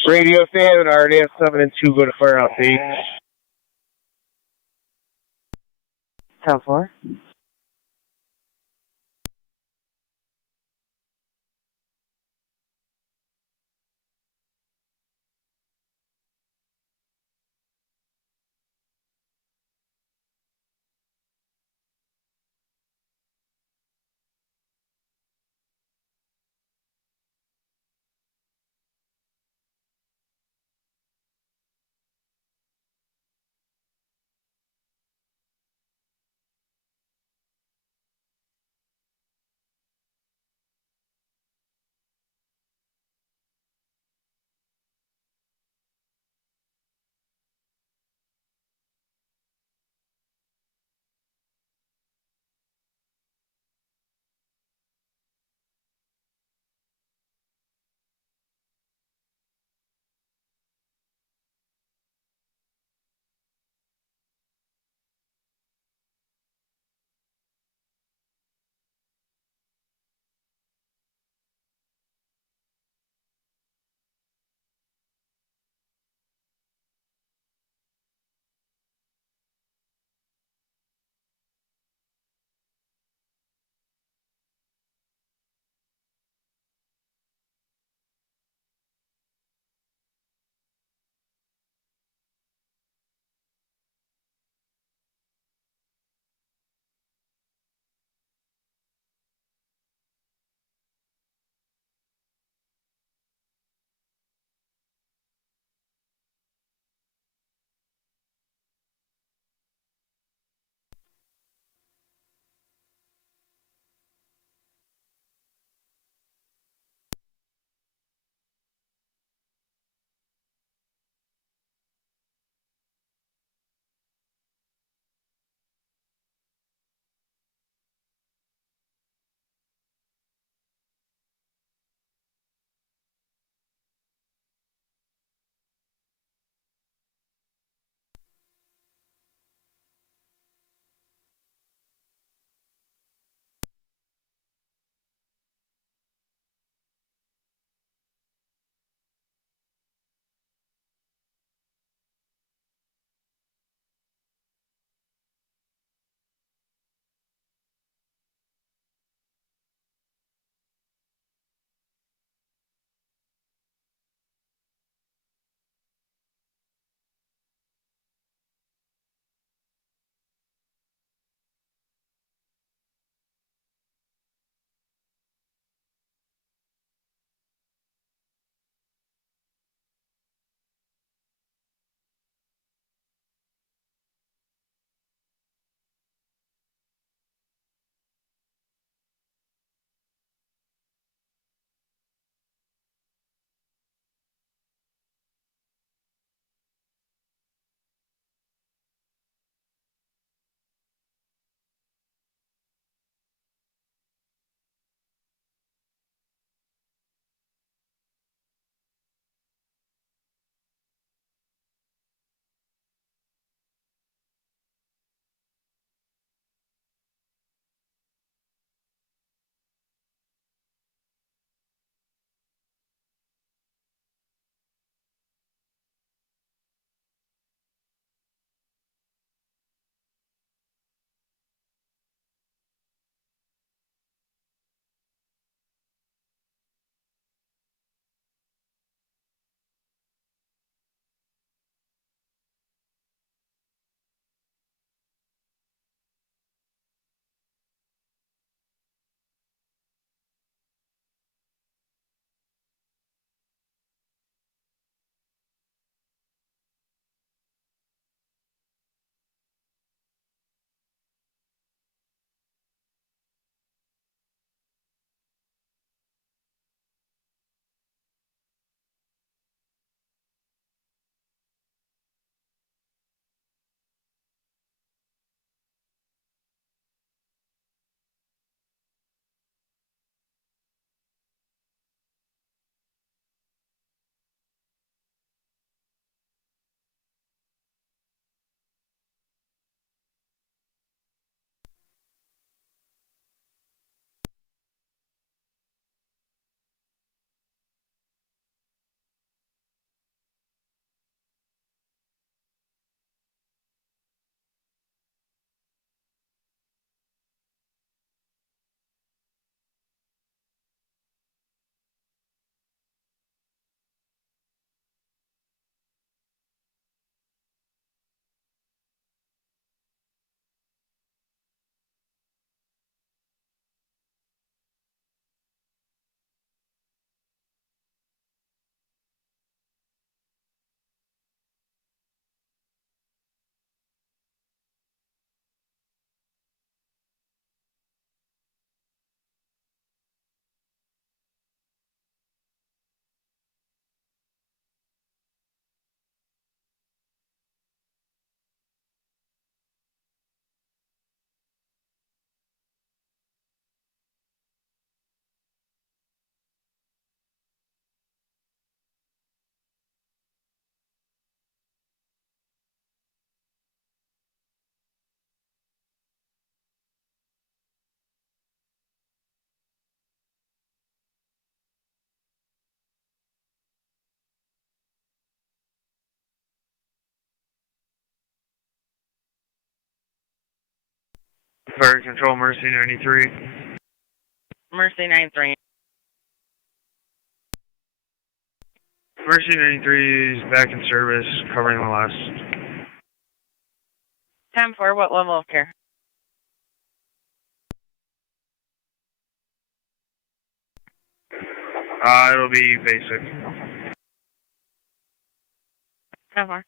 Radio Sam and RDS 7 and 2 go to fire out 8. 10-4. Fire Control, Mercy 93. Mercy 93. Mercy 93 is back in service, covering the last. 10-4, what level of care? It'll be basic. 10-4.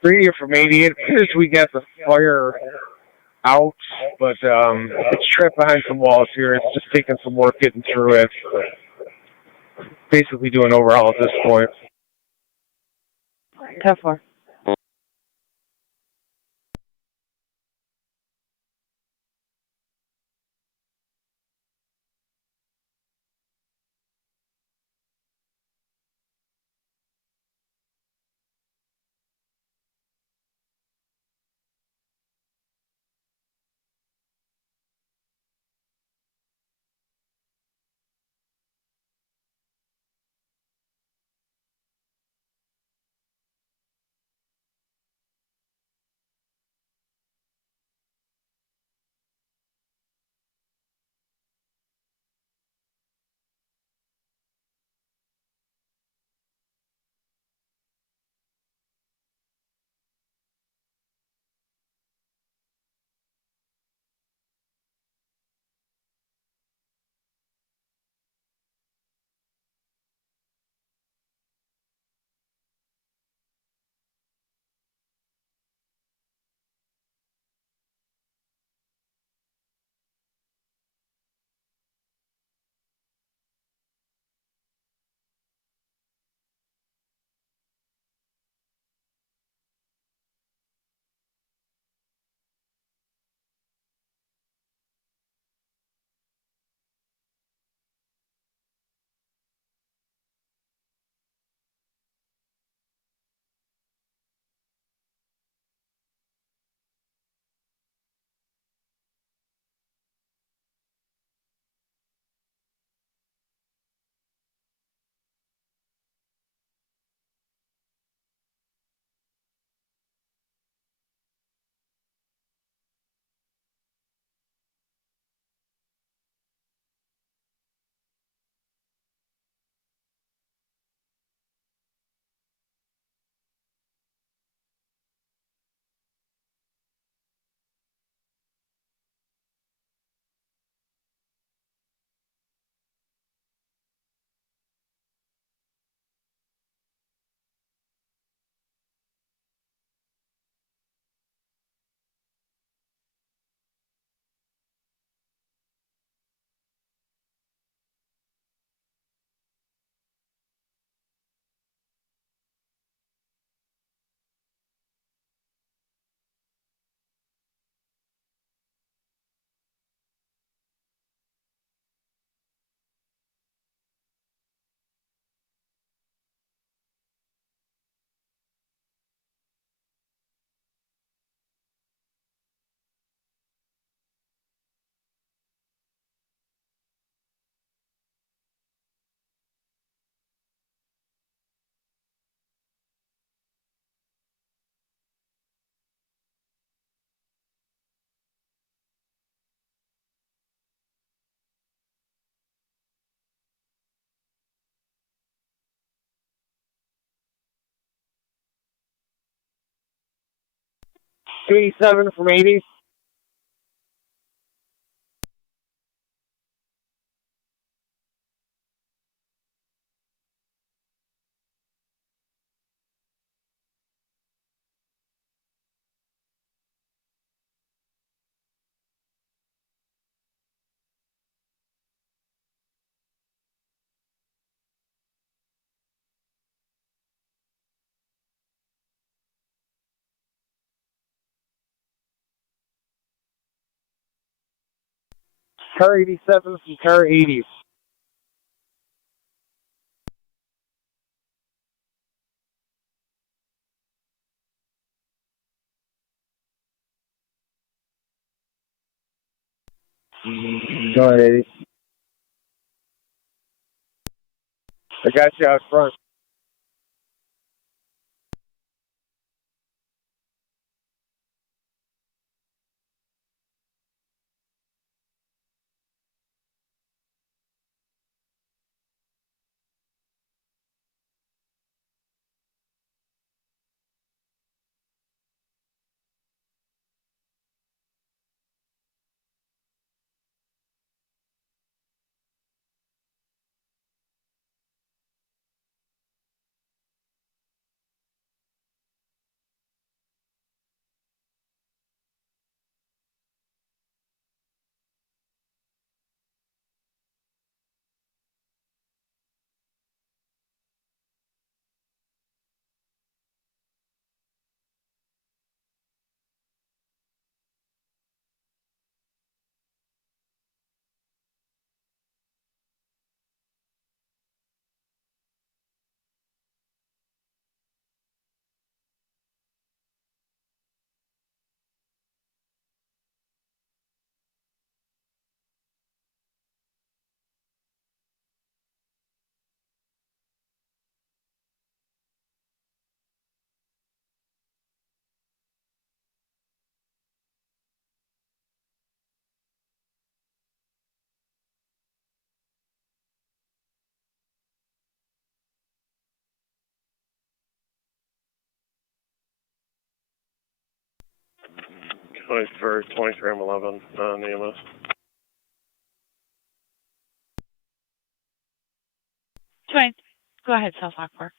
Here from 88, it appears we got the fire out, but it's trapped behind some walls here. It's just taking some work getting through it. Basically doing overhaul at this point. 10-4. 287 from 80. Car 87 from car 80. Go ahead, 80. I got you out front. For 23M11 EMS. Go ahead, South Lockport.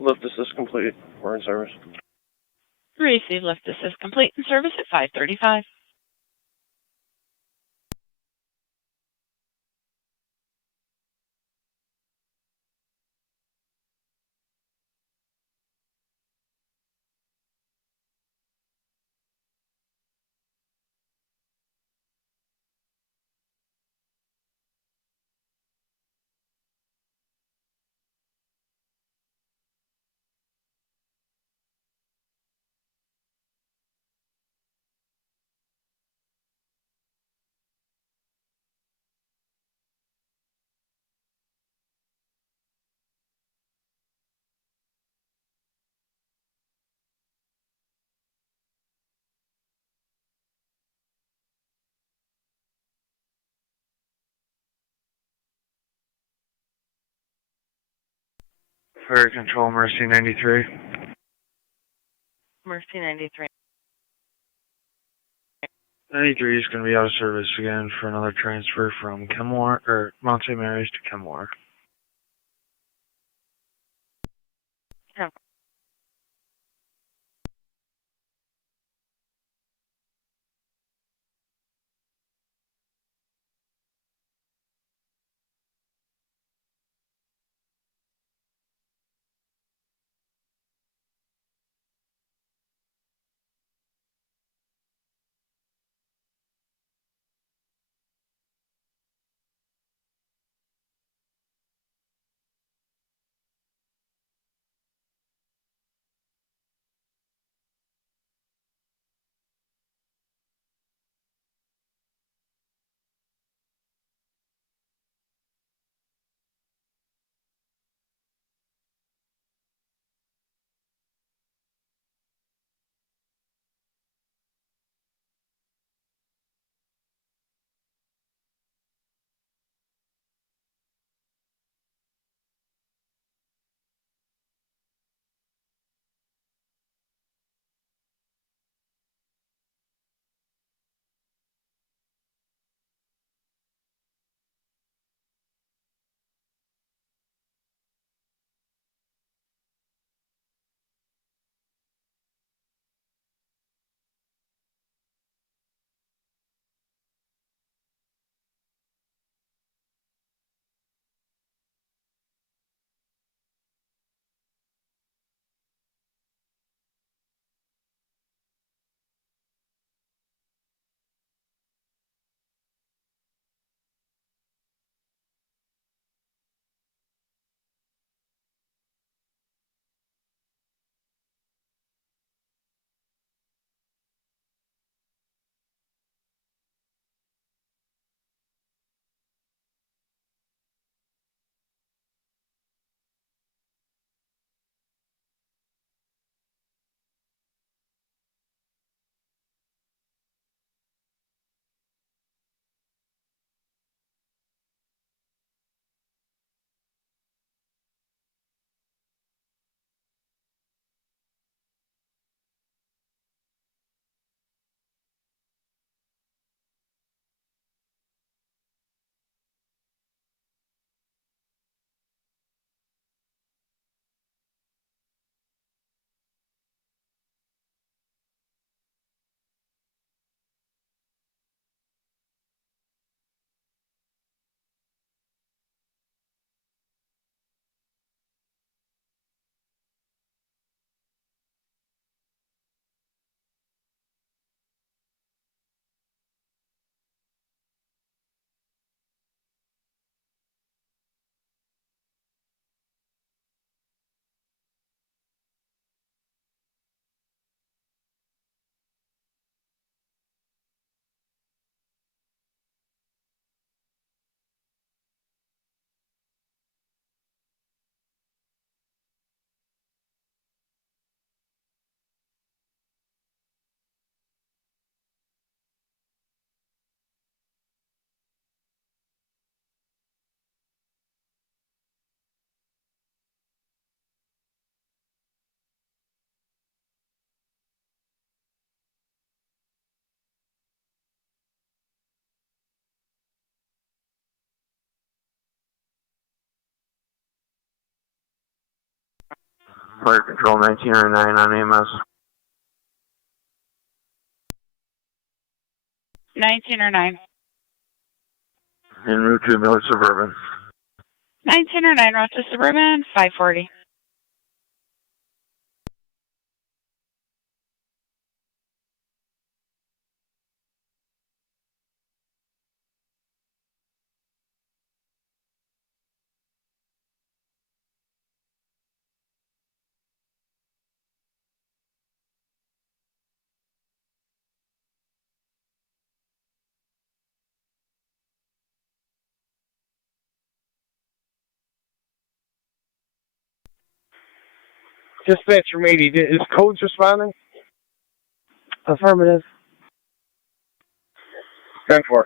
Lift assist complete. We're in service. Receive lift assist complete in service at 5:35. Fire Control, Mercy 93. Mercy 93. 93 is going to be out of service again for another transfer from Kenmore, or Mount St. Mary's to Kenmore. Yeah. Fire Control 1909 on AMS. 1909. En route to Miller Suburban. 1909, route to Suburban, 540. Dispatch from 80, is codes responding? Affirmative. 10-4.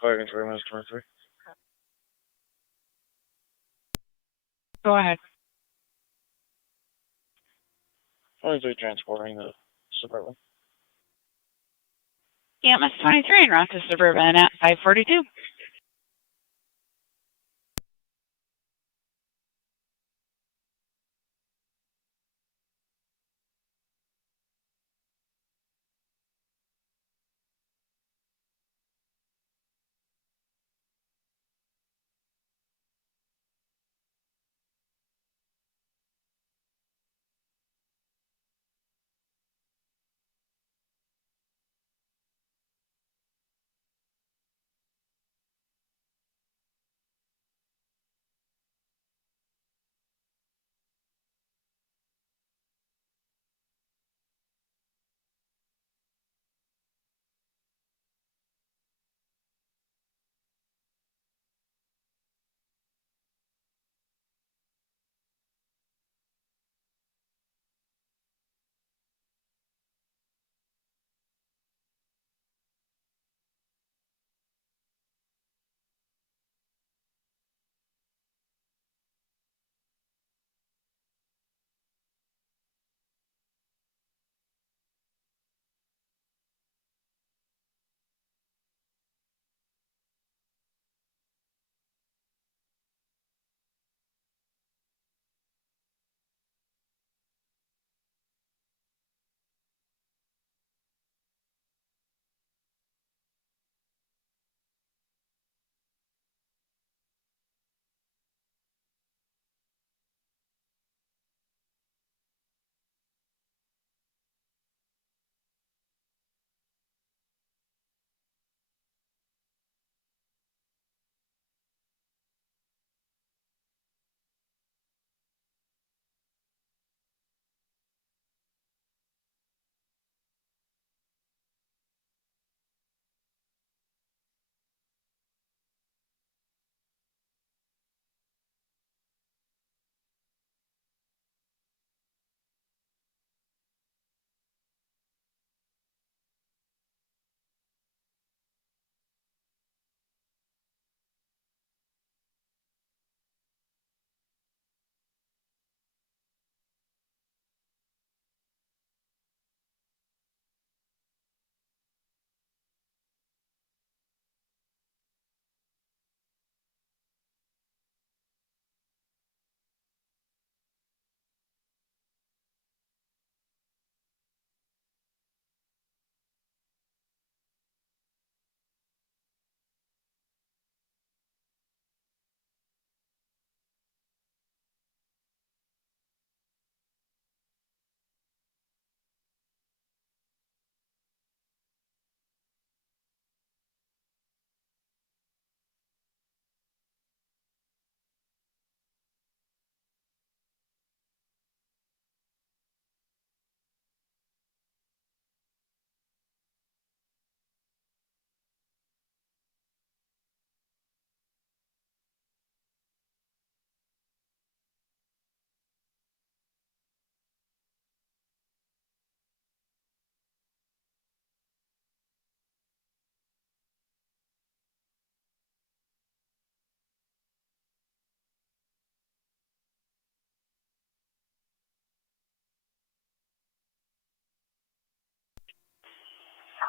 Fire Control 23. Go ahead. 23 transporting the Suburban. EMS 23 en route to Suburban at 542.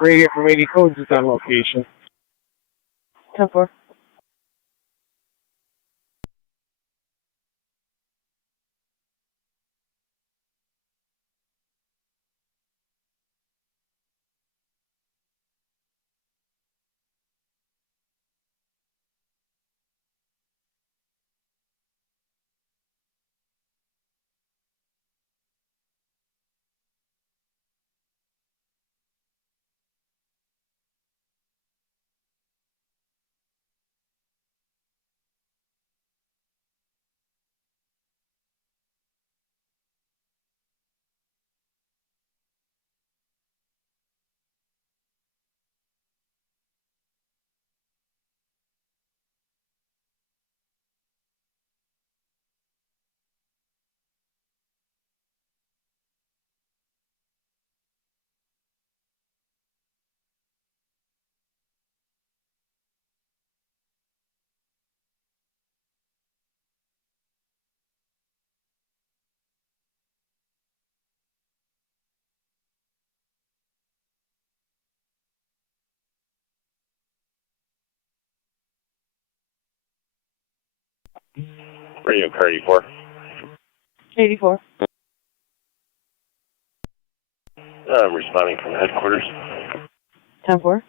Radio from 80 codes is on location. 10-4. Radio car 84. 84. I'm responding from headquarters. 10-4.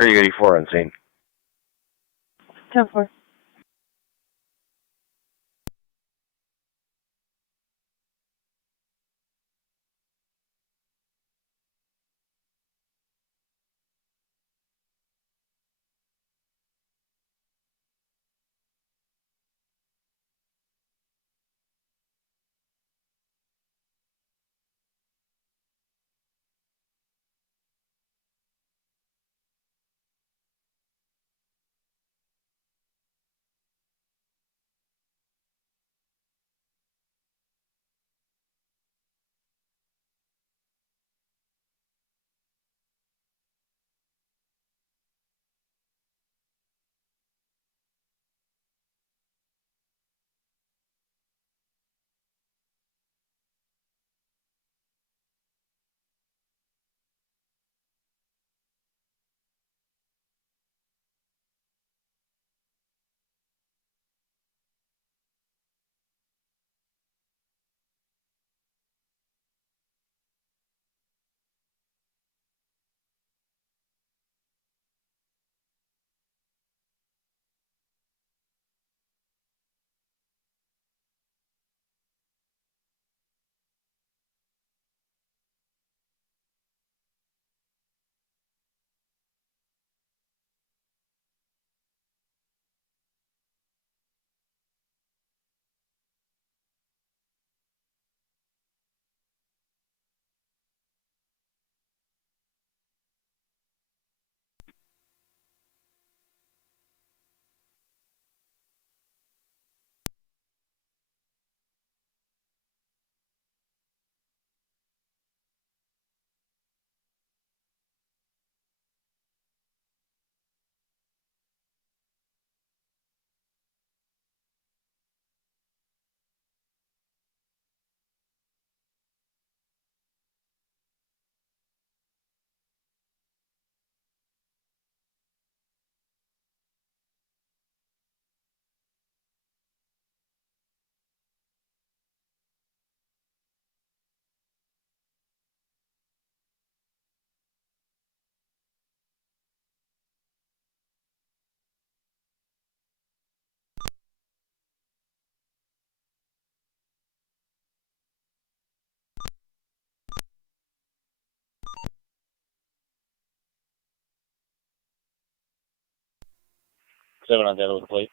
Radio 84 on scene. 10-4. 7 on that with plate.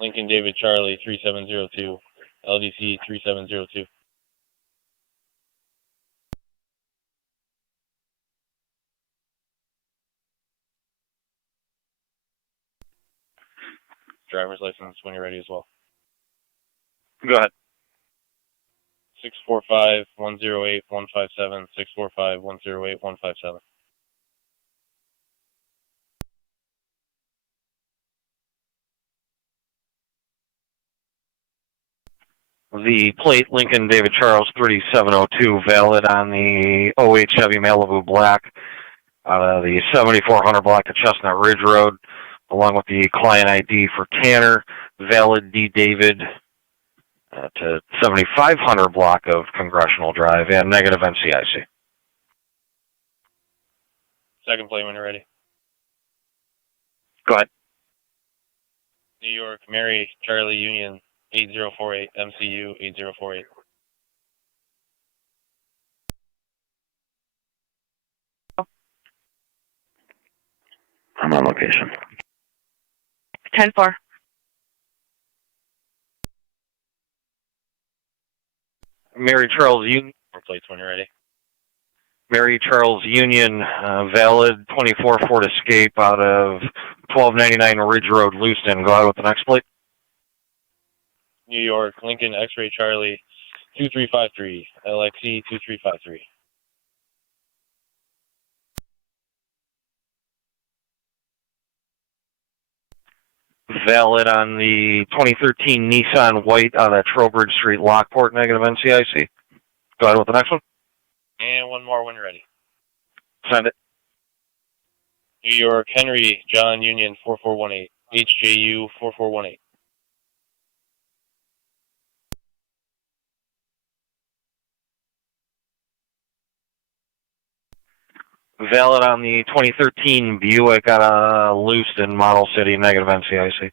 Lincoln David Charlie 3702, LDC 3702. Driver's license when you're ready as well. Go ahead. 645-108-157, 645-108-157. The plate Lincoln David Charles 3702, valid on the 08 Chevy Malibu Black out of the 7400 block of Chestnut Ridge Road, along with the client ID for Tanner, valid D. David to 7500 block of Congressional Drive, and negative NCIC. Second plate when you're ready. Go ahead. New York Mary Charlie Union 8048, MCU 8048. I'm on location. 10-4. Mary Charles Union. Plates when you're ready. Mary Charles Union, valid 24 Ford Escape out of 1299 Ridge Road, Lewiston. Go ahead with the next plate. New York Lincoln X-Ray Charlie 2353, LXE 2353. Valid on the 2013 Nissan White out of Trowbridge Street, Lockport, negative NCIC. Go ahead with the next one. And one more when you're ready. Send it. New York Henry John Union 4418, HJU 4418. Valid on the 2013 Buick out of Lewiston, Model City, negative NCIC.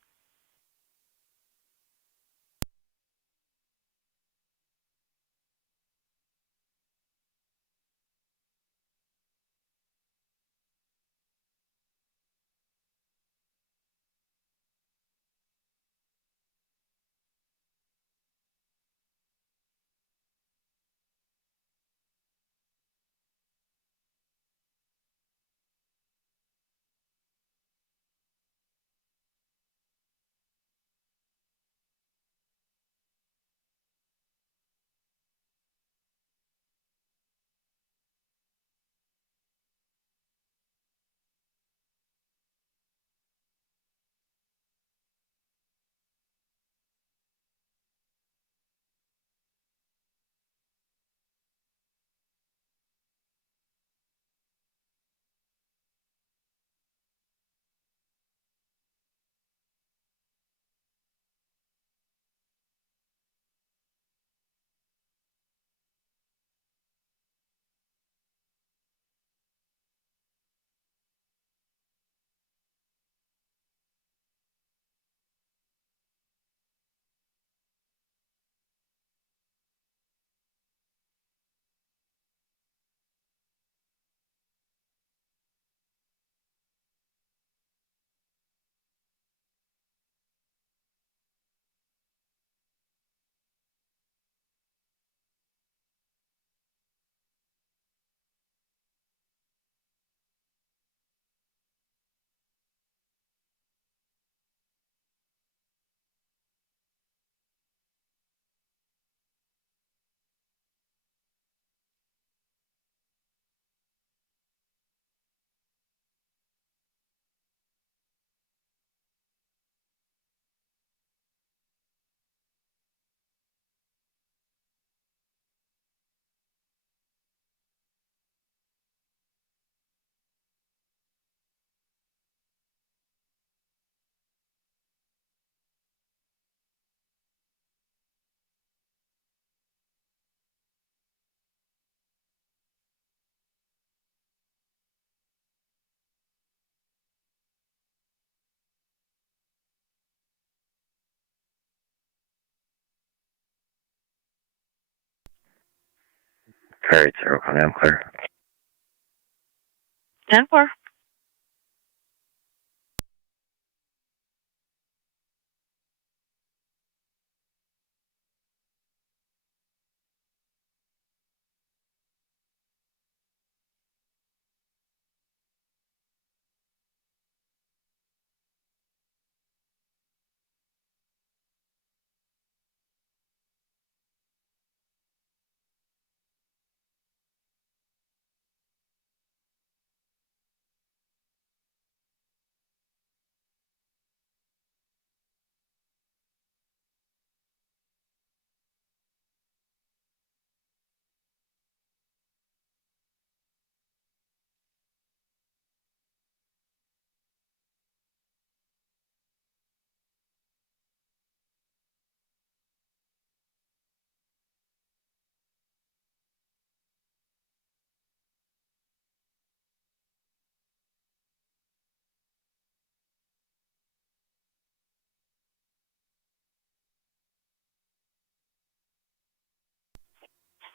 Very thorough, I'm clear. 10-4.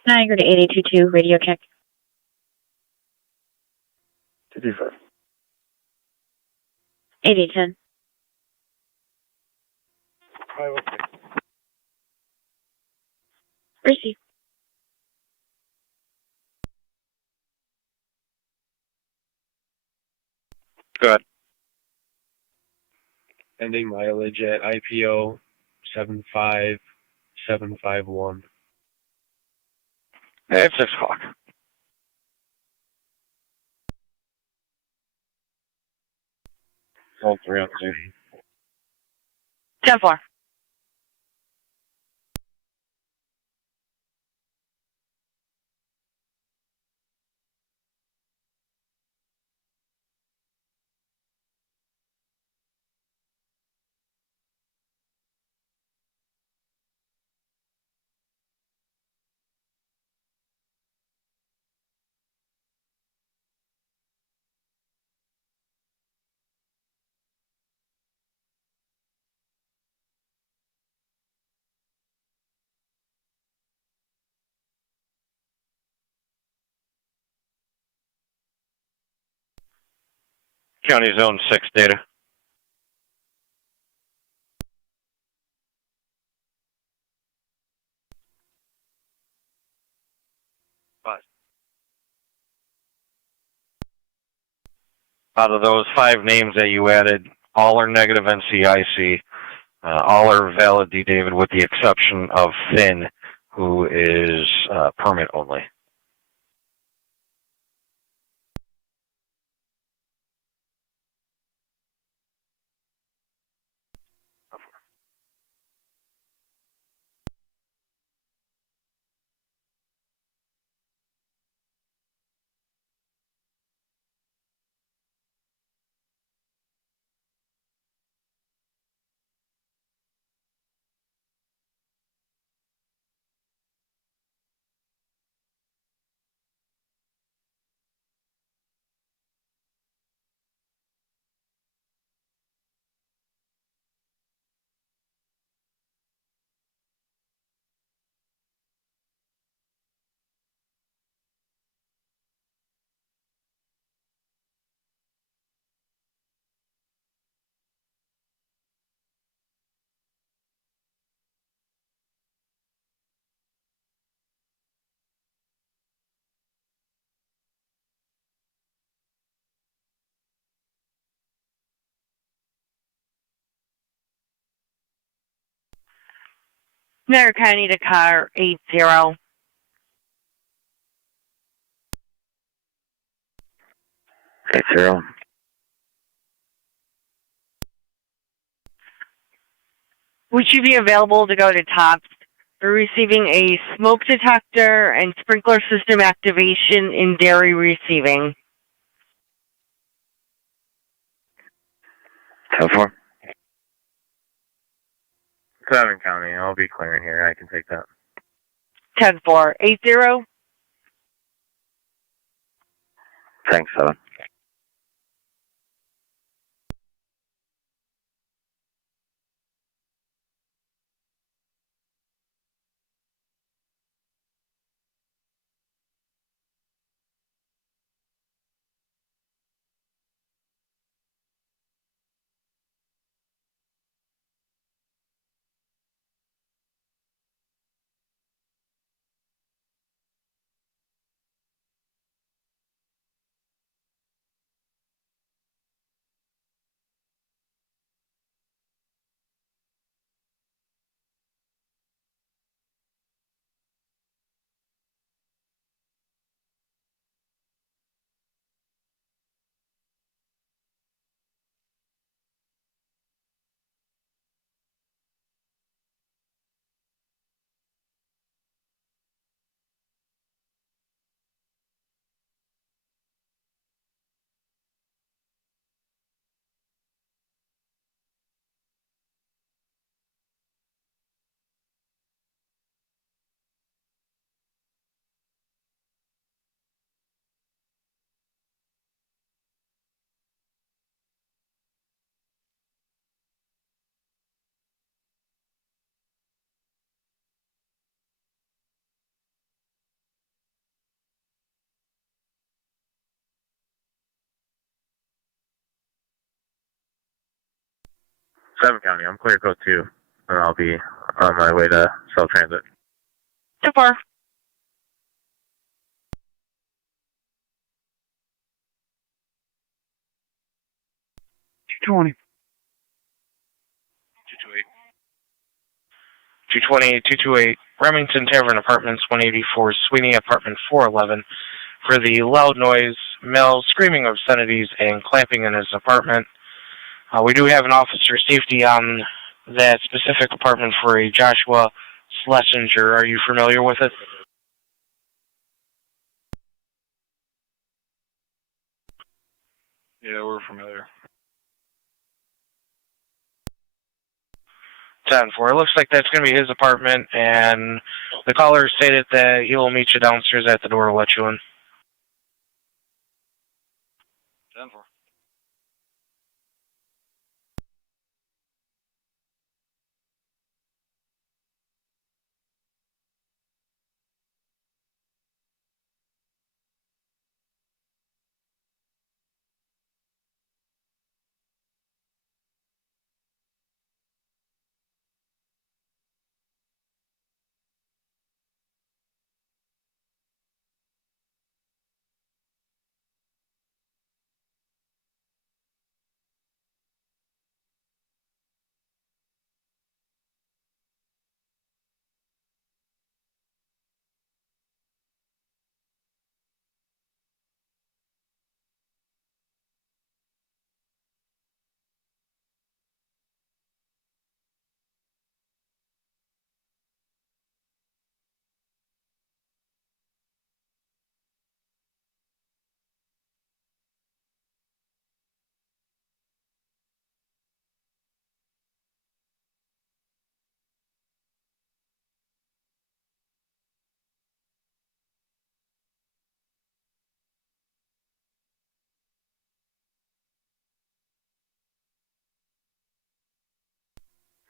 Niagara to 8822, radio check. 225. 8810. Receive. Good. Ending mileage at IPO 75751. It's 6 o'clock. All 3 on the 10-4. County Zone 6 data. Out of those 5 names that you added, all are negative NCIC. All are valid D. David, with the exception of Finn, who is permit only. Niagara County to car 80. 80. Would you be available to go to TOPS? We're receiving a smoke detector and sprinkler system activation in dairy receiving. 10-4. 7 County, I'll be clearing here. I can take that. 10-4. 80. Thanks, 7. 7 County. I'm clear code 2, and I'll be on my way to South Transit. 2-4. 220. 228 Remington Tavern Apartments, 184 Sweeney Apartment 411 for the loud noise, male screaming obscenities, and clamping in his apartment. We do have an officer safety on that specific apartment for a Joshua Schlesinger. Are you familiar with it? Yeah, we're familiar. 10-4. It looks like that's going to be his apartment, and the caller stated that he will meet you downstairs at the door to let you in. 10-4.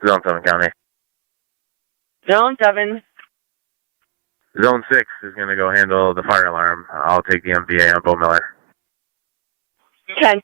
Zone 7 County. Zone 7. Zone 6 is going to go handle the fire alarm. I'll take the MVA on Bo Miller. 10-4.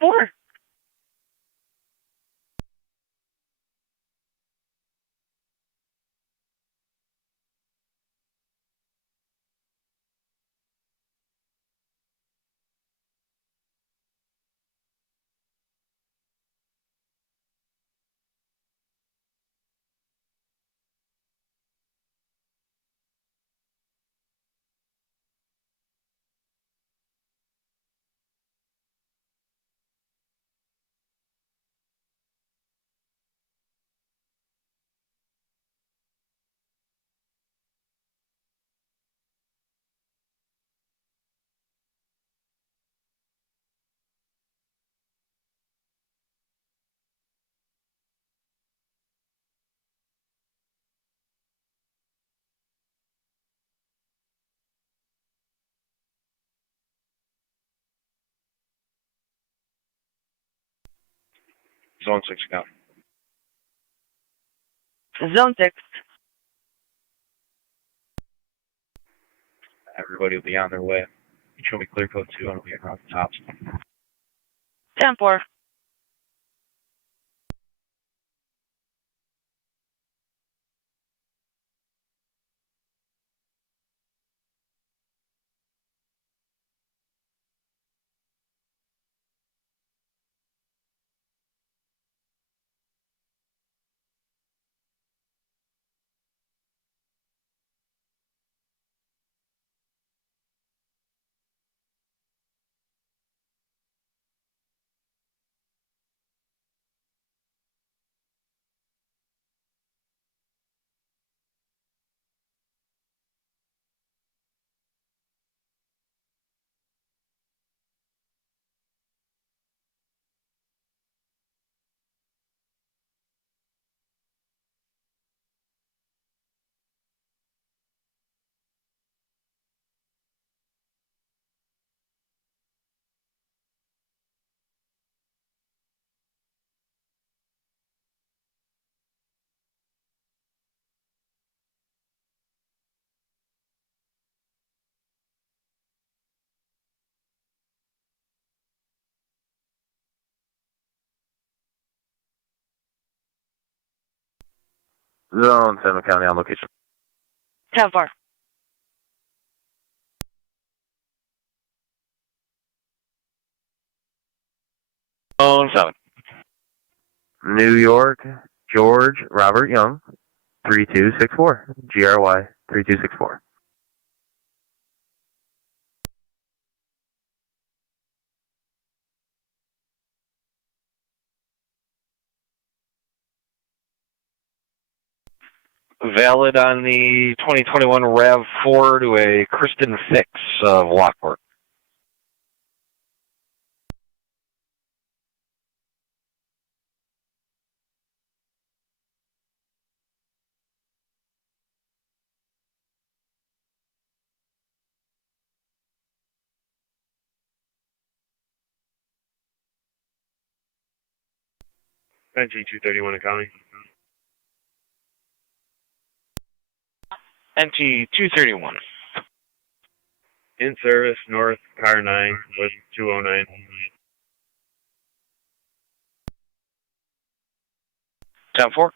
Zone 6 County. Zone 6. Everybody will be on their way. You show me clear code 2, and I'll be across the tops. 10-4. Zone 7 County on location. 10-4. Zone 7. New York, George Robert Young, 3264. GRY 3264. Valid on the 2021 RAV4 to a Kristen Fix of Lockport. NG 231 in County. NT 231. In service, north, car 9 with 209. 10-4.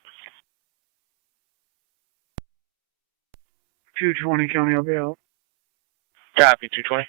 220 County, I'll be out. Copy 220.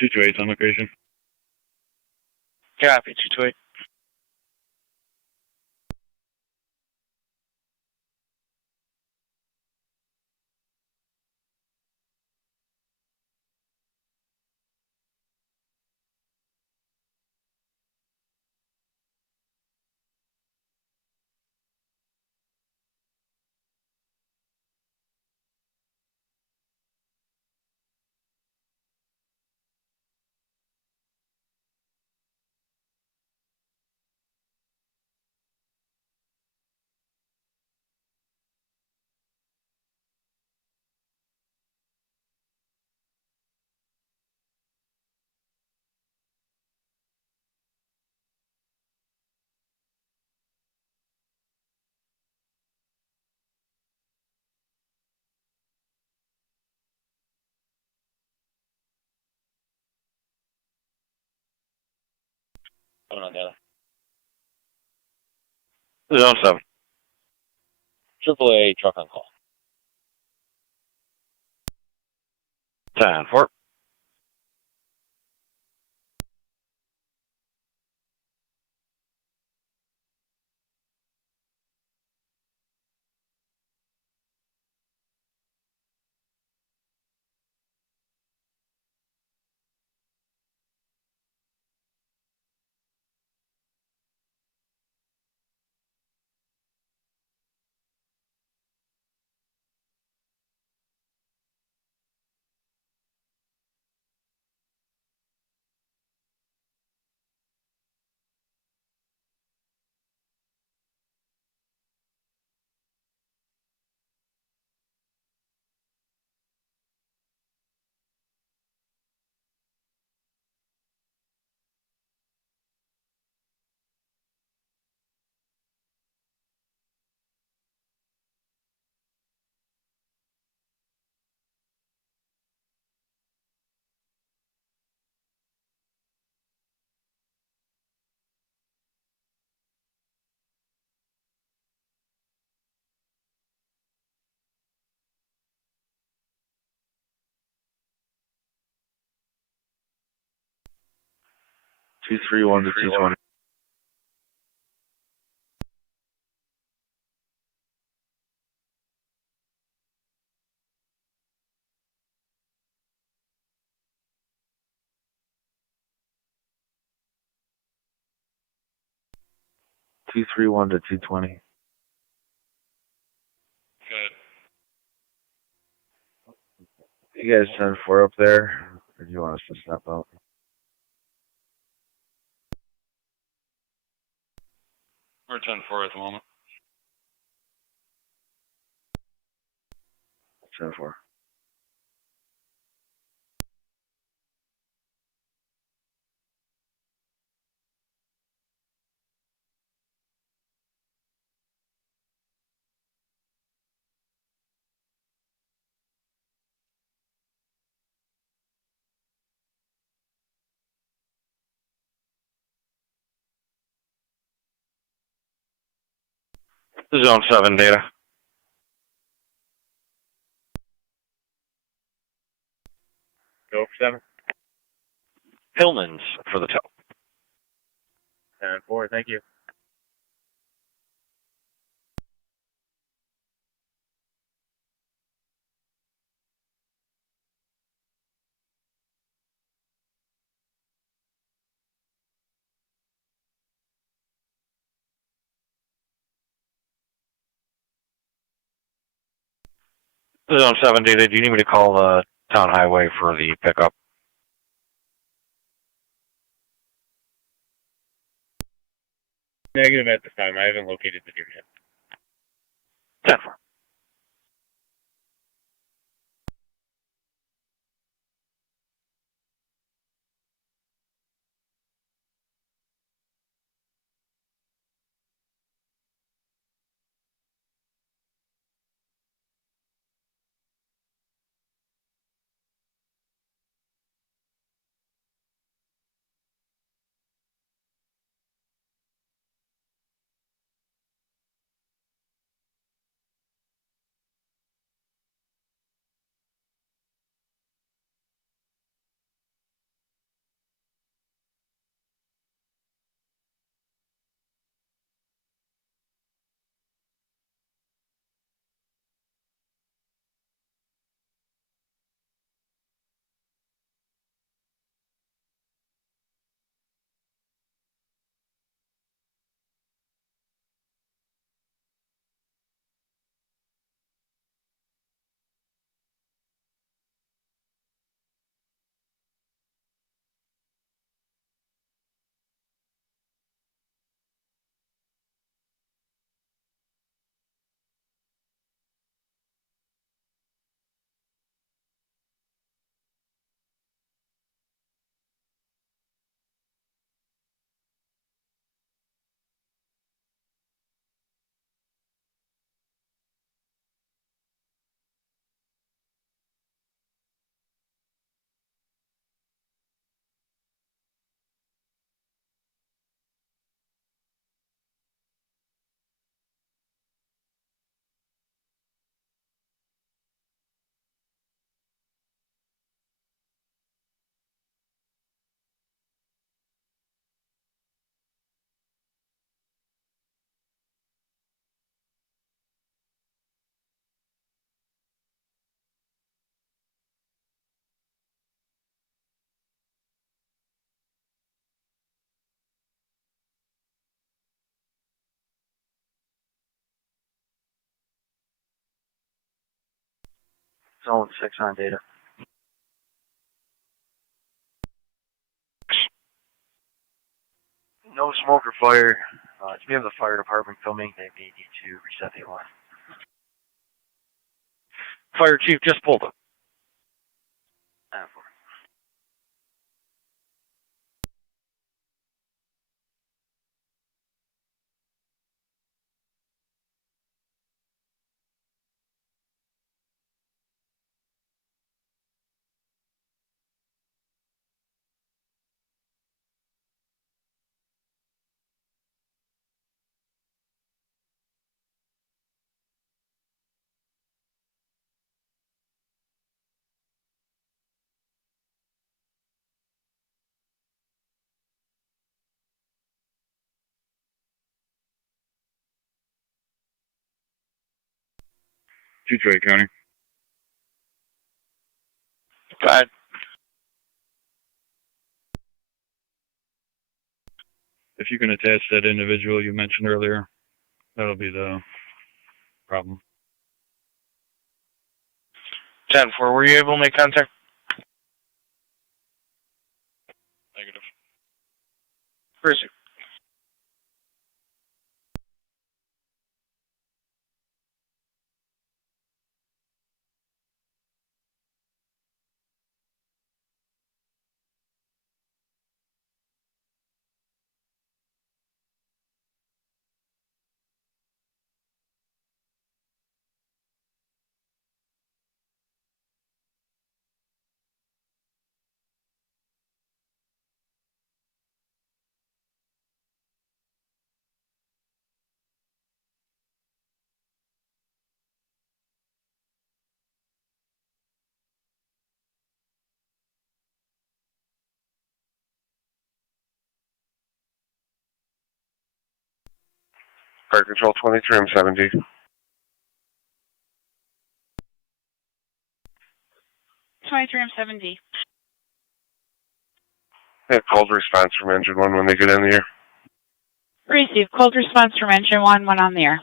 Two two eight on location. Copy 228. Tonawanda. Zone 7. AAA truck on call. 10-4. Two three one to 220. 231 to 220. Good. You guys 10-4 up there, or do you want us to step out? We're 10-4 at the moment. 10-4. Zone 7 data. Go for 7. Hillman's for the tow. 10-4, thank you. Zone 7 data, do you need me to call the town highway for the pickup? Negative at this time. I haven't located the deer yet. 10-4. Zone 6 on data. No smoke or fire. If you have the fire department filming, they may need to reset the alarm. Fire chief just pulled up. 10-4. Detroit County. Go ahead. If you can attach that individual you mentioned earlier, that'll be the problem. 10-4, were you able to make contact? Negative. Receive. Fire Control 23, I'm 70. 23, I'm 7D. Yeah, cold response from engine 1 when they get in the air. Receive. Cold response from engine 1 when on the air.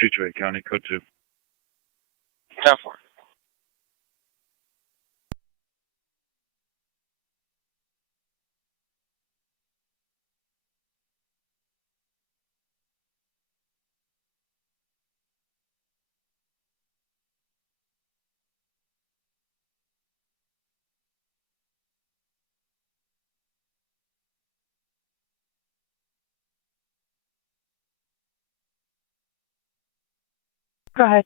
Detroit County, code 2. 10-4. Go ahead.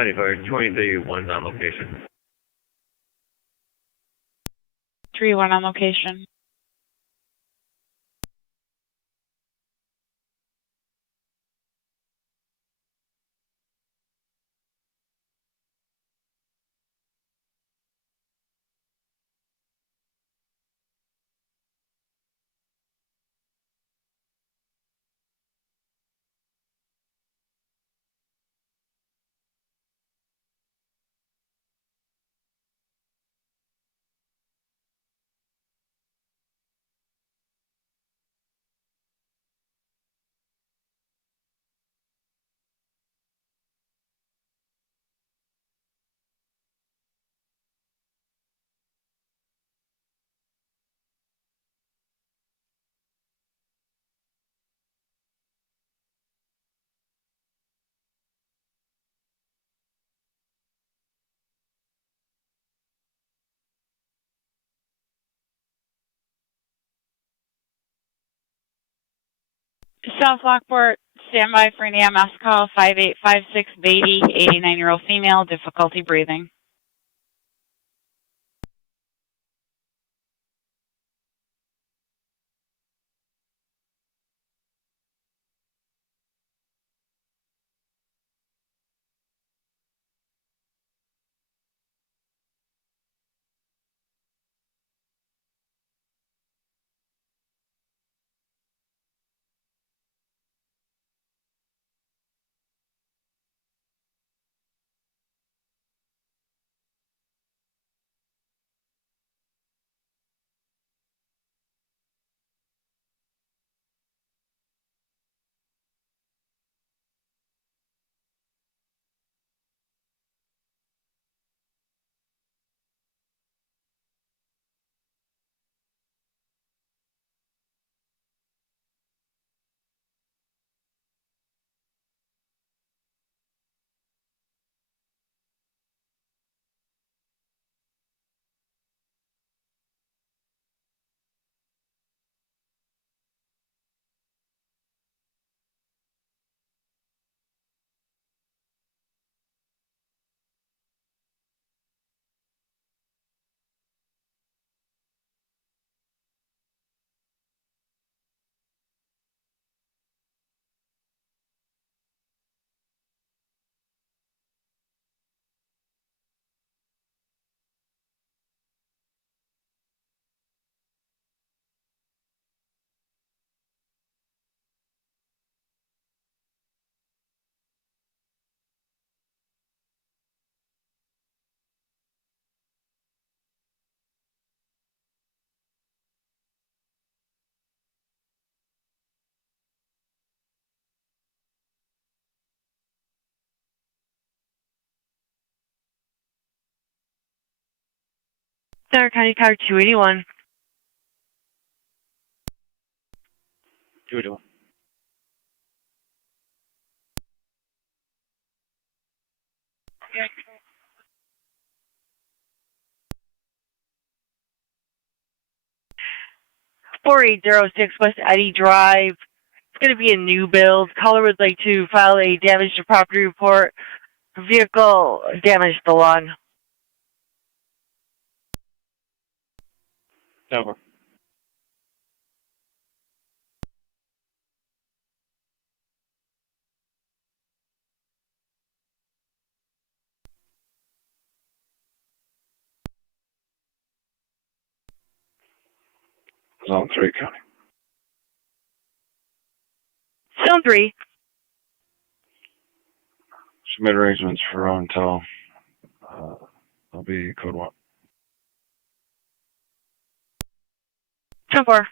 County Fire, 23-1 on location. 3-1 on location. South Lockport, standby for an EMS call, 5856 Beatty, 89-year-old female, difficulty breathing. Niagara County Car 281. 281. .4806 West Eddy Drive. It's going to be a new build. Caller would like to file a damage to property report. Vehicle damage to lawn. Over. Zone 3, County. Zone 3. Submit arrangements for until I'll be code 1. Zone 4.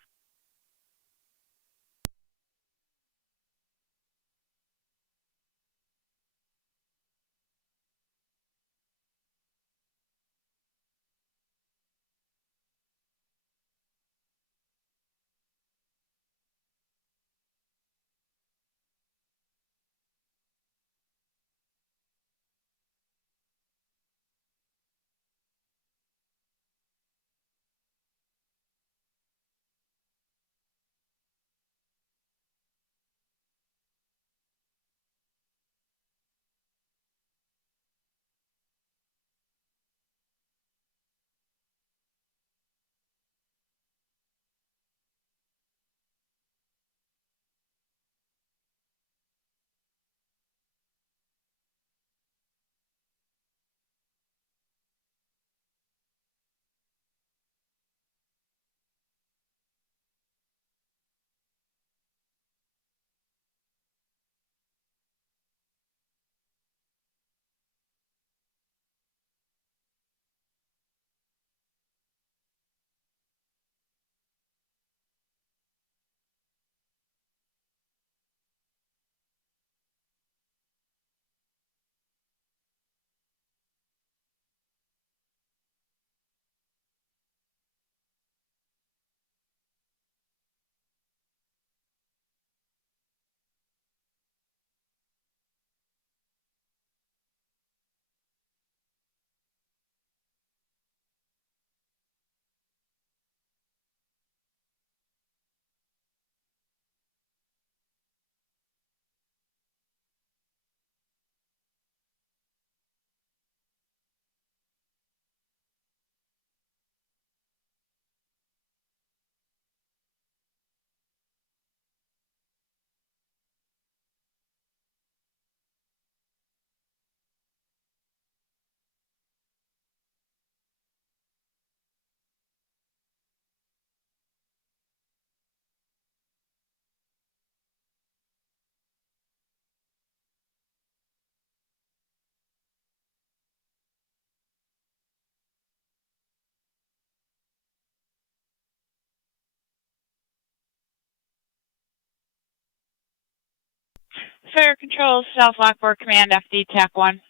Fire Control, South Lockport Command, FD TAC 1.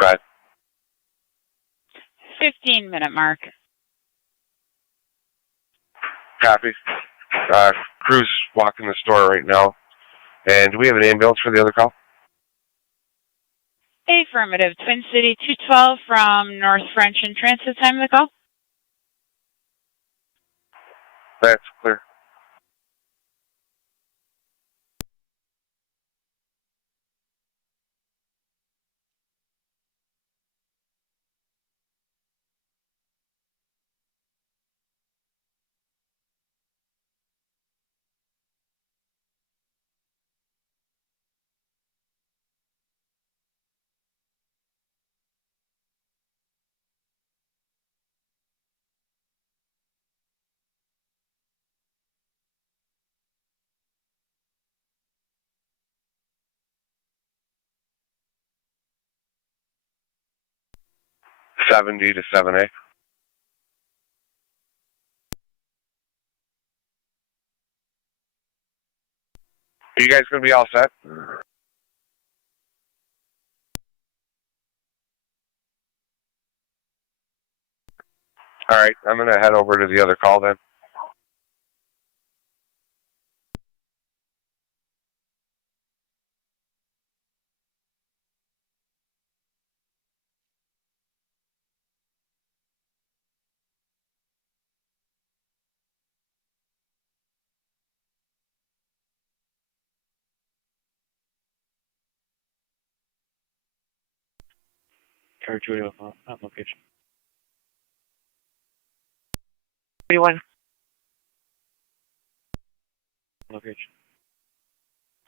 Go ahead. 15-minute mark. Copy. Crew's walking the store right now. And do we have an ambulance for the other call? Affirmative. Twin City 212 from North French and transit time of the call. That's clear. $70 to 7A. Are you guys going to be all set? All right, I'm going to head over to the other call then. Territory of location. 31. Location.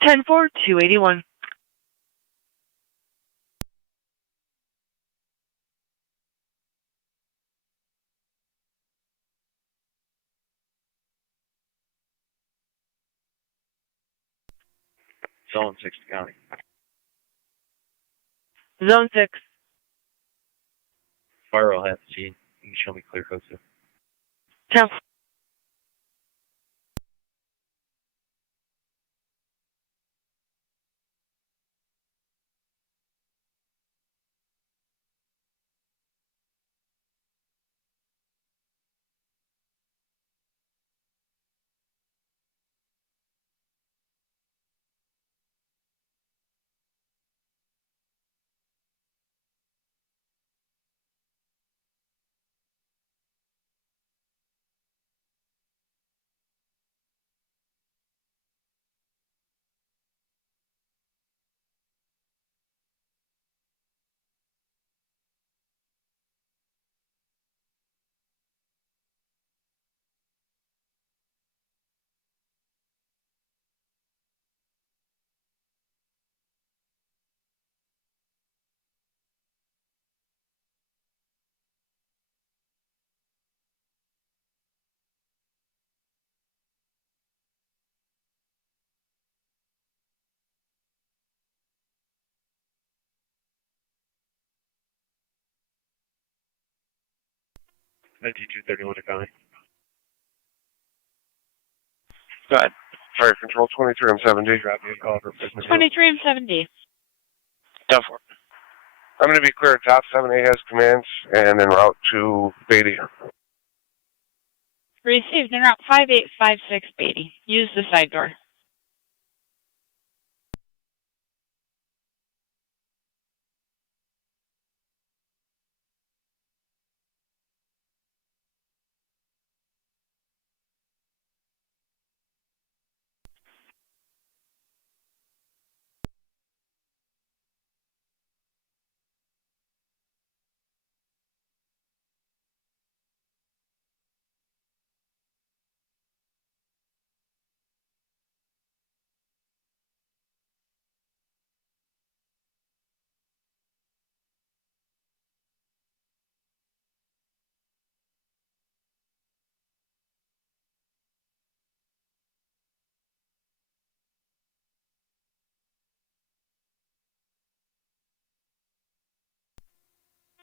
10-4, 281. Zone 6 County. Zone 6. Fire will have to see. You can show me clear code 2. 10. $9231 to County. Go ahead. Fire Control 23, I'm 70. Drop me a call for business. 23 and 70. I'm going to be clear. Top 7A has commands and en route to Beatty. Received en route 5856 Beatty. Use the side door.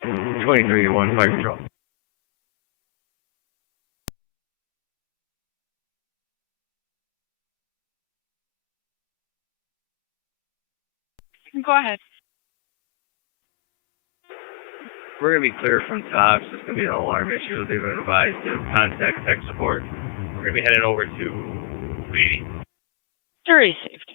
Mm-hmm. 23-1 Fire Control. Go ahead. We're going to be clear from tops. It's going to be an alarm issue. They've been advised to contact tech support. We're going to be headed over to 80. You're received.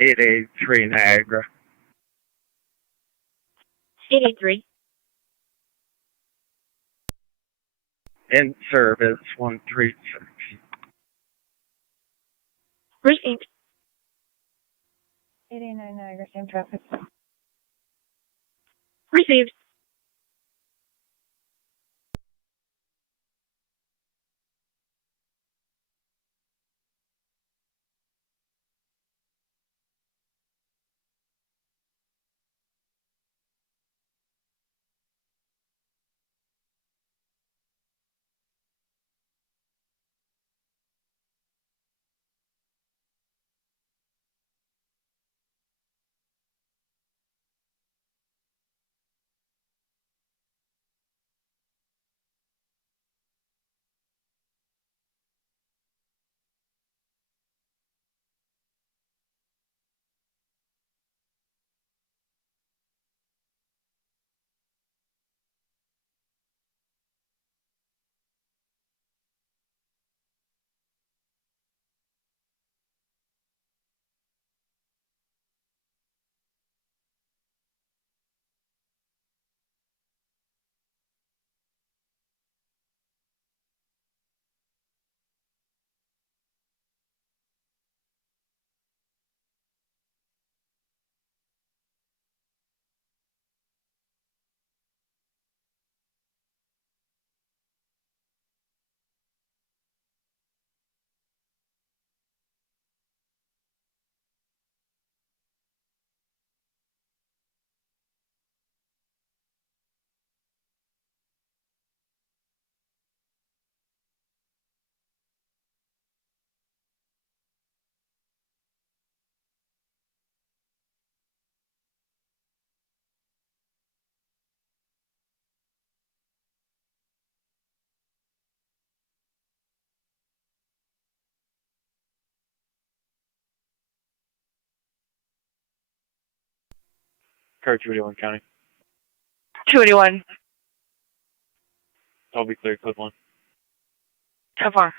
Eight eight three Niagara. 883. In service 136. Received. 889 Niagara, same traffic. Received. Car 281 County. 281. I'll be clear, code 1. 10 4.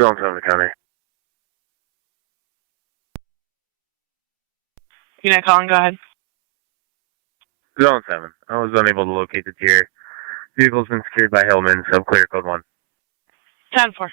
Zone 7 County. You're not calling, go ahead. Zone 7. I was unable to locate the tier. Vehicle's been secured by Hillman, so clear code 1. 10-4.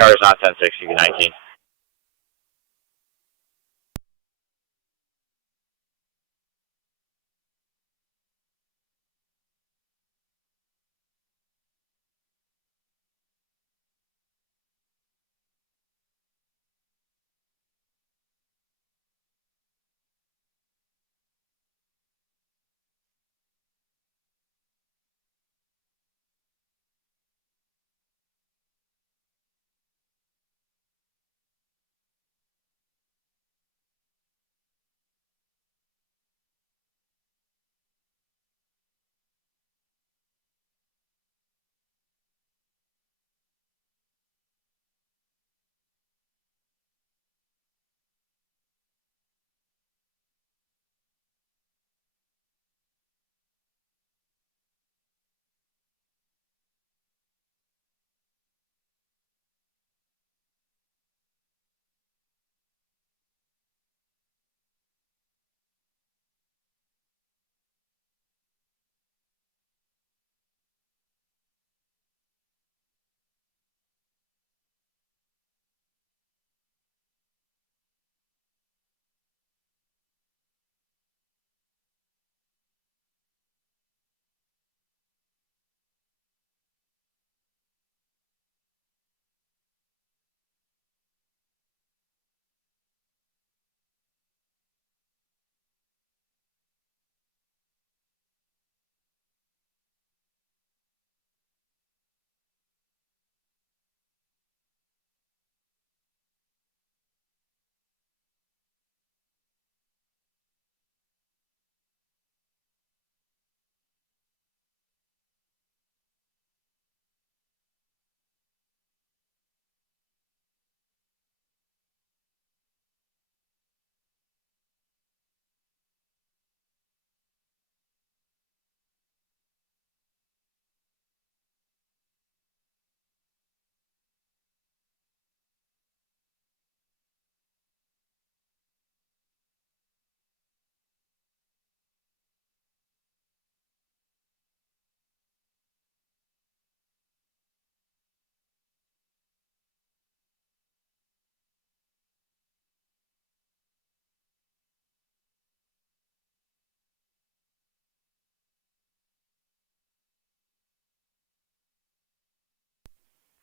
Car's not 10-6, you can 19.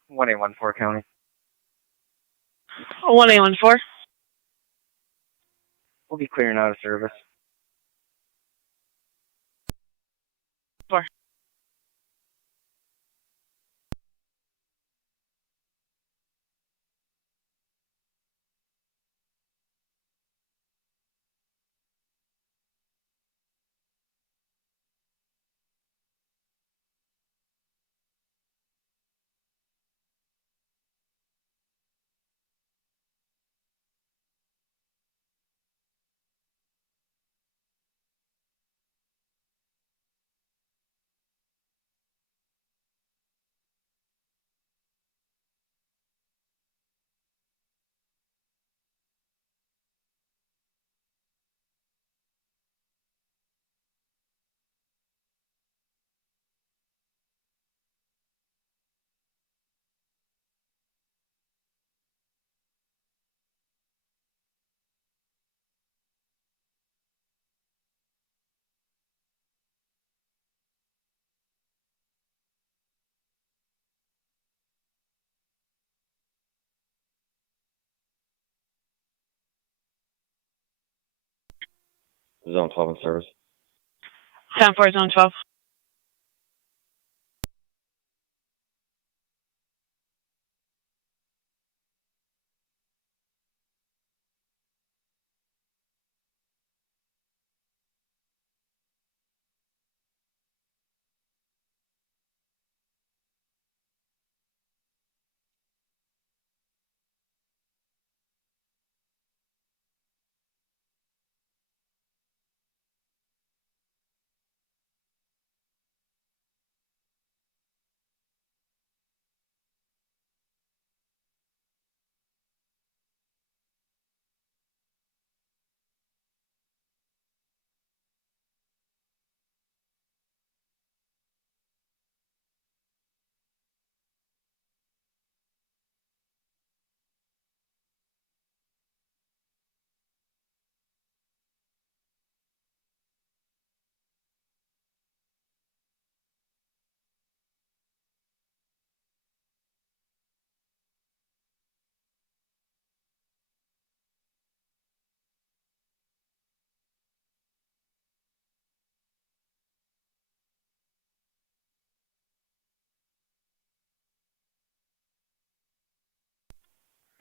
1814 County. 1814. We'll be clearing out of service. 4. Zone 12 in service. 10-4, Zone 12.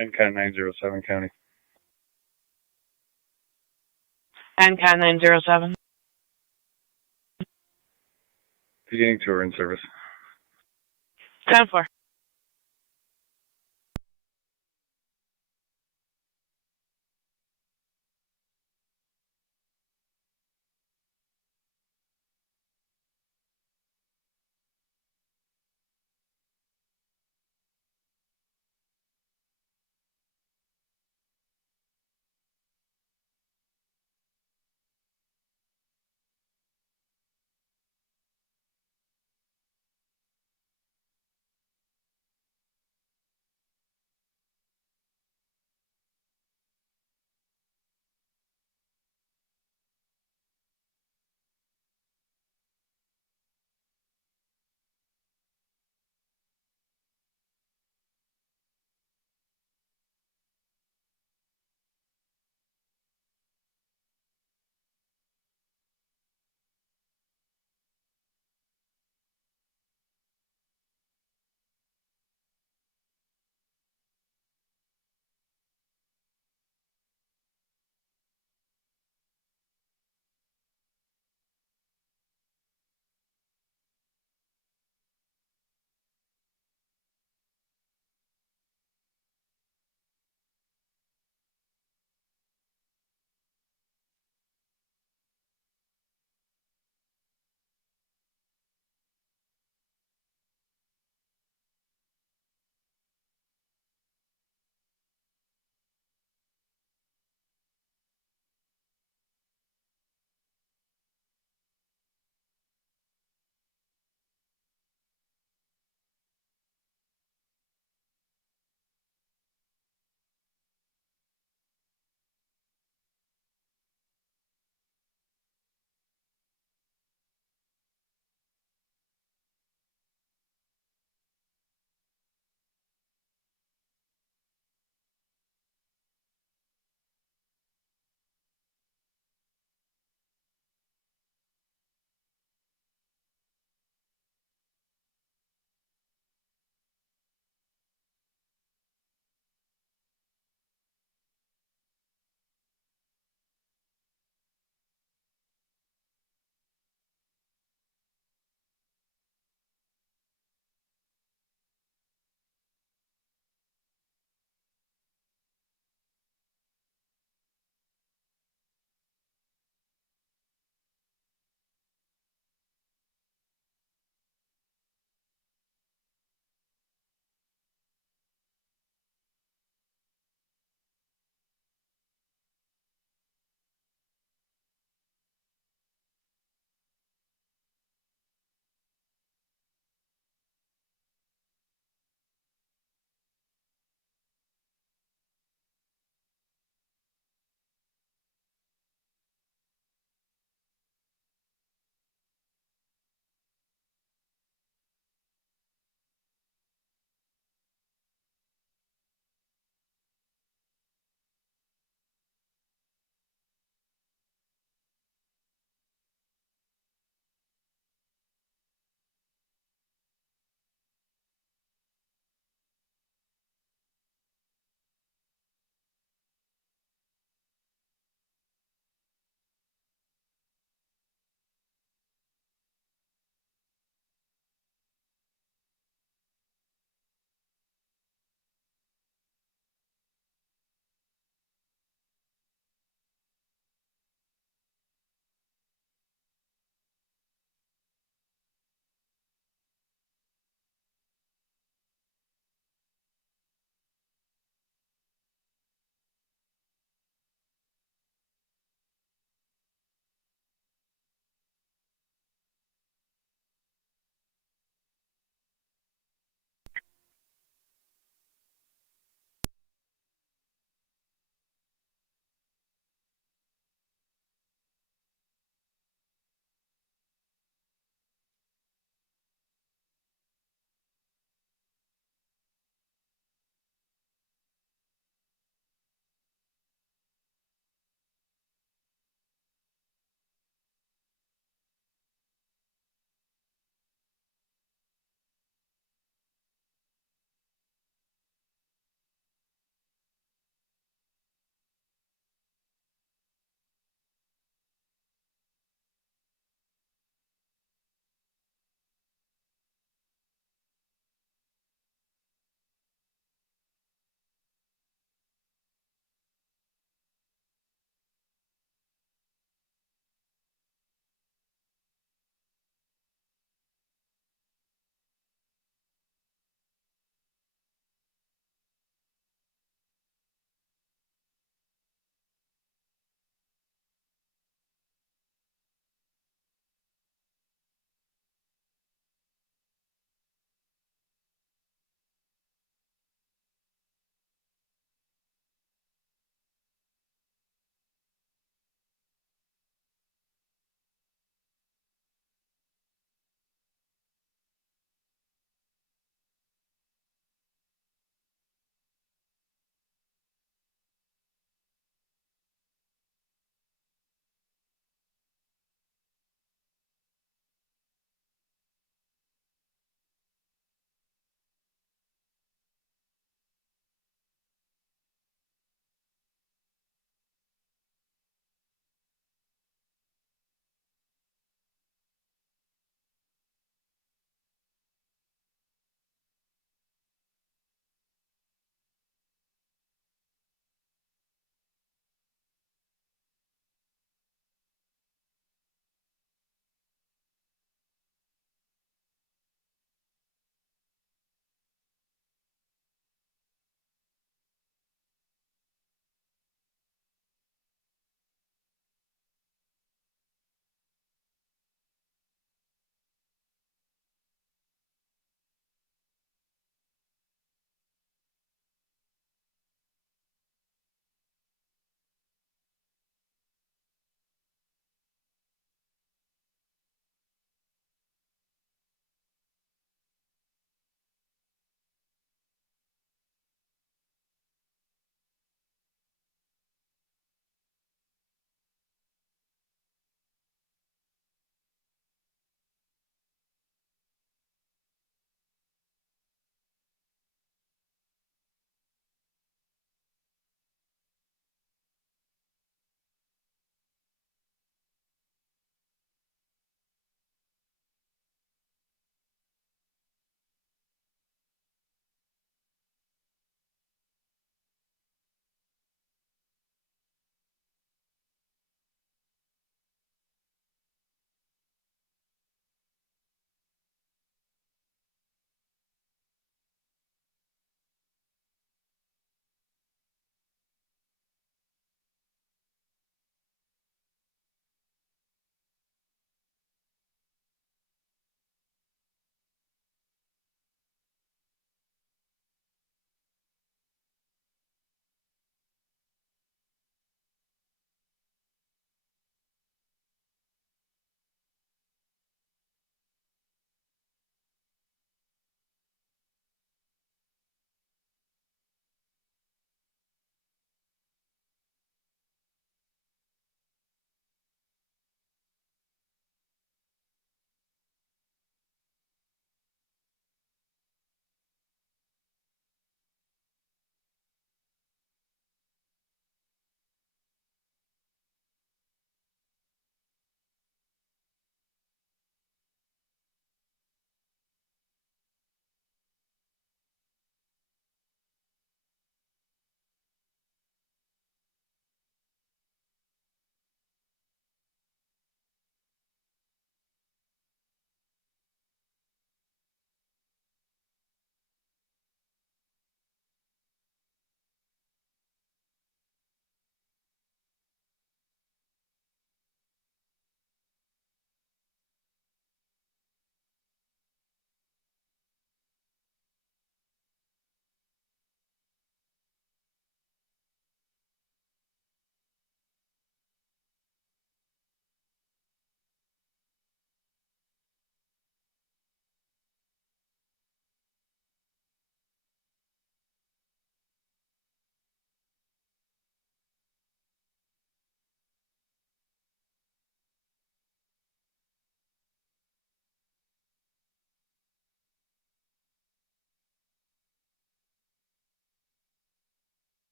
NCAT 907 County. NCAT 907. Beginning tour in service. 10-4.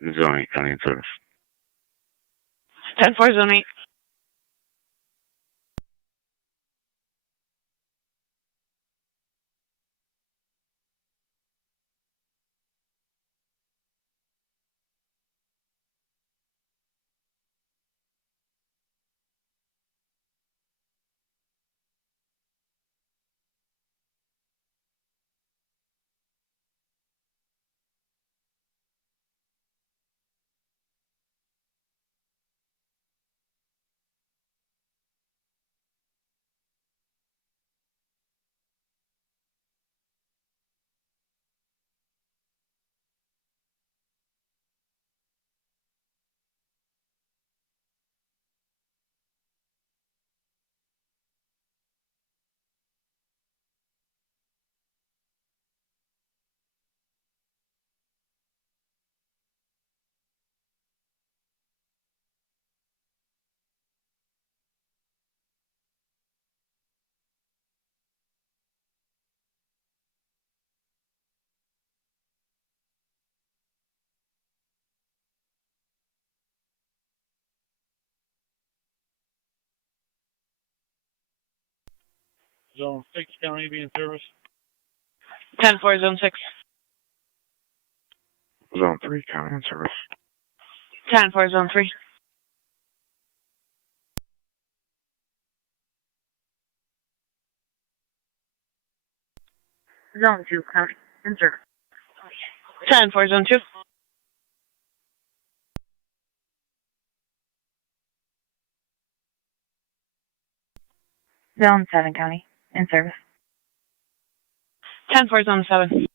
Zone 8, County in service. 10-4, Zone 8. Zone 6, County, be in service. 10-4, Zone 6. Zone 3, County in service. 10-4, Zone 3. Zone 2, County in service. 10-4, Zone 2. Zone 7, County in service. 10-4, Zone 7.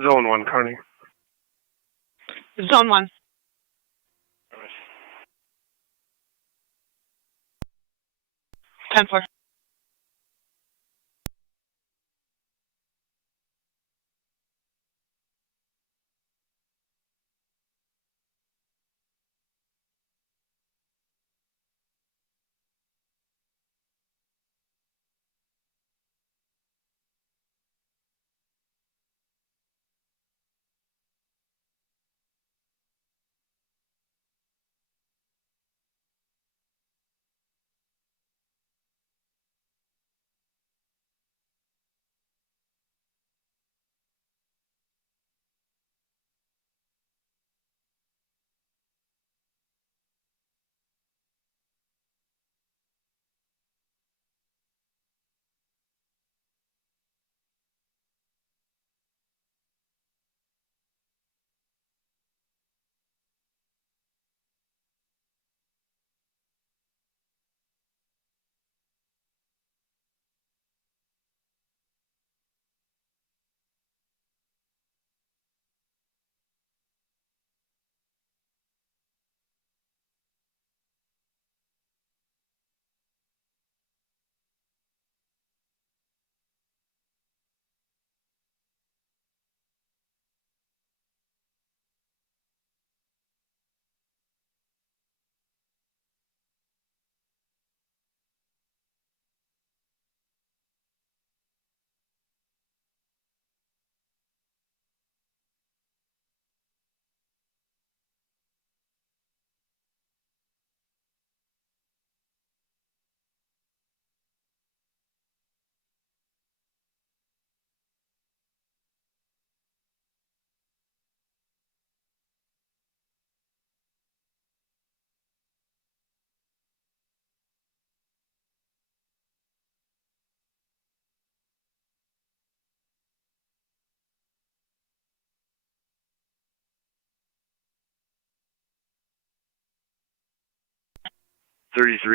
Zone 1, County. Zone 1. Ten four.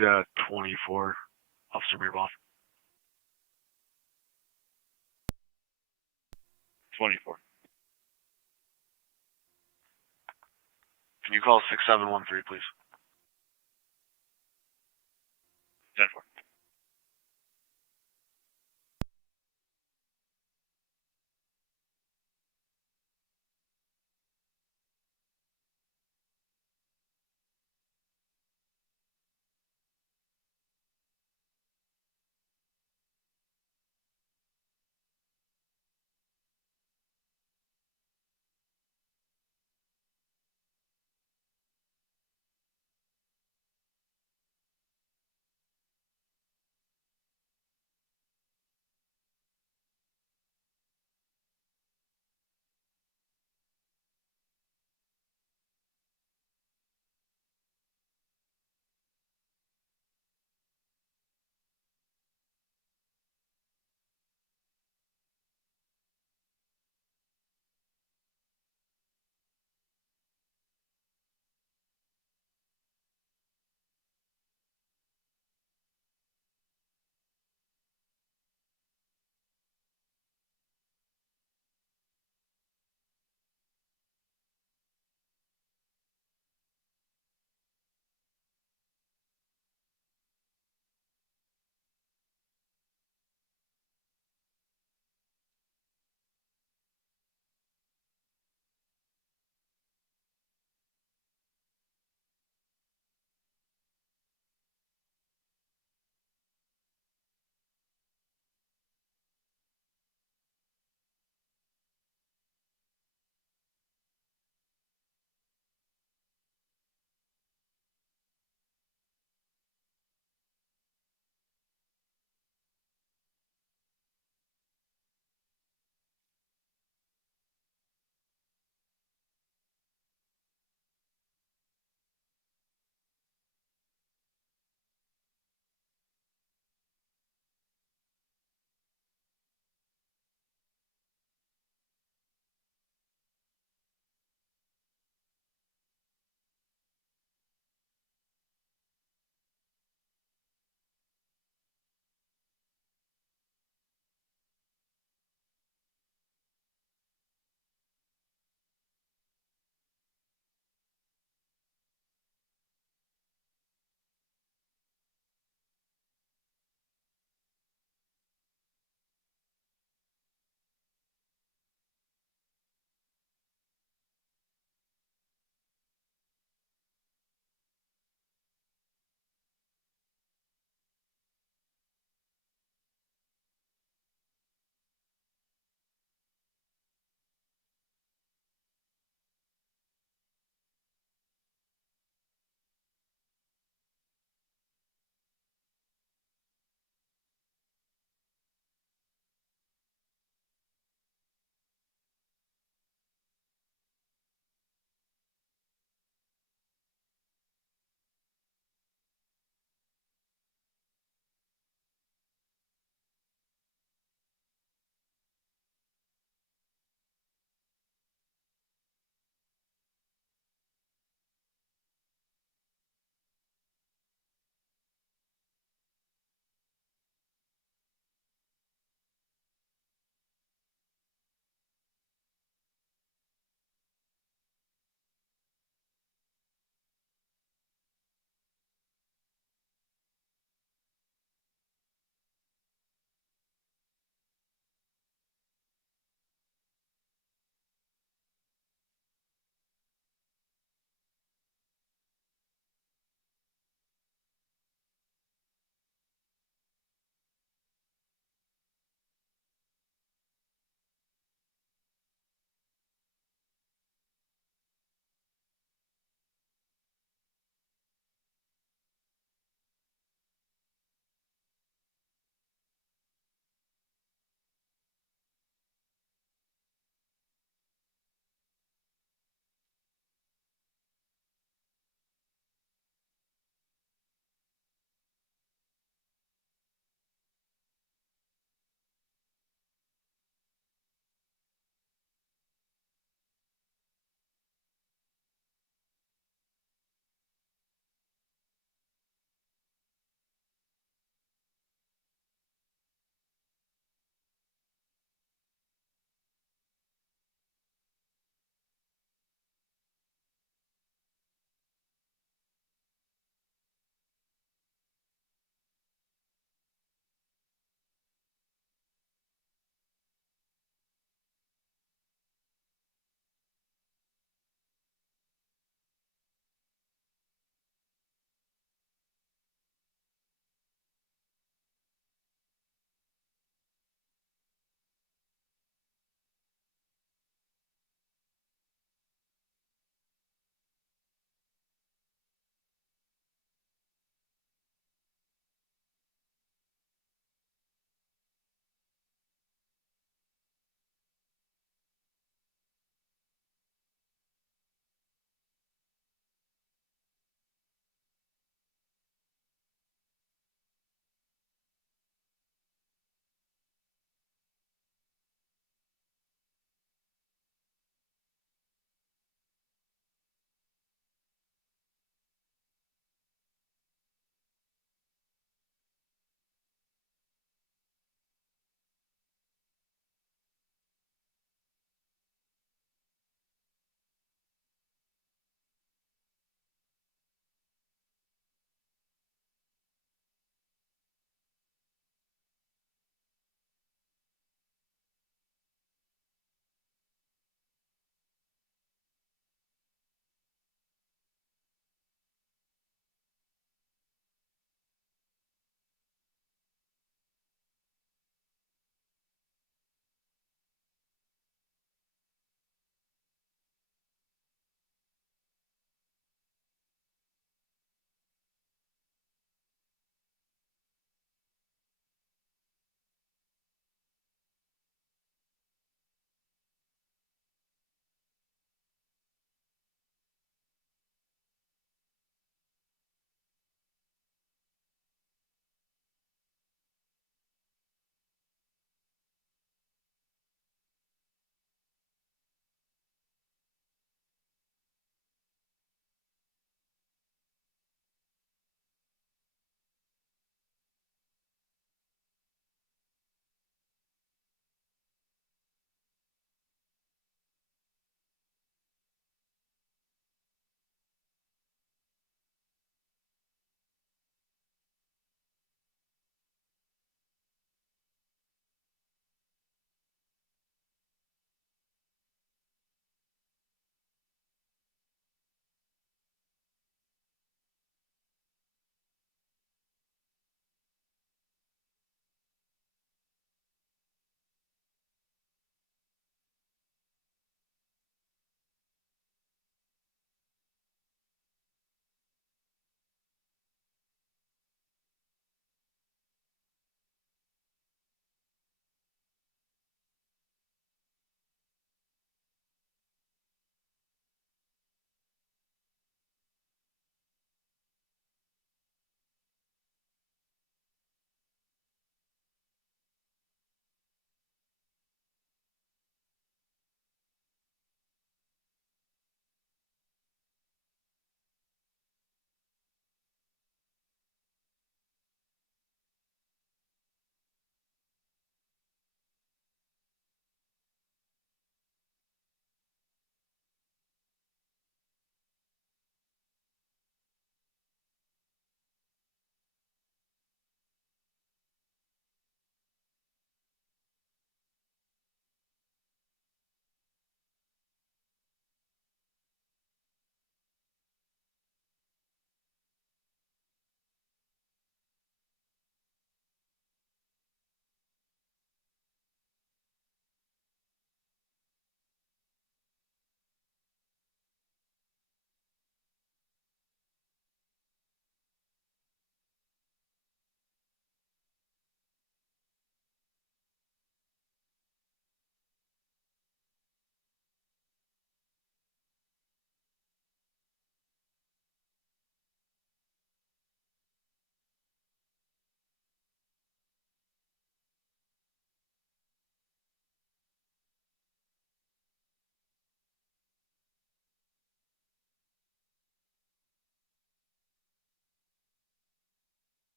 to 24, Officer Beerboff. 24. Can you call 6713, please? 10-4.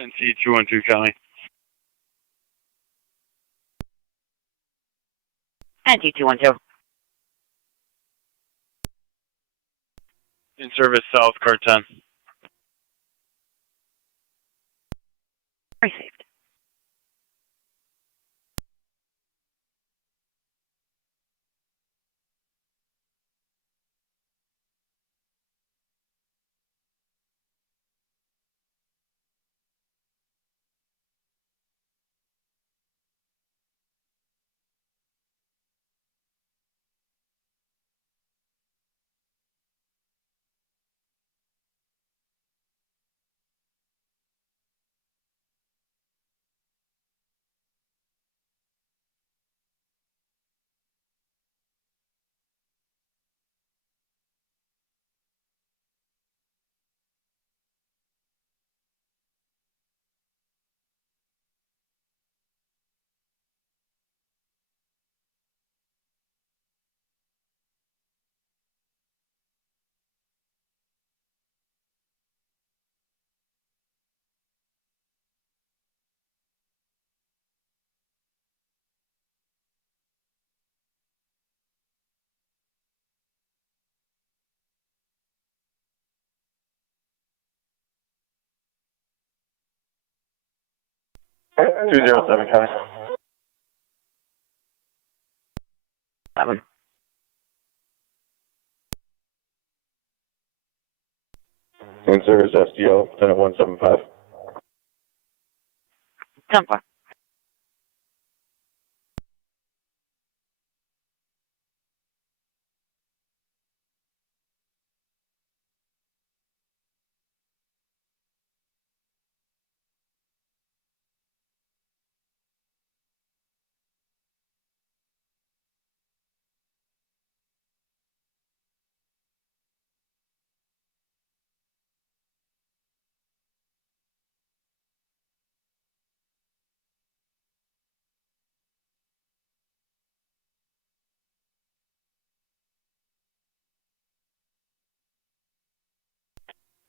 NC 212 County. NT 212. In service south, car 10. Received. Two 207 County. 7. In service SDO, 10175. 10-4.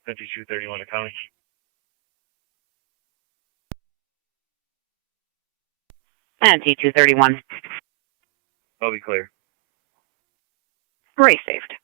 NT 231 County. NT 231. I'll be clear. Received.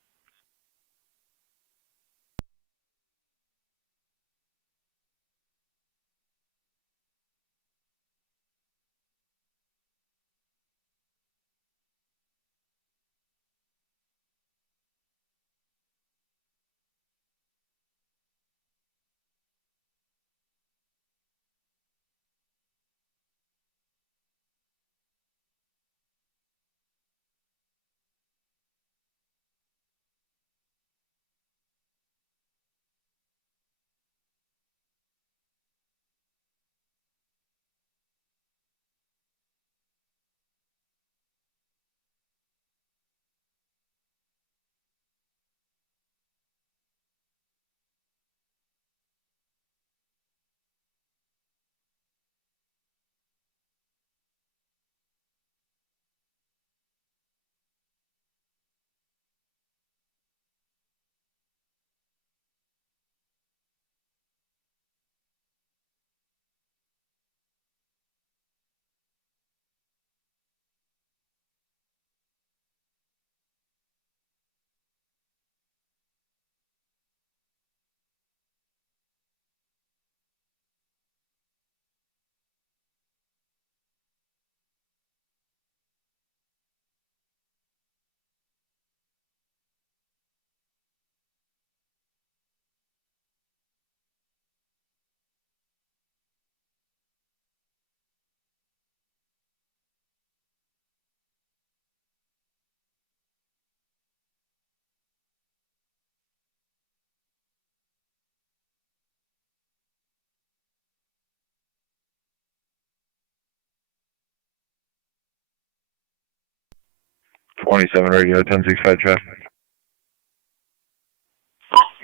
.27 radio, 1065 traffic.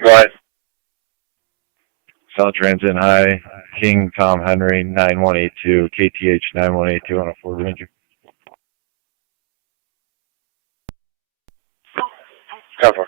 Go ahead. South Transit High, King Tom Henry, 9182, KTH 9182 on a Ford Ranger. Cover.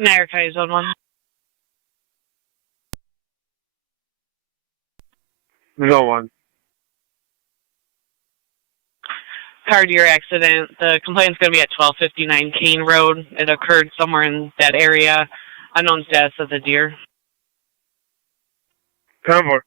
Niagara County Zone 1. No one. Car to your accident. The complaint's going to be at 1259 Kane Road. It occurred somewhere in that area. Unknown status of the deer. 10-4.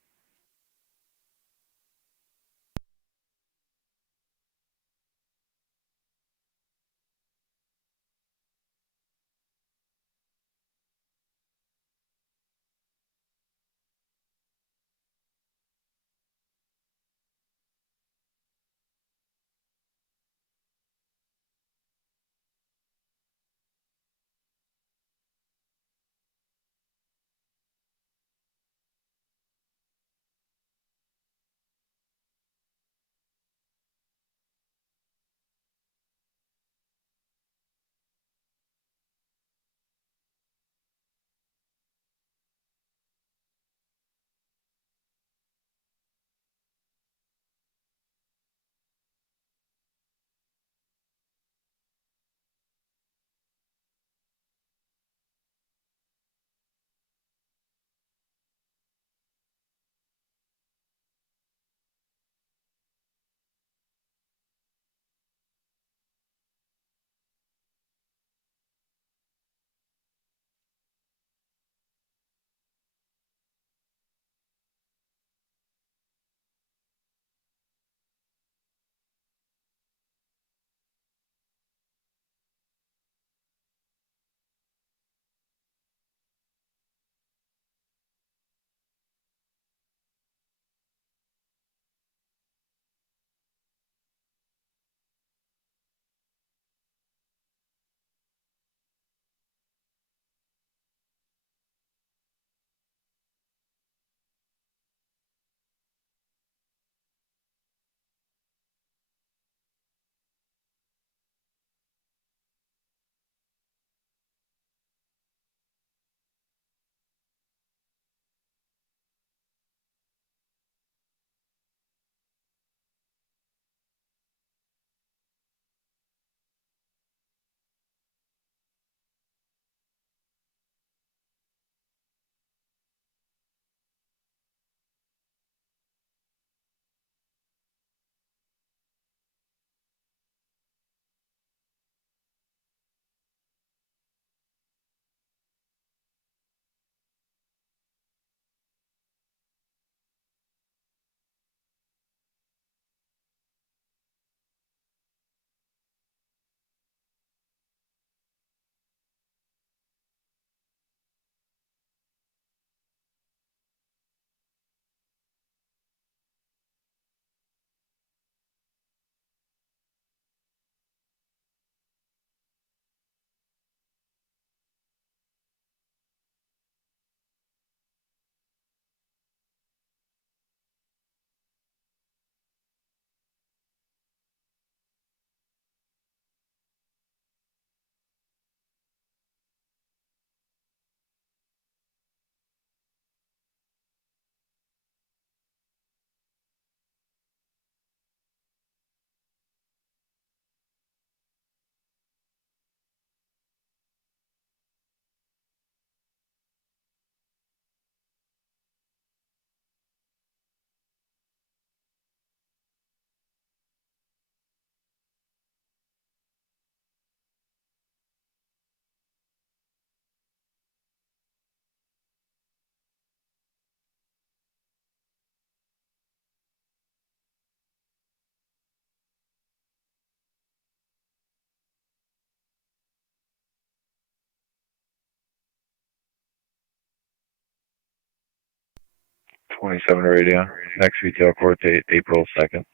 '27 radio. Next retail court date, April 2nd.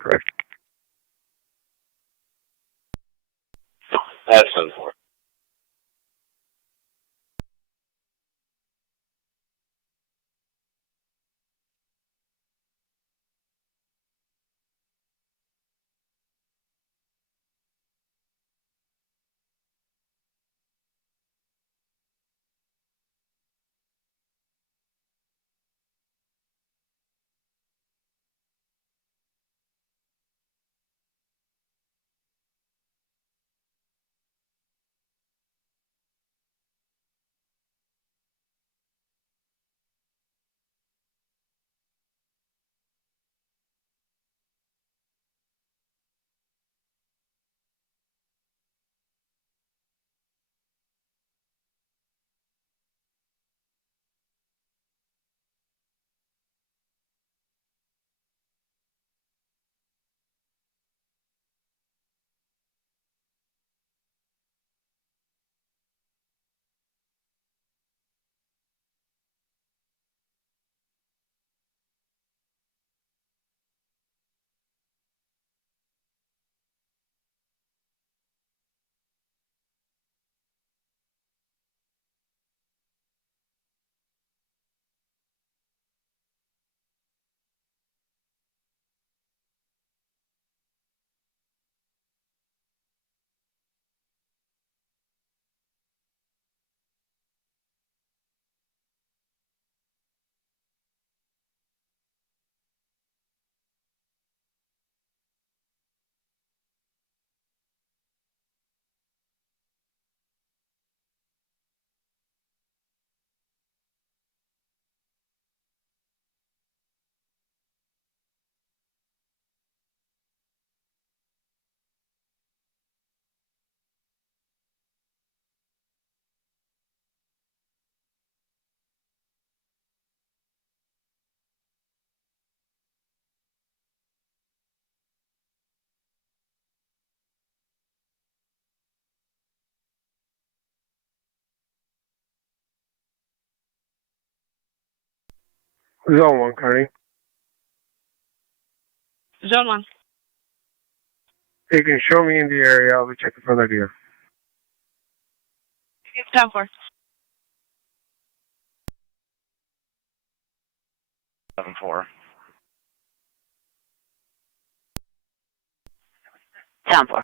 Correct. That's 10-4. Zone 1, Carney. Zone 1. You can show me in the area. I'll be checking for the deer. 10-4. 7-4. 10-4.